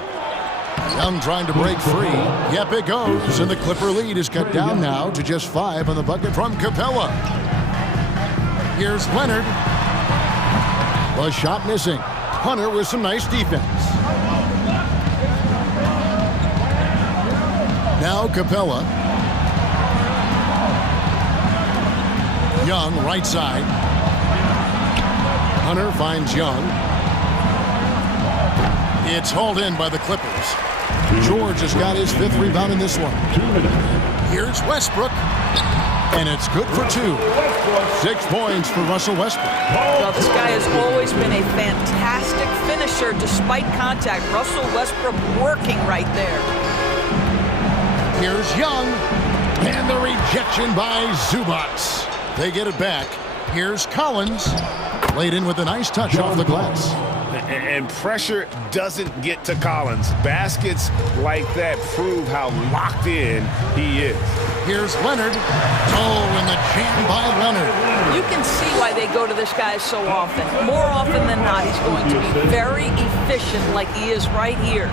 Young trying to break free. Yep, it goes. And the Clipper lead is cut down now to just 5 on the bucket from Capella. Here's Leonard. The shot missing. Hunter with some nice defense. Now Capella. Young, right side. Hunter finds Young. It's hauled in by the Clippers. George has got his 5th rebound in this one. Here's Westbrook. And it's good for 2. 6 points for Russell Westbrook. Well, this guy has always been a fantastic finisher despite contact. Russell Westbrook working right there. Here's Young. And the rejection by Zubats. They get it back. Here's Collins. Laid in with a nice touch off the glass. And pressure doesn't get to Collins. Baskets like that prove how locked in he is. Here's Leonard. Oh, and the jam by Leonard. You can see why they go to this guy so often. More often than not, he's going to be very efficient like he is right here.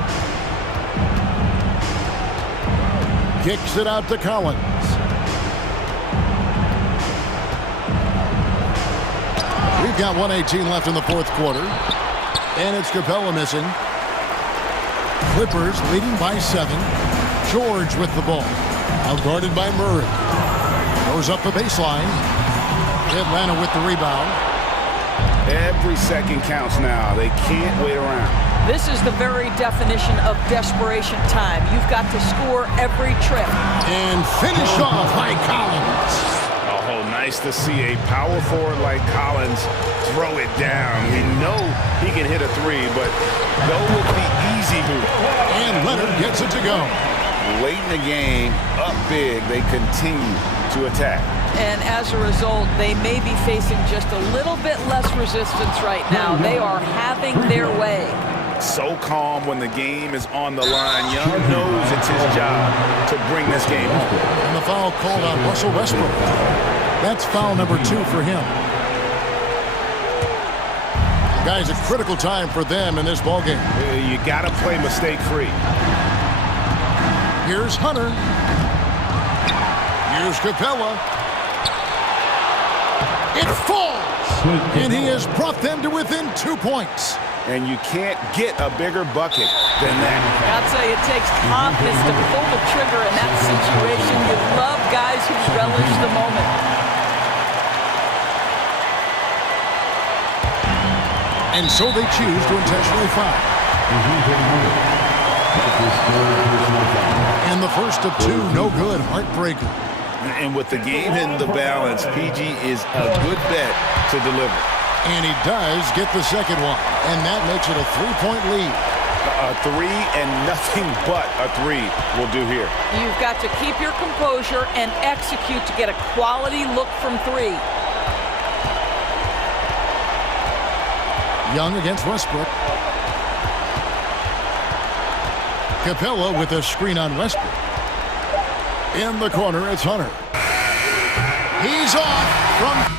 Kicks it out to Collins. We've got 1:18 left in the 4th quarter. And it's Capella missing. Clippers leading by 7. George with the ball. Outguarded by Murray. Goes up the baseline. Atlanta with the rebound. Every second counts now. They can't wait around. This is the very definition of desperation time. You've got to score every trip. And finish off by Collins. Oh, nice to see a power forward like Collins throw it down. We know he can hit a 3, but go with the easy move. And Leonard gets it to go. Late in the game, up big, they continue to attack. And as a result, they may be facing just a little bit less resistance right now. They are having their way. So calm when the game is on the line. Young knows it's his job to bring this game home. And the foul called on Russell Westbrook. That's foul number 2 for him. Guys, a critical time for them in this ballgame. You got to play mistake-free. Here's Hunter. Here's Capella. It falls! And he has brought them to within 2 points. And you can't get a bigger bucket than that. I'll tell you, it takes confidence to pull the trigger in that situation. You love guys who relish the moment. And so they choose to intentionally foul. And the first of 2, no good, heartbreaker. And with the game in the balance, PG is a good bet to deliver. And he does get the second one. And that makes it a 3-point lead. A 3 and nothing but a 3 will do here. You've got to keep your composure and execute to get a quality look from 3. Young against Westbrook. Capella with a screen on Westbrook. In the corner, it's Hunter. He's off from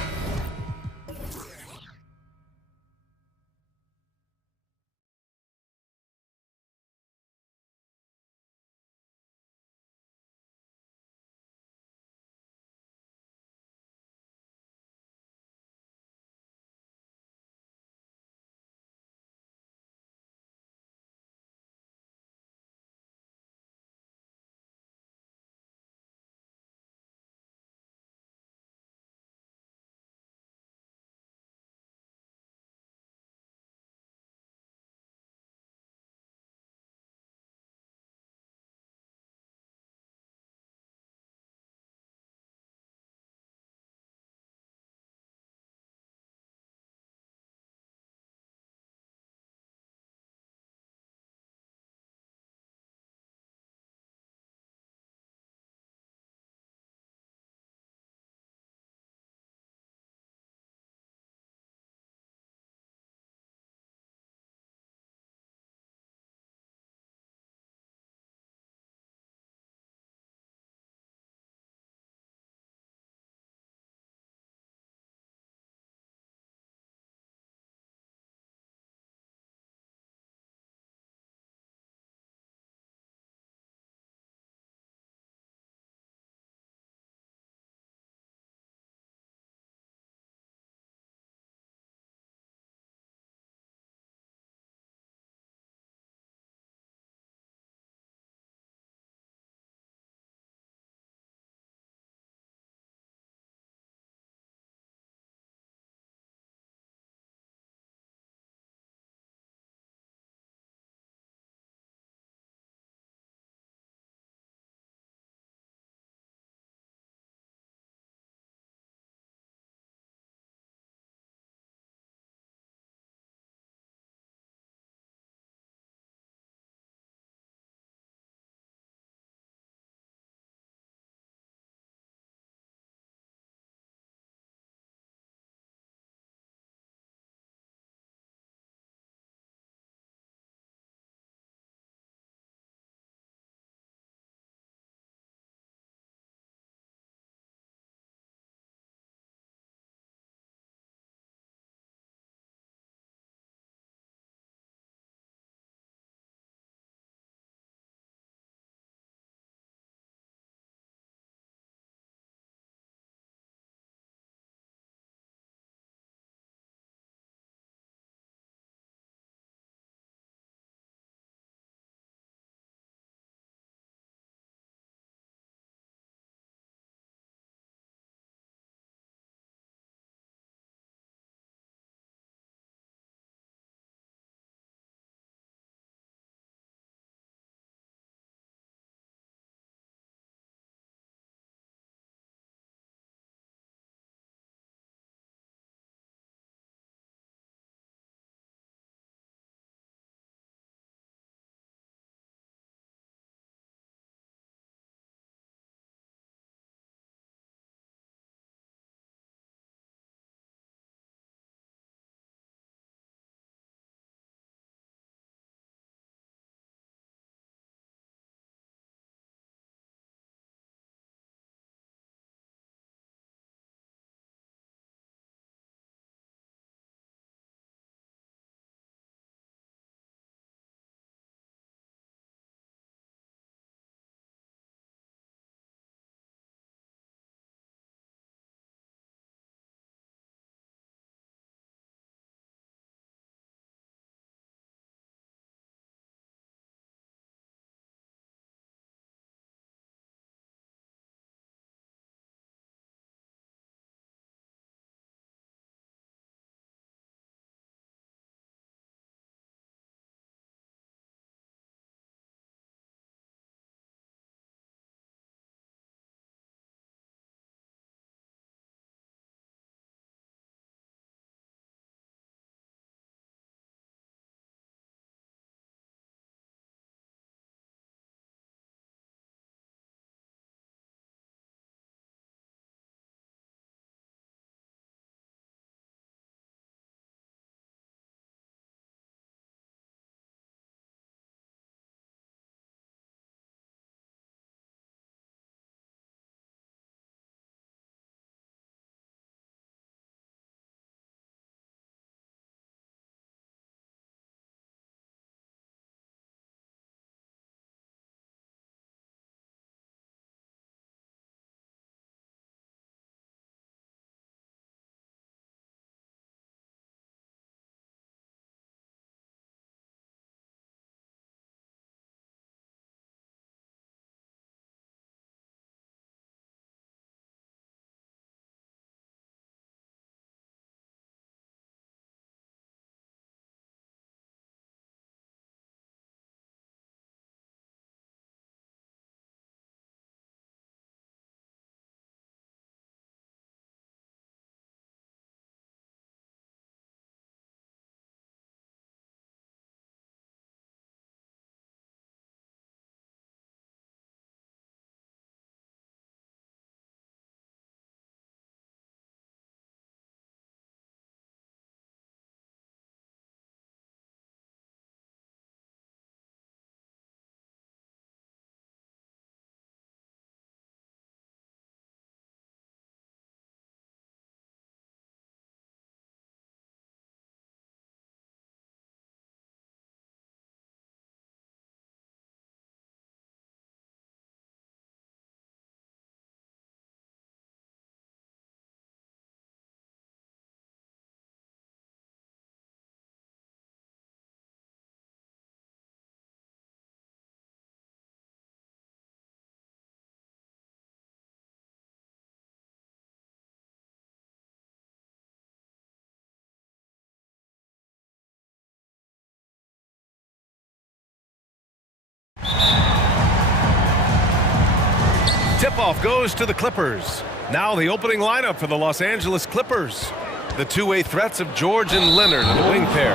Tip-off goes to the Clippers. Now the opening lineup for the Los Angeles Clippers. The two-way threats of George and Leonard in the wing pair.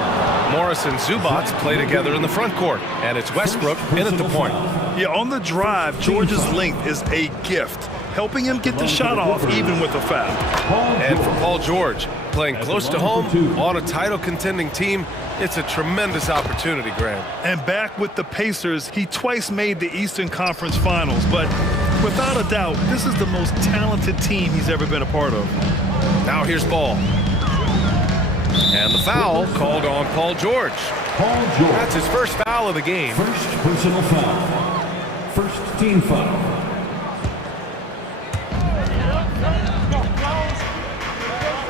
Morris and Zubats play together in the front court. And it's Westbrook in at the point. Yeah, on the drive, George's length is a gift, helping him get the shot off even with a foul. And for Paul George, playing close to home on a title-contending team, it's a tremendous opportunity, Graham. And back with the Pacers, he twice made the Eastern Conference Finals, but without a doubt, this is the most talented team he's ever been a part of. Now here's Ball. And the foul called on Paul George. That's his first foul of the game. First personal foul. First team foul.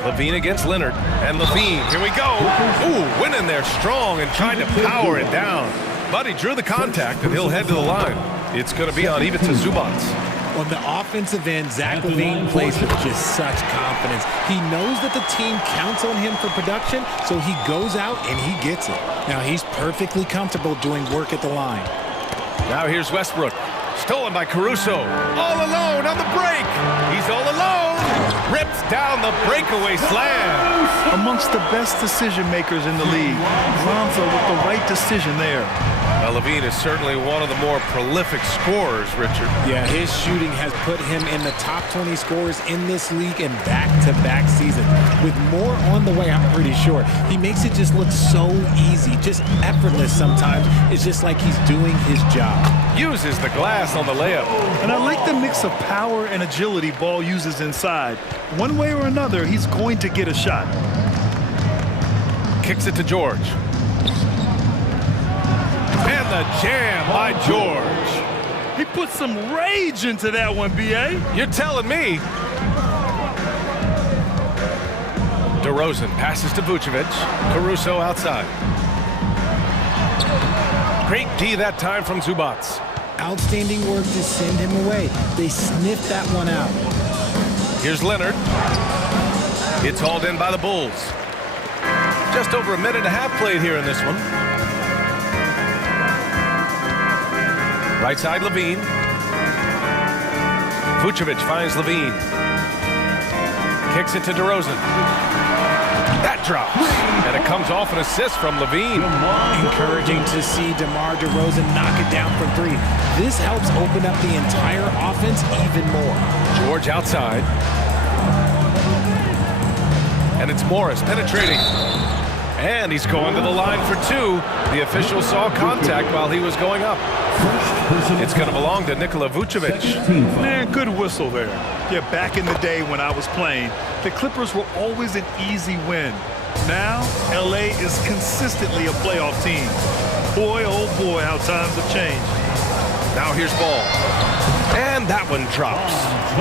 Levine against Leonard. And Levine, here we go. Ooh, went in there strong and tried to power it down. But he drew the contact, and he'll head to the line. It's going to be on Ivica Zubats. On the offensive end, Zach LaVine plays with just such confidence. He knows that the team counts on him for production, so he goes out and he gets it. Now, he's perfectly comfortable doing work at the line. Now here's Westbrook. Stolen by Caruso. All alone on the break. He's all alone. Rips down the breakaway slam. Amongst the best decision makers in the league, Lonzo with the right decision there. Levine is certainly one of the more prolific scorers, Richard. Yeah, his shooting has put him in the top 20 scorers in this league in back-to-back seasons. With more on the way, I'm pretty sure. He makes it just look so easy, just effortless sometimes. It's just like he's doing his job. Uses the glass on the layup. And I like the mix of power and agility Ball uses inside. One way or another, he's going to get a shot. Kicks it to George. And the jam by George. He put some rage into that one, B.A. You're telling me. DeRozan passes to Vucevic. Caruso outside. Great D that time from Zubats. Outstanding work to send him away. They sniffed that one out. Here's Leonard. It's hauled in by the Bulls. Just over a minute and a half played here in this one. Right side, Levine. Vucevic finds Levine. Kicks it to DeRozan. That drops. And it comes off an assist from Levine. Encouraging to see DeMar DeRozan knock it down from three. This helps open up the entire offense even more. George outside. And it's Morris penetrating. And he's going to the line for two. The official saw contact while he was going up. It's going to belong to Nikola Vucevic. Man, good whistle there. Yeah, back in the day when I was playing, the Clippers were always an easy win. Now, LA is consistently a playoff team. Boy, oh boy, how times have changed. Now here's Ball. And that one drops.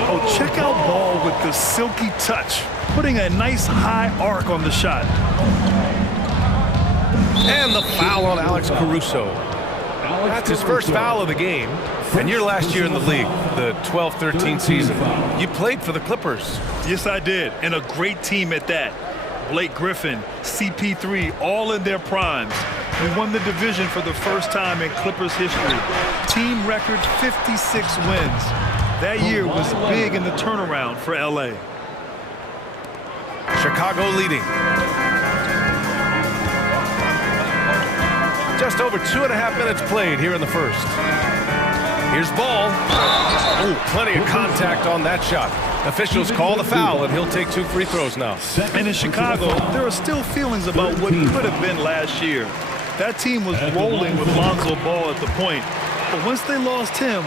Oh, check out Ball with the silky touch, putting a nice high arc on the shot. And the foul on Alex Caruso. That's his first foul of the game. And your last year in the league, the 12-13 season, you played for the Clippers. Yes, I did, and a great team at that. Blake Griffin, CP3, all in their primes. We won the division for the first time in Clippers history. Team record 56 wins. That year was big in the turnaround for LA. Chicago leading. Just over 2.5 minutes played here in the first. Here's Ball. Ooh, plenty of contact on that shot. Officials call the foul, and he'll take 2 free throws now. And in Chicago, there are still feelings about what could have been last year. That team was rolling with Lonzo Ball at the point. But once they lost him,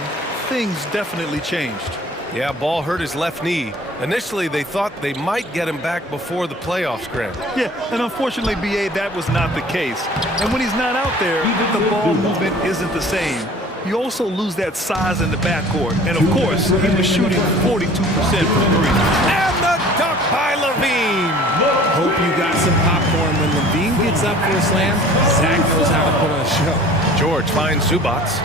things definitely changed. Yeah, Ball hurt his left knee. Initially, they thought they might get him back before the playoffs, Grant. Yeah, and unfortunately, B.A., that was not the case. And when he's not out there, the ball movement isn't the same. You also lose that size in the backcourt. And, of course, he was shooting 42% from three. And the dunk by Levine. Hope you got some popcorn. When Levine gets up for a slam, Zach knows how to put on a show. George finds Zubats.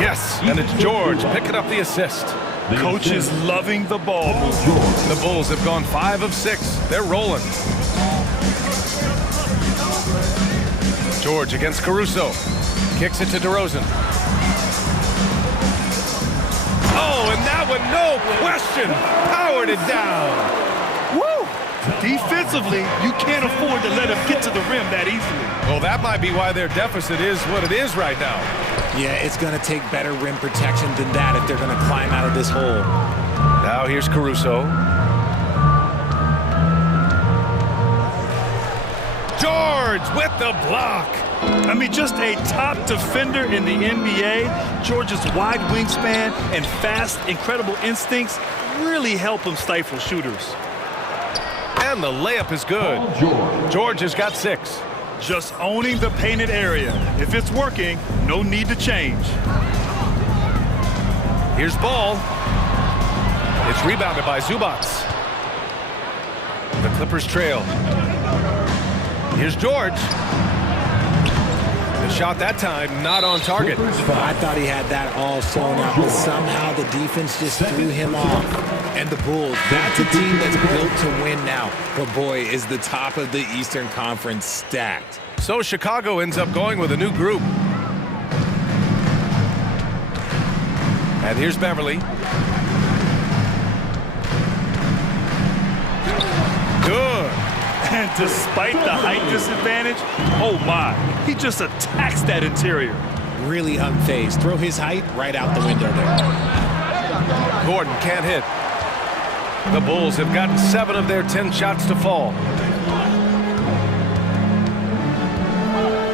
Yes, and it's George picking up the assist. Coach is loving the ball movement. The Bulls have gone 5 of 6. They're rolling. George against Caruso. Kicks it to DeRozan. Oh, and that one, no question, powered it down. Woo! Defensively, you can't afford to let him get to the rim that easily. Well, that might be why their deficit is what it is right now. Yeah, it's going to take better rim protection than that if they're going to climb out of this hole. Now here's Caruso. George with the block. I mean, just a top defender in the NBA. George's wide wingspan and fast, incredible instincts really help him stifle shooters. And the layup is good. George has got 6. Just owning the painted area. If it's working, no need to change. Here's Ball. It's rebounded by Zubac. The Clippers trail. Here's George. The shot that time not on target. I thought he had that all sewn up, but somehow the defense just threw him off. And the Bulls, that's a team that's built to win now. But boy, is the top of the Eastern Conference stacked. So Chicago ends up going with a new group. And here's Beverly. Good. And despite the height disadvantage, oh my, he just attacks that interior. Really unfazed. Throw his height right out the window there. Gordon can't hit. The Bulls have gotten 7 of their 10 shots to fall.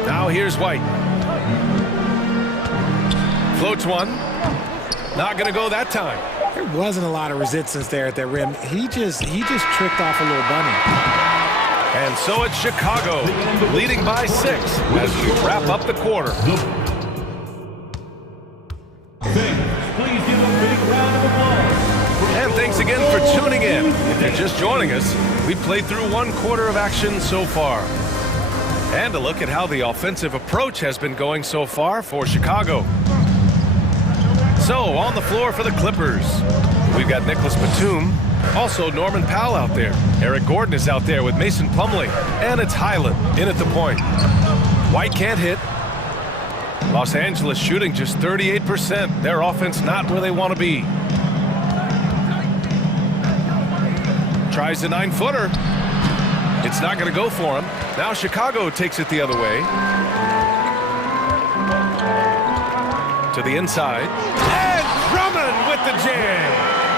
Now here's White. Floats one. Not going to go that time. There wasn't a lot of resistance there at the rim. He just tricked off a little bunny. And so it's Chicago, leading by 6 as we wrap up the quarter. Please give a big round of applause. And thanks again for tuning in. If you're just joining us, we played through 1 quarter of action so far. And a look at how the offensive approach has been going so far for Chicago. So, on the floor for the Clippers, we've got Nicholas Batum, also Norman Powell out there. Eric Gordon is out there with Mason Plumlee, and it's Highland in at the point. White can't hit. Los Angeles shooting just 38%. Their offense not where they want to be. Tries the 9-footer. It's not going to go for him. Now Chicago takes it the other way. To the inside. And Drummond with the jam.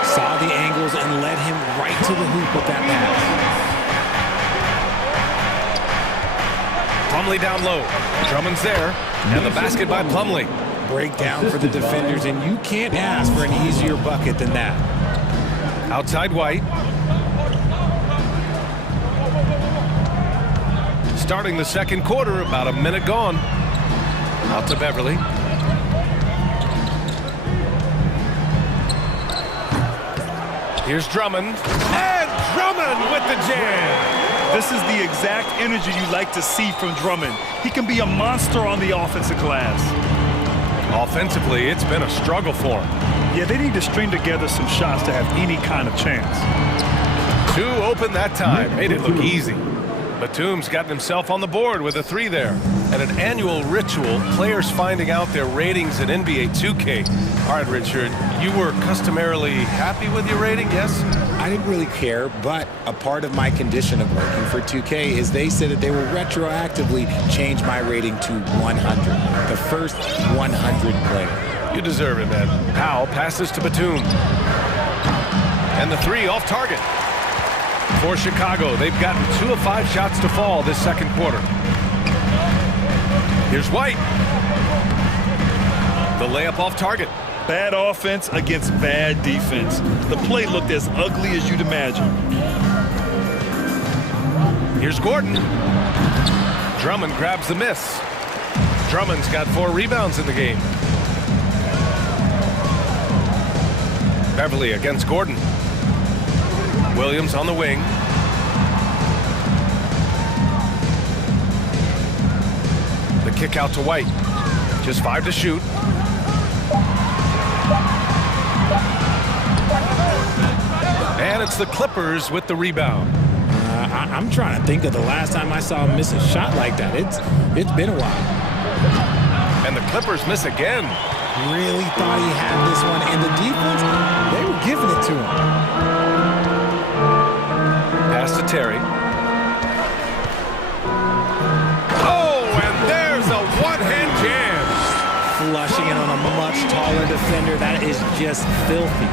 Saw the angles and led him right to the hoop with that pass. Plumlee down low. Drummond's there. And the basket by Plumlee. Breakdown for the defenders, and you can't ask for an easier bucket than that. Outside White. Starting the second quarter, about a minute gone. Out to Beverly. Here's Drummond. And Drummond with the jam. This is the exact energy you like to see from Drummond. He can be a monster on the offensive glass. Offensively, it's been a struggle for him. Yeah, they need to string together some shots to have any kind of chance. 2 open that time. Made it look easy. Batum's gotten himself on the board with a 3 there. And an annual ritual, players finding out their ratings in NBA 2K. All right, Richard, you were customarily happy with your rating, yes? I didn't really care, but a part of my condition of working for 2K is they said that they will retroactively change my rating to 100. The first 100 player. You deserve it, man. Powell passes to Batum. And the 3 off target. For Chicago, they've gotten 2 of 5 shots to fall this second quarter. Here's White. The layup off target. Bad offense against bad defense. The play looked as ugly as you'd imagine. Here's Gordon. Drummond grabs the miss. Drummond's got 4 rebounds in the game. Beverly against Gordon. Williams on the wing. The kick out to White. Just 5 to shoot. And it's the Clippers with the rebound. I'm trying to think of the last time I saw him miss a shot like that. It's been a while. And the Clippers miss again. really thought he had this one, and the defense, they were giving it to him. Pass to Terry. Oh, and there's a one-hand jam. Flushing it on a much taller defender. That is just filthy.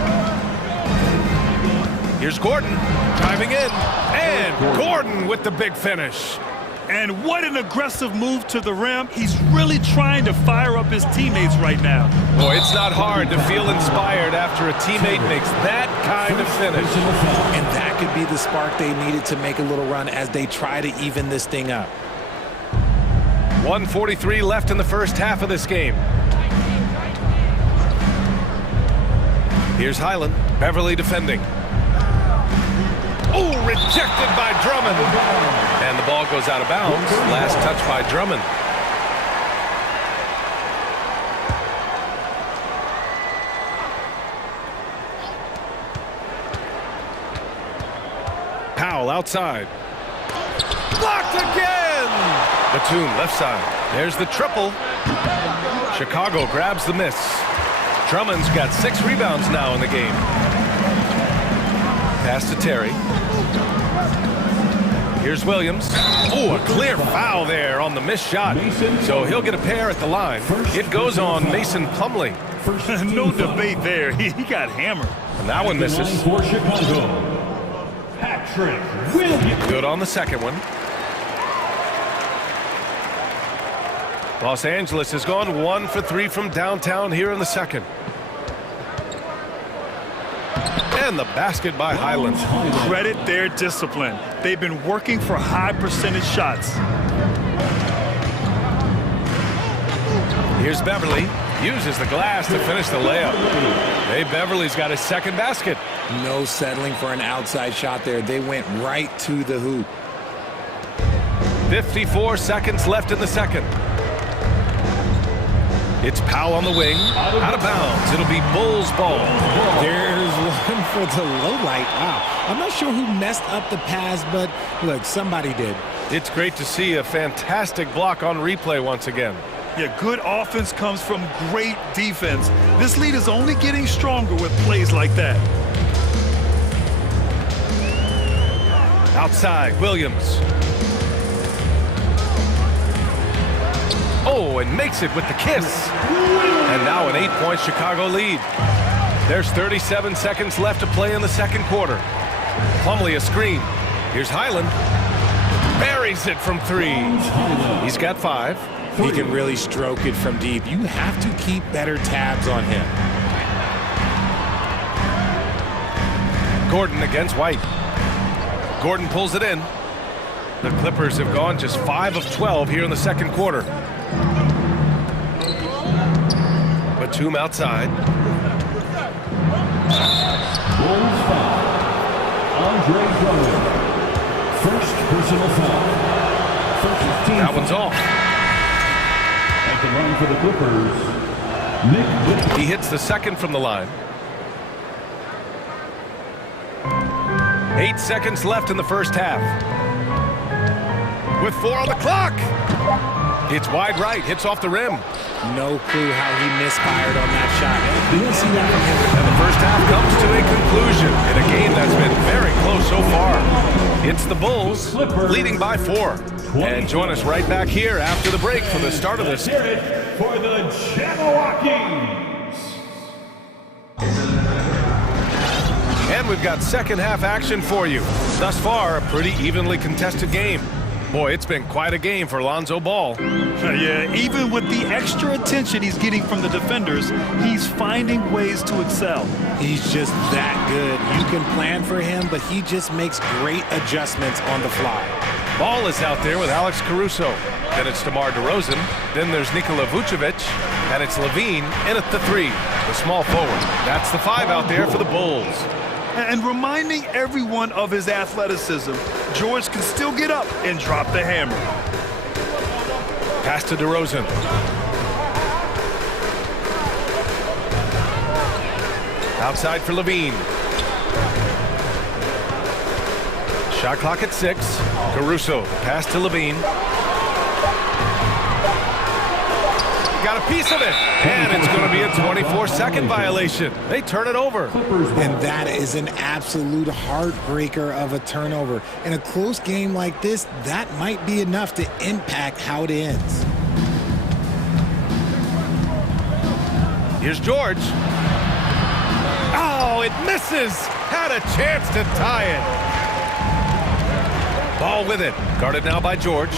Here's Gordon driving in, and Gordon with the big finish. And what an aggressive move to the rim. He's really trying to fire up his teammates right now. Boy, it's not hard to feel inspired after a teammate makes that kind of finish. And that could be the spark they needed to make a little run as they try to even this thing up. 1:43 left in the first half of this game. Here's Highland, Beverly defending. Oh, rejected by Drummond. And the ball goes out of bounds. Last touch by Drummond. Powell outside. Blocked again! Batum left side. There's the triple. Chicago grabs the miss. Drummond's got 6 rebounds now in the game. Pass to Terry. Here's Williams. Oh, a clear foul there on the missed shot. So he'll get a pair at the line. It goes on Mason Plumlee. No debate there. He got hammered. And that one misses. For Chicago, Patrick Williams. Good on the second one. Los Angeles has gone 1 for 3 from downtown here in the second. And the basket by Highland. Credit their discipline. They've been working for high percentage shots. Here's Beverly. Uses the glass to finish the layup. Hey, Beverly's got his second basket. No settling for an outside shot there. They went right to the hoop. 54 seconds left in the second. It's Powell on the wing, out of bounds. It'll be Bulls ball. There's one for the low light. Wow. I'm not sure who messed up the pass, but look, somebody did. It's great to see a fantastic block on replay once again. Yeah, good offense comes from great defense. This lead is only getting stronger with plays like that. Outside, Williams. Oh, and makes it with the kiss. And now an 8-point Chicago lead. There's 37 seconds left to play in the second quarter. Plumlee a screen. Here's Highland. Buries it from 3. He's got 5. He can really stroke it from deep. You have to keep better tabs on him. Gordon against White. Gordon pulls it in. The Clippers have gone just 5 of 12 here in the second quarter. Batum outside. Bulls foul. Andre Drummond. First personal foul. First team. That one's off. At the line for the Clippers, Nick Whittle. He hits the second from the line. 8 seconds left in the first half. With 4 on the clock. It's wide right, hits off the rim. No clue how he misfired on that shot. We didn't see that from him. And the first half comes to a conclusion in a game that's been very close so far. It's the Bulls leading by 4. And join us right back here after the break for the start of this. For the Jabberwockies. And we've got second half action for you. Thus far, a pretty evenly contested game. Boy, it's been quite a game for Lonzo Ball. Yeah, even with the extra attention he's getting from the defenders, he's finding ways to excel. He's just that good. You can plan for him, but he just makes great adjustments on the fly. Ball is out there with Alex Caruso. Then it's DeMar DeRozan. Then there's Nikola Vucevic. And it's Levine in at the 3, the small forward. That's the 5 out there for the Bulls. And reminding everyone of his athleticism, George can still get up and drop the hammer. Pass to DeRozan. Outside for Levine. Shot clock at 6. Caruso, pass to Levine. got a piece of it. And it's going to be a 24-second violation. They turn it over. And that is an absolute heartbreaker of a turnover. In a close game like this, that might be enough to impact how it ends. Here's George. Oh, it misses. Had a chance to tie it. Ball with it. Guarded now by George.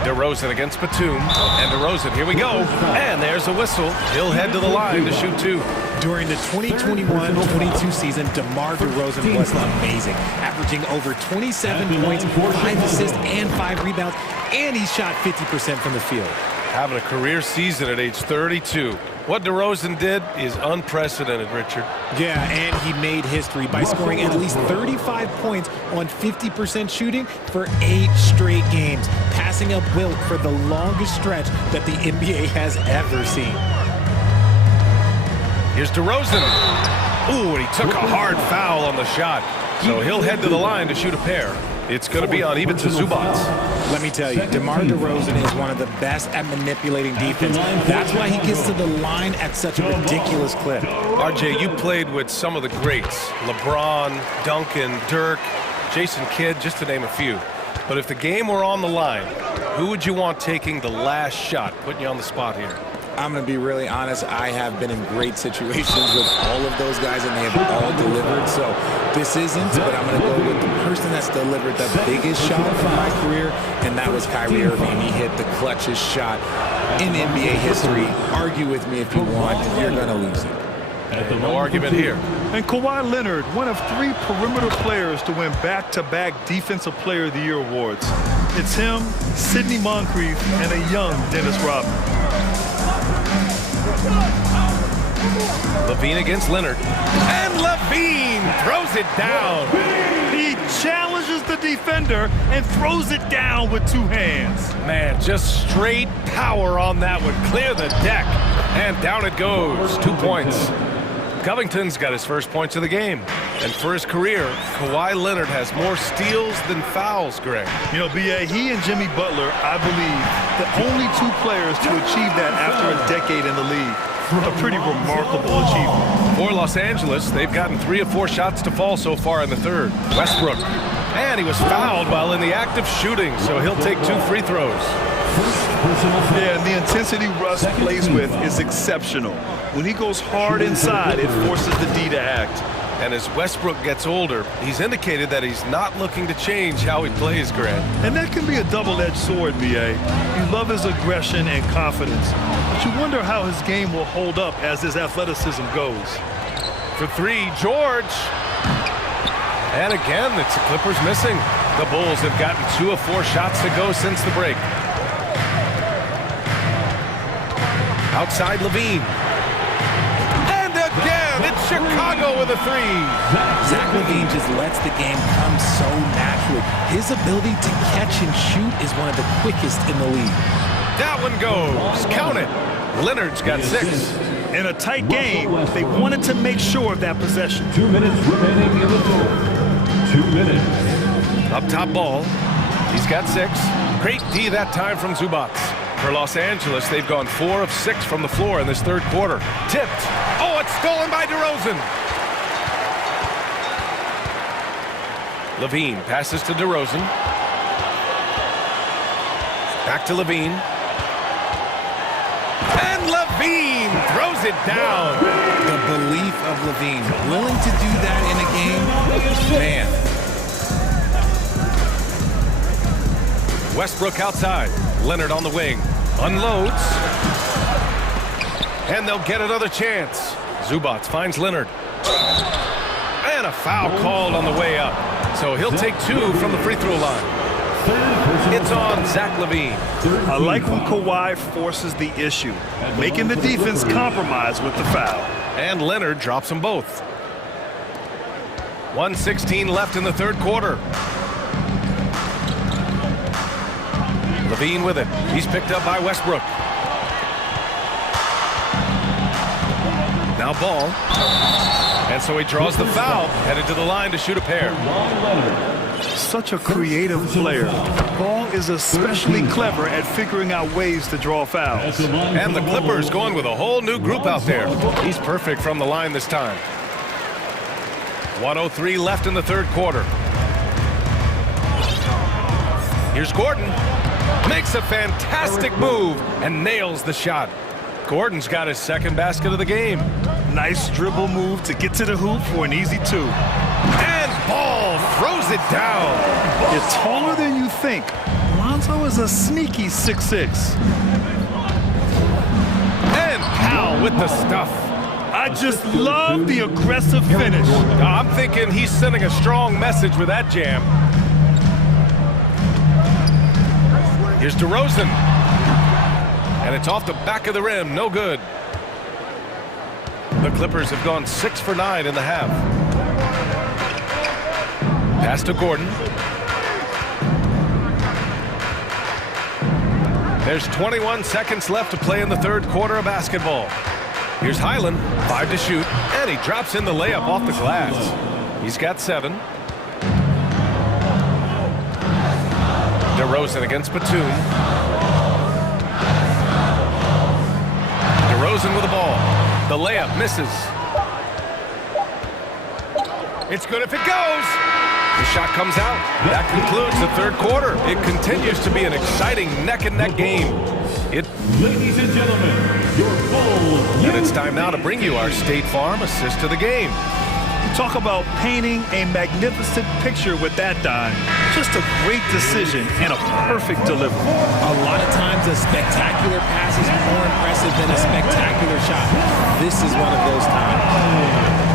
DeRozan against Batum. And DeRozan, here we go. And there's a whistle. He'll head to the line to shoot two. During the 2021-22 season, DeMar DeRozan was amazing, averaging over 27 points, 5 assists, and 5 rebounds, and he shot 50% from the field. Having a career season at age 32. What DeRozan did is unprecedented, Richard. Yeah, and he made history by scoring at least 35 points on 50% shooting for 8 straight games, passing up Wilt for the longest stretch that the NBA has ever seen. Here's DeRozan. Ooh, and he took a hard foul on the shot. So he'll head to the line to shoot a pair. It's going to be on even to Zubats. Let me tell you, DeMar DeRozan is one of the best at manipulating defense. That's why he gets to the line at such a ridiculous clip. RJ, you played with some of the greats. LeBron, Duncan, Dirk, Jason Kidd, just to name a few. But if the game were on the line, who would you want taking the last shot? Putting you on the spot here. I'm going to be really honest. I have been in great situations with all of those guys, and they have all delivered. So this isn't, but I'm going to go with the person that's delivered the biggest shot from my career, and that was Kyrie Irving. He hit the clutchest shot in NBA history. Argue with me if you want. You're going to lose it. No argument here. And Kawhi Leonard, one of 3 perimeter players to win back-to-back Defensive Player of the Year awards. It's him, Sidney Moncrief, and a young Dennis Rodman. Levine against Leonard. And Levine throws it down. He challenges the defender and throws it down with 2 hands. Man, just straight power on that one. Clear the deck. And down it goes. 2 points. Covington's got his first points of the game. And for his career, Kawhi Leonard has more steals than fouls, Greg. You know, B.A., he and Jimmy Butler, I believe, the only 2 players to achieve that after a decade in the league. A pretty remarkable achievement. For Los Angeles, they've gotten 3 of 4 shots to fall so far in the third. Westbrook. And he was fouled while in the act of shooting, so he'll take 2 free throws. Yeah, and the intensity Russ plays with is exceptional. When he goes hard inside, it forces the D to act. And as Westbrook gets older, he's indicated that he's not looking to change how he plays, Grant. And that can be a double-edged sword, B.A. You love his aggression and confidence, but you wonder how his game will hold up as his athleticism goes. For 3, George. And again, it's the Clippers missing. The Bulls have gotten 2 of 4 shots to go since the break. Outside Levine. And again, it's Chicago with a 3. Zach LaVine just lets the game come so naturally. His ability to catch and shoot is one of the quickest in the league. That one goes. Count it. Leonard's got 6. In a tight game, they wanted to make sure of that possession. 2 minutes remaining in the third. 2 minutes. Up top ball. He's got 6. Great D that time from Zubats. For Los Angeles, they've gone 4 of 6 from the floor in this third quarter. Tipped. Oh, it's stolen by DeRozan. Levine passes to DeRozan. Back to Levine. And Levine throws it down. The belief of Levine, willing to do that in a game, man. Westbrook outside. Leonard on the wing. Unloads. And they'll get another chance. Zubats finds Leonard. And a foul called on the way up. So he'll take 2 from the free throw line. It's on Zach LaVine. I like when Kawhi forces the issue, making the defense compromise with the foul. And Leonard drops them both. 1:16 left in the third quarter. Levine with it. He's picked up by Westbrook. Now Ball. And so he draws the foul, headed to the line to shoot a pair. such a creative player. Ball is especially clever at figuring out ways to draw fouls. And the Clippers going with a whole new group out there. He's perfect from the line this time. 1:03 left in the third quarter. Here's Gordon. Makes a fantastic move and nails the shot. Gordon's got his second basket of the game. Nice dribble move to get to the hoop for an easy two. And Ball throws it down. You're taller than you think. Lonzo is a sneaky 6'6". And Powell with the stuff. I just love the aggressive finish. I'm thinking he's sending a strong message with that jam. Here's DeRozan. And it's off the back of the rim. No good. The Clippers have gone 6 for 9 in the half. Pass to Gordon. There's 21 seconds left to play in the third quarter of basketball. Here's Highland, 5 to shoot, and he drops in the layup off the glass. He's got 7. DeRozan against Batum. DeRozan with the ball. The layup misses. It's good if it goes. The shot comes out. That concludes the third quarter. It continues to be an exciting neck-and-neck game. Ladies and gentlemen, your full... And it's time now to bring you our State Farm assist to the game. Talk about painting a magnificent picture with that dime. Just a great decision and a perfect delivery. A lot of times a spectacular pass is more impressive than a spectacular shot. This is one of those times.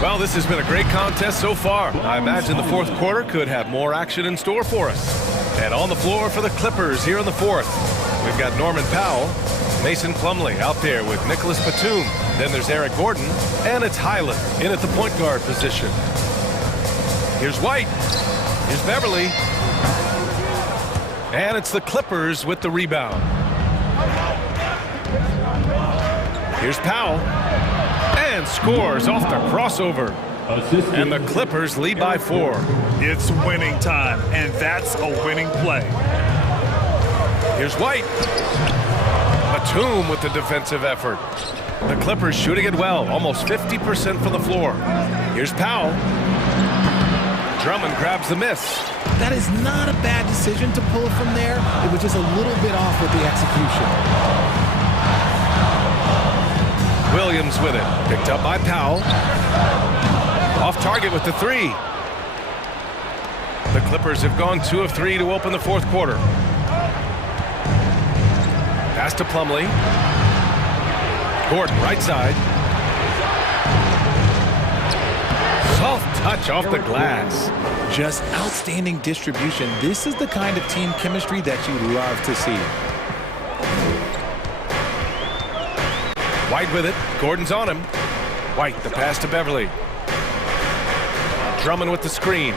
Well, this has been a great contest so far. I imagine the fourth quarter could have more action in store for us. And on the floor for the Clippers here in the fourth, we've got Norman Powell, Mason Plumlee out there with Nicholas Batum. Then there's Eric Gordon, and it's Highland in at the point guard position. Here's White. Here's Beverly. And it's the Clippers with the rebound. Here's Powell. And scores off the crossover. And the Clippers lead by 4. It's winning time, and that's a winning play. Here's White. Batum with the defensive effort. The Clippers shooting it well, almost 50% from the floor. Here's Powell. Drummond grabs the miss. That is not a bad decision to pull it from there. It was just a little bit off with the execution. Williams with it. Picked up by Powell. Off target with the 3. The Clippers have gone 2 of 3 to open the fourth quarter. Pass to Plumlee. Gordon, right side. Soft touch off the glass. Just outstanding distribution. This is the kind of team chemistry that you love to see. White with it. Gordon's on him. White, the pass to Beverly. Drummond with the screen.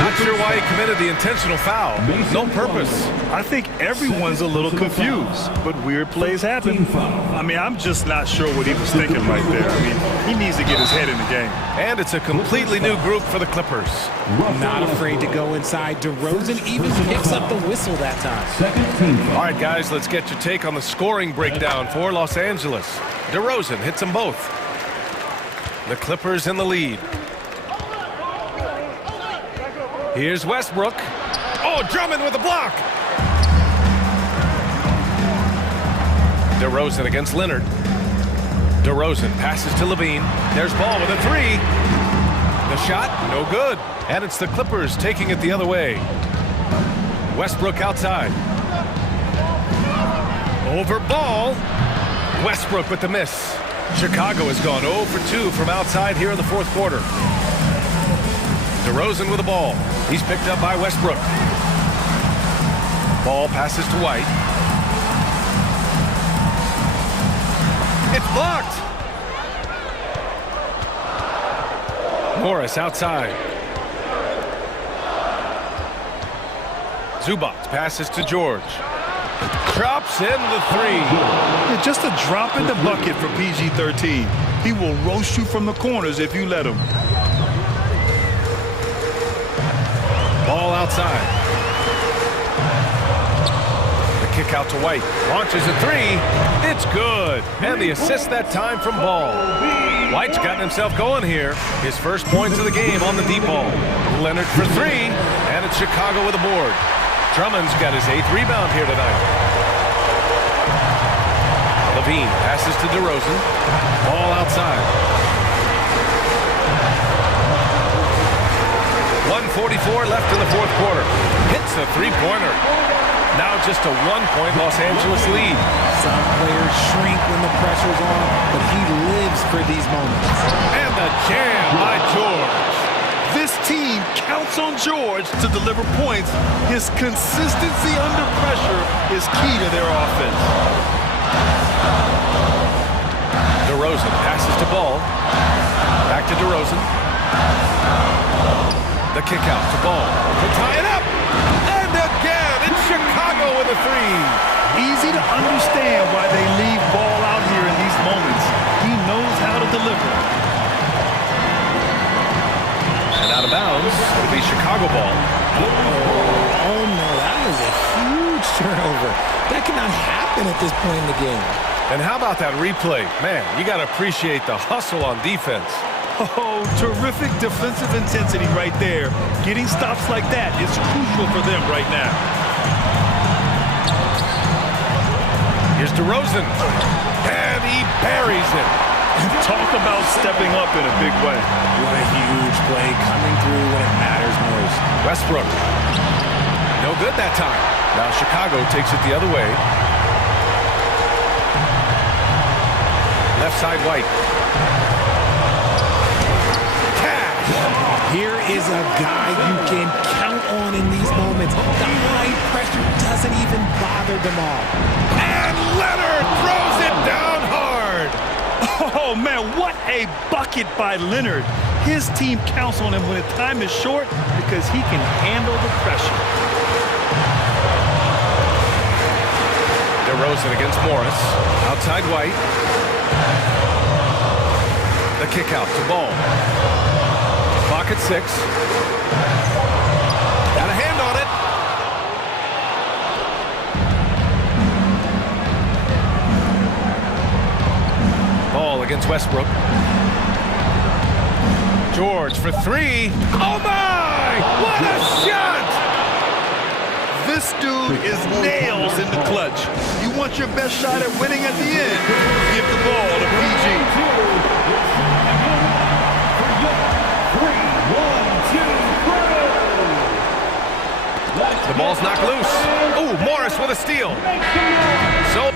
Not sure why he committed the intentional foul. No purpose. I think everyone's a little confused, but weird plays happen. I mean, I'm just not sure what he was thinking right there. I mean, he needs to get his head in the game. And it's a completely new group for the Clippers. Not afraid to go inside. DeRozan even picks up the whistle that time. All right, guys, let's get your take on the scoring breakdown for Los Angeles. DeRozan hits them both. The Clippers in the lead. Here's Westbrook. Oh, Drummond with a block. DeRozan against Leonard. DeRozan passes to Levine. There's Ball with a 3. The shot, no good. And it's the Clippers taking it the other way. Westbrook outside. Over Ball. Westbrook with the miss. Chicago has gone 0 for 2 from outside here in the fourth quarter. DeRozan with the ball. He's picked up by Westbrook. Ball passes to White. It's blocked. Morris outside. Zubac passes to George. Drops in the 3. Yeah, just a drop in the bucket for PG-13. He will roast you from the corners if you let him. Ball outside. The kick out to White. Launches a three. It's good. And the assist that time from Ball. White's gotten himself going here. His first points of the game on the deep ball. Leonard for three. And it's Chicago with a board. Drummond's got his 8th rebound here tonight. Levine passes to DeRozan. Ball outside. 1:44 left in the fourth quarter. Hits a three-pointer. Now just a 1-point Los Angeles lead. Some players shrink when the pressure's on, but he lives for these moments. And the jam by George. This team counts on George to deliver points. His consistency under pressure is key to their offense. DeRozan passes to Ball. Back to DeRozan. The kick out to Ball. To tie it up. And again, it's Chicago with a three. Easy to understand why they leave Ball out here in these moments. He knows how to deliver. And out of bounds, it'll be Chicago ball. Oh no, that was a huge turnover. That cannot happen at this point in the game. And how about that replay? Man, you got to appreciate the hustle on defense. Oh, terrific defensive intensity right there. Getting stops like that is crucial for them right now. Here's DeRozan. And he buries it. Talk about stepping up in a big way. What a huge play coming through when it matters most. Westbrook. No good that time. Now Chicago takes it the other way. Left side White. Cash. Here is a guy you can count on in these moments. The high pressure doesn't even bother them all. And Leonard throws it down hard. Oh, man, what a bucket by Leonard. His team counts on him when the time is short because he can handle the pressure. DeRozan against Morris. Outside White. The kick out to Ball. Clock at 6. Got a hand on it. Ball against Westbrook. George for three. Oh my! What a shot! This dude is nails in the clutch. You want your best shot at winning at the end, give the ball to PG. The ball's knocked loose. Ooh, Morris with a steal. So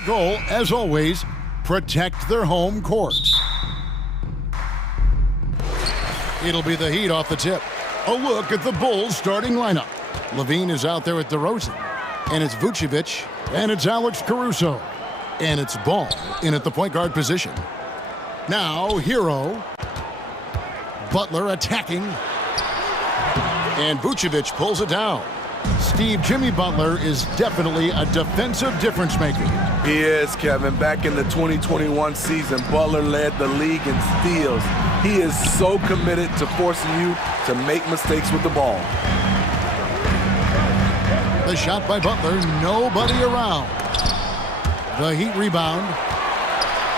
Their goal, as always, protect their home court. It'll be the Heat off the tip. A look at the Bulls starting lineup. Levine is out there with DeRozan. And it's Vucevic. And it's Alex Caruso. And it's Ball in at the point guard position. Now, Hero. Butler attacking. And Vucevic pulls it down. Steve Jimmy Butler is definitely a defensive difference maker. He is, Kevin. Back in the 2021 season, Butler led the league in steals. He is so committed to forcing you to make mistakes with the ball. The shot by Butler, nobody around. The Heat rebound.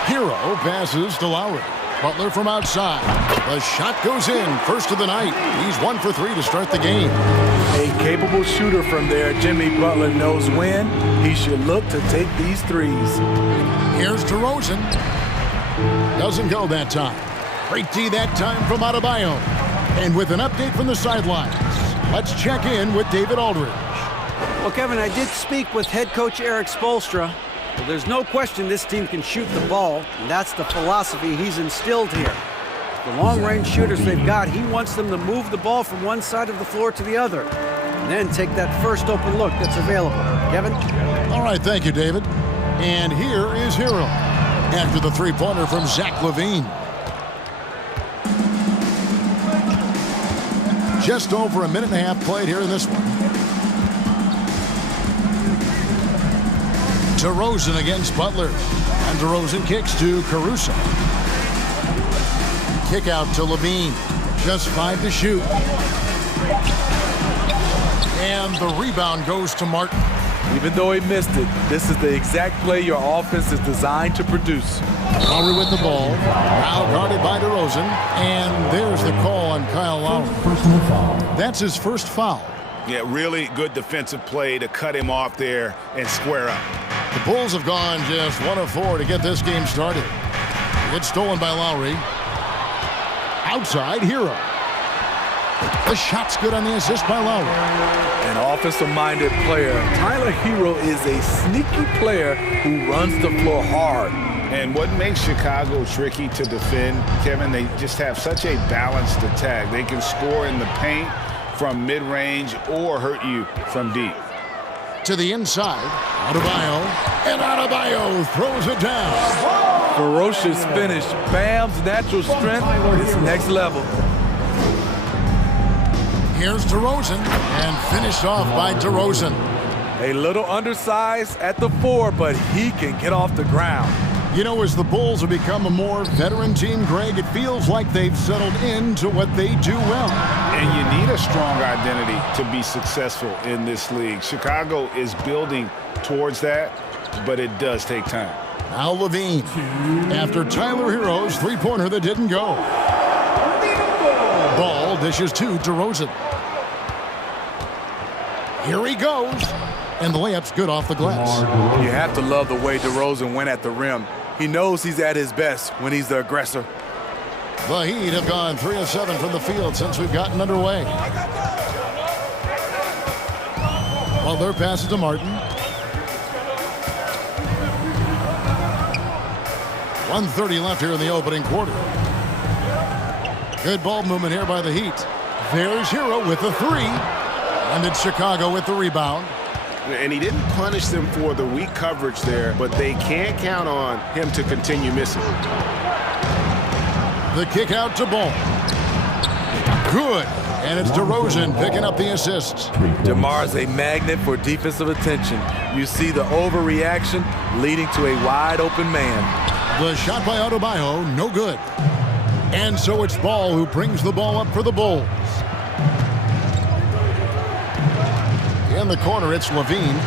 Hero passes to Lowry. Butler from outside. The shot goes in, first of the night. He's 1 for 3 to start the game. A capable shooter from there. Jimmy Butler knows when he should look to take these threes. Here's DeRozan. Doesn't go that time. Great D that time from Adebayo. And with an update from the sidelines, let's check in with David Aldridge. Well, Kevin, I did speak with head coach Eric Spoelstra. Well, there's no question this team can shoot the ball, and that's the philosophy he's instilled here. The long-range shooters they've got, he wants them to move the ball from one side of the floor to the other, and then take that first open look that's available. Kevin? All right, thank you, David. And here is Hero after the three-pointer from Zach LaVine. Just over a minute and a half played here in this one. DeRozan against Butler. And DeRozan kicks to Caruso. Kick out to Levine. Just 5 to shoot. And the rebound goes to Martin. Even though he missed it, this is the exact play your offense is designed to produce. Lowry with the ball. Now guarded by DeRozan. And there's the call on Kyle Lowry. That's his first foul. Yeah, really good defensive play to cut him off there and square up. The Bulls have gone just 1 of 4 to get this game started. It's stolen by Lowry. Outside, Hero. The shot's good on the assist by Lowry. An offensive-minded player. Tyler Hero is a sneaky player who runs the floor hard. And what makes Chicago tricky to defend, Kevin, they just have such a balanced attack. They can score in the paint from mid-range or hurt you from deep. To the inside, Adebayo, and Adebayo throws it down. Ferocious finish. Bam's natural strength is next level. Here's DeRozan, and finished off by DeRozan. A little undersized at the 4, but he can get off the ground. You know, as the Bulls have become a more veteran team, Greg, it feels like they've settled into what they do well. And you need a strong identity to be successful in this league. Chicago is building towards that, but it does take time. Now Levine, after Tyler Hero's three-pointer that didn't go. Ball dishes to DeRozan. Here he goes, and the layup's good off the glass. You have to love the way DeRozan went at the rim. He knows he's at his best when he's the aggressor. The Heat have gone 3 of 7 from the field since we've gotten underway. Butler passes to Martin. 1:30 left here in the opening quarter. Good ball movement here by the Heat. There's Hero with the 3. And it's Chicago with the rebound. And he didn't punish them for the weak coverage there, but they can't count on him to continue missing. The kick out to Ball. Good. And it's DeRozan picking up the assist. DeMar's a magnet for defensive attention. You see the overreaction leading to a wide open man. The shot by Adebayo, no good. And so it's Ball who brings the ball up for the Bulls. In the corner, it's Levine.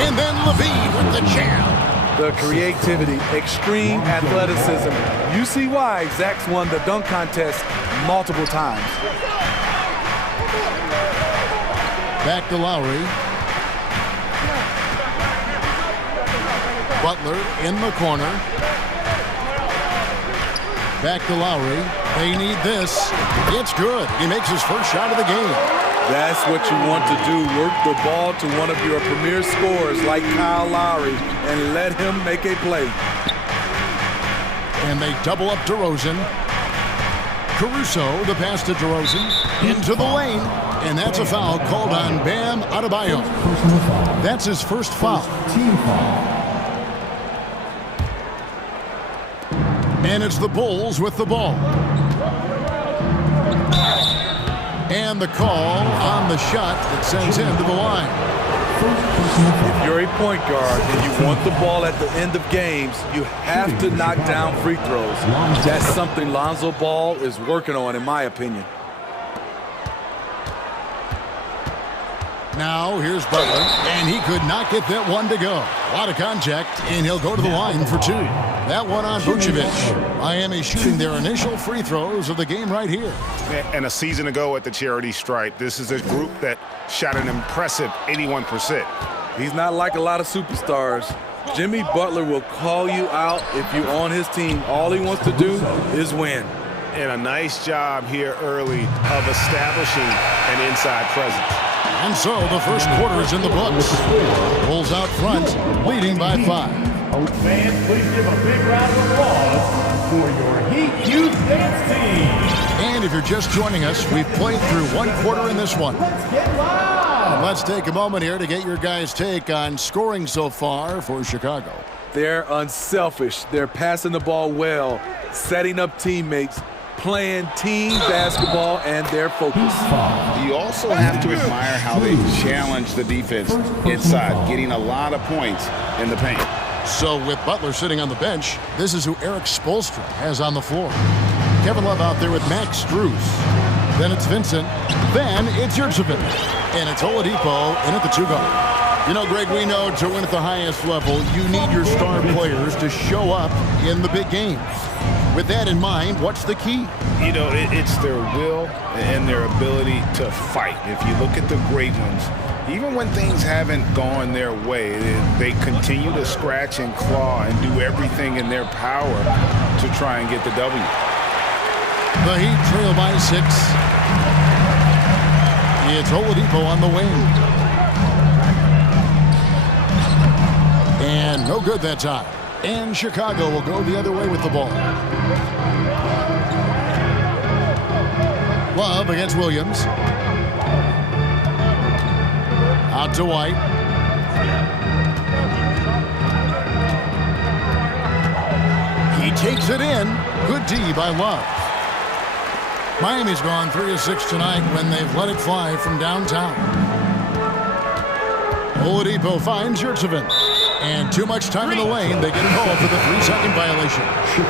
And then Levine with the jam. The creativity, extreme athleticism. You see why Zach's won the dunk contest multiple times. Back to Lowry. Butler in the corner. Back to Lowry. They need this. It's good. He makes his first shot of the game. That's what you want to do. Work the ball to one of your premier scorers like Kyle Lowry and let him make a play. And they double up DeRozan. Caruso, the pass to DeRozan, into the lane. And that's a foul called on Bam Adebayo. That's his first foul. Team foul. And it's the Bulls with the ball. And the call on the shot that sends him to the line. If you're a point guard and you want the ball at the end of games, you have to knock down free throws. That's something Lonzo Ball is working on, in my opinion. Now here's Butler, and he could not get that one to go. A lot of contact, and he'll go to the line for two. That one on Vucevic. Miami shooting their initial free throws of the game right here. And a season ago at the charity stripe, this is a group that shot an impressive 81%. He's not like a lot of superstars. Jimmy Butler will call you out if you're on his team. All he wants to do is win. And a nice job here early of establishing an inside presence. And so the first quarter is in the books. Bulls out front, leading by 5. Fans, please give a big round of applause for your Heat Youth Dance Team. And if you're just joining us, we've played through one quarter in this one. Let's get loud. And let's take a moment here to get your guys' take on scoring so far for Chicago. They're unselfish. They're passing the ball well, setting up teammates, playing team basketball, and they're focused. You also have to admire how they challenge the defense inside, getting a lot of points in the paint. So with Butler sitting on the bench, this is who Eric Spoelstra has on the floor. Kevin Love out there with Max Strus. Then it's Vincent. Then it's Yurtseven. And it's Oladipo in at the 2-guard. You know, Greg, we know to win at the highest level, you need your star players to show up in the big games. With that in mind, what's the key? You know, it's their will and their ability to fight. If you look at the great ones, even when things haven't gone their way, they continue to scratch and claw and do everything in their power to try and get the W. The Heat trail by 6. It's Oladipo on the wing. And no good that time. And Chicago will go the other way with the ball. Love against Williams. Out to White. He takes it in. Good D by Love. Miami's gone 3 of 6 tonight when they've let it fly from downtown. Oladipo finds Yurtseven. And too much time in the lane. They get called for the 3-second violation.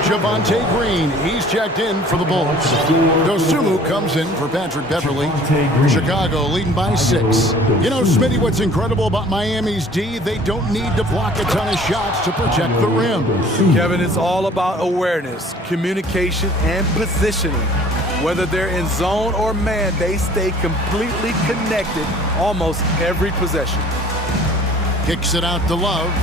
Javonte Green, he's checked in for the Bulls. Dosunmu comes in for Patrick Beverly. Chicago leading by 6. You know, Smitty, what's incredible about Miami's D, they don't need to block a ton of shots to protect the rim. Kevin, it's all about awareness, communication, and positioning. Whether they're in zone or man, they stay completely connected almost every possession. Kicks it out to Love.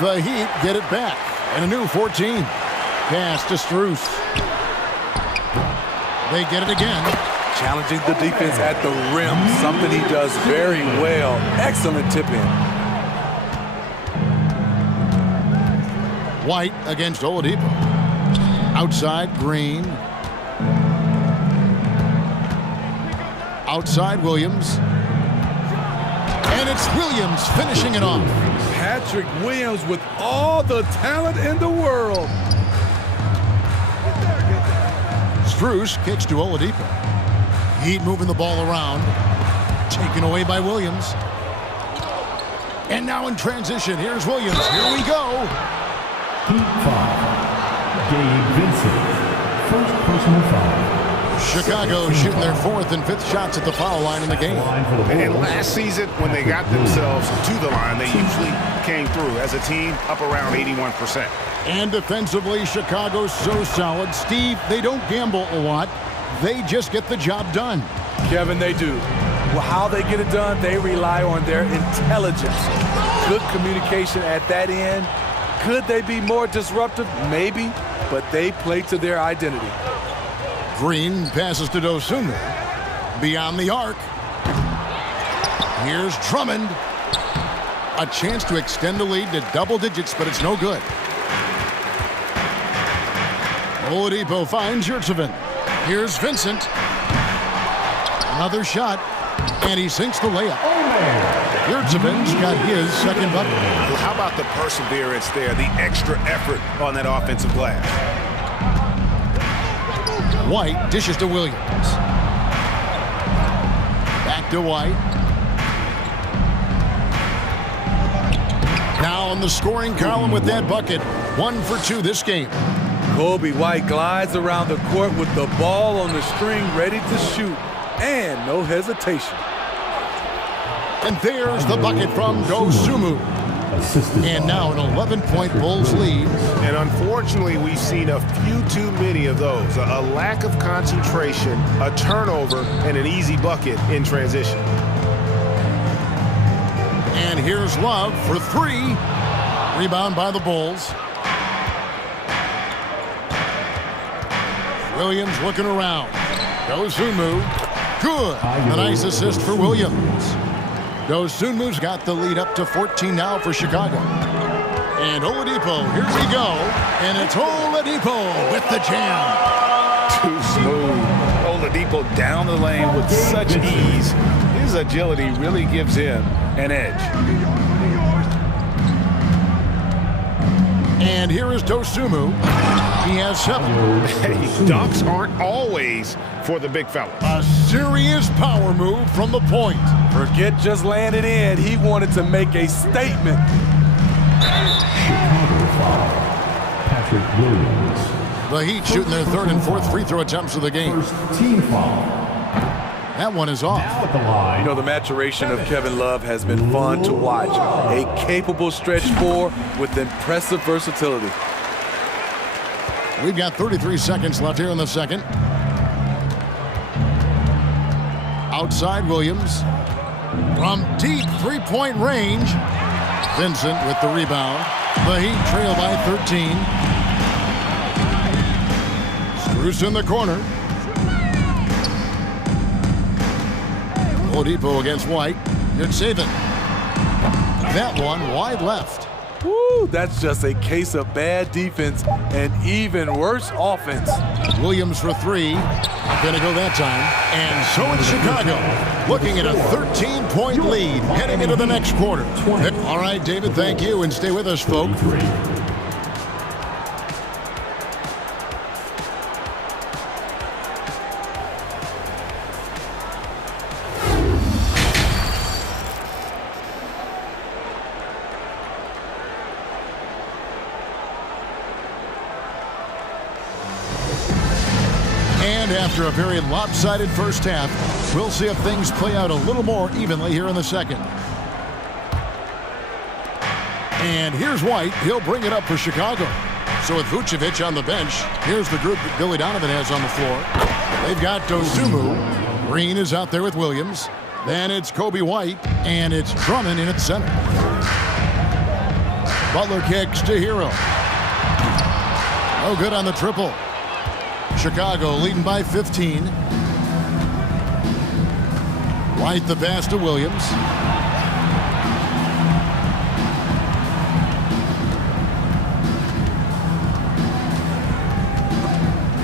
The Heat get it back. And a new 14. Pass to Strus. They get it again. Challenging the defense at the rim, something he does very well. Excellent tip-in. White against Oladipo. Outside, Green. Outside, Williams. And it's Williams finishing it off. Patrick Williams with all the talent in the world. Strus kicks to Oladipo. Heat moving the ball around. Taken away by Williams. And now in transition, here's Williams. Here we go. Heat foul. Gabe Vincent. First personal foul. Chicago shooting their 4th and 5th shots at the foul line in the game. And last season, when they got themselves to the line, they usually came through as a team up around 81%. And defensively, Chicago's so solid. Steve, they don't gamble a lot. They just get the job done. Kevin, they do. Well, how they get it done, they rely on their intelligence. Good communication at that end. Could they be more disruptive? Maybe, but they play to their identity. Green passes to Dosunmu. Beyond the arc. Here's Drummond. A chance to extend the lead to double digits, but it's no good. Oladipo finds Yurtseven. Here's Vincent. Another shot, and he sinks the layup. Yurtseven's got his second bucket. Well, how about the perseverance there, the extra effort on that offensive glass? White dishes to Williams. Back to White. Now on the scoring column with that bucket. 1 for 2 this game. Kobe White glides around the court with the ball on the string ready to shoot, and no hesitation. And there's the bucket from Dosunmu. And now an 11-point Bulls lead. And unfortunately, we've seen a few too many of those. A lack of concentration, a turnover, and an easy bucket in transition. And here's Love for 3. Rebound by the Bulls. Williams looking around. Dosunmu. Good. A nice assist for Williams. Dosunmu's got the lead up to 14 now for Chicago. And Oladipo, here we go. And it's Oladipo with the jam. Too smooth. Oladipo down the lane with such ease. His agility really gives him an edge. And here is Dosunmu. He has 7. Hey, dunks aren't always for the big fella. A serious power move from the point. Forget just laying it in. He wanted to make a statement. Chicago foul. Patrick Williams. The Heat shooting their 3rd and 4th free throw attempts of the game. First team foul. That one is off. Now at the line. You know, the maturation of Kevin Love has been fun to watch. A capable stretch 4 with impressive versatility. We've got 33 seconds left here in the second. Outside Williams. From deep three-point range. Vincent with the rebound. The Heat trail by 13. Strus in the corner. Oladipo against White. Yurtseven. That one wide left. Woo, that's just a case of bad defense and even worse offense. Williams for 3. Not gonna go that time. And so it's Chicago, looking at a 13-point lead heading into the next quarter. All right, David, thank you, and stay with us, folks. After a very lopsided first half, we'll see if things play out a little more evenly here in the second. And here's White. He'll bring it up for Chicago. So with Vucevic on the bench, here's the group that Billy Donovan has on the floor. They've got Dosunmu. Green is out there with Williams. Then it's Kobe White, and it's Drummond in at center. Butler kicks to Hero. No good on the triple. Chicago leading by 15. White the pass to Williams.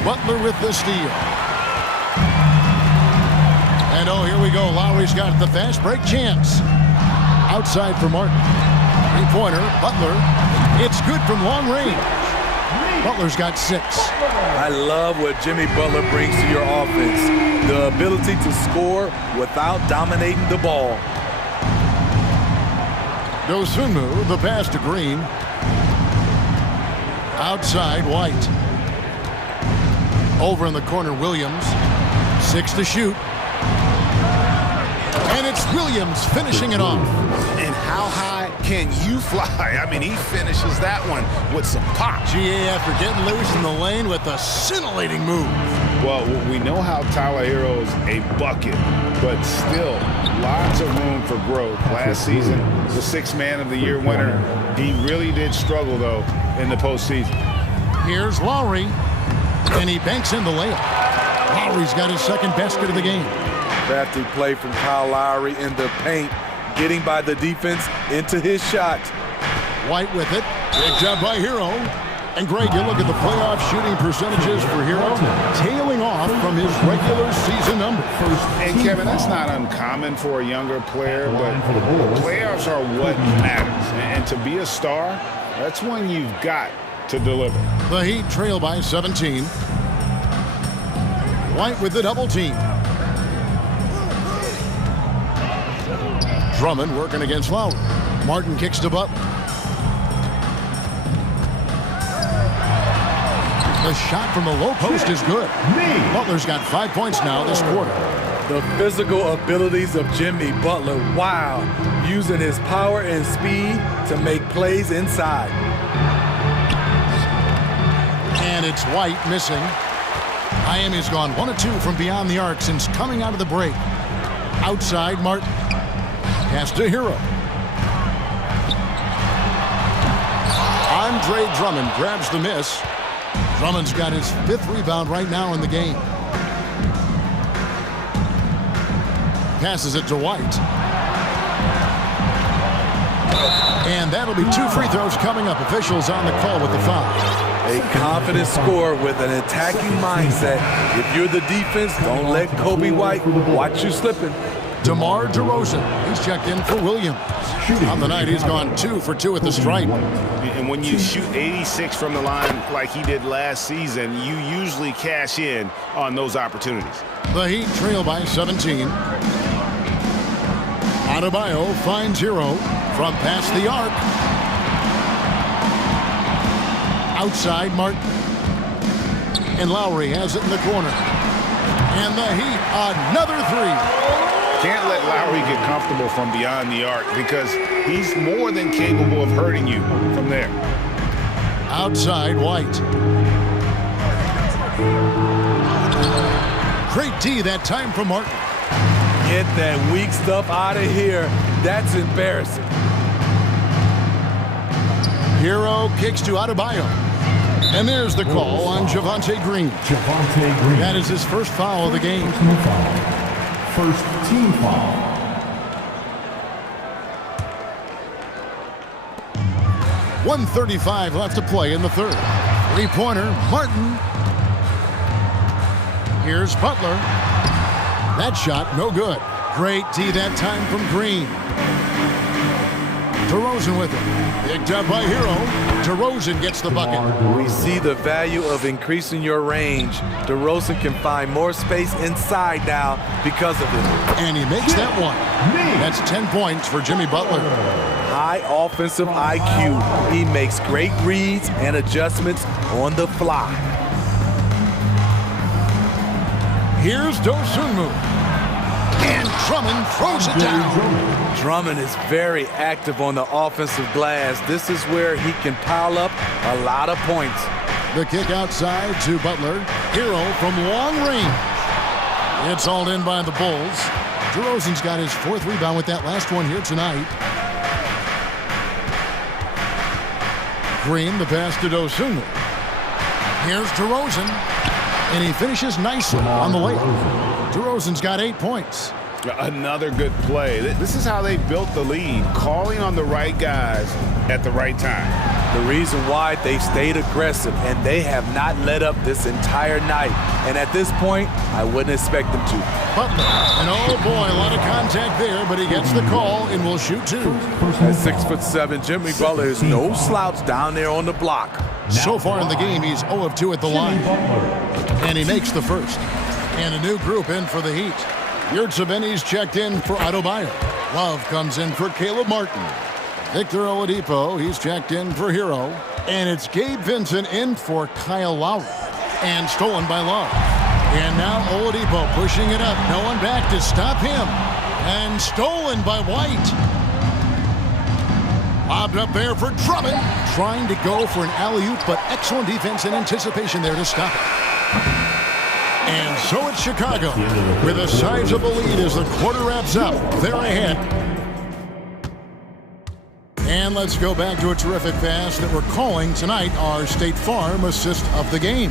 Butler with the steal. And oh, here we go. Lowry's got the fast break chance. Outside for Martin. Three-pointer. Butler. It's good from long range. Butler's got 6. I love what Jimmy Butler brings to your offense. The ability to score without dominating the ball. Dosunmu, the pass to Green. Outside, White. Over in the corner, Williams. 6 to shoot. And it's Williams finishing it off. And how high can you fly? I mean, he finishes that one with some pop. GA after getting loose in the lane with a scintillating move. Well, we know how Tyler Hero's a bucket, but still lots of room for growth. Last season, the 6th Man of the Year winner. He really did struggle, though, in the postseason. Here's Lowry, and he banks in the layup. Lowry's got his second basket of the game. Crafty play from Kyle Lowry in the paint, getting by the defense into his shot. White with it. Picked up by Hero. And Greg, you look at the playoff shooting percentages for Hero, tailing off from his regular season number. And Kevin, that's not uncommon for a younger player, but the playoffs are what matters. And to be a star, that's when you've got to deliver. The Heat trail by 17. White with the double team. Drummond working against Lowry. Martin kicks to Butler. The shot from the low post is good. Butler's got 5 points now this quarter. The physical abilities of Jimmy Butler, wow, using his power and speed to make plays inside. And it's White missing. Miami's gone 1 of 2 from beyond the arc since coming out of the break. Outside, Martin. Pass to Hero. Andre Drummond grabs the miss. Drummond's got his 5th rebound right now in the game. Passes it to White. And that'll be 2 free throws coming up. Officials on the call with the foul. A confident scorer with an attacking mindset. If you're the defense, don't let Kobe White watch you slipping. DeMar DeRozan, he's checked in for Williams. On the night, he's gone 2 for 2 at the stripe. And when you shoot 86 from the line like he did last season, you usually cash in on those opportunities. The Heat trail by 17. Adebayo finds Hero from past the arc. Outside, Martin. And Lowry has it in the corner. And the Heat, another 3. Can't let Lowry get comfortable from beyond the arc because he's more than capable of hurting you from there. Outside, White. Great D that time from Martin. Get that weak stuff out of here. That's embarrassing. Hero kicks to Adebayo. And there's the call on Javonte Green. That is his first foul of the game. First team foul. .135 left to play in the third. Three-pointer, Martin. Here's Butler. That shot, no good. Great D that time from Green. DeRozan with it. Picked up by Hero. DeRozan gets the bucket. We see the value of increasing your range. DeRozan can find more space inside now because of it. And he makes that one. That's 10 points for Jimmy Butler. High offensive IQ. He makes great reads and adjustments on the fly. Here's Dosunmu. And Drummond throws it down. Drummond is very active on the offensive glass. This is where he can pile up a lot of points. The kick outside to Butler. Hero from long range. It's hauled in by the Bulls. DeRozan's got his 4th rebound with that last one here tonight. Green, the pass to Dosunmu. Here's DeRozan. And he finishes nicely on the layup. DeRozan's got 8 points. Another good play. This is how they built the lead, calling on the right guys at the right time. The reason why they've stayed aggressive and they have not let up this entire night. And at this point, I wouldn't expect them to. Butler, and oh boy, a lot of contact there, but he gets the call and will shoot 2. At 6'7", Jimmy Butler is no slouch down there on the block. So far in the game, he's 0 of 2 at the line. And he makes the first. And a new group in for the Heat. Yurtseven's checked in for Adebayo. Love comes in for Caleb Martin. Victor Oladipo, he's checked in for Hero. And it's Gabe Vincent in for Kyle Lowry. And stolen by Love. And now Oladipo pushing it up. No one back to stop him. And stolen by White. Lobbed up there for Drummond. Trying to go for an alley-oop, but excellent defense and anticipation there to stop it. And so it's Chicago with a sizable lead as the quarter wraps up. They're ahead. And let's go back to a terrific pass that we're calling tonight our State Farm assist of the game.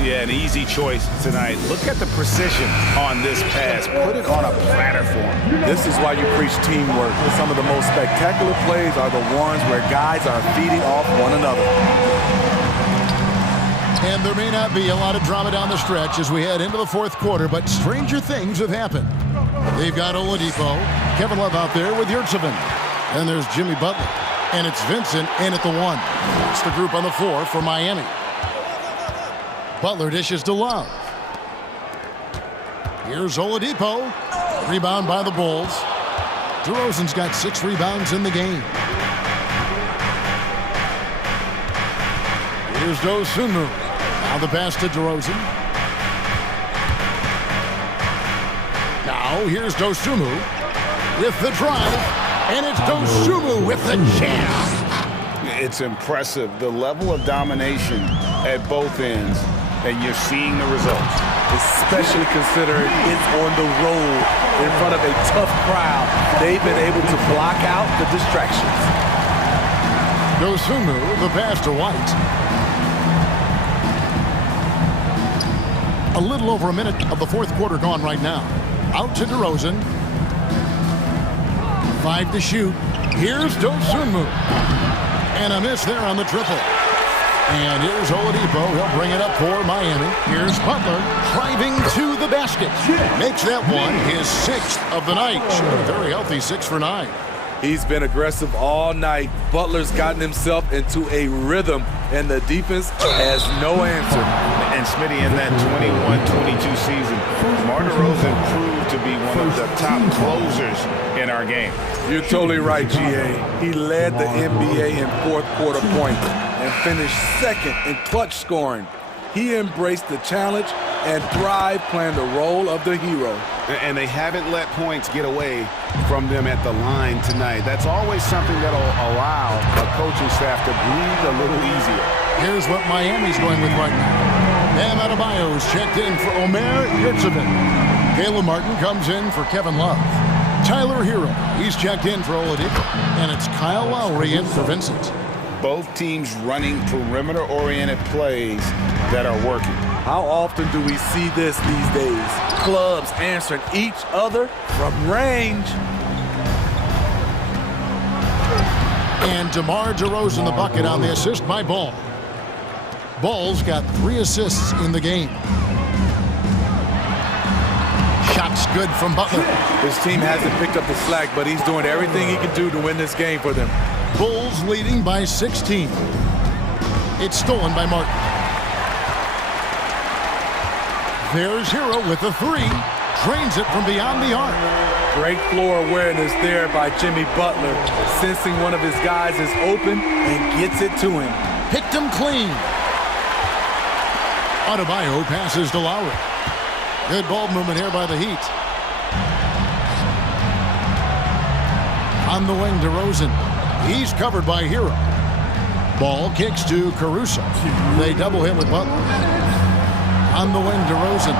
We Yeah, an easy choice tonight. Look at the precision on this pass. Put it on a platter for him. This is why you preach teamwork. Some of the most spectacular plays are the ones where guys are feeding off one another. And there may not be a lot of drama down the stretch as we head into the fourth quarter, but stranger things have happened. They've got Oladipo, Kevin Love out there with Yurtsevin. And there's Jimmy Butler. And it's Vincent in at the 1. That's the group on the floor for Miami. Butler dishes to Love. Here's Oladipo. Rebound by the Bulls. DeRozan's got 6 rebounds in the game. Here's Dosunmu. Now the pass to DeRozan. Now here's Dosunmu with the drive. And it's Dosunmu with the jam. It's impressive, the level of domination at both ends, and you're seeing the results. Especially considering it's on the road in front of a tough crowd. They've been able to block out the distractions. Dosunmu, the pass to White. A little over a minute of the fourth quarter gone right now. Out to DeRozan. 5 to shoot. Here's Dosunmu. And a miss there on the triple. And here's Oladipo. He'll bring it up for Miami. Here's Butler driving to the basket. Makes that one his 6th of the night. A very healthy 6 for 9. He's been aggressive all night. Butler's gotten himself into a rhythm, and the defense has no answer. And Smitty, in that 21-22 season, DeMar DeRozan proved to be one of the top closers in our game. You're totally right, G.A. He led the NBA in fourth quarter points and finished 2nd in clutch scoring. He embraced the challenge and thrived playing the role of the hero. And they haven't let points get away from them at the line tonight. That's always something that'll allow a coaching staff to breathe a little easier. Here's what Miami's going with right now. Bam Adebayo's checked in for Omer Yurtsevin. Caleb Martin comes in for Kevin Love. Tyler Hero, he's checked in for Oladipo. And it's Kyle Lowry in for Vincent. Both teams running perimeter-oriented plays that are working. How often do we see this these days? Clubs answering each other from range. And DeMar DeRozan the bucket on the assist by Ball. Ball's got 3 assists in the game. Shots good from Butler. His team hasn't picked up the slack, but he's doing everything he can do to win this game for them. Bulls leading by 16. It's stolen by Martin. There's Hero with the 3. Drains it from beyond the arc. Great floor awareness there by Jimmy Butler. Sensing one of his guys is open and gets it to him. Picked him clean. Adebayo passes to Lowry. Good ball movement here by the Heat. On the wing, DeRozan. He's covered by Hero. Ball kicks to Caruso. They double him with Butler. On the wing, DeRozan.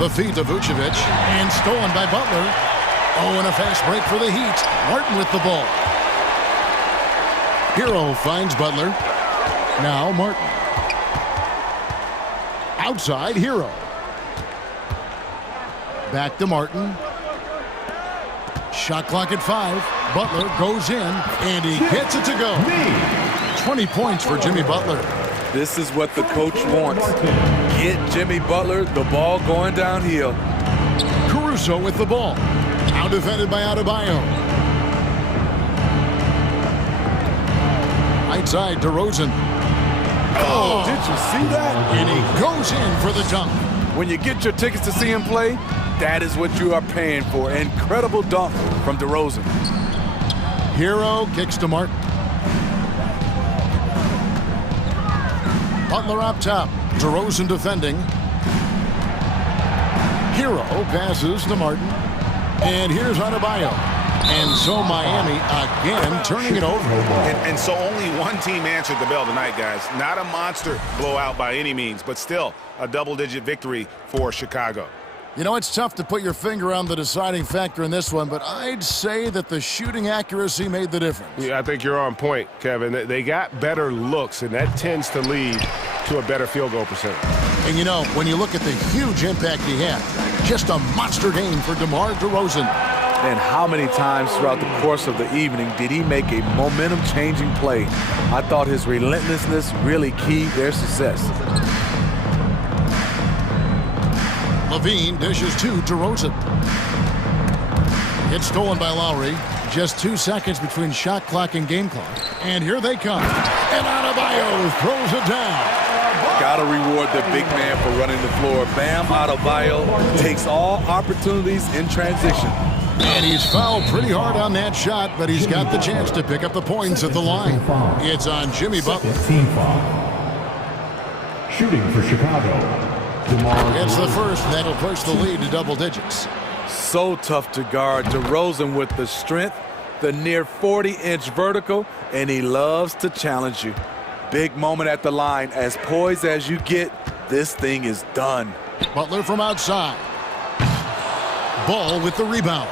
The feed to Vucevic. And stolen by Butler. Oh, and a fast break for the Heat. Martin with the ball. Hero finds Butler. Now Martin. Outside, Hero. Back to Martin. Shot clock at 5. Butler goes in, and he gets it to go. 20 points for Jimmy Butler. This is what the coach wants. Get Jimmy Butler the ball going downhill. Caruso with the ball. Now defended by Adebayo. Right side, DeRozan. Oh, did you see that? And he goes in for the dunk. When you get your tickets to see him play, that is what you are paying for. Incredible dunk from DeRozan. Hero kicks to Martin. Butler up top. DeRozan defending. Hero passes to Martin. And here's Adebayo. And so Miami again turning it over. And so only one team answered the bell tonight, guys. Not a monster blowout by any means, but still a double-digit victory for Chicago. You know, it's tough to put your finger on the deciding factor in this one, but I'd say that the shooting accuracy made the difference. Yeah, I think you're on point, Kevin. They got better looks, and that tends to lead to a better field goal percentage. And you know, when you look at the huge impact he had, just a monster game for DeMar DeRozan. And how many times throughout the course of the evening did he make a momentum-changing play? I thought his relentlessness really keyed their success. Levine dishes to DeRozan. It's stolen by Lowry. Just 2 seconds between shot clock and game clock. And here they come. And Adebayo throws it down. Gotta reward the big man for running the floor. Bam Adebayo takes all opportunities in transition. And he's fouled pretty hard on that shot, but he's got the chance to pick up the points at the line. It's on Jimmy Butler. Team foul. Shooting for Chicago. It's the first, and that'll push the lead to double digits. So tough to guard. DeRozan with the strength, the near 40-inch vertical, and he loves to challenge you. Big moment at the line. As poised as you get, this thing is done. Butler from outside. Ball with the rebound.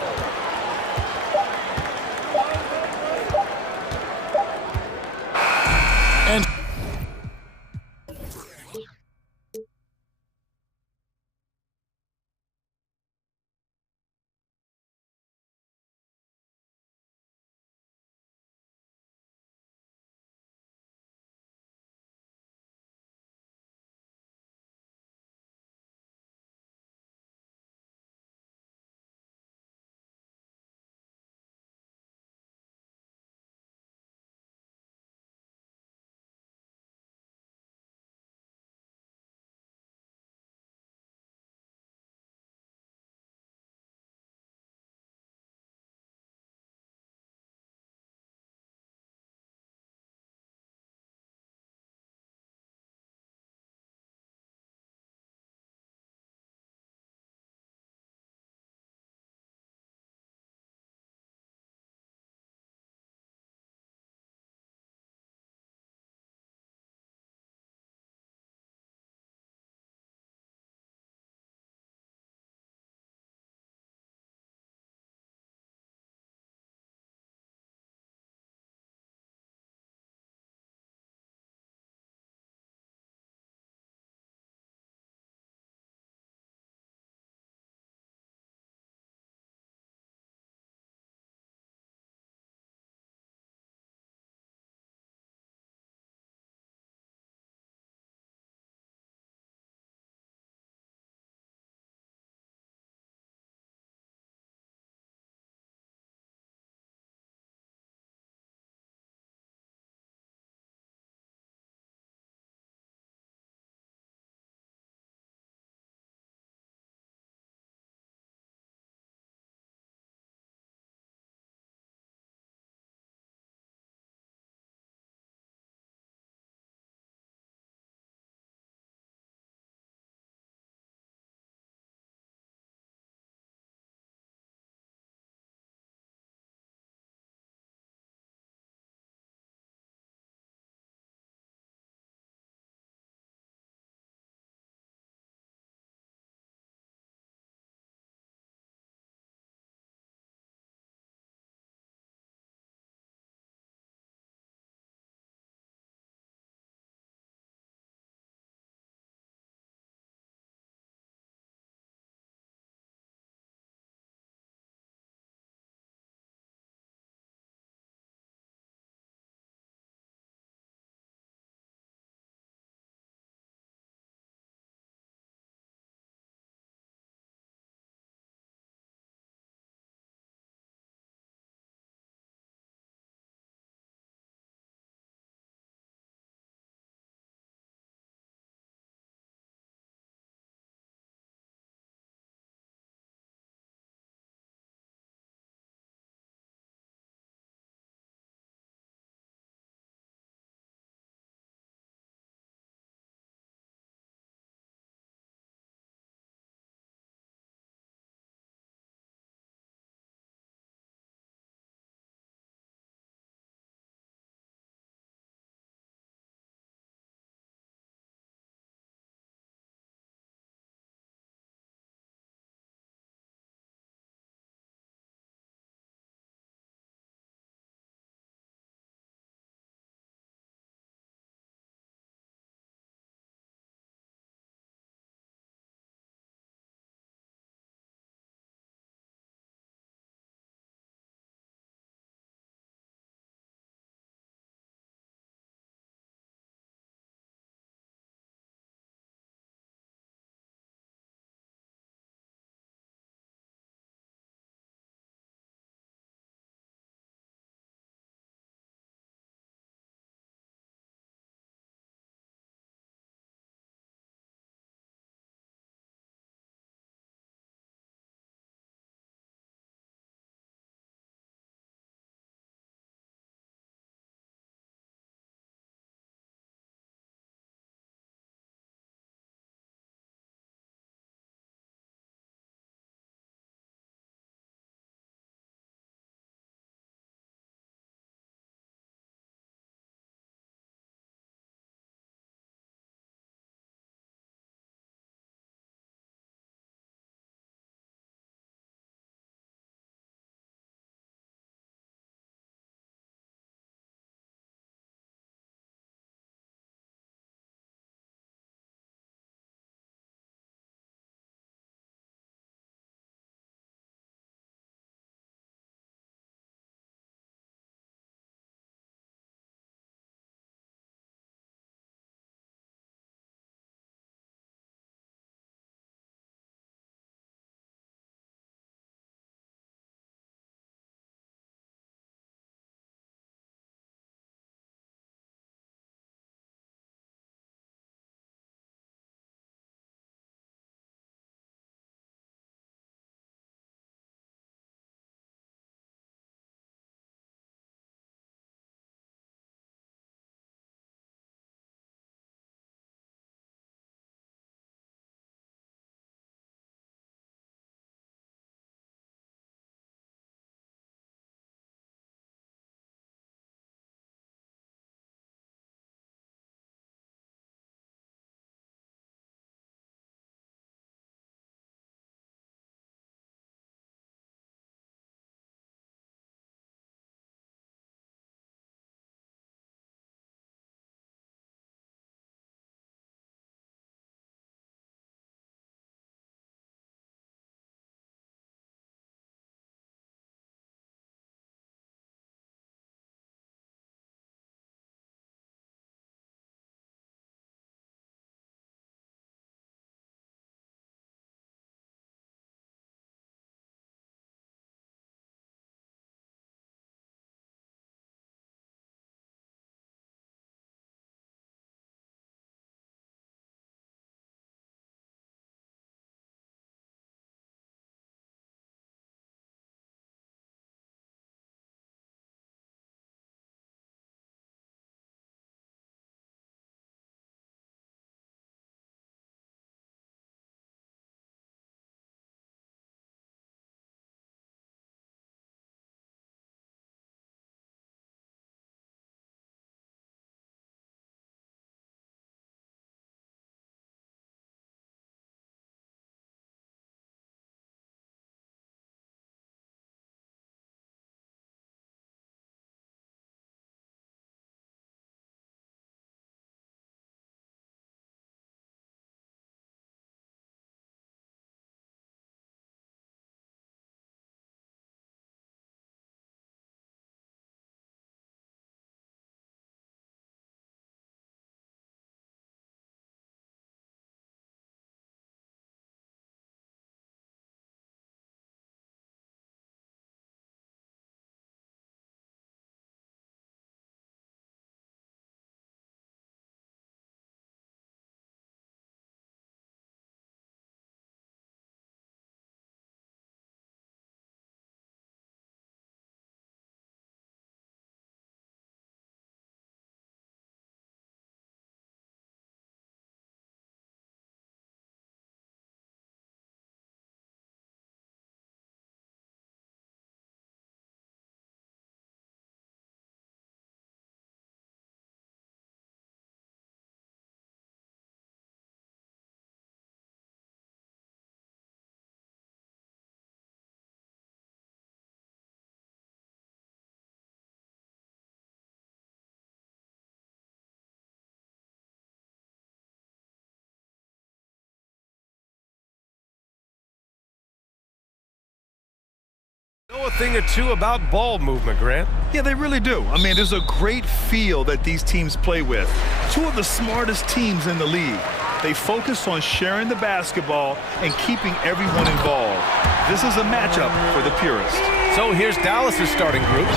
Know a thing or two about ball movement, Grant. Yeah, they really do. I mean, there's a great feel that these teams play with. Two of the smartest teams in the league. They focus on sharing the basketball and keeping everyone involved. This is a matchup for the purists. So here's Dallas's starting group.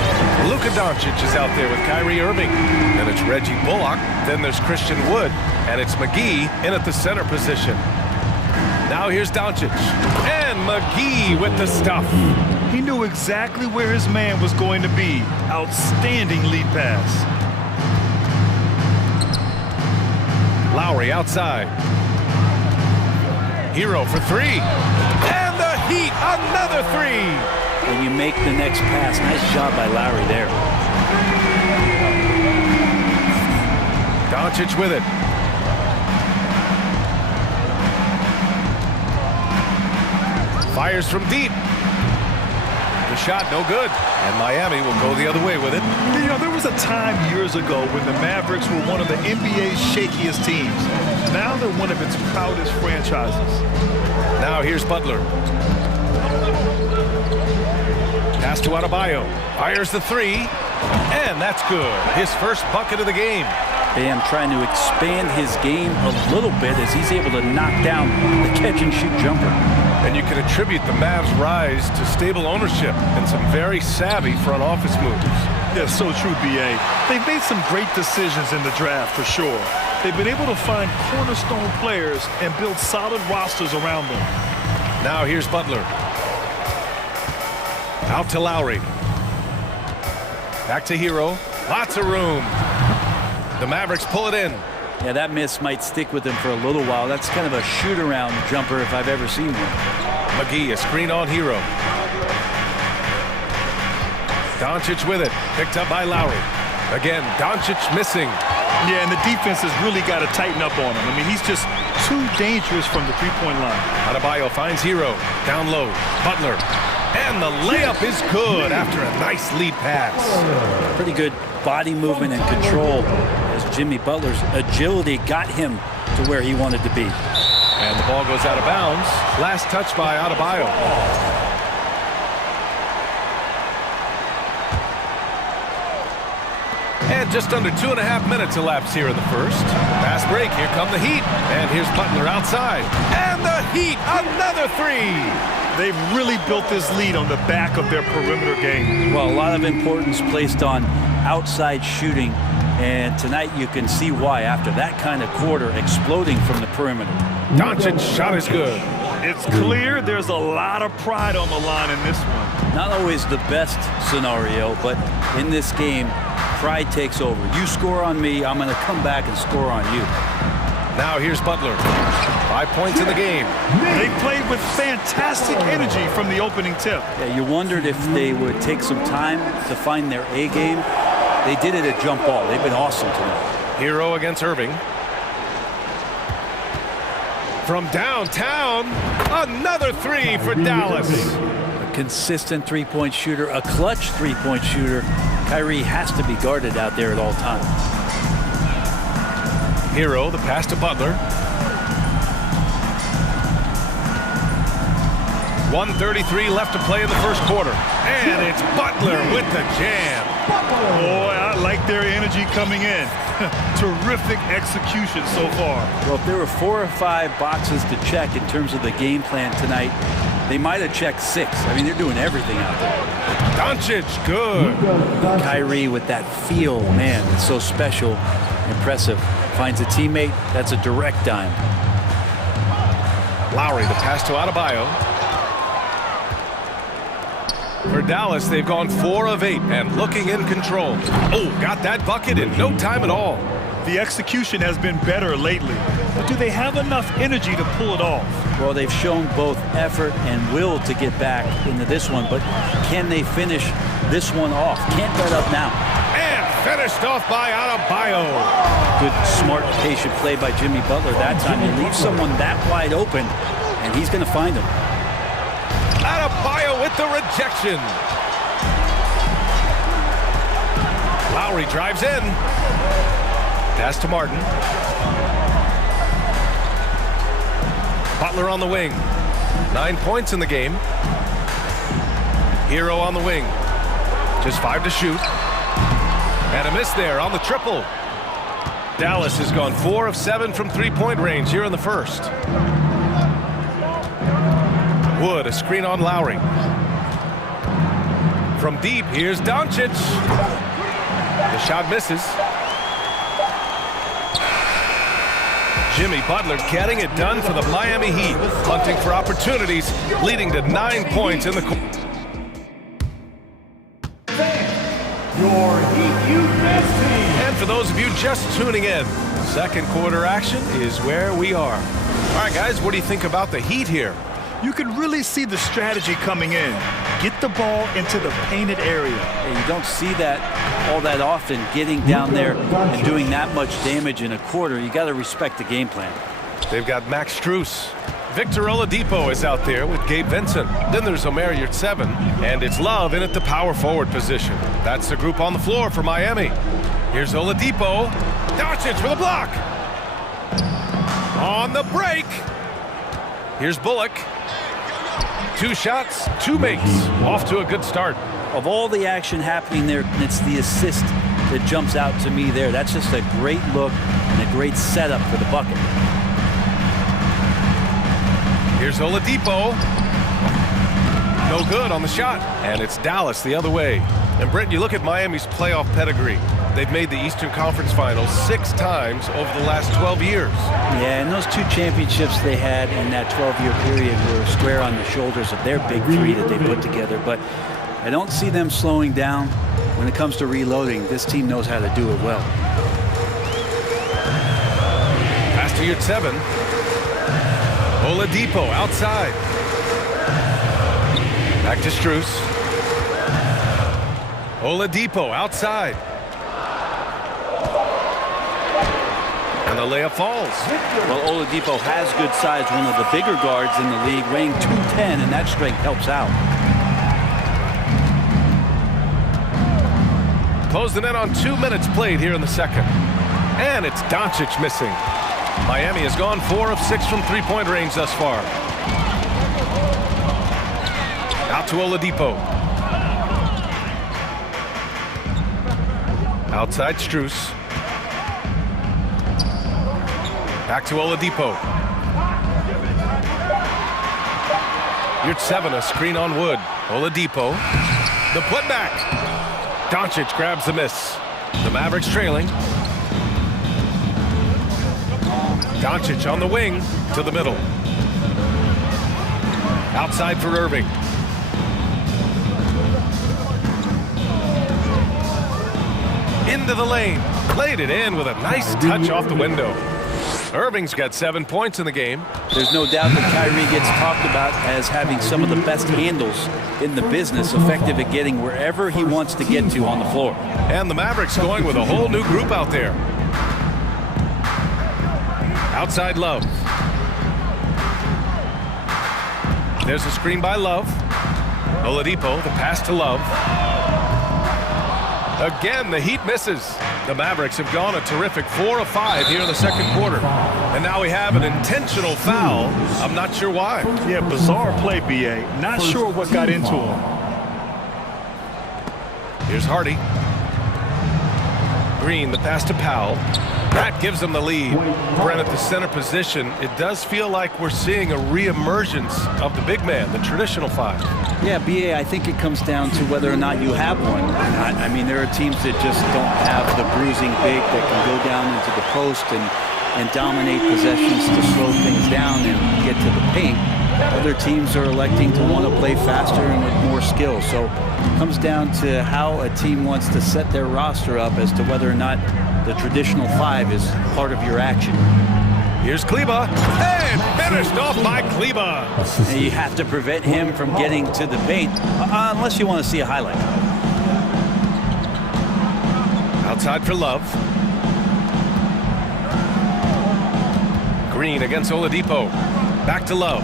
Luka Doncic is out there with Kyrie Irving. Then it's Reggie Bullock. Then there's Christian Wood. And it's McGee in at the center position. Now here's Doncic. And McGee with the stuff. He knew exactly where his man was going to be. Outstanding lead pass. Lowry outside. Hero for three. And the Heat, another three. When you make the next pass, nice job by Lowry there. Doncic with it. Fires from deep. The shot no good. And Miami will go the other way with it. You know, there was a time years ago when the Mavericks were one of the NBA's shakiest teams. Now they're one of its proudest franchises. Now here's Butler. Pass to Adebayo. Fires the three. And that's good. His first bucket of the game. Bam trying to expand his game a little bit as he's able to knock down the catch-and-shoot jumper. And you can attribute the Mavs' rise to stable ownership and some very savvy front office moves. Yeah, so true, B.A. They've made some great decisions in the draft, for sure. They've been able to find cornerstone players and build solid rosters around them. Now here's Butler. Out to Lowry. Back to Hero. Lots of room. The Mavericks pull it in. Yeah, that miss might stick with him for a little while. That's kind of a shoot-around jumper if I've ever seen one. McGee, a screen on Hero. Doncic with it. Picked up by Lowry. Again, Doncic missing. Yeah, and the defense has really got to tighten up on him. I mean, he's just too dangerous from the three-point line. Adebayo finds Hero. Down low. Butler. And the layup is good after a nice lead pass. Pretty good body movement and control as Jimmy Butler's agility got him to where he wanted to be. And the ball goes out of bounds. Last touch by Adebayo. And just under 2.5 minutes elapsed here in the first. Fast break, here come the Heat. And here's Butler outside. And the Heat, another three. They've really built this lead on the back of their perimeter game. Well, a lot of importance placed on outside shooting. And tonight you can see why after that kind of quarter exploding from the perimeter. Doncic's shot is good. It's clear there's a lot of pride on the line in this one. Not always the best scenario, but in this game, pride takes over. You score on me, I'm going to come back and score on you. Now here's Butler. 5 points in the game. They played with fantastic energy from the opening tip. Yeah, you wondered if they would take some time to find their A game. They did it at jump ball. They've been awesome tonight. Hero against Irving. From downtown, another three for Dallas. A consistent three-point shooter, a clutch three-point shooter. Kyrie has to be guarded out there at all times. Hero, the pass to Butler. 1:33 left to play in the first quarter. And it's Butler with the jam. Boy, I like their energy coming in. Terrific execution so far. Well, if there were 4 or 5 boxes to check in terms of the game plan tonight, they might have checked 6. I mean, they're doing everything out there. Doncic, good. Kyrie with that feel, man, it's so special, impressive. Finds a teammate, that's a direct dime. Lowry, the pass to Adebayo. For Dallas, they've gone 4 of 8 and looking in control. Oh, got that bucket in no time at all. The execution has been better lately, but do they have enough energy to pull it off? Well, they've shown both effort and will to get back into this one, but can they finish this one off? Can't let up now. And finished off by Adebayo. Good, smart, patient play by Jimmy Butler that time. You leave someone that wide open, and he's going to find him. Adebayo with the rejection. Lowry drives in. Pass to Martin. Butler on the wing. 9 points in the game. Hero on the wing. Just 5 to shoot. And a miss there on the triple. Dallas has gone 4 of 7 from three-point range here in the first. Wood, a screen on Lowry. From deep, here's Doncic. The shot misses. Jimmy Butler getting it done for the Miami Heat, hunting for opportunities, leading to 9 points in the quarter. Your Heat Youth Men's Team. And for those of you just tuning in, second quarter action is where we are. All right, guys, what do you think about the Heat here? You can really see the strategy coming in. Get the ball into the painted area. And you don't see that all that often, getting down there and doing that much damage in a quarter. You got to respect the game plan. They've got Max Strus. Victor Oladipo is out there with Gabe Vincent. Then there's Omer Yurtseven, and it's Love in at the power forward position. That's the group on the floor for Miami. Here's Oladipo. Doncic for the block. On the break. Here's Bullock. 2 shots, 2 makes. Off to a good start. Of all the action happening there, it's the assist that jumps out to me there. That's just a great look and a great setup for the bucket. Here's Oladipo. No good on the shot. And it's Dallas the other way. And Brent, you look at Miami's playoff pedigree. They've made the Eastern Conference Finals 6 times over the last 12 years. Yeah, and those 2 championships they had in that 12-year period were square on the shoulders of their big 3 that they put together. But I don't see them slowing down when it comes to reloading. This team knows how to do it well. Pass to Yurtseven. Oladipo outside. Back to Strus. Oladipo outside. And the layup falls. Well, Oladipo has good size, one of the bigger guards in the league, weighing 210, and that strength helps out. Closing in on 2 minutes played here in the second. And it's Doncic missing. Miami has gone 4 of 6 from three-point range thus far. Out to Oladipo. Outside Strus. Back to Oladipo. Yurtseven, a screen on Wood. Oladipo. The putback. Doncic grabs the miss. The Mavericks trailing. Doncic on the wing to the middle. Outside for Irving. Into the lane. Played it in with a nice touch off the window. Irving's got 7 points in the game. There's no doubt that Kyrie gets talked about as having some of the best handles in the business, effective at getting wherever he wants to get to on the floor. And the Mavericks going with a whole new group out there. Outside Love. There's a screen by Love. Oladipo, the pass to Love. Again, the Heat misses. The Mavericks have gone a terrific 4 of 5 here in the second quarter. And now we have an intentional foul. I'm not sure why. Yeah, bizarre play, B.A. Not sure what got into him. Here's Hardy. Green, the pass to Powell. That gives them the lead. Brent at the center position. It does feel like we're seeing a reemergence of the big man, the traditional 5. Yeah, B.A., I think it comes down to whether or not you have one. I mean, there are teams that just don't have the bruising big that can go down into the post and dominate possessions to slow things down and get to the paint. Other teams are electing to want to play faster and with more skill. So it comes down to how a team wants to set their roster up as to whether or not the traditional 5 is part of your action. Here's Kleba, and finished off by Kleba. And you have to prevent him from getting to the paint, unless you want to see a highlight. Outside for Love. Green against Oladipo. Back to Love.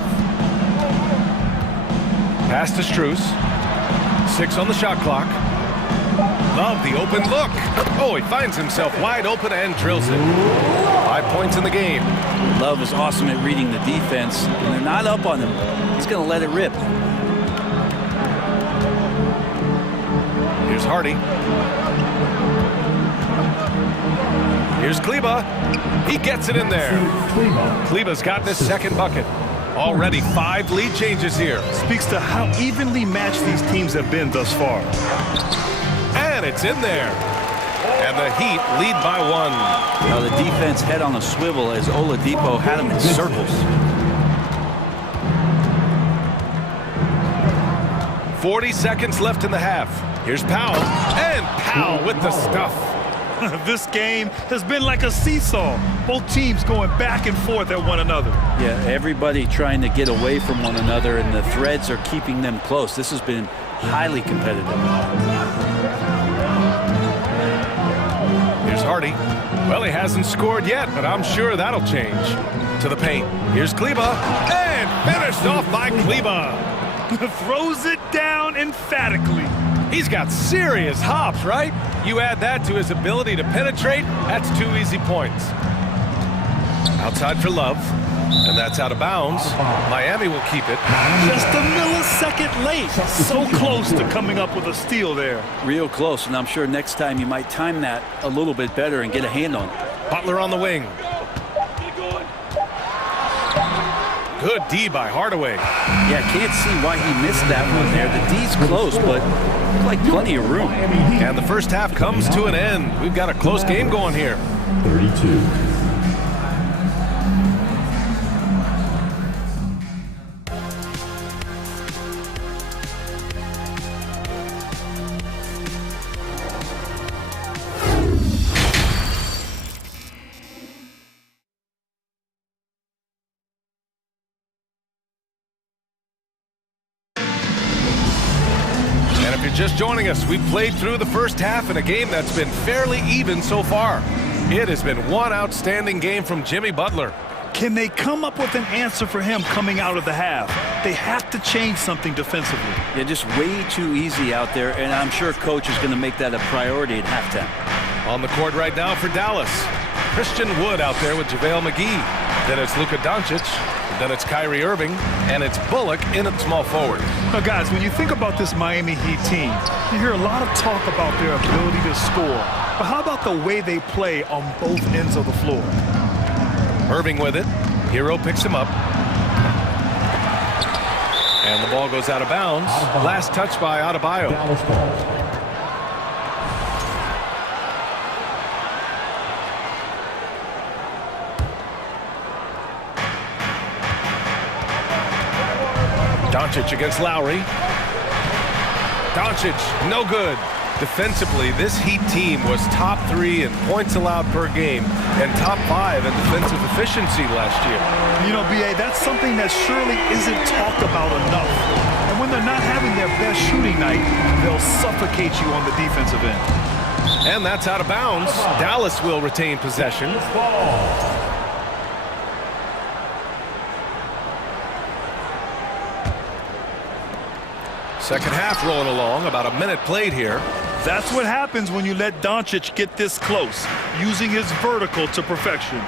Pass to Strus. 6 on the shot clock. Love the open look. Oh, he finds himself wide open and drills it. 5 points in the game. Love is awesome at reading the defense. When they're not up on him, he's going to let it rip. Here's Hardy. Here's Kleba. He gets it in there. Kleba's gotten his second bucket. Already 5 lead changes here. Speaks to how evenly matched these teams have been thus far. And it's in there. And the Heat lead by 1. Now the defense head on a swivel as Oladipo had him in circles. 40 seconds left in the half. Here's Powell. And Powell with the stuff. This game has been like a seesaw. Both teams going back and forth at one another. Yeah, everybody trying to get away from one another, and the threads are keeping them close. This has been highly competitive. Here's Hardy. Well, he hasn't scored yet, but I'm sure that'll change. To the paint. Here's Kleba. And finished off by Kleba. Throws it down emphatically. He's got serious hops, right? You add that to his ability to penetrate, that's 2 easy points. Outside for Love, and that's out of bounds. Miami will keep it. Just a millisecond late. So close to coming up with a steal there. Real close, and I'm sure next time you might time that a little bit better and get a hand on it. Butler on the wing. Good D by Hardaway. Yeah, can't see why he missed that one there. The D's close, but like plenty of room. And the first half comes to an end. We've got a close game going here. 32. Just joining us, we've played through the first half in a game that's been fairly even so far. It has been one outstanding game from Jimmy Butler. Can they come up with an answer for him coming out of the half? They have to change something defensively. Yeah, just way too easy out there, and I'm sure coach is going to make that a priority at halftime. On the court right now for Dallas. Christian Wood out there with JaVale McGee. Then it's Luka Doncic. Then it's Kyrie Irving. And it's Bullock in at small forward. Now, guys, when you think about this Miami Heat team, you hear a lot of talk about their ability to score. But how about the way they play on both ends of the floor? Irving with it. Hero picks him up. And the ball goes out of bounds. Last touch by Adebayo. Doncic against Lowry. Doncic, no good. Defensively, this Heat team was top 3 in points allowed per game and top 5 in defensive efficiency last year. You know, B.A., that's something that surely isn't talked about enough. And when they're not having their best shooting night, they'll suffocate you on the defensive end. And that's out of bounds. Dallas will retain possession. Second half rolling along, about a minute played here. That's what happens when you let Doncic get this close, using his vertical to perfection.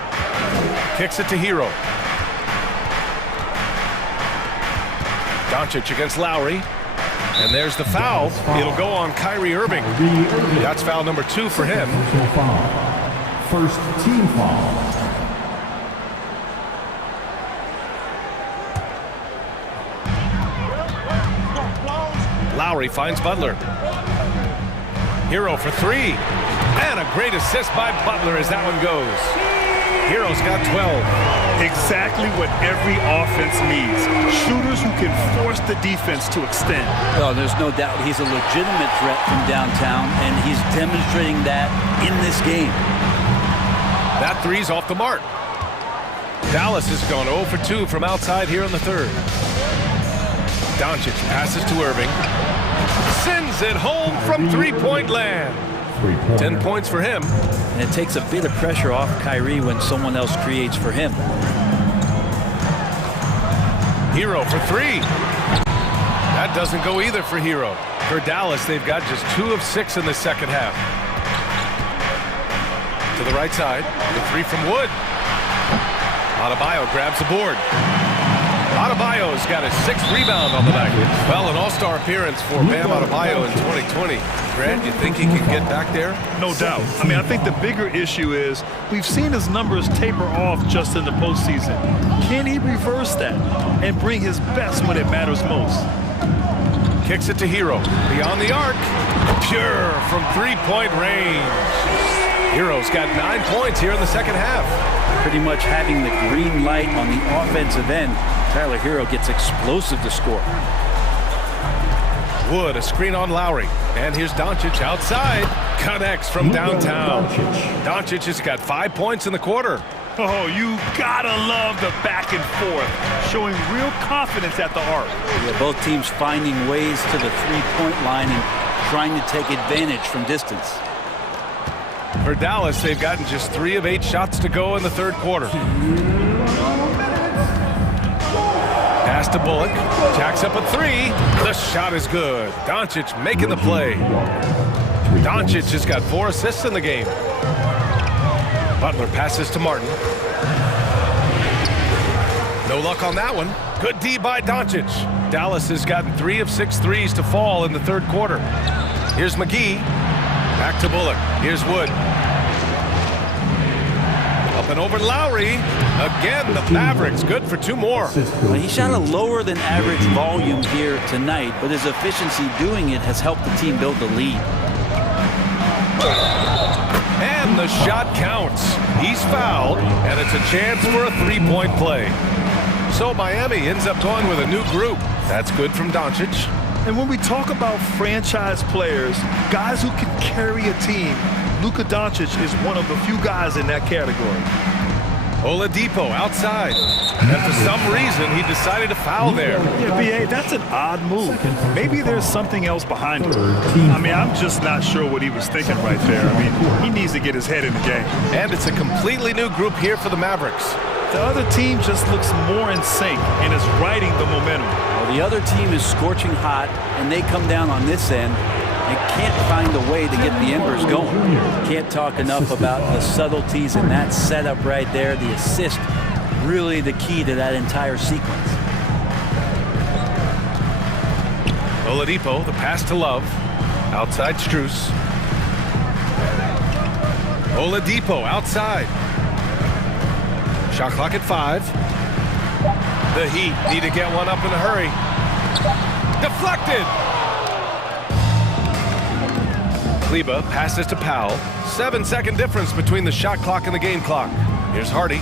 Kicks it to Hero. Doncic against Lowry. And there's the foul. It'll go on Kyrie Irving. That's foul number 2 for him. First team foul. Lowry finds Butler. Hero for 3. And a great assist by Butler as that one goes. Hero's got 12. Exactly what every offense needs. Shooters who can force the defense to extend. Well, there's no doubt he's a legitimate threat from downtown, and he's demonstrating that in this game. That 3's off the mark. Dallas has gone 0 for 2 from outside here in the third. Doncic passes to Irving. Sends it home from three-point land. 10 points for him. And it takes a bit of pressure off Kyrie when someone else creates for him. Hero for 3. That doesn't go either for Hero. For Dallas, they've got just 2 of 6 in the second half. To the right side, the 3 from Wood. Adebayo grabs the board. Adebayo's got his 6th rebound on the night. Well, an all-star appearance for Bam Adebayo in 2020. Grant, you think he can get back there? No doubt. I mean, I think the bigger issue is we've seen his numbers taper off just in the postseason. Can he reverse that and bring his best when it matters most? Kicks it to Hero. Beyond the arc. Pure from three-point range. Hero's got 9 points here in the second half. Pretty much having the green light on the offensive end. Tyler Hero gets explosive to score. Wood, a screen on Lowry. And here's Doncic outside. Connects from downtown. Doncic has got 5 points in the quarter. Oh, you gotta love the back and forth, showing real confidence at the arc. Yeah, both teams finding ways to the three-point line and trying to take advantage from distance. For Dallas, they've gotten just 3 of 8 shots to go in the third quarter. Pass to Bullock. Jacks up a 3. The shot is good. Doncic making the play. Doncic has got 4 assists in the game. Butler passes to Martin. No luck on that one. Good D by Doncic. Dallas has gotten 3 of 6 threes to fall in the third quarter. Here's McGee. Back to Bullock. Here's Wood. Up and over Lowry. Again, the Mavericks good for 2 more. Well, he shot a lower than average volume here tonight, but his efficiency doing it has helped the team build the lead. And the shot counts. He's fouled, and it's a chance for a 3-point play. So Miami ends up going with a new group. That's good from Doncic. And when we talk about franchise players, guys who can carry a team, Luka Doncic is one of the few guys in that category. Oladipo outside. And for some reason, he decided to foul there. Yeah, B.A., that's an odd move. Maybe there's something else behind it. I mean, I'm just not sure what he was thinking right there. I mean, he needs to get his head in the game. And it's a completely new group here for the Mavericks. The other team just looks more in sync and is riding the momentum. Well, the other team is scorching hot, and they come down on this end and can't find a way to get the embers going. Can't talk enough about the subtleties in that setup right there. The assist, really the key to that entire sequence. Oladipo, the pass to Love. Outside Strus. Oladipo outside. Shot clock at 5. The Heat need to get one up in a hurry. Deflected. Kleba passes to Powell. 7-second difference between the shot clock and the game clock. Here's Hardy.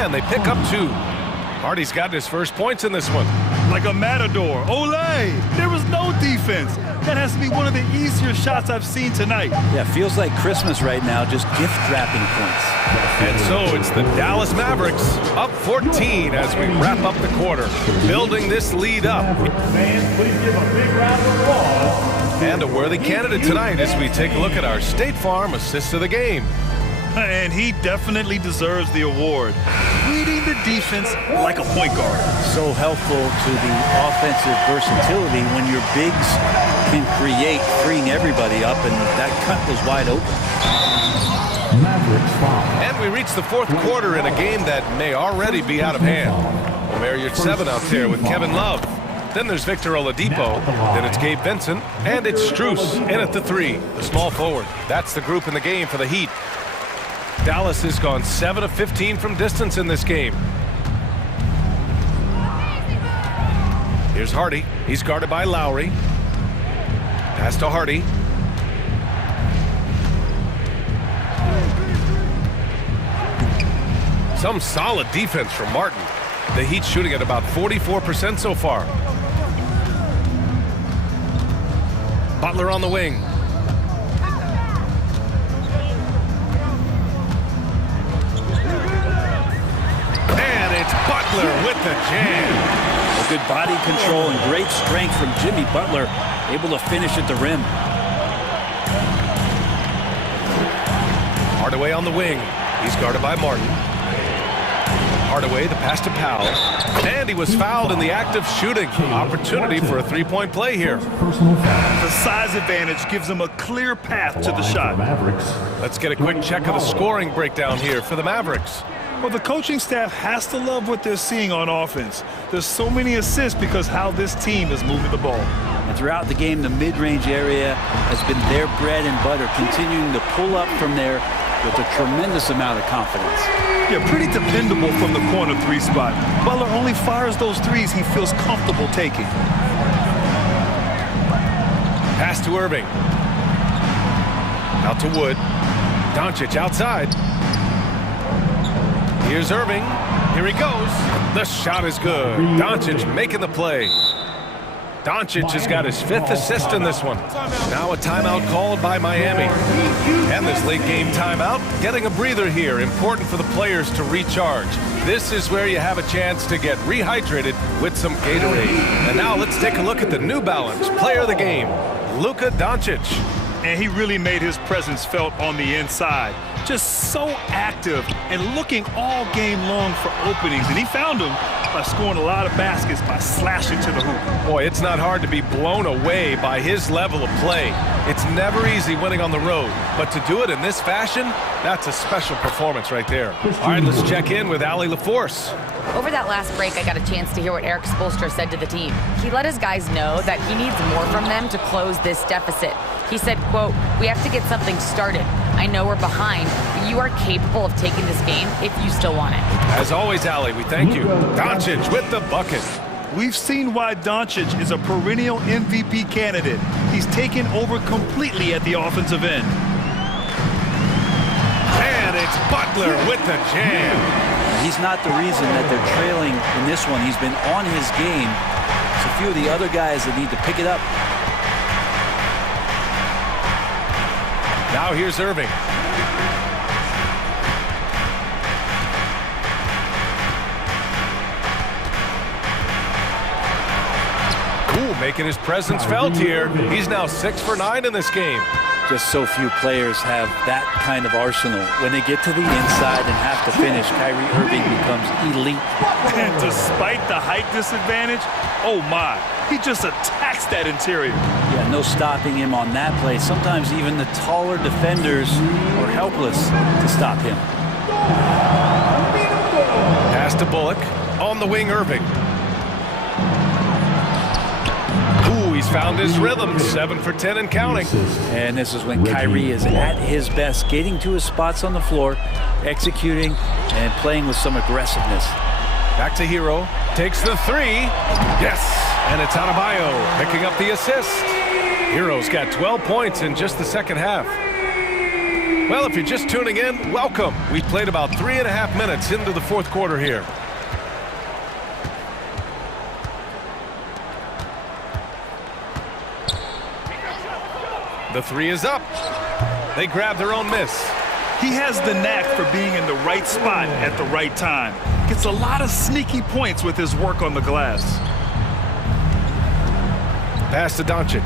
And they pick up 2. Hardy's got his first points in this one. Like a matador. Olay! There was no defense. That has to be one of the easier shots I've seen tonight. Yeah, feels like Christmas right now, just gift-wrapping points. And so it's the Dallas Mavericks up 14 as we wrap up the quarter, building this lead up. Fans, please give a big round of applause. And a worthy candidate tonight as we take a look at our State Farm Assist of the Game. And he definitely deserves the award. Reading the defense like a point guard. So helpful to the offensive versatility when your bigs can create, freeing everybody up, and that cut was wide open. And we reach the fourth quarter in a game that may already be out of hand. Marriott 7 out there with Kevin Love. Then there's Victor Oladipo. Then it's Gabe Vincent. And it's Strus in at the 3, the small forward. That's the group in the game for the Heat. Dallas has gone 7 of 15 from distance in this game. Here's Hardy. He's guarded by Lowry. Pass to Hardy. Some solid defense from Martin. The Heat shooting at about 44% so far. Butler on the wing. And it's Butler with the jam. Good body control and great strength from Jimmy Butler, able to finish at the rim. Hardaway on the wing. He's guarded by Martin. Hardaway, the pass to Powell. And he was fouled in the act of shooting. Opportunity for a three-point play here. The size advantage gives him a clear path to the shot. Let's get a quick check of the scoring breakdown here for the Mavericks. Well, the coaching staff has to love what they're seeing on offense. There's so many assists because how this team is moving the ball. And throughout the game, the mid-range area has been their bread and butter, continuing to pull up from there with a tremendous amount of confidence. Yeah, pretty dependable from the corner three spot. Butler only fires those threes he feels comfortable taking. Pass to Irving. Out to Wood. Doncic outside. Here's Irving. Here he goes. The shot is good. Doncic making the play. Doncic has got his 5th assist in this one. Now a timeout called by Miami. And this late game timeout, getting a breather here. Important for the players to recharge. This is where you have a chance to get rehydrated with some Gatorade. And now let's take a look at the New Balance player of the game, Luka Doncic. And he really made his presence felt on the inside. Just so active and looking all game long for openings. And he found them by scoring a lot of baskets by slashing to the hoop. Boy, it's not hard to be blown away by his level of play. It's never easy winning on the road, but to do it in this fashion, that's a special performance right there. All right, let's check in with Allie LaForce. Over that last break, I got a chance to hear what Eric Spoelstra said to the team. He let his guys know that he needs more from them to close this deficit. He said, quote, "We have to get something started. I know we're behind, but you are capable of taking this game if you still want it." As always, Allie, we thank you. Doncic with the bucket. We've seen why Doncic is a perennial MVP candidate. He's taken over completely at the offensive end. And it's Butler with the jam. He's not the reason that they're trailing in this one. He's been on his game. It's a few of the other guys that need to pick it up. Now here's Irving. Ooh, making his presence felt here. He's now 6 for 9 in this game. Just so few players have that kind of arsenal. When they get to the inside and have to finish, Kyrie Irving becomes elite. And despite the height disadvantage, oh my, he just attacks that interior. Yeah, no stopping him on that play. Sometimes even the taller defenders are helpless to stop him. Pass to Bullock. On the wing, Irving. He's found his rhythm, 7 for 10 and counting. And this is when Kyrie is at his best, getting to his spots on the floor, executing and playing with some aggressiveness. Back to Hero, takes the 3. Yes, and it's Adebayo picking up the assist. Hero's got 12 points in just the second half. Well, if you're just tuning in, welcome. We've played about 3.5 minutes into the fourth quarter here. The 3 is up. They grab their own miss. He has the knack for being in the right spot at the right time. Gets a lot of sneaky points with his work on the glass. Pass to Doncic.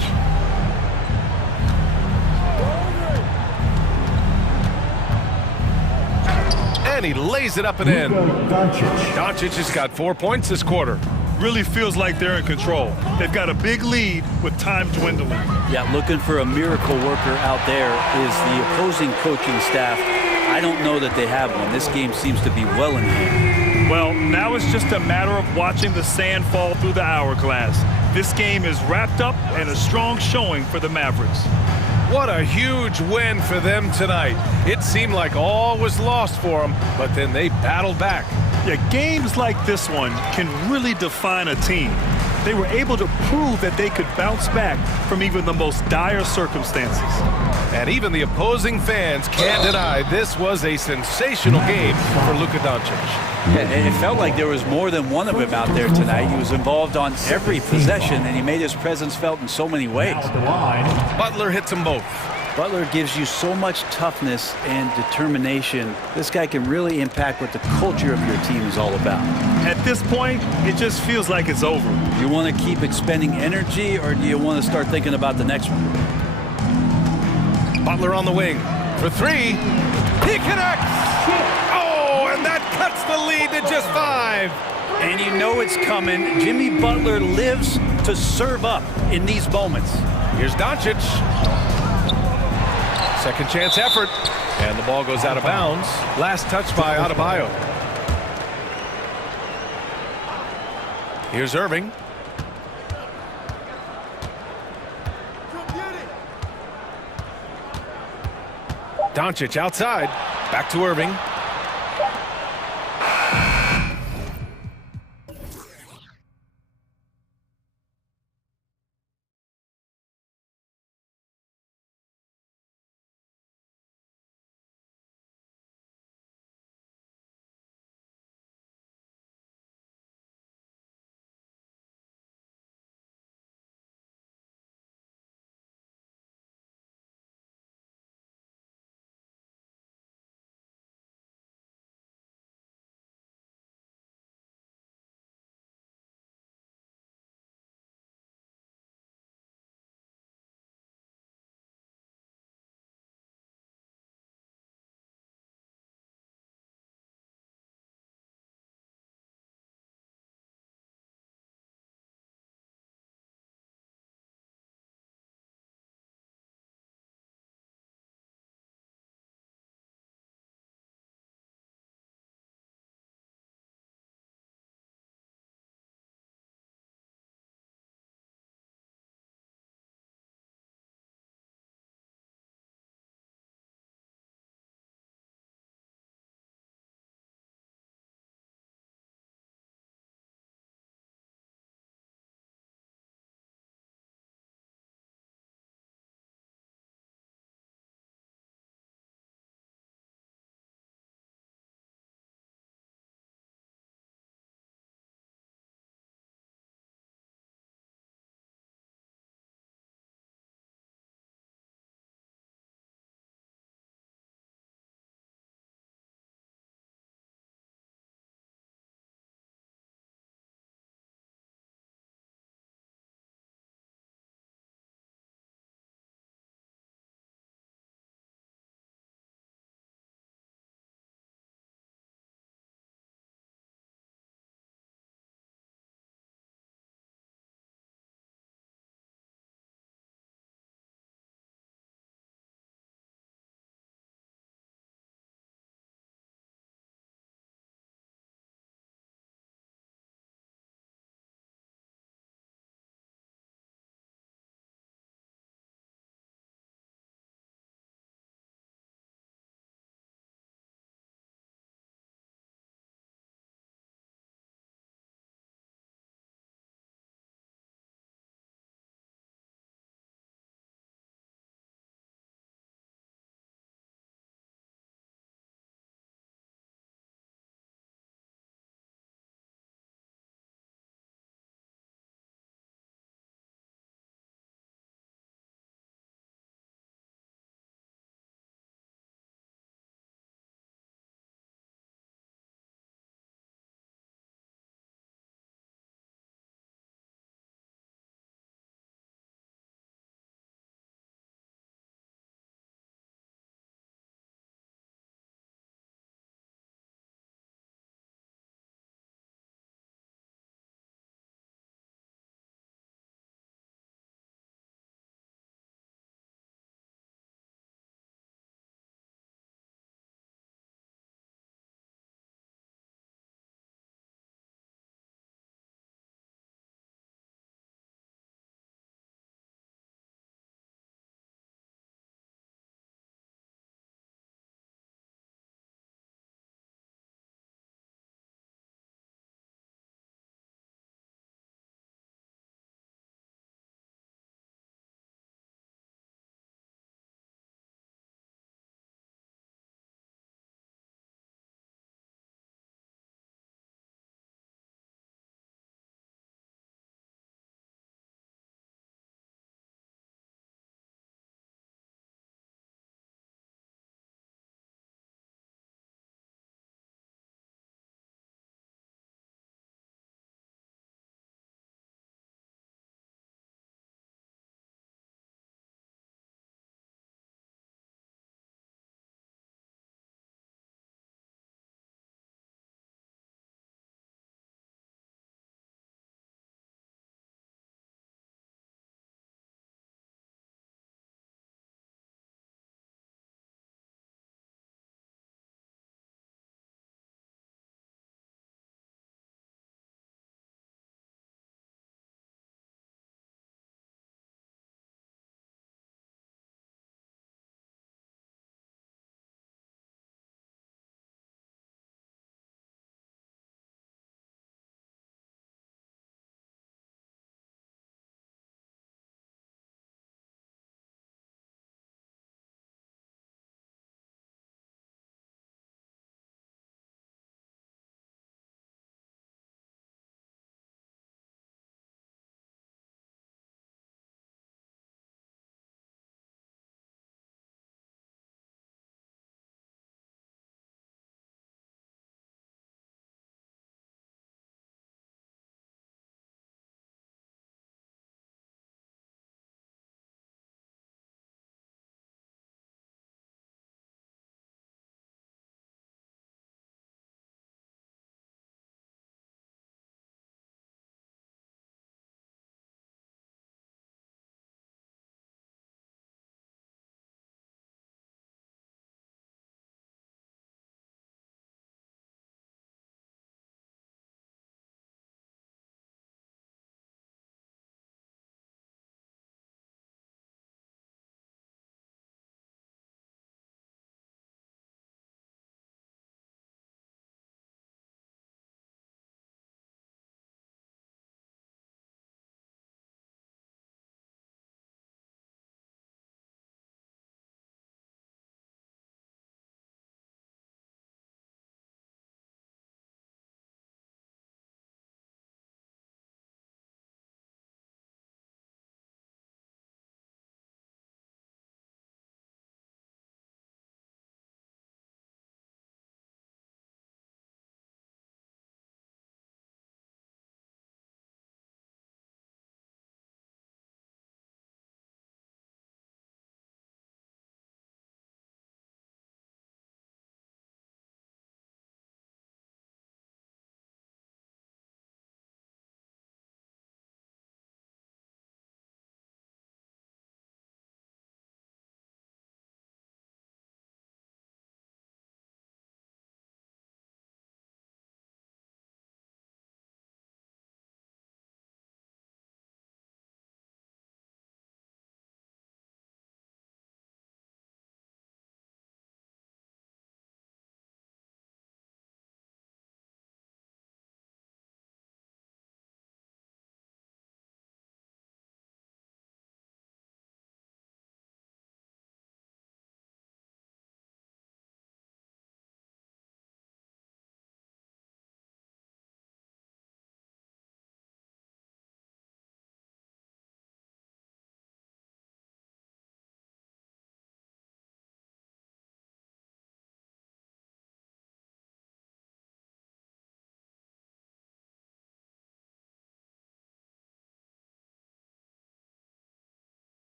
And he lays it up and in. Doncic has got 4 points this quarter. Really feels like they're in control. They've got a big lead with time dwindling. Yeah, looking for a miracle worker out there is the opposing coaching staff. I don't know that they have one. This game seems to be well in hand. Well, now it's just a matter of watching the sand fall through the hourglass. This game is wrapped up and a strong showing for the Mavericks. What a huge win for them tonight. It seemed like all was lost for them, but then they battled back. Yeah, games like this one can really define a team. They were able to prove that they could bounce back from even the most dire circumstances. And even the opposing fans can't deny this was a sensational game for Luka Doncic. Yeah, and it felt like there was more than one of him out there tonight. He was involved on every possession, and he made his presence felt in so many ways. Butler hits them both. Butler gives you so much toughness and determination. This guy can really impact what the culture of your team is all about. At this point, it just feels like it's over. You want to keep expending energy, or do you want to start thinking about the next one? Butler on the wing for 3. He connects. Oh, and that cuts cuts the lead to just 5. And you know it's coming. Jimmy Butler lives to serve up in these moments. Here's Doncic. Second chance effort. And the ball goes out of bounds. Last touch by Adebayo. Here's Irving. Doncic outside. Back to Irving.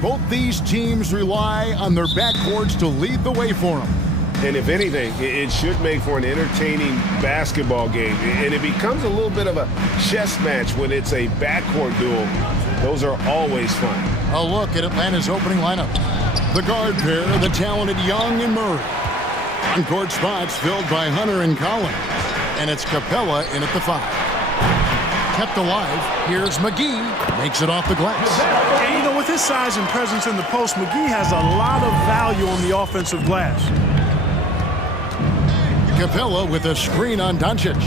Both these teams rely on their backcourts to lead the way for them. And if anything, it should make for an entertaining basketball game. And it becomes a little bit of a chess match when it's a backcourt duel. Those are always fun. A look at Atlanta's opening lineup. The guard pair, the talented Young and Murray. On-court spots filled by Hunter and Collins. And it's Capella in at the 5. Kept alive, here's McGee. Makes it off the glass. And, you know, with his size and presence in the post, McGee has a lot of value on the offensive glass. Capella with a screen on Doncic.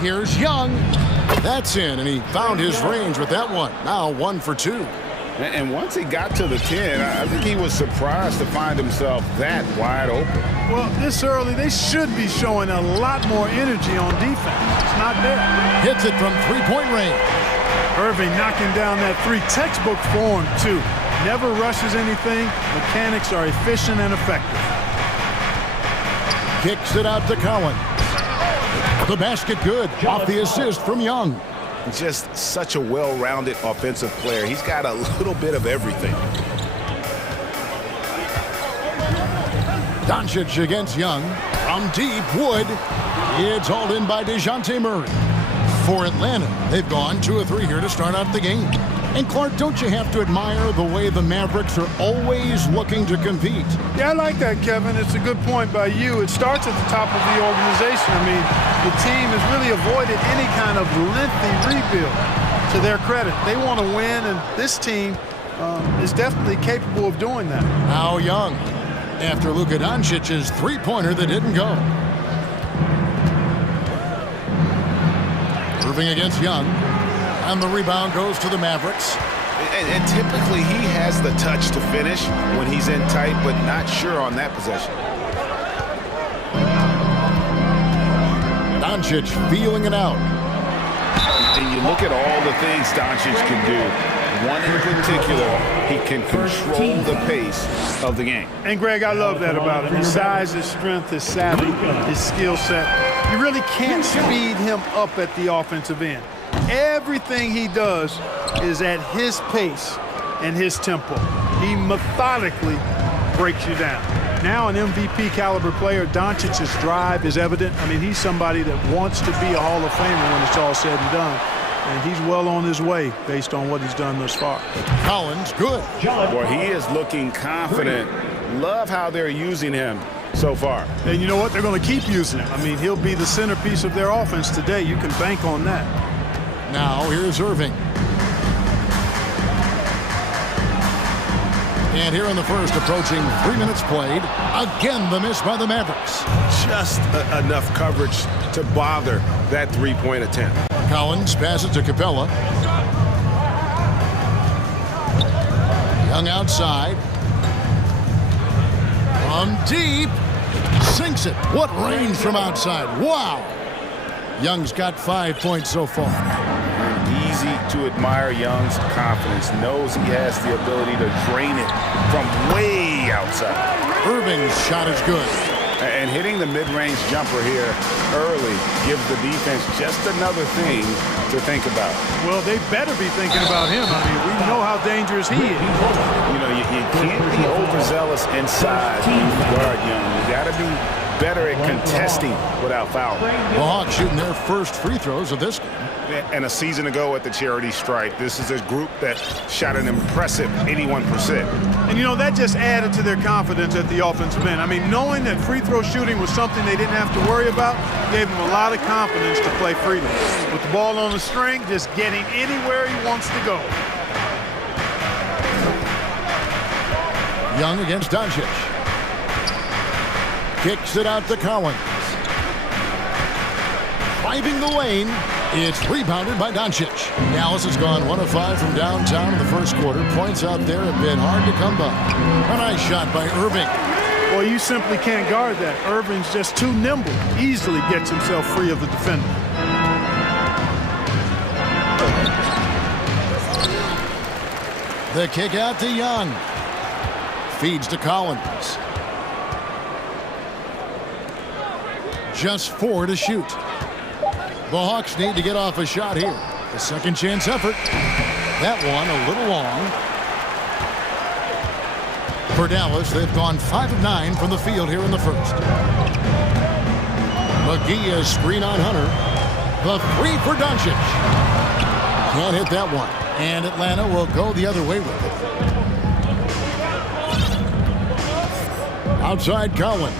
Here's Young. That's in, and he found his range with that one. Now 1 for 2. And once he got to the 10, I think he was surprised to find himself that wide open. Well, this early, they should be showing a lot more energy on defense. It's not there. Hits it from three-point range. Irving knocking down that 3 textbook form, too. Never rushes anything. Mechanics are efficient and effective. Kicks it out to Collins. The basket good. Off the assist from Young. Just such a well-rounded offensive player. He's got a little bit of everything. Doncic against Young. From deep, Wood. It's hauled in by DeJounte Murray. For Atlanta, they've gone 2 of 3 here to start out the game. And Clark, don't you have to admire the way the Mavericks are always looking to compete? Yeah, I like that, Kevin. It's a good point by you. It starts at the top of the organization. I mean, the team has really avoided any kind of lengthy rebuild, to their credit. They want to win, and this team is definitely capable of doing that. Now Young, after Luka Doncic's three-pointer that didn't go. Irving against Young. And the rebound goes to the Mavericks. And typically he has the touch to finish when he's in tight, but not sure on that possession. Doncic feeling it out. And you look at all the things Doncic can do. One in particular, he can control the pace of the game. And Greg, I love that about him. His size, his strength, his savvy, his skill set. You really can't speed him up at the offensive end. Everything he does is at his pace and his tempo. He methodically breaks you down. Now an MVP caliber player, Doncic's drive is evident. I mean, he's somebody that wants to be a Hall of Famer when it's all said and done. And he's well on his way based on what he's done thus far. Collins, good. Boy, he is looking confident. Love how they're using him so far. And you know what? They're going to keep using him. I mean, he'll be the centerpiece of their offense today. You can bank on that. Now here's Irving. And here in the first, approaching 3 minutes played. Again, the miss by the Mavericks. Just enough coverage to bother that three-point attempt. Collins passes to Capella. Young outside. From deep. Sinks it. What range from outside. Wow. Young's got 5 points so far. Easy to admire Young's confidence. Knows he has the ability to drain it from way outside. Irving's shot is good. And hitting the mid-range jumper here early gives the defense just another thing to think about. Well, they better be thinking about him. I mean, we know how dangerous he is. You know, you can't be overzealous inside when you guard Young. You got to be better at contesting without fouling. The Hawks shooting their first free throws of this game. And a season ago at the charity stripe, this is a group that shot an impressive 81%. And, you know, that just added to their confidence at the offensive end. I mean, knowing that free throw shooting was something they didn't have to worry about gave them a lot of confidence to play freely. With the ball on the string, just getting anywhere he wants to go. Young against Doncic. Kicks it out to Collins. Driving the lane. It's rebounded by Doncic. Dallas has gone 1 of 5 from downtown in the first quarter. Points out there have been hard to come by. A nice shot by Irving. Well, you simply can't guard that. Irving's just too nimble. Easily gets himself free of the defender. The kick out to Young. Feeds to Collins. Just 4 to shoot. The Hawks need to get off a shot here. The second chance effort. That one a little long. For Dallas, they've gone 5 of 9 from the field here in the first. McGee is screen on Hunter. The 3 for Doncic. Can't hit that one. And Atlanta will go the other way with it. Outside Collins.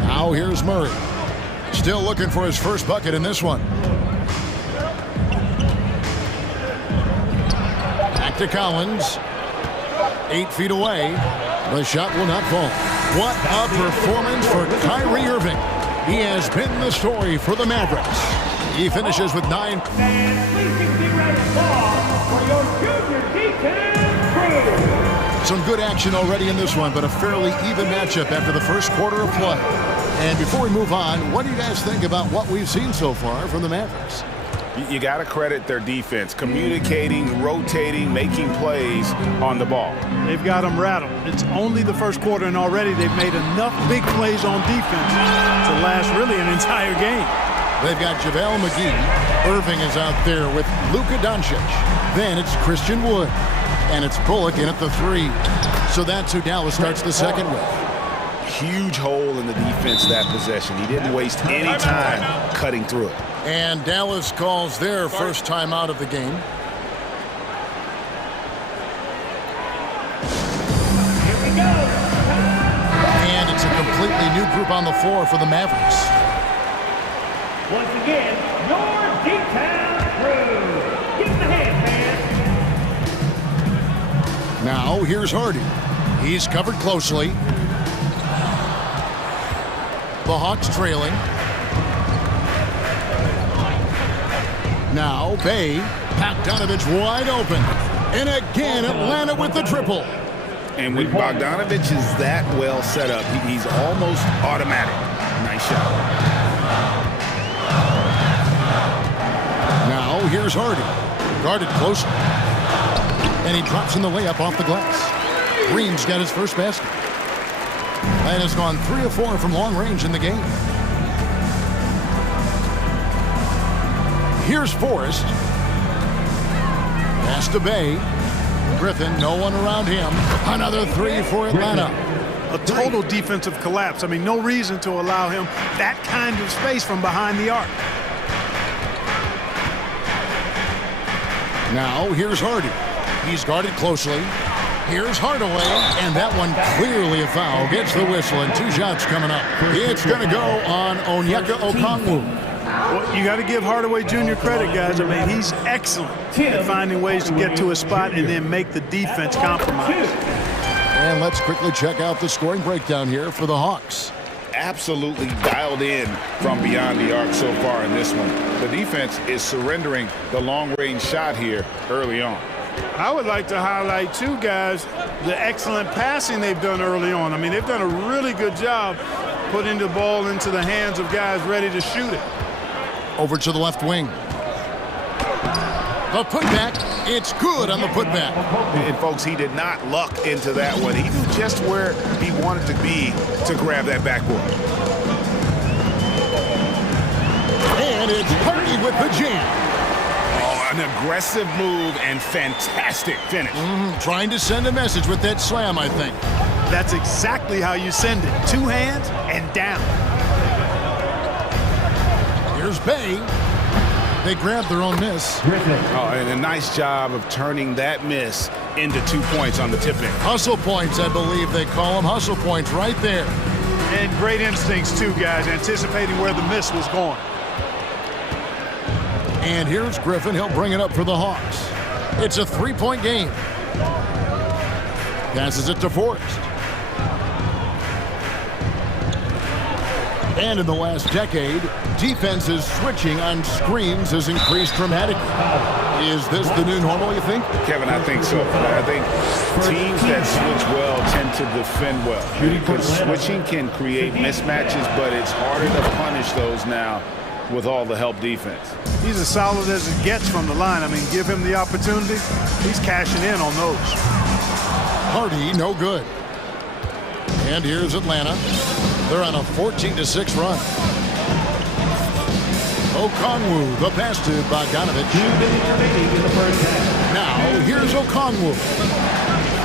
Now here's Murray. Still looking for his first bucket in this one. Back to Collins. 8 feet away. The shot will not fall. What a performance for Kyrie Irving. He has been the story for the Mavericks. He finishes with 9. And please be ready for your junior defense crew. Some good action already in this one, but a fairly even matchup after the first quarter of play. And before we move on, what do you guys think about what we've seen so far from the Mavericks? You got to credit their defense, communicating, rotating, making plays on the ball. They've got them rattled. It's only the first quarter, and already they've made enough big plays on defense to last really an entire game. They've got JaVale McGee. Irving is out there with Luka Doncic. Then it's Christian Wood. And it's Bullock in at the 3. So that's who Dallas starts the second with. Huge hole in the defense that possession. He didn't waste any time cutting through it. And Dallas calls their first time out of the game. Here we go. And it's a completely new group on the floor for the Mavericks. Once again, your D-Town crew. Give them a hand, man. Now here's Hardy. He's covered closely. The Hawks trailing. Now Bay. Bogdanovich wide open. And again, Atlanta with the triple. And when Bogdanovich is that well set up, he's almost automatic. Nice shot. Now here's Hardy. Guarded close. And he drops in the layup off the glass. Green's got his first basket. And has gone 3 of 4 from long range in the game. Here's Forrest. Pass to Bay. Griffin, no one around him. Another 3 for Atlanta. A total defensive collapse. I mean, no reason to allow him that kind of space from behind the arc. Now here's Hardy. He's guarded closely. Here's Hardaway, and that one clearly a foul. Gets the whistle, and 2 shots coming up. It's going to go on Onyeka Okongwu. Well, you got to give Hardaway Jr. credit, guys. I mean, he's excellent at finding ways to get to a spot and then make the defense compromise. And let's quickly check out the scoring breakdown here for the Hawks. Absolutely dialed in from beyond the arc so far in this one. The defense is surrendering the long-range shot here early on. I would like to highlight, too, guys, the excellent passing they've done early on. I mean, they've done a really good job putting the ball into the hands of guys ready to shoot it. Over to the left wing. The putback, it's good on the putback. And, folks, he did not luck into that one. He knew just where he wanted to be to grab that backboard. And it's Hardy with the jam. An aggressive move and fantastic finish. Trying to send a message with that slam, I think. That's exactly how you send it. 2 hands and down. Here's Bay. They grabbed their own miss. Oh, and a nice job of turning that miss into 2 points on the tip-in. Hustle points, I believe they call them. Hustle points right there. And great instincts, too, guys, anticipating where the miss was going. And here's Griffin. He'll bring it up for the Hawks. It's a 3-point game. Passes it to Forrest. And in the last decade, defenses switching on screens has increased dramatically. Is this the new normal, you think? Kevin, I think so. I think teams that switch well tend to defend well. Because switching can create mismatches, but it's harder to punish those now with all the help defense. He's as solid as it gets from the line. I mean, give him the opportunity. He's cashing in on those. Hardy, no good. And here's Atlanta. They're on a 14-6 run. Okongwu, the pass to Bogdanovic. 2 minutes remaining in the first half. Now, here's Okongwu.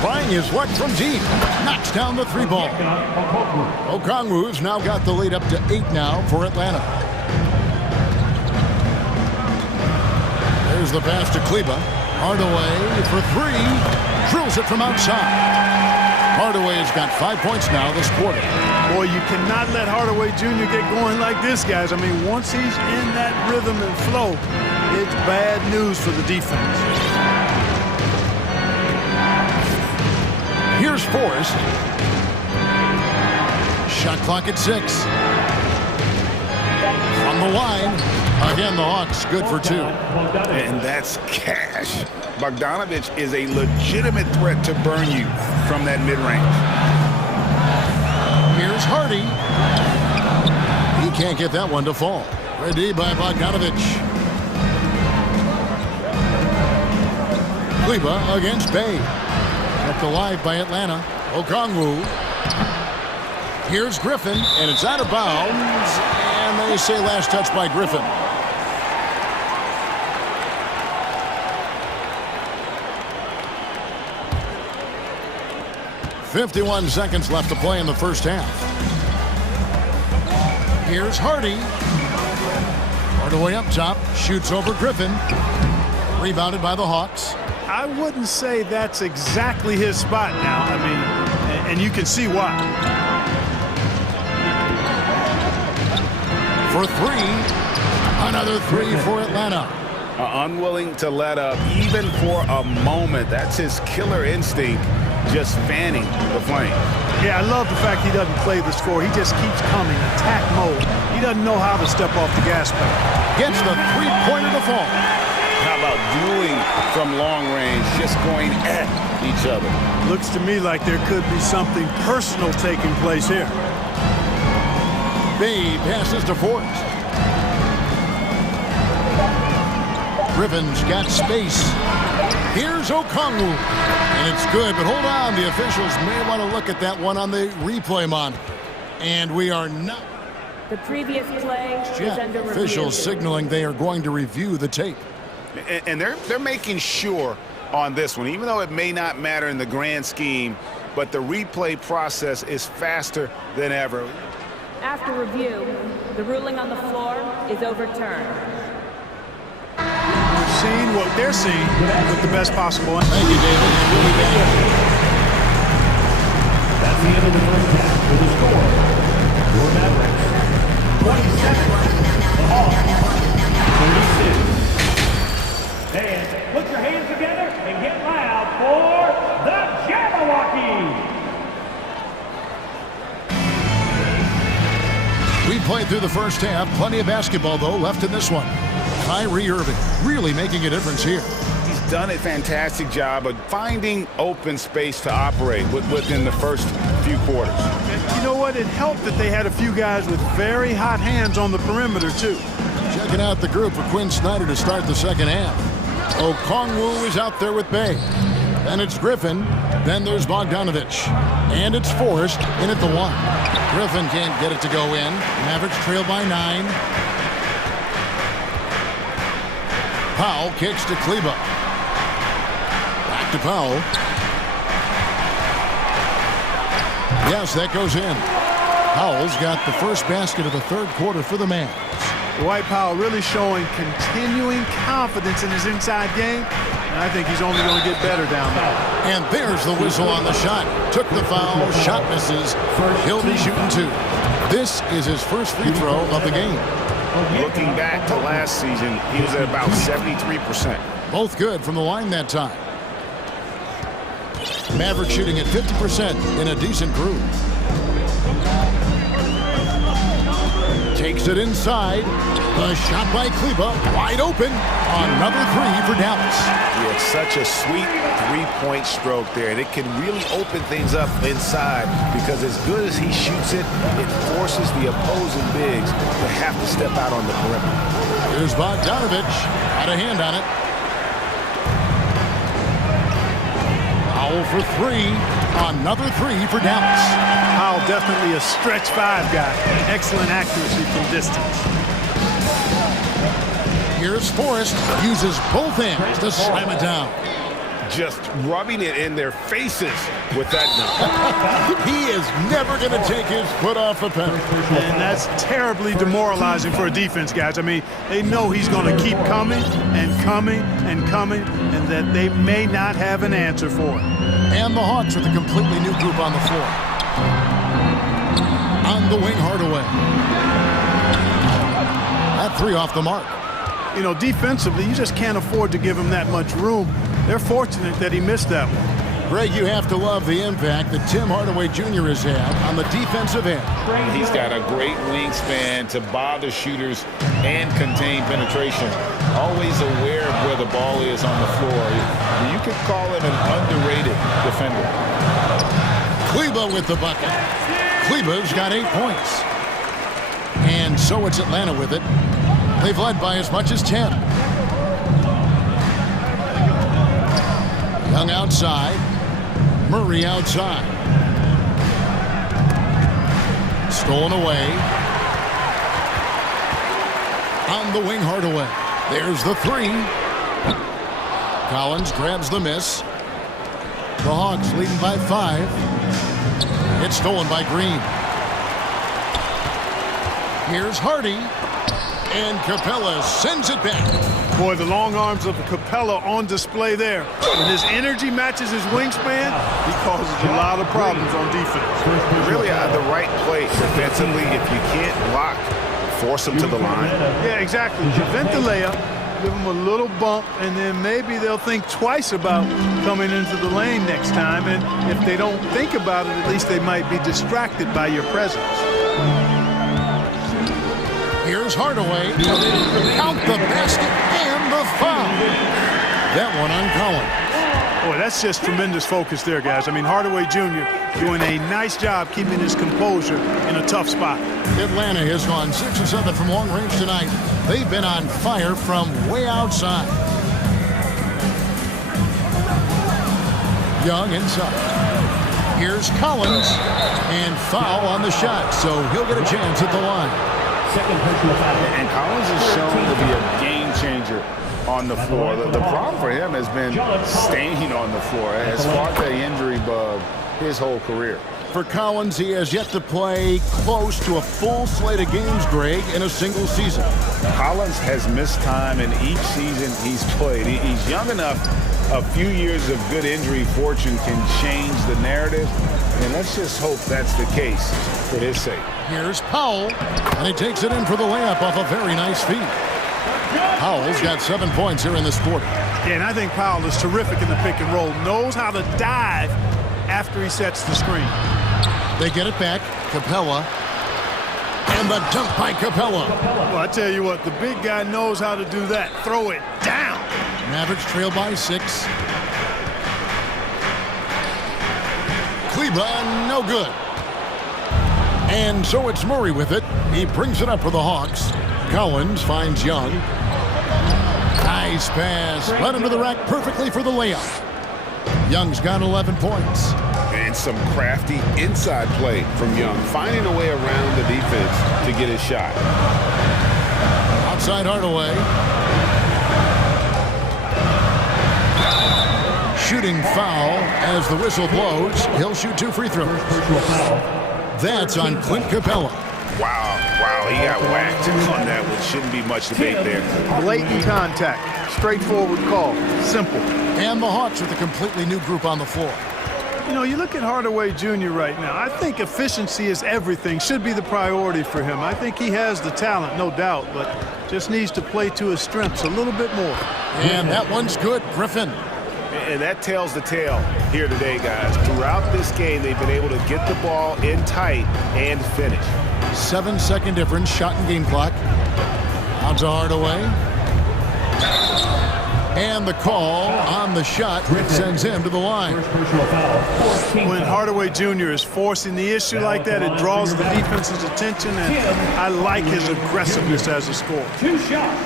Trying his luck from deep. Knocks down the 3 ball. Okongwu's now got the lead up to 8 now for Atlanta. There's the pass to Kleba. Hardaway for 3. Drills it from outside. Hardaway's got 5 points now this quarter. Boy, you cannot let Hardaway Jr. get going like this, guys. I mean, once he's in that rhythm and flow, it's bad news for the defense. Here's Forrest. Shot clock at 6. From the line. Again, the Hawks good for 2. And that's cash. Bogdanovic is a legitimate threat to burn you from that mid-range. Here's Hardy. He can't get that one to fall. Ready by Bogdanovic. Kleba against Bay. Kept alive by Atlanta. Okongwu. Here's Griffin, and it's out of bounds. And they say last touch by Griffin. .51 seconds left to play in the first half. Here's Hardy. Hardaway up top. Shoots over Griffin. Rebounded by the Hawks. I wouldn't say that's exactly his spot now. I mean, and you can see why. For 3. Another 3 for Atlanta. Unwilling to let up even for a moment. That's his killer instinct. Just fanning the flame. Yeah, I love the fact he doesn't play the score. He just keeps coming, attack mode. He doesn't know how to step off the gas pedal. Gets the 3-pointer to fall. How about dueling from long range, just going at each other? Looks to me like there could be something personal taking place here. Bay passes to Forrest. Griffin's got space. Here's Okongwu. And it's good, but hold on. The officials may want to look at that one on the replay monitor. And we are not. The previous play is under review. Officials signaling they are going to review the tape. And they're making sure on this one, even though it may not matter in the grand scheme, but the replay process is faster than ever. After review, the ruling on the floor is overturned. Seeing what they're seeing with the best possible. Thank you, David. We'll be back. That's the end of the first half with the score. Your Mavericks, 27. The Hawks, 36. And put your hands together and get loud for the Jabberwocky. We played through the first half. Plenty of basketball, though, left in this one. Kyrie Irving really making a difference here. He's done a fantastic job of finding open space to operate within the first few quarters. And you know what? It helped that they had a few guys with very hot hands on the perimeter, too. Checking out the group for Quinn Snyder to start the second half. Okongwu is out there with Bay. Then it's Griffin. Then there's Bogdanovic. And it's Forrest in at the 1. Griffin can't get it to go in. Mavericks trail by 9. Powell kicks to Kleba. Back to Powell. Yes, that goes in. Powell's got the first basket of the third quarter for the Mavs. Dwight Powell really showing continuing confidence in his inside game. And I think he's only going to get better down there. And there's the whistle on the shot. Took the foul. Shot misses. He'll be shooting 2. This is his first free throw of the game. Looking back to last season, he was at about 73%. Both good from the line that time. Maverick shooting at 50% in a decent groove. Takes it inside. The shot by Kleba, wide open. Another 3 for Dallas. He had such a sweet three-point stroke there, and it can really open things up inside because as good as he shoots it, it forces the opposing bigs to have to step out on the perimeter. Here's Bogdanovic. Got a hand on it. Powell for 3. Another 3 for Dallas. Powell definitely a stretch 5 guy. Excellent accuracy from distance. Here's Forrest. Uses both hands to slam it down. Just rubbing it in their faces with that He is never going to take his foot off the pedal. And that's terribly demoralizing for a defense, guys. I mean, they know he's going to keep coming and coming and coming, and that they may not have an answer for it. And the Hawks with a completely new group on the floor. On the wing, Hardaway. That three off the mark. You know, defensively, you just can't afford to give him that much room. They're fortunate that he missed that one. Greg, you have to love the impact that Tim Hardaway Jr. has had on the defensive end. He's got a great wingspan to bother shooters and contain penetration. Always aware of where the ball is on the floor. You could call him an underrated defender. Kleba with the bucket. Kleba's got 8 points. And so it's Atlanta with it. They've led by as much as 10. Young outside. Murray outside. Stolen away. On the wing, Hardaway. There's the three. Collins grabs the miss. The Hawks leading by 5. It's stolen by Green. Here's Hardy. And Capella sends it back. Boy, the long arms of Capella on display there. When his energy matches his wingspan, he causes a lot of problems on defense. Really out of the right place defensively. If you can't block, force him to the line. Yeah, exactly. Prevent the layup, give him a little bump, and then maybe they'll think twice about coming into the lane next time. And if they don't think about it, at least they might be distracted by your presence. Here's Hardaway. Count the basket and the foul. That one on Collins. Boy, that's just tremendous focus there, guys. I mean, Hardaway Jr. doing a nice job keeping his composure in a tough spot. Atlanta has gone 6 of 7 from long range tonight. They've been on fire from way outside. Young inside. Here's Collins. And foul on the shot, so he'll get a chance at the line. And Collins is shown to be a game changer on the floor. The problem for him has been staying on the floor. Has fought the injury bug his whole career. For Collins, he has yet to play close to a full slate of games, Greg, in a single season. Collins has missed time in each season he's played. He's young enough. A few years of good injury fortune can change the narrative. And let's just hope that's the case for his sake. Here's Powell, and he takes it in for the layup off a very nice feed. Powell's got 7 points here in this quarter. Yeah, and I think Powell is terrific in the pick and roll. Knows how to dive after he sets the screen. They get it back. Capella. And the dunk by Capella. Well, I tell you what, the big guy knows how to do that. Throw it down. Mavericks trail by 6. Kleba, no good. And so it's Murray with it. He brings it up for the Hawks. Collins finds Young. Nice pass. Led him to the rack perfectly for the layup. Young's got 11 points. And some crafty inside play from Young, finding a way around the defense to get his shot. Outside Hardaway. Shooting foul as the whistle blows. He'll shoot 2 free throws. That's on Clint Capella. Wow, he got whacked on that, which shouldn't be much debate there. Blatant contact, straightforward call, simple. And the Hawks with a completely new group on the floor. You know, you look at Hardaway Jr. right now. I think efficiency is everything, should be the priority for him. I think he has the talent, no doubt, but just needs to play to his strengths a little bit more. And that one's good, Griffin. And that tells the tale here today, guys. Throughout this game, they've been able to get the ball in tight and finish. 7-second difference, shot and game clock. Out to Hardaway. And the call on the shot sends him to the line. When Hardaway Jr. is forcing the issue like that, it draws the defense's attention, and I like his aggressiveness as a scorer. 2 shots.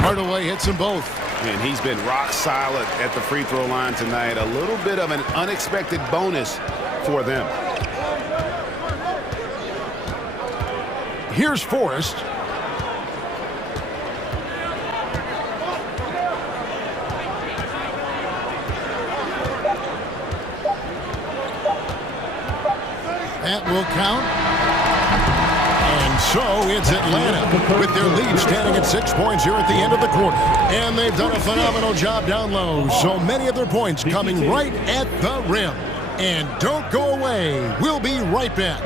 Hardaway hits them both. And he's been rock solid at the free throw line tonight. A little bit of an unexpected bonus for them. Here's Forrest. That will count. And so it's Atlanta with their lead standing at 6 points here at the end of the quarter. And they've done a phenomenal job down low. So many of their points coming right at the rim. And don't go away. We'll be right back.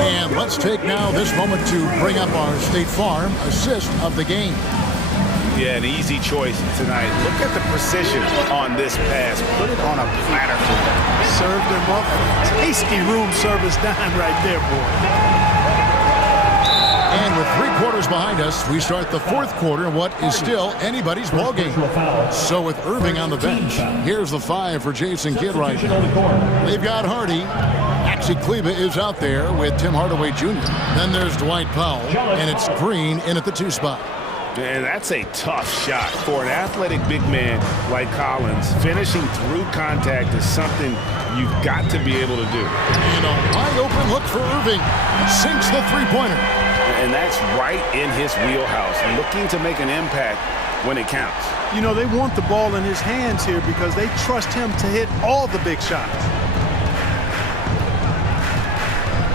And let's take now this moment to bring up our State Farm assist of the game. Yeah, an easy choice tonight. Look at the precision on this pass. Put it on a platter for them. Served him up. Tasty room service dime right there, boy. And with 3 quarters behind us, we start the 4th quarter in what is still anybody's ball game. So with Irving on the bench, here's the 5 for Jason Kidd right now. They've got Hardy. Maxi Kleba is out there with Tim Hardaway Jr. Then there's Dwight Powell, and it's Green in at the 2 spot. And that's a tough shot for an athletic big man like Collins. Finishing through contact is something you've got to be able to do. And a wide open look for Irving. Sinks the 3-pointer. And that's right in his wheelhouse, looking to make an impact when it counts. You know, they want the ball in his hands here because they trust him to hit all the big shots.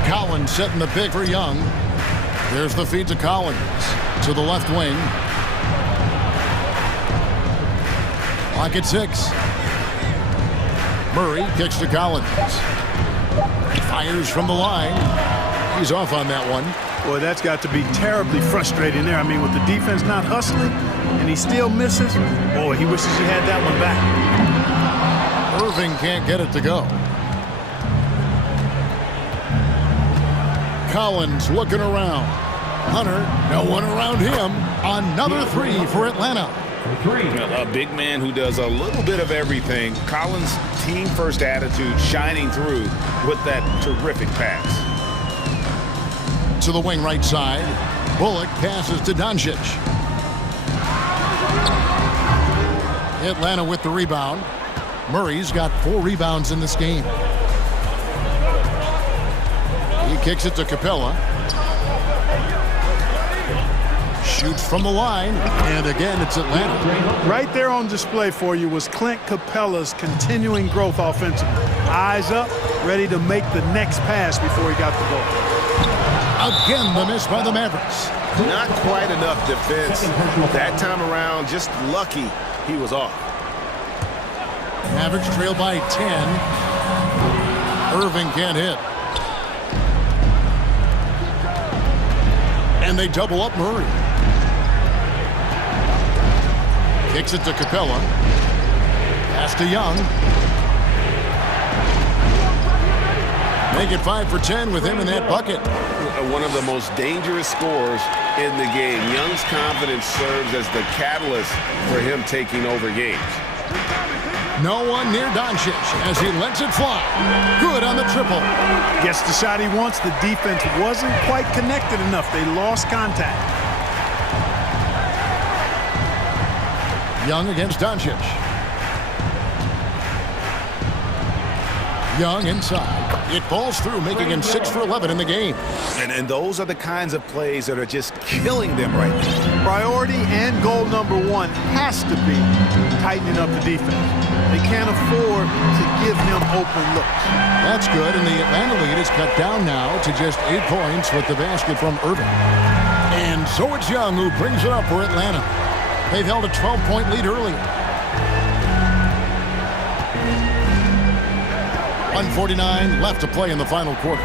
Collins setting the pick for Young. There's the feed to Collins to the left wing. Lock at 6. Murray kicks to Collins. Fires from the line. He's off on that one. Boy, that's got to be terribly frustrating there. I mean, with the defense not hustling and he still misses, boy, he wishes he had that one back. Irving can't get it to go. Collins looking around. Hunter, no one around him. Another 3 for Atlanta. A big man who does a little bit of everything. Collins' team-first attitude shining through with that terrific pass. To the wing right side. Bullock passes to Doncic. Atlanta with the rebound. Murray's got 4 rebounds in this game. He kicks it to Capella. Shoots from the line, and again it's Atlanta. Right there on display for you was Clint Capella's continuing growth offensively. Eyes up, ready to make the next pass before he got the ball. Again, the miss by the Mavericks. Not quite enough defense. That time around, just lucky he was off. Mavericks trail by 10. Irving can't hit. And they double up Murray. Kicks it to Capella. Pass to Young. Make it 5 for 10 with him in that bucket. One of the most dangerous scorers in the game. Young's confidence serves as the catalyst for him taking over games. No one near Doncic as he lets it fly. Good on the triple. Gets the shot he wants. The defense wasn't quite connected enough. They lost contact. Young against Doncic. Young inside. It falls through, making him 6 for 11 in the game. And those are the kinds of plays that are just killing them right now. Priority and goal number 1 has to be tightening up the defense. They can't afford to give him open looks. That's good, and the Atlanta lead is cut down now to just 8 points with the basket from Irving. And so it's Young who brings it up for Atlanta. They've held a 12-point lead earlier. 1:49 left to play in the final quarter.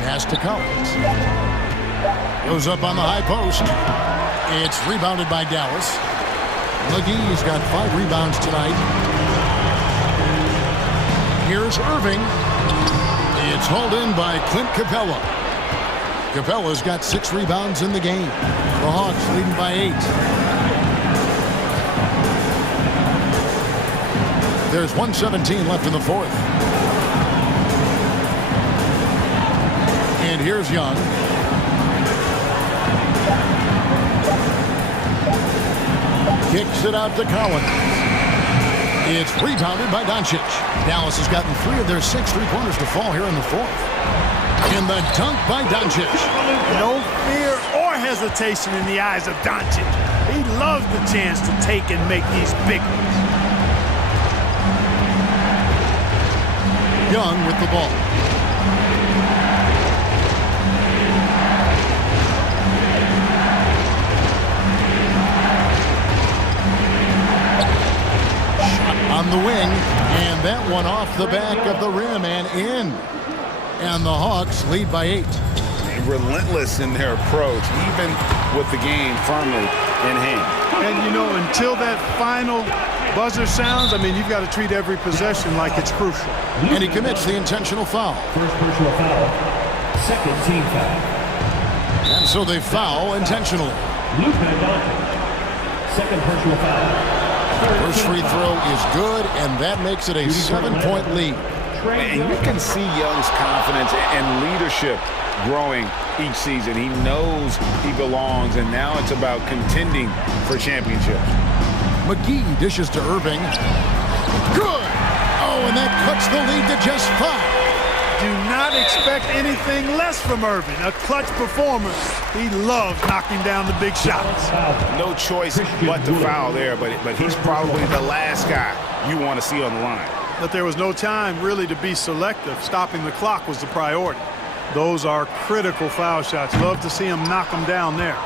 Pass to Collins. Goes up on the high post. It's rebounded by Dallas. McGee's got 5 rebounds tonight. Here's Irving. It's hauled in by Clint Capella. Capella's got 6 rebounds in the game. The Hawks leading by 8. There's 1:17 left in the 4th. And here's Young. Kicks it out to Collins. It's rebounded by Doncic. Dallas has gotten 3 of their 6 3-pointers to fall here in the 4th. And the dunk by Doncic. No fear or hesitation in the eyes of Doncic. He loves the chance to take and make these big ones. Young with the ball. On the wing, and that one off the back of the rim and in. And the Hawks lead by 8. Relentless in their approach, even with the game firmly in hand. And, you know, until that final buzzer sounds, I mean, you've got to treat every possession like it's crucial. And he commits the intentional foul. First personal foul. Second team foul. And so they foul intentionally. Luka Doncic. Second personal foul. First free throw is good, and that makes it a 7-point lead. And you can see Young's confidence and leadership growing each season. He knows he belongs, and now it's about contending for championships. McGee dishes to Irving. Good! Oh, and that cuts the lead to just 5. Do not expect anything less from Irving. A clutch performer. He loves knocking down the big shots. No choice but to foul there, but he's probably the last guy you want to see on the line. But there was no time really to be selective. Stopping the clock was the priority. Those are critical foul shots. Love to see him knock them down there.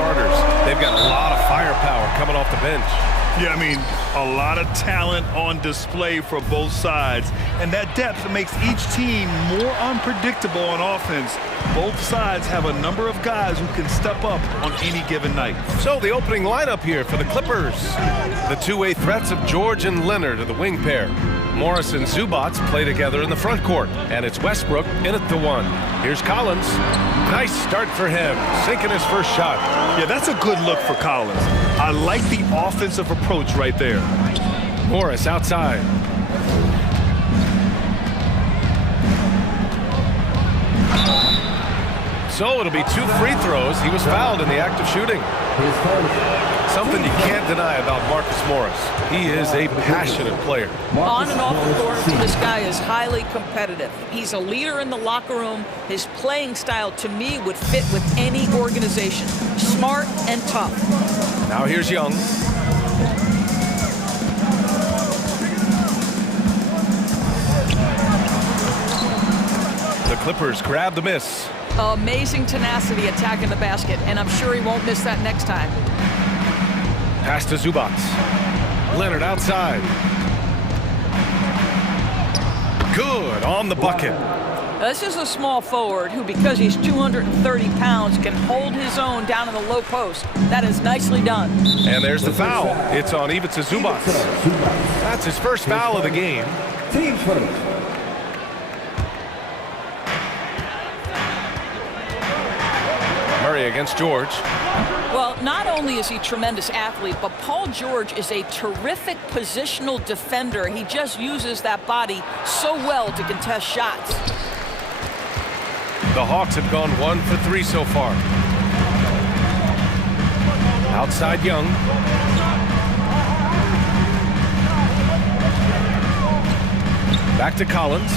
starters. They've got a lot of firepower coming off the bench. Yeah, I mean, a lot of talent on display for both sides. And that depth makes each team more unpredictable on offense. Both sides have a number of guys who can step up on any given night. So the opening lineup here for the Clippers. The two-way threats of George and Leonard are the wing pair. Morris and Zubats play together in the front court. And it's Westbrook in at the one. Here's Collins. Nice start for him, sinking his first shot. Yeah, that's a good look for Collins. I like the offensive approach right there. Morris outside. So it'll be 2 free throws. He was fouled in the act of shooting. Something you can't deny about Marcus Morris. He is a passionate player. On and off the court, this guy is highly competitive. He's a leader in the locker room. His playing style, to me, would fit with any organization. Smart and tough. Now here's Young. The Clippers grab the miss. Amazing tenacity attacking the basket, and I'm sure he won't miss that next time. Pass to Zubats. Leonard outside. Good on the bucket. This is a small forward who, because he's 230 pounds, can hold his own down in the low post. That is nicely done. And there's the foul. It's on Ivica Zubats. That's his first foul of the game. Team first. Murray against George. Well, not only is he a tremendous athlete, but Paul George is a terrific positional defender. He just uses that body so well to contest shots. The Hawks have gone 1 for 3 so far. Outside Young. Back to Collins.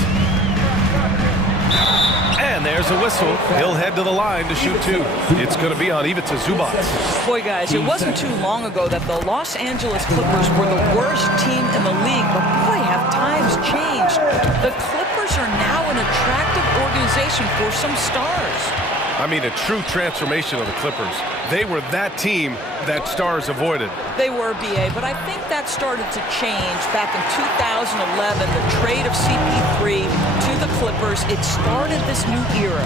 And there's a whistle. He'll head to the line to shoot 2. It's going to be on Ivica Zubats. Boy, guys, it wasn't too long ago that the Los Angeles Clippers were the worst team in the league, but boy, have times changed. The Clippers are now an attractive organization for some stars. I mean, a true transformation of the Clippers. They were that team that stars avoided. They were, BA, but I think that started to change back in 2011, the trade of CP3 to the Clippers. It started this new era.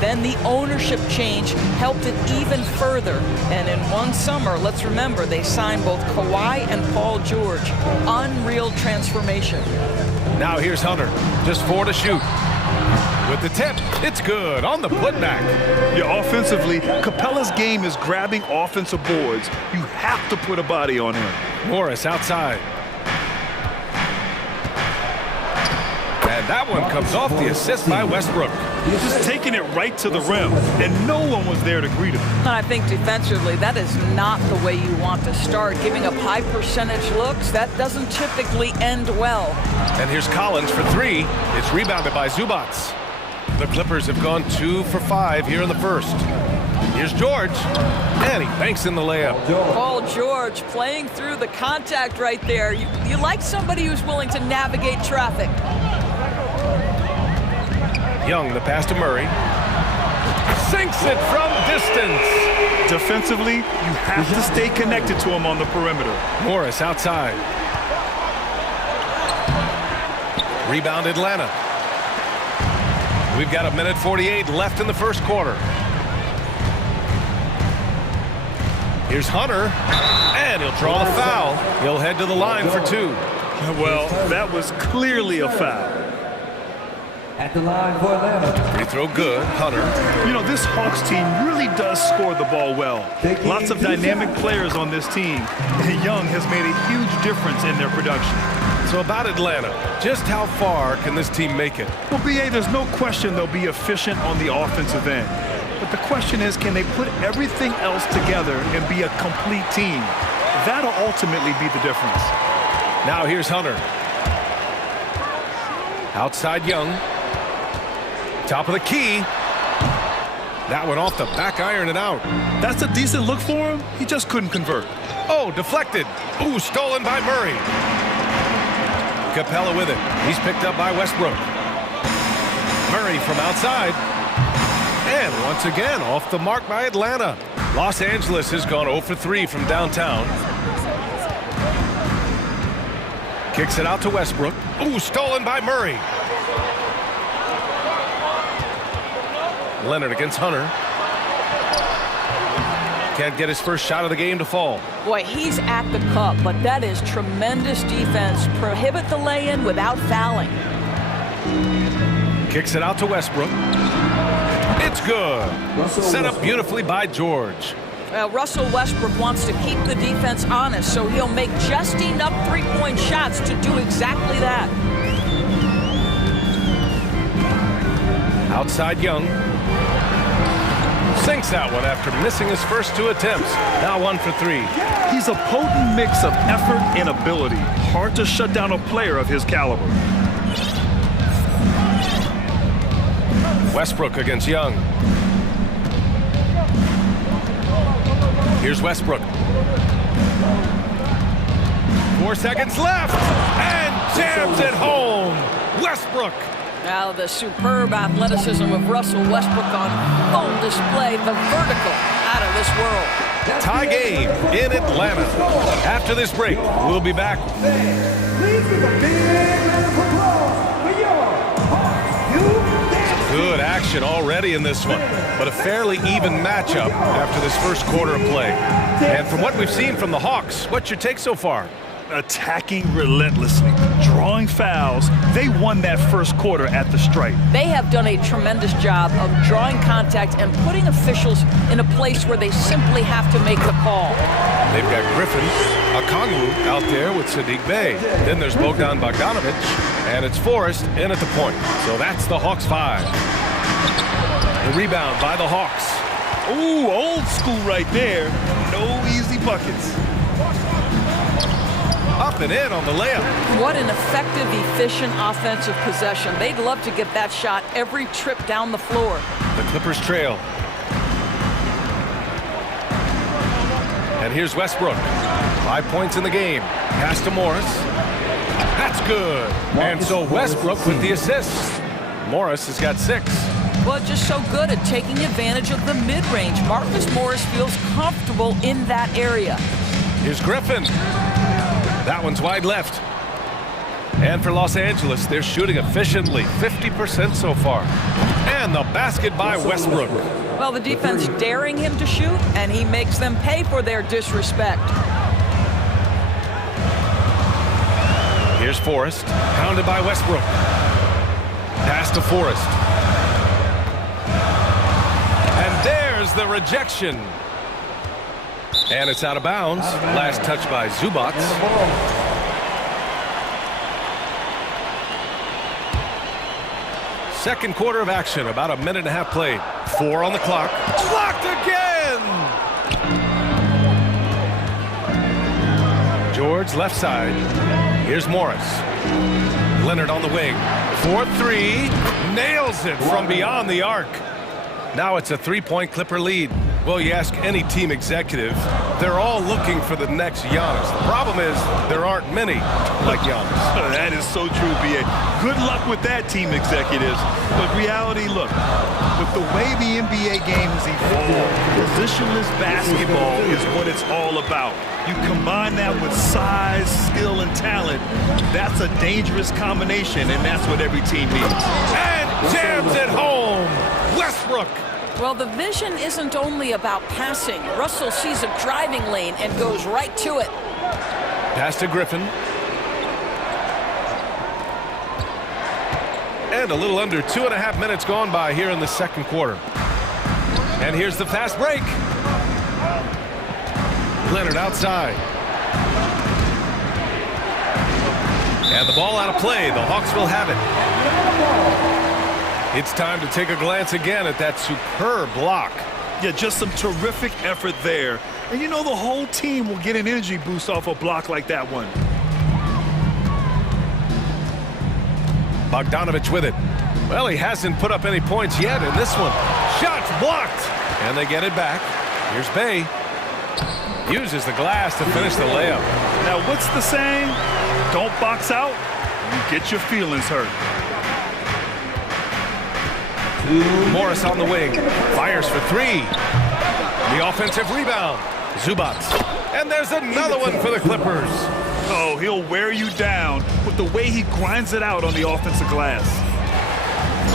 Then the ownership change helped it even further. And in one summer, let's remember, they signed both Kawhi and Paul George. Unreal transformation. Now here's Hunter, just 4 to shoot. With the tip, it's good on the putback. Yeah, offensively, Capella's game is grabbing offensive boards. You have to put a body on him. Morris outside. And that one comes off the assist by Westbrook. He's just taking it right to the rim, and no one was there to greet him. I think defensively, that is not the way you want to start. Giving up high percentage looks, that doesn't typically end well. And here's Collins for 3. It's rebounded by Zubats. The Clippers have gone 2 for 5 here in the first. Here's George, and he banks in the layup. Paul George playing through the contact right there. You like somebody who's willing to navigate traffic. Young, the pass to Murray. Sinks it from distance. Defensively, you have to stay connected to him on the perimeter. Morris outside. Rebound Atlanta. We've got 1:48 left in the first quarter. Here's Hunter, and he'll draw the foul. He'll head to the line for 2. Well, that was clearly a foul. At the line for Atlanta. Free throw good, Hunter. You know, this Hawks team really does score the ball well. Lots of dynamic players on this team, and Young has made a huge difference in their production. So about Atlanta, just how far can this team make it? Well, BA, there's no question they'll be efficient on the offensive end. But the question is, can they put everything else together and be a complete team? That'll ultimately be the difference. Now here's Hunter. Outside Young. Top of the key. That one off the back iron and out. That's a decent look for him. He just couldn't convert. Oh, deflected. Ooh, stolen by Murray. Capella with it. He's picked up by Westbrook. Murray from outside. And once again, off the mark by Atlanta. Los Angeles has gone 0 for 3 from downtown. Kicks it out to Westbrook. Ooh, stolen by Murray. Leonard against Hunter. Can't get his first shot of the game to fall. Boy, he's at the cup, but that is tremendous defense. Prohibit the lay-in without fouling. Kicks it out to Westbrook. It's good. Set up beautifully by George. Well, Russell Westbrook wants to keep the defense honest, so he'll make just enough three-point shots to do exactly that. Outside Young. Sinks that one after missing his first 2 attempts. Now 1 for 3. He's a potent mix of effort and ability. Hard to shut down a player of his caliber. Westbrook against Young. Here's Westbrook. 4 seconds left. And jams it home. Westbrook. Now the superb athleticism of Russell Westbrook on full display. The vertical out of this world. Tie game in Atlanta. After this break, we'll be back. Please give a big round of applause for your Good action already in this one, but a fairly even matchup after this first quarter of play. And from what we've seen from the Hawks, what's your take so far? Attacking relentlessly, drawing fouls. They won that first quarter at the stripe. They have done a tremendous job of drawing contact and putting officials in a place where they simply have to make the call. They've got Griffin, Okongwu out there with Sadiq Bey. Then there's Bogdan Bogdanovic, and it's Forrest in at the point. So that's the Hawks 5. The rebound by the Hawks. Ooh, old school right there. No easy buckets. Up and in on the layup. What an effective, efficient offensive possession. They'd love to get that shot every trip down the floor. The Clippers trail. And here's Westbrook. 5 points in the game. Pass to Morris. That's good. And so Westbrook with the assist. Morris has got 6. Well, just so good at taking advantage of the mid-range. Marcus Morris feels comfortable in that area. Here's Griffin. That one's wide left. And for Los Angeles, they're shooting efficiently, 50% so far. And the basket by Westbrook. Well, the defense daring him to shoot, and he makes them pay for their disrespect. Here's Forrest, pounded by Westbrook. Pass to Forrest. And there's the rejection. And it's out of bounds. Last touch by Zubac. Second quarter of action, about a minute and a half played. 4 on the clock. Blocked again! George left side. Here's Morris. Leonard on the wing. 4-3. Nails it from beyond the arc. Now it's a 3-point Clipper lead. Well, you ask any team executive, they're all looking for the next Giannis. The problem is there aren't many like Giannis. That is so true, B.A. Good luck with that, team executives. But reality, look, with the way the NBA game has evolved, positionless basketball is what it's all about. You combine that with size, skill, and talent, that's a dangerous combination, and that's what every team needs. And jams it home! Westbrook! Well, the vision isn't only about passing. Russell sees a driving lane and goes right to it. Pass to Griffin. And a little under 2.5 minutes gone by here in the second quarter. And here's the fast break. Leonard outside. And the ball out of play. The Hawks will have it. It's time to take a glance again at that superb block. Yeah, just some terrific effort there. And you know the whole team will get an energy boost off a block like that one. Bogdanovic with it. Well, he hasn't put up any points yet in this one. Shots blocked. And they get it back. Here's Bey. Uses the glass to finish the layup. Now, what's the saying? Don't box out, you get your feelings hurt. Morris on the wing. Fires for 3. The offensive rebound. Zubac. And there's another one for the Clippers. Oh, he'll wear you down with the way he grinds it out on the offensive glass.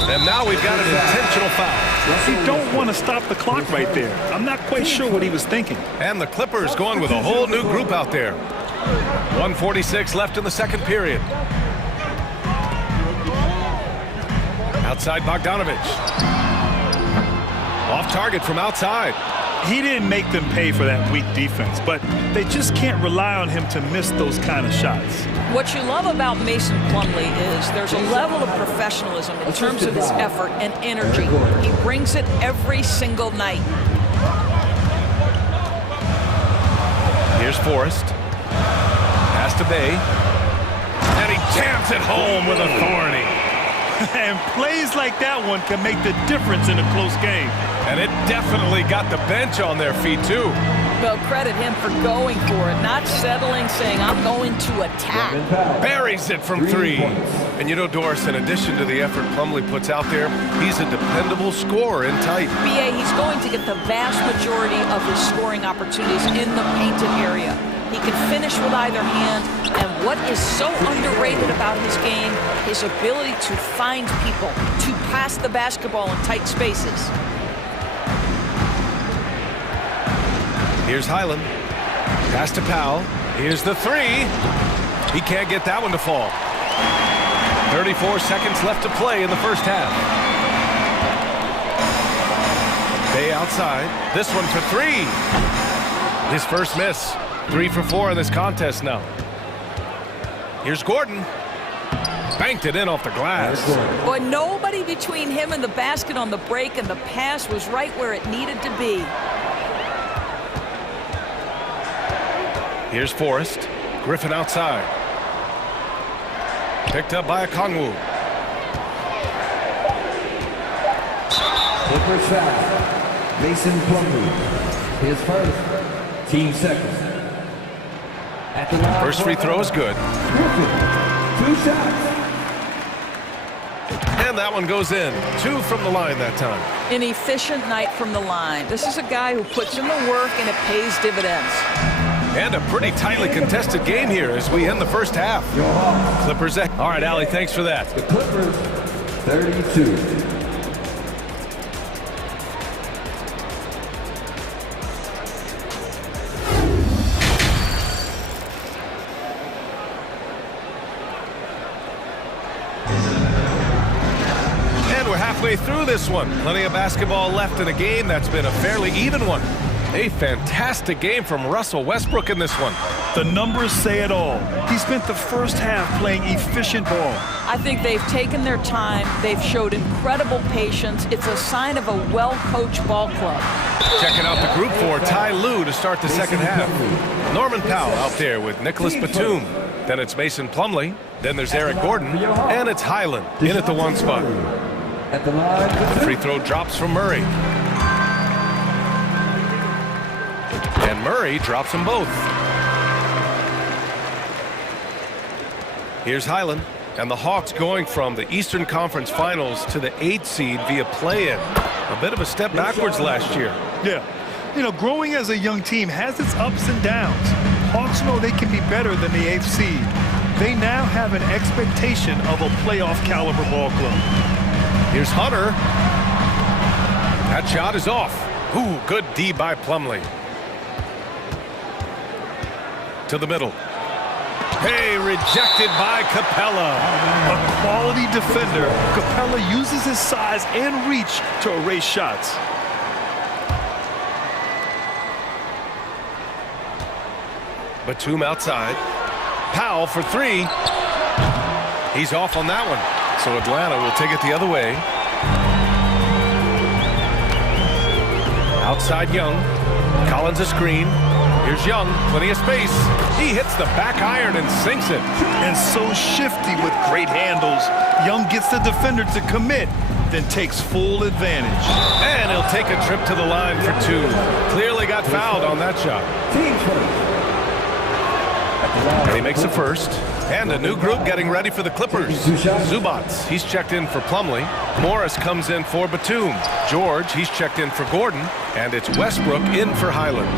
And now we've got an intentional foul. You don't want to stop the clock right there. I'm not quite sure what he was thinking. And the Clippers going with a whole new group out there. 1:46 left in the second period. Outside Bogdanovich. Off target from outside. He didn't make them pay for that weak defense, but they just can't rely on him to miss those kind of shots. What you love about Mason Plumlee is there's a level of professionalism in terms of his effort and energy. He brings it every single night. Here's Forrest. Pass to Bay. And he jams it home with authority. And plays like that one can make the difference in a close game. And it definitely got the bench on their feet, too. Well, credit him for going for it, not settling, saying, I'm going to attack. Buries it from three. And you know, Doris, in addition to the effort Plumlee puts out there, he's a dependable scorer in tight. B.A., he's going to get the vast majority of his scoring opportunities in the painted area. He can finish with either hand, and what is so underrated about his game, his ability to find people, to pass the basketball in tight spaces. Here's Highland. Pass to Powell. Here's the three. He can't get that one to fall. 34 seconds left to play in the first half. Bay outside. This one for three. His first miss. 3 for 4 in this contest now. Here's Gordon. Banked it in off the glass. Boy, nobody between him and the basket on the break, and the pass was right where it needed to be. Here's Forrest. Griffin outside. Picked up by Okongwu. Clippers foul. Mason Plumlee. His first. Team second. First free throw is good. Griffin. 2 shots. And that one goes in. 2 from the line that time. An efficient night from the line. This is a guy who puts in the work and it pays dividends. And a pretty tightly contested game here as we end the first half. Clippers. All right, Allie, thanks for that. The Clippers, 32. Halfway through this one. Plenty of basketball left in a game that's been a fairly even one. A fantastic game from Russell Westbrook in this one. The numbers say it all. He spent the first half playing efficient ball. I think they've taken their time. They've showed incredible patience. It's a sign of a well-coaced ball club. Checking out the group for Ty Lue to start the second half. Norman Powell out there with Nicholas Batum. Then it's Mason Plumlee. Then there's Eric Gordon. And it's Highland in at the 1 spot. The free throw drops from Murray. And Murray drops them both. Here's Highland. And the Hawks going from the Eastern Conference Finals to the 8th seed via play-in. A bit of a step backwards last year. Yeah. You know, growing as a young team has its ups and downs. Hawks know they can be better than the 8th seed. They now have an expectation of a playoff caliber ball club. Here's Hunter. That shot is off. Ooh, good D by Plumlee. To the middle. Hey, rejected by Capella. A quality defender, Capella uses his size and reach to erase shots. Batum outside. Powell for three. He's off on that one. So Atlanta will take it the other way. Outside Young. Collins a screen. Here's Young. Plenty of space. He hits the back iron and sinks it. And so shifty with great handles. Young gets the defender to commit, then takes full advantage. And he'll take a trip to the line for two. Clearly got fouled on that shot. And he makes the first. And a new group getting ready for the Clippers. Zubats, he's checked in for Plumlee. Morris comes in for Batum. George, he's checked in for Gordon. And it's Westbrook in for Highland.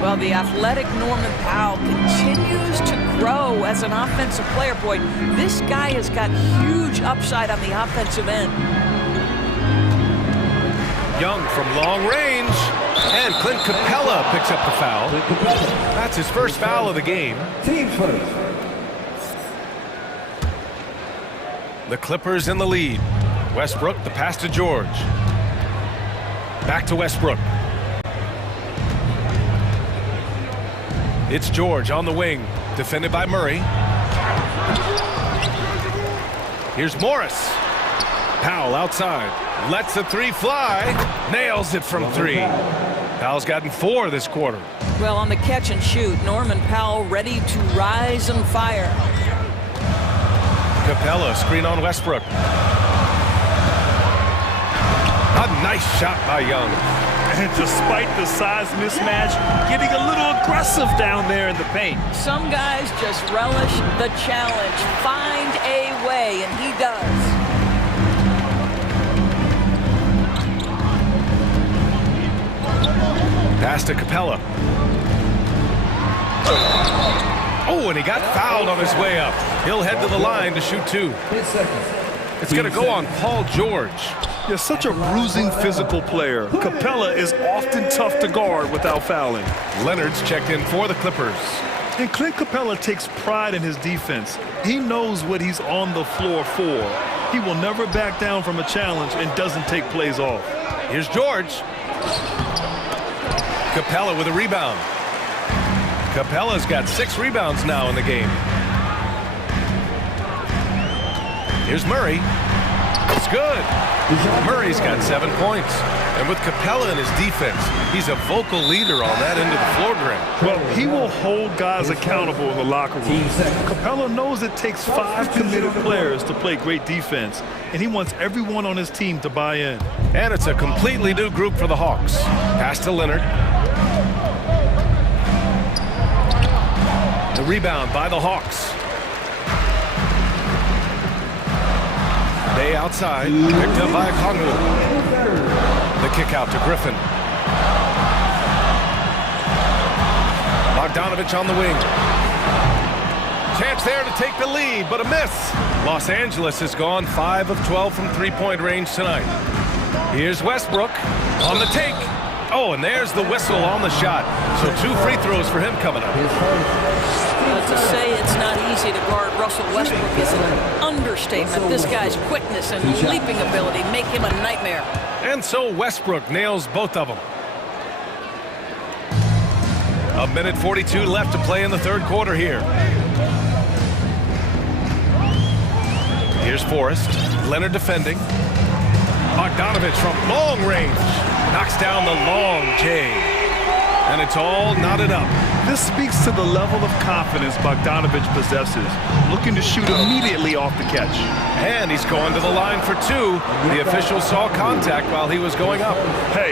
Well, the athletic Norman Powell continues to grow as an offensive player. Boy, this guy has got huge upside on the offensive end. Young from long range. And Clint Capella picks up the foul. That's his first foul of the game. Team first. The Clippers in the lead. Westbrook, the pass to George. Back to Westbrook. It's George on the wing, defended by Murray. Here's Morris. Powell outside. Lets the three fly. Nails it from three. Powell's gotten 4 this quarter. Well, on the catch and shoot, Norman Powell ready to rise and fire. Capella, screen on Westbrook. A nice shot by Young. And despite the size mismatch, getting a little aggressive down there in the paint. Some guys just relish the challenge. Find a way, and he does. Pass to Capella. Oh, and he got fouled on his way up. He'll head to the line to shoot 2. It's going to go on Paul George. You're such a bruising physical player. Capella is often tough to guard without fouling. Leonard's checked in for the Clippers. And Clint Capella takes pride in his defense. He knows what he's on the floor for. He will never back down from a challenge and doesn't take plays off. Here's George. Capella with a rebound. Capella's got 6 rebounds now in the game. Here's Murray. It's good. Murray's got 7 points. And with Capella in his defense, he's a vocal leader on that end of the floor grid. Well, he will hold guys accountable in the locker room. Capella knows it takes 5 committed players to play great defense, and he wants everyone on his team to buy in. And it's a completely new group for the Hawks. Pass to Leonard. The rebound by the Hawks. Bay outside, picked up by Kongu. The kick out to Griffin. Bogdanovich on the wing. Chance there to take the lead, but a miss. Los Angeles has gone 5 of 12 from three-point range tonight. Here's Westbrook on the take. Oh, and there's the whistle on the shot. So 2 free throws for him coming up. To say it's not easy to guard Russell Westbrook is an understatement. This guy's quickness and leaping ability make him a nightmare. And so Westbrook nails both of them. 1:42 left to play in the third quarter here. Here's Forrest. Leonard defending. Bogdanovich from long range. Knocks down the long J. And it's all knotted up. This speaks to the level of confidence Bogdanovich possesses, looking to shoot immediately off the catch. And he's going to the line for 2. The official saw contact while he was going up. Hey,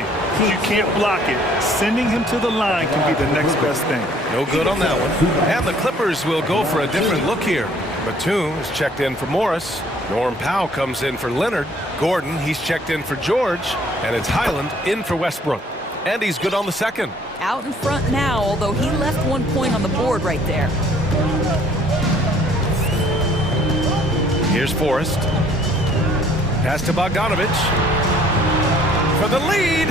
you can't block it. Sending him to the line can be the next best thing. No good on that one. And the Clippers will go for a different look here. Batum is checked in for Morris. Norm Powell comes in for Leonard. Gordon, he's checked in for George. And it's Highland in for Westbrook. And he's good on the second. Out in front now, although he left 1 point on the board right there. Here's Forrest. Pass to Bogdanovich. For the lead.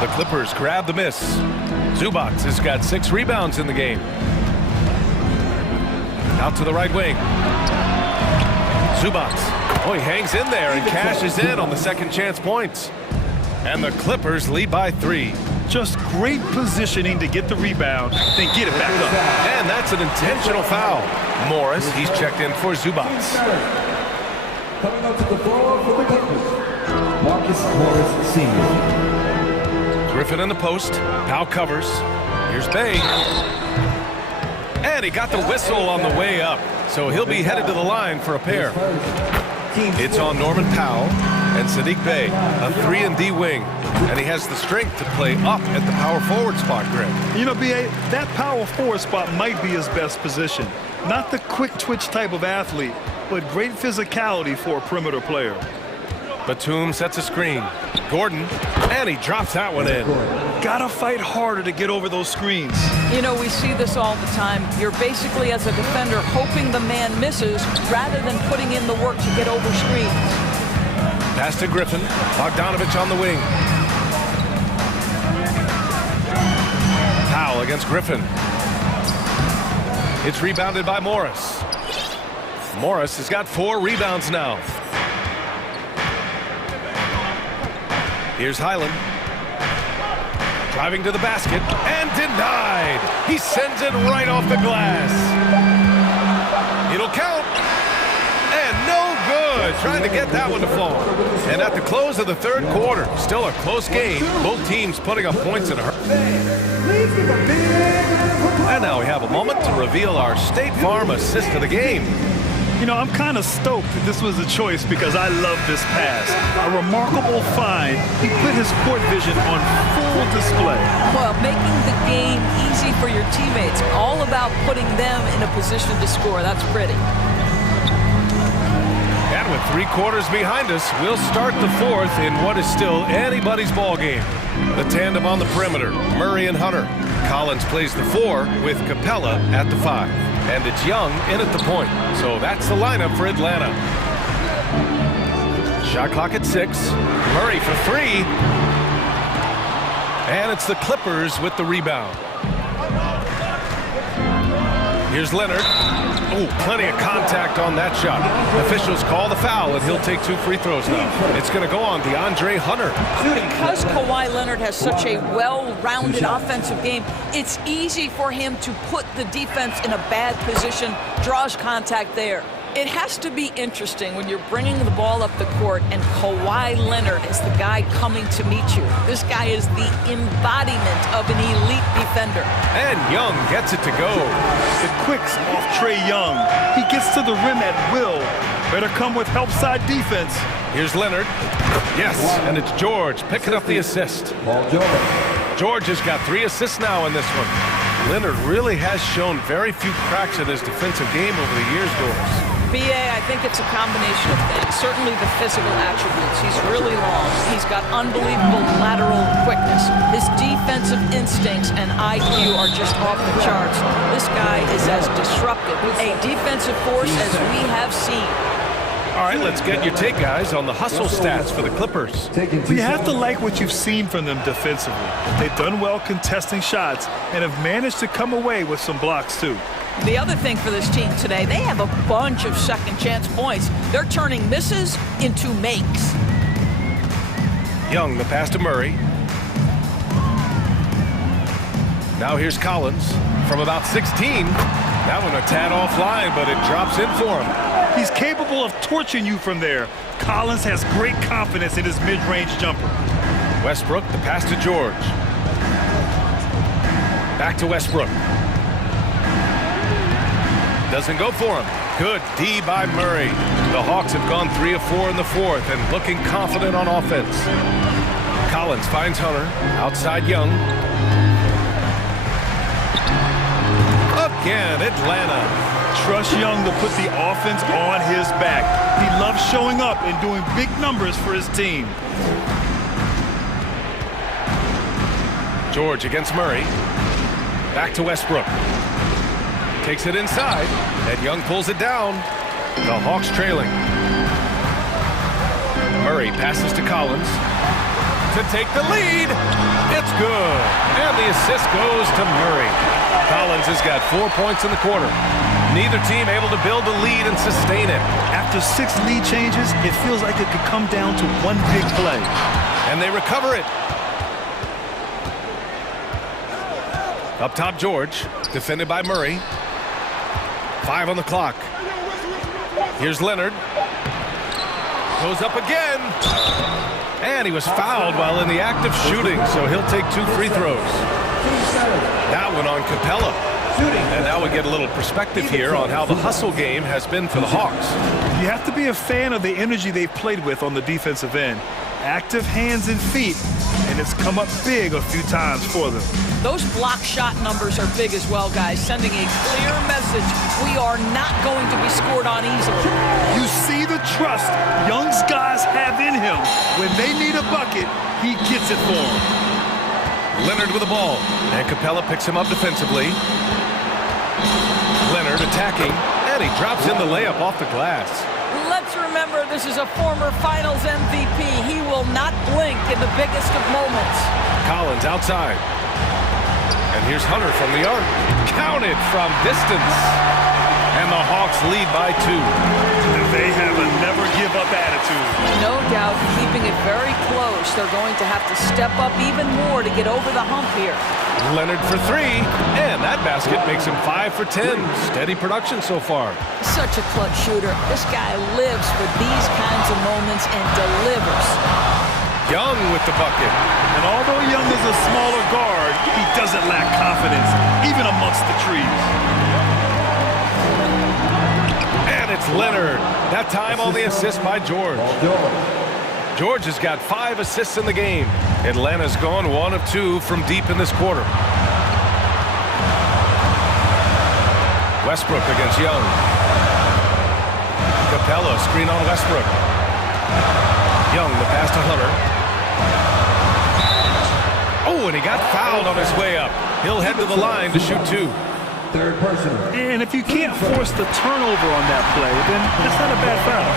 The Clippers grab the miss. Zubats has got 6 rebounds in the game. Out to the right wing. Zubats. Oh, he hangs in there and cashes in on the second chance points. And the Clippers lead by 3. Just great positioning to get the rebound, then get it back up. And that's an intentional foul. Morris, he's checked in for Zubats. Coming up to the floor for the Clippers, Marcus Morris Sr. Griffin in the post. Powell covers. Here's Bay. And he got the whistle on the way up. So he'll be headed to the line for a pair. It's on Norman Powell. And Sadiq Bey, a 3-and-D wing. And he has the strength to play up at the power forward spot, Greg. You know, B.A., that power forward spot might be his best position. Not the quick twitch type of athlete, but great physicality for a perimeter player. Batum sets a screen. Gordon, and he drops that one in. Gotta fight harder to get over those screens. You know, we see this all the time. You're basically, as a defender, hoping the man misses rather than putting in the work to get over screens. Pass to Griffin. Bogdanovich on the wing. Powell against Griffin. It's rebounded by Morris. Morris has got 4 rebounds now. Here's Highland. Driving to the basket and denied. He sends it right off the glass. It'll count. And no good. Trying to get that one to fall. And at the close of the third quarter, still a close game. Both teams putting up points in a hurry. And now we have a moment to reveal our State Farm assist of the game. You know, I'm kind of stoked that this was a choice because I love this pass. A remarkable find. He put his court vision on full display. Well, making the game easy for your teammates. All about putting them in a position to score. That's pretty. And with 3 quarters behind us, we'll start the fourth in what is still anybody's ball game. The tandem on the perimeter, Murray and Hunter. Collins plays the 4 with Capella at the 5. And it's Young in at the point. So that's the lineup for Atlanta. Shot clock at 6. Murray for 3. And it's the Clippers with the rebound. Here's Leonard. Oh, plenty of contact on that shot. Officials call the foul, and he'll take 2 free throws now. It's going to go on DeAndre Hunter. Because Kawhi Leonard has such a well-rounded offensive game, it's easy for him to put the defense in a bad position, draws contact there. It has to be interesting when you're bringing the ball up the court and Kawhi Leonard is the guy coming to meet you. This guy is the embodiment of an elite defender. And Young gets it to go. The quicks off Trae Young. He gets to the rim at will. Better come with help side defense. Here's Leonard. Yes, and it's George picking up the assist. George has got 3 assists now in this one. Leonard really has shown very few cracks in his defensive game over the years, Doris. BA, I think it's a combination of things. Certainly the physical attributes. He's really long. He's got unbelievable lateral quickness. His defensive instincts and IQ are just off the charts. This guy is as disruptive, a defensive force as we have seen. All right, let's get your take, guys, on the hustle stats for the Clippers. You have to like what you've seen from them defensively. They've done well contesting shots and have managed to come away with some blocks, too. The other thing for this team today, they have a bunch of second chance points. They're turning misses into makes. Young, the pass to Murray. Now here's Collins from about 16. That one a tad offline, but it drops in for him. He's capable of torching you from there. Collins has great confidence in his mid-range jumper. Westbrook, the pass to George. Back to Westbrook. Doesn't go for him. Good D by Murray. The Hawks have gone 3 of 4 in the fourth and looking confident on offense. Collins finds Hunter. Outside Young. Again, Atlanta. Trust Young to put the offense on his back. He loves showing up and doing big numbers for his team. George against Murray. Back to Westbrook. Takes it inside, and Young pulls it down. The Hawks trailing. Murray passes to Collins to take the lead. It's good, and the assist goes to Murray. Collins has got 4 points in the quarter. Neither team able to build a lead and sustain it. After 6 lead changes, it feels like it could come down to one big play. And they recover it. Up top, George, defended by Murray. 5 on the clock. Here's Leonard. Goes up again. And he was fouled while in the act of shooting, so he'll take 2 free throws. That one on Capella. And now we get a little perspective here on how the hustle game has been for the Hawks. You have to be a fan of the energy they've played with on the defensive end. Active hands and feet, and it's come up big a few times for them. Those block shot numbers are big as well, guys, sending a clear message. We are not going to be scored on easily. You see the trust Young's guys have in him. When they need a bucket, he gets it for them. Leonard with the ball, and Capella picks him up defensively. Leonard attacking, and he drops in the layup off the glass. Let's remember this is a former Finals MVP. He will not blink in the biggest of moments. Collins outside. And here's Hunter from the arc. Counted from distance. And the Hawks lead by 2. They have a never-give-up attitude. No doubt, keeping it very close. They're going to have to step up even more to get over the hump here. Leonard for 3, and that basket makes him 5 for 10. Steady production so far. Such a clutch shooter. This guy lives for these kinds of moments and delivers. Young with the bucket. And although Young is a smaller guard, he doesn't lack confidence, even amongst the trees. And it's Leonard. That time on the assist by George. George has got 5 assists in the game. Atlanta's gone 1 of 2 from deep in this quarter. Westbrook against Young. Capella screen on Westbrook. Young, the pass to Hunter. Oh, and he got fouled on his way up. He'll head to the line to shoot 2. Third person. And if you can't force the turnover on that play, then that's not a bad foul.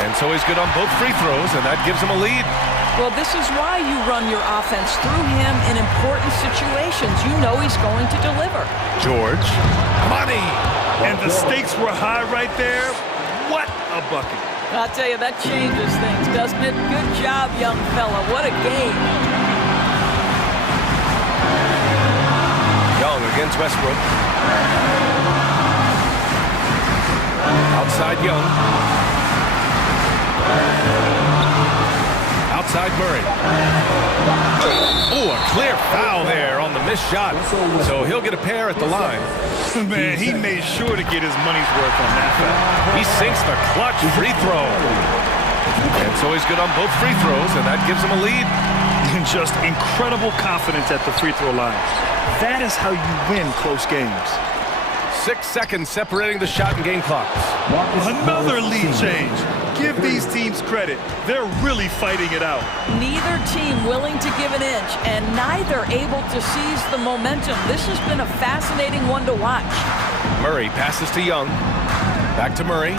And so he's good on both free throws, and that gives him a lead. Well, this is why you run your offense through him in important situations. You know he's going to deliver. George. Money. And the stakes were high right there. What a bucket. I'll tell you, that changes things, doesn't it? Good job, young fella. What a game. Young against Westbrook. Outside Young. Outside Murray. Oh, a clear foul there on the missed shot. So he'll get a pair at the line. Man, he made sure to get his money's worth on that foul. He sinks the clutch free throw. And so he's good on both free throws, and that gives him a lead. And just incredible confidence at the free throw line. That is how you win close games. 6 seconds separating the shot and game clocks. Another lead change. Give these teams credit. They're really fighting it out. Neither team willing to give an inch, and neither able to seize the momentum. This has been a fascinating one to watch. Murray passes to Young. Back to Murray.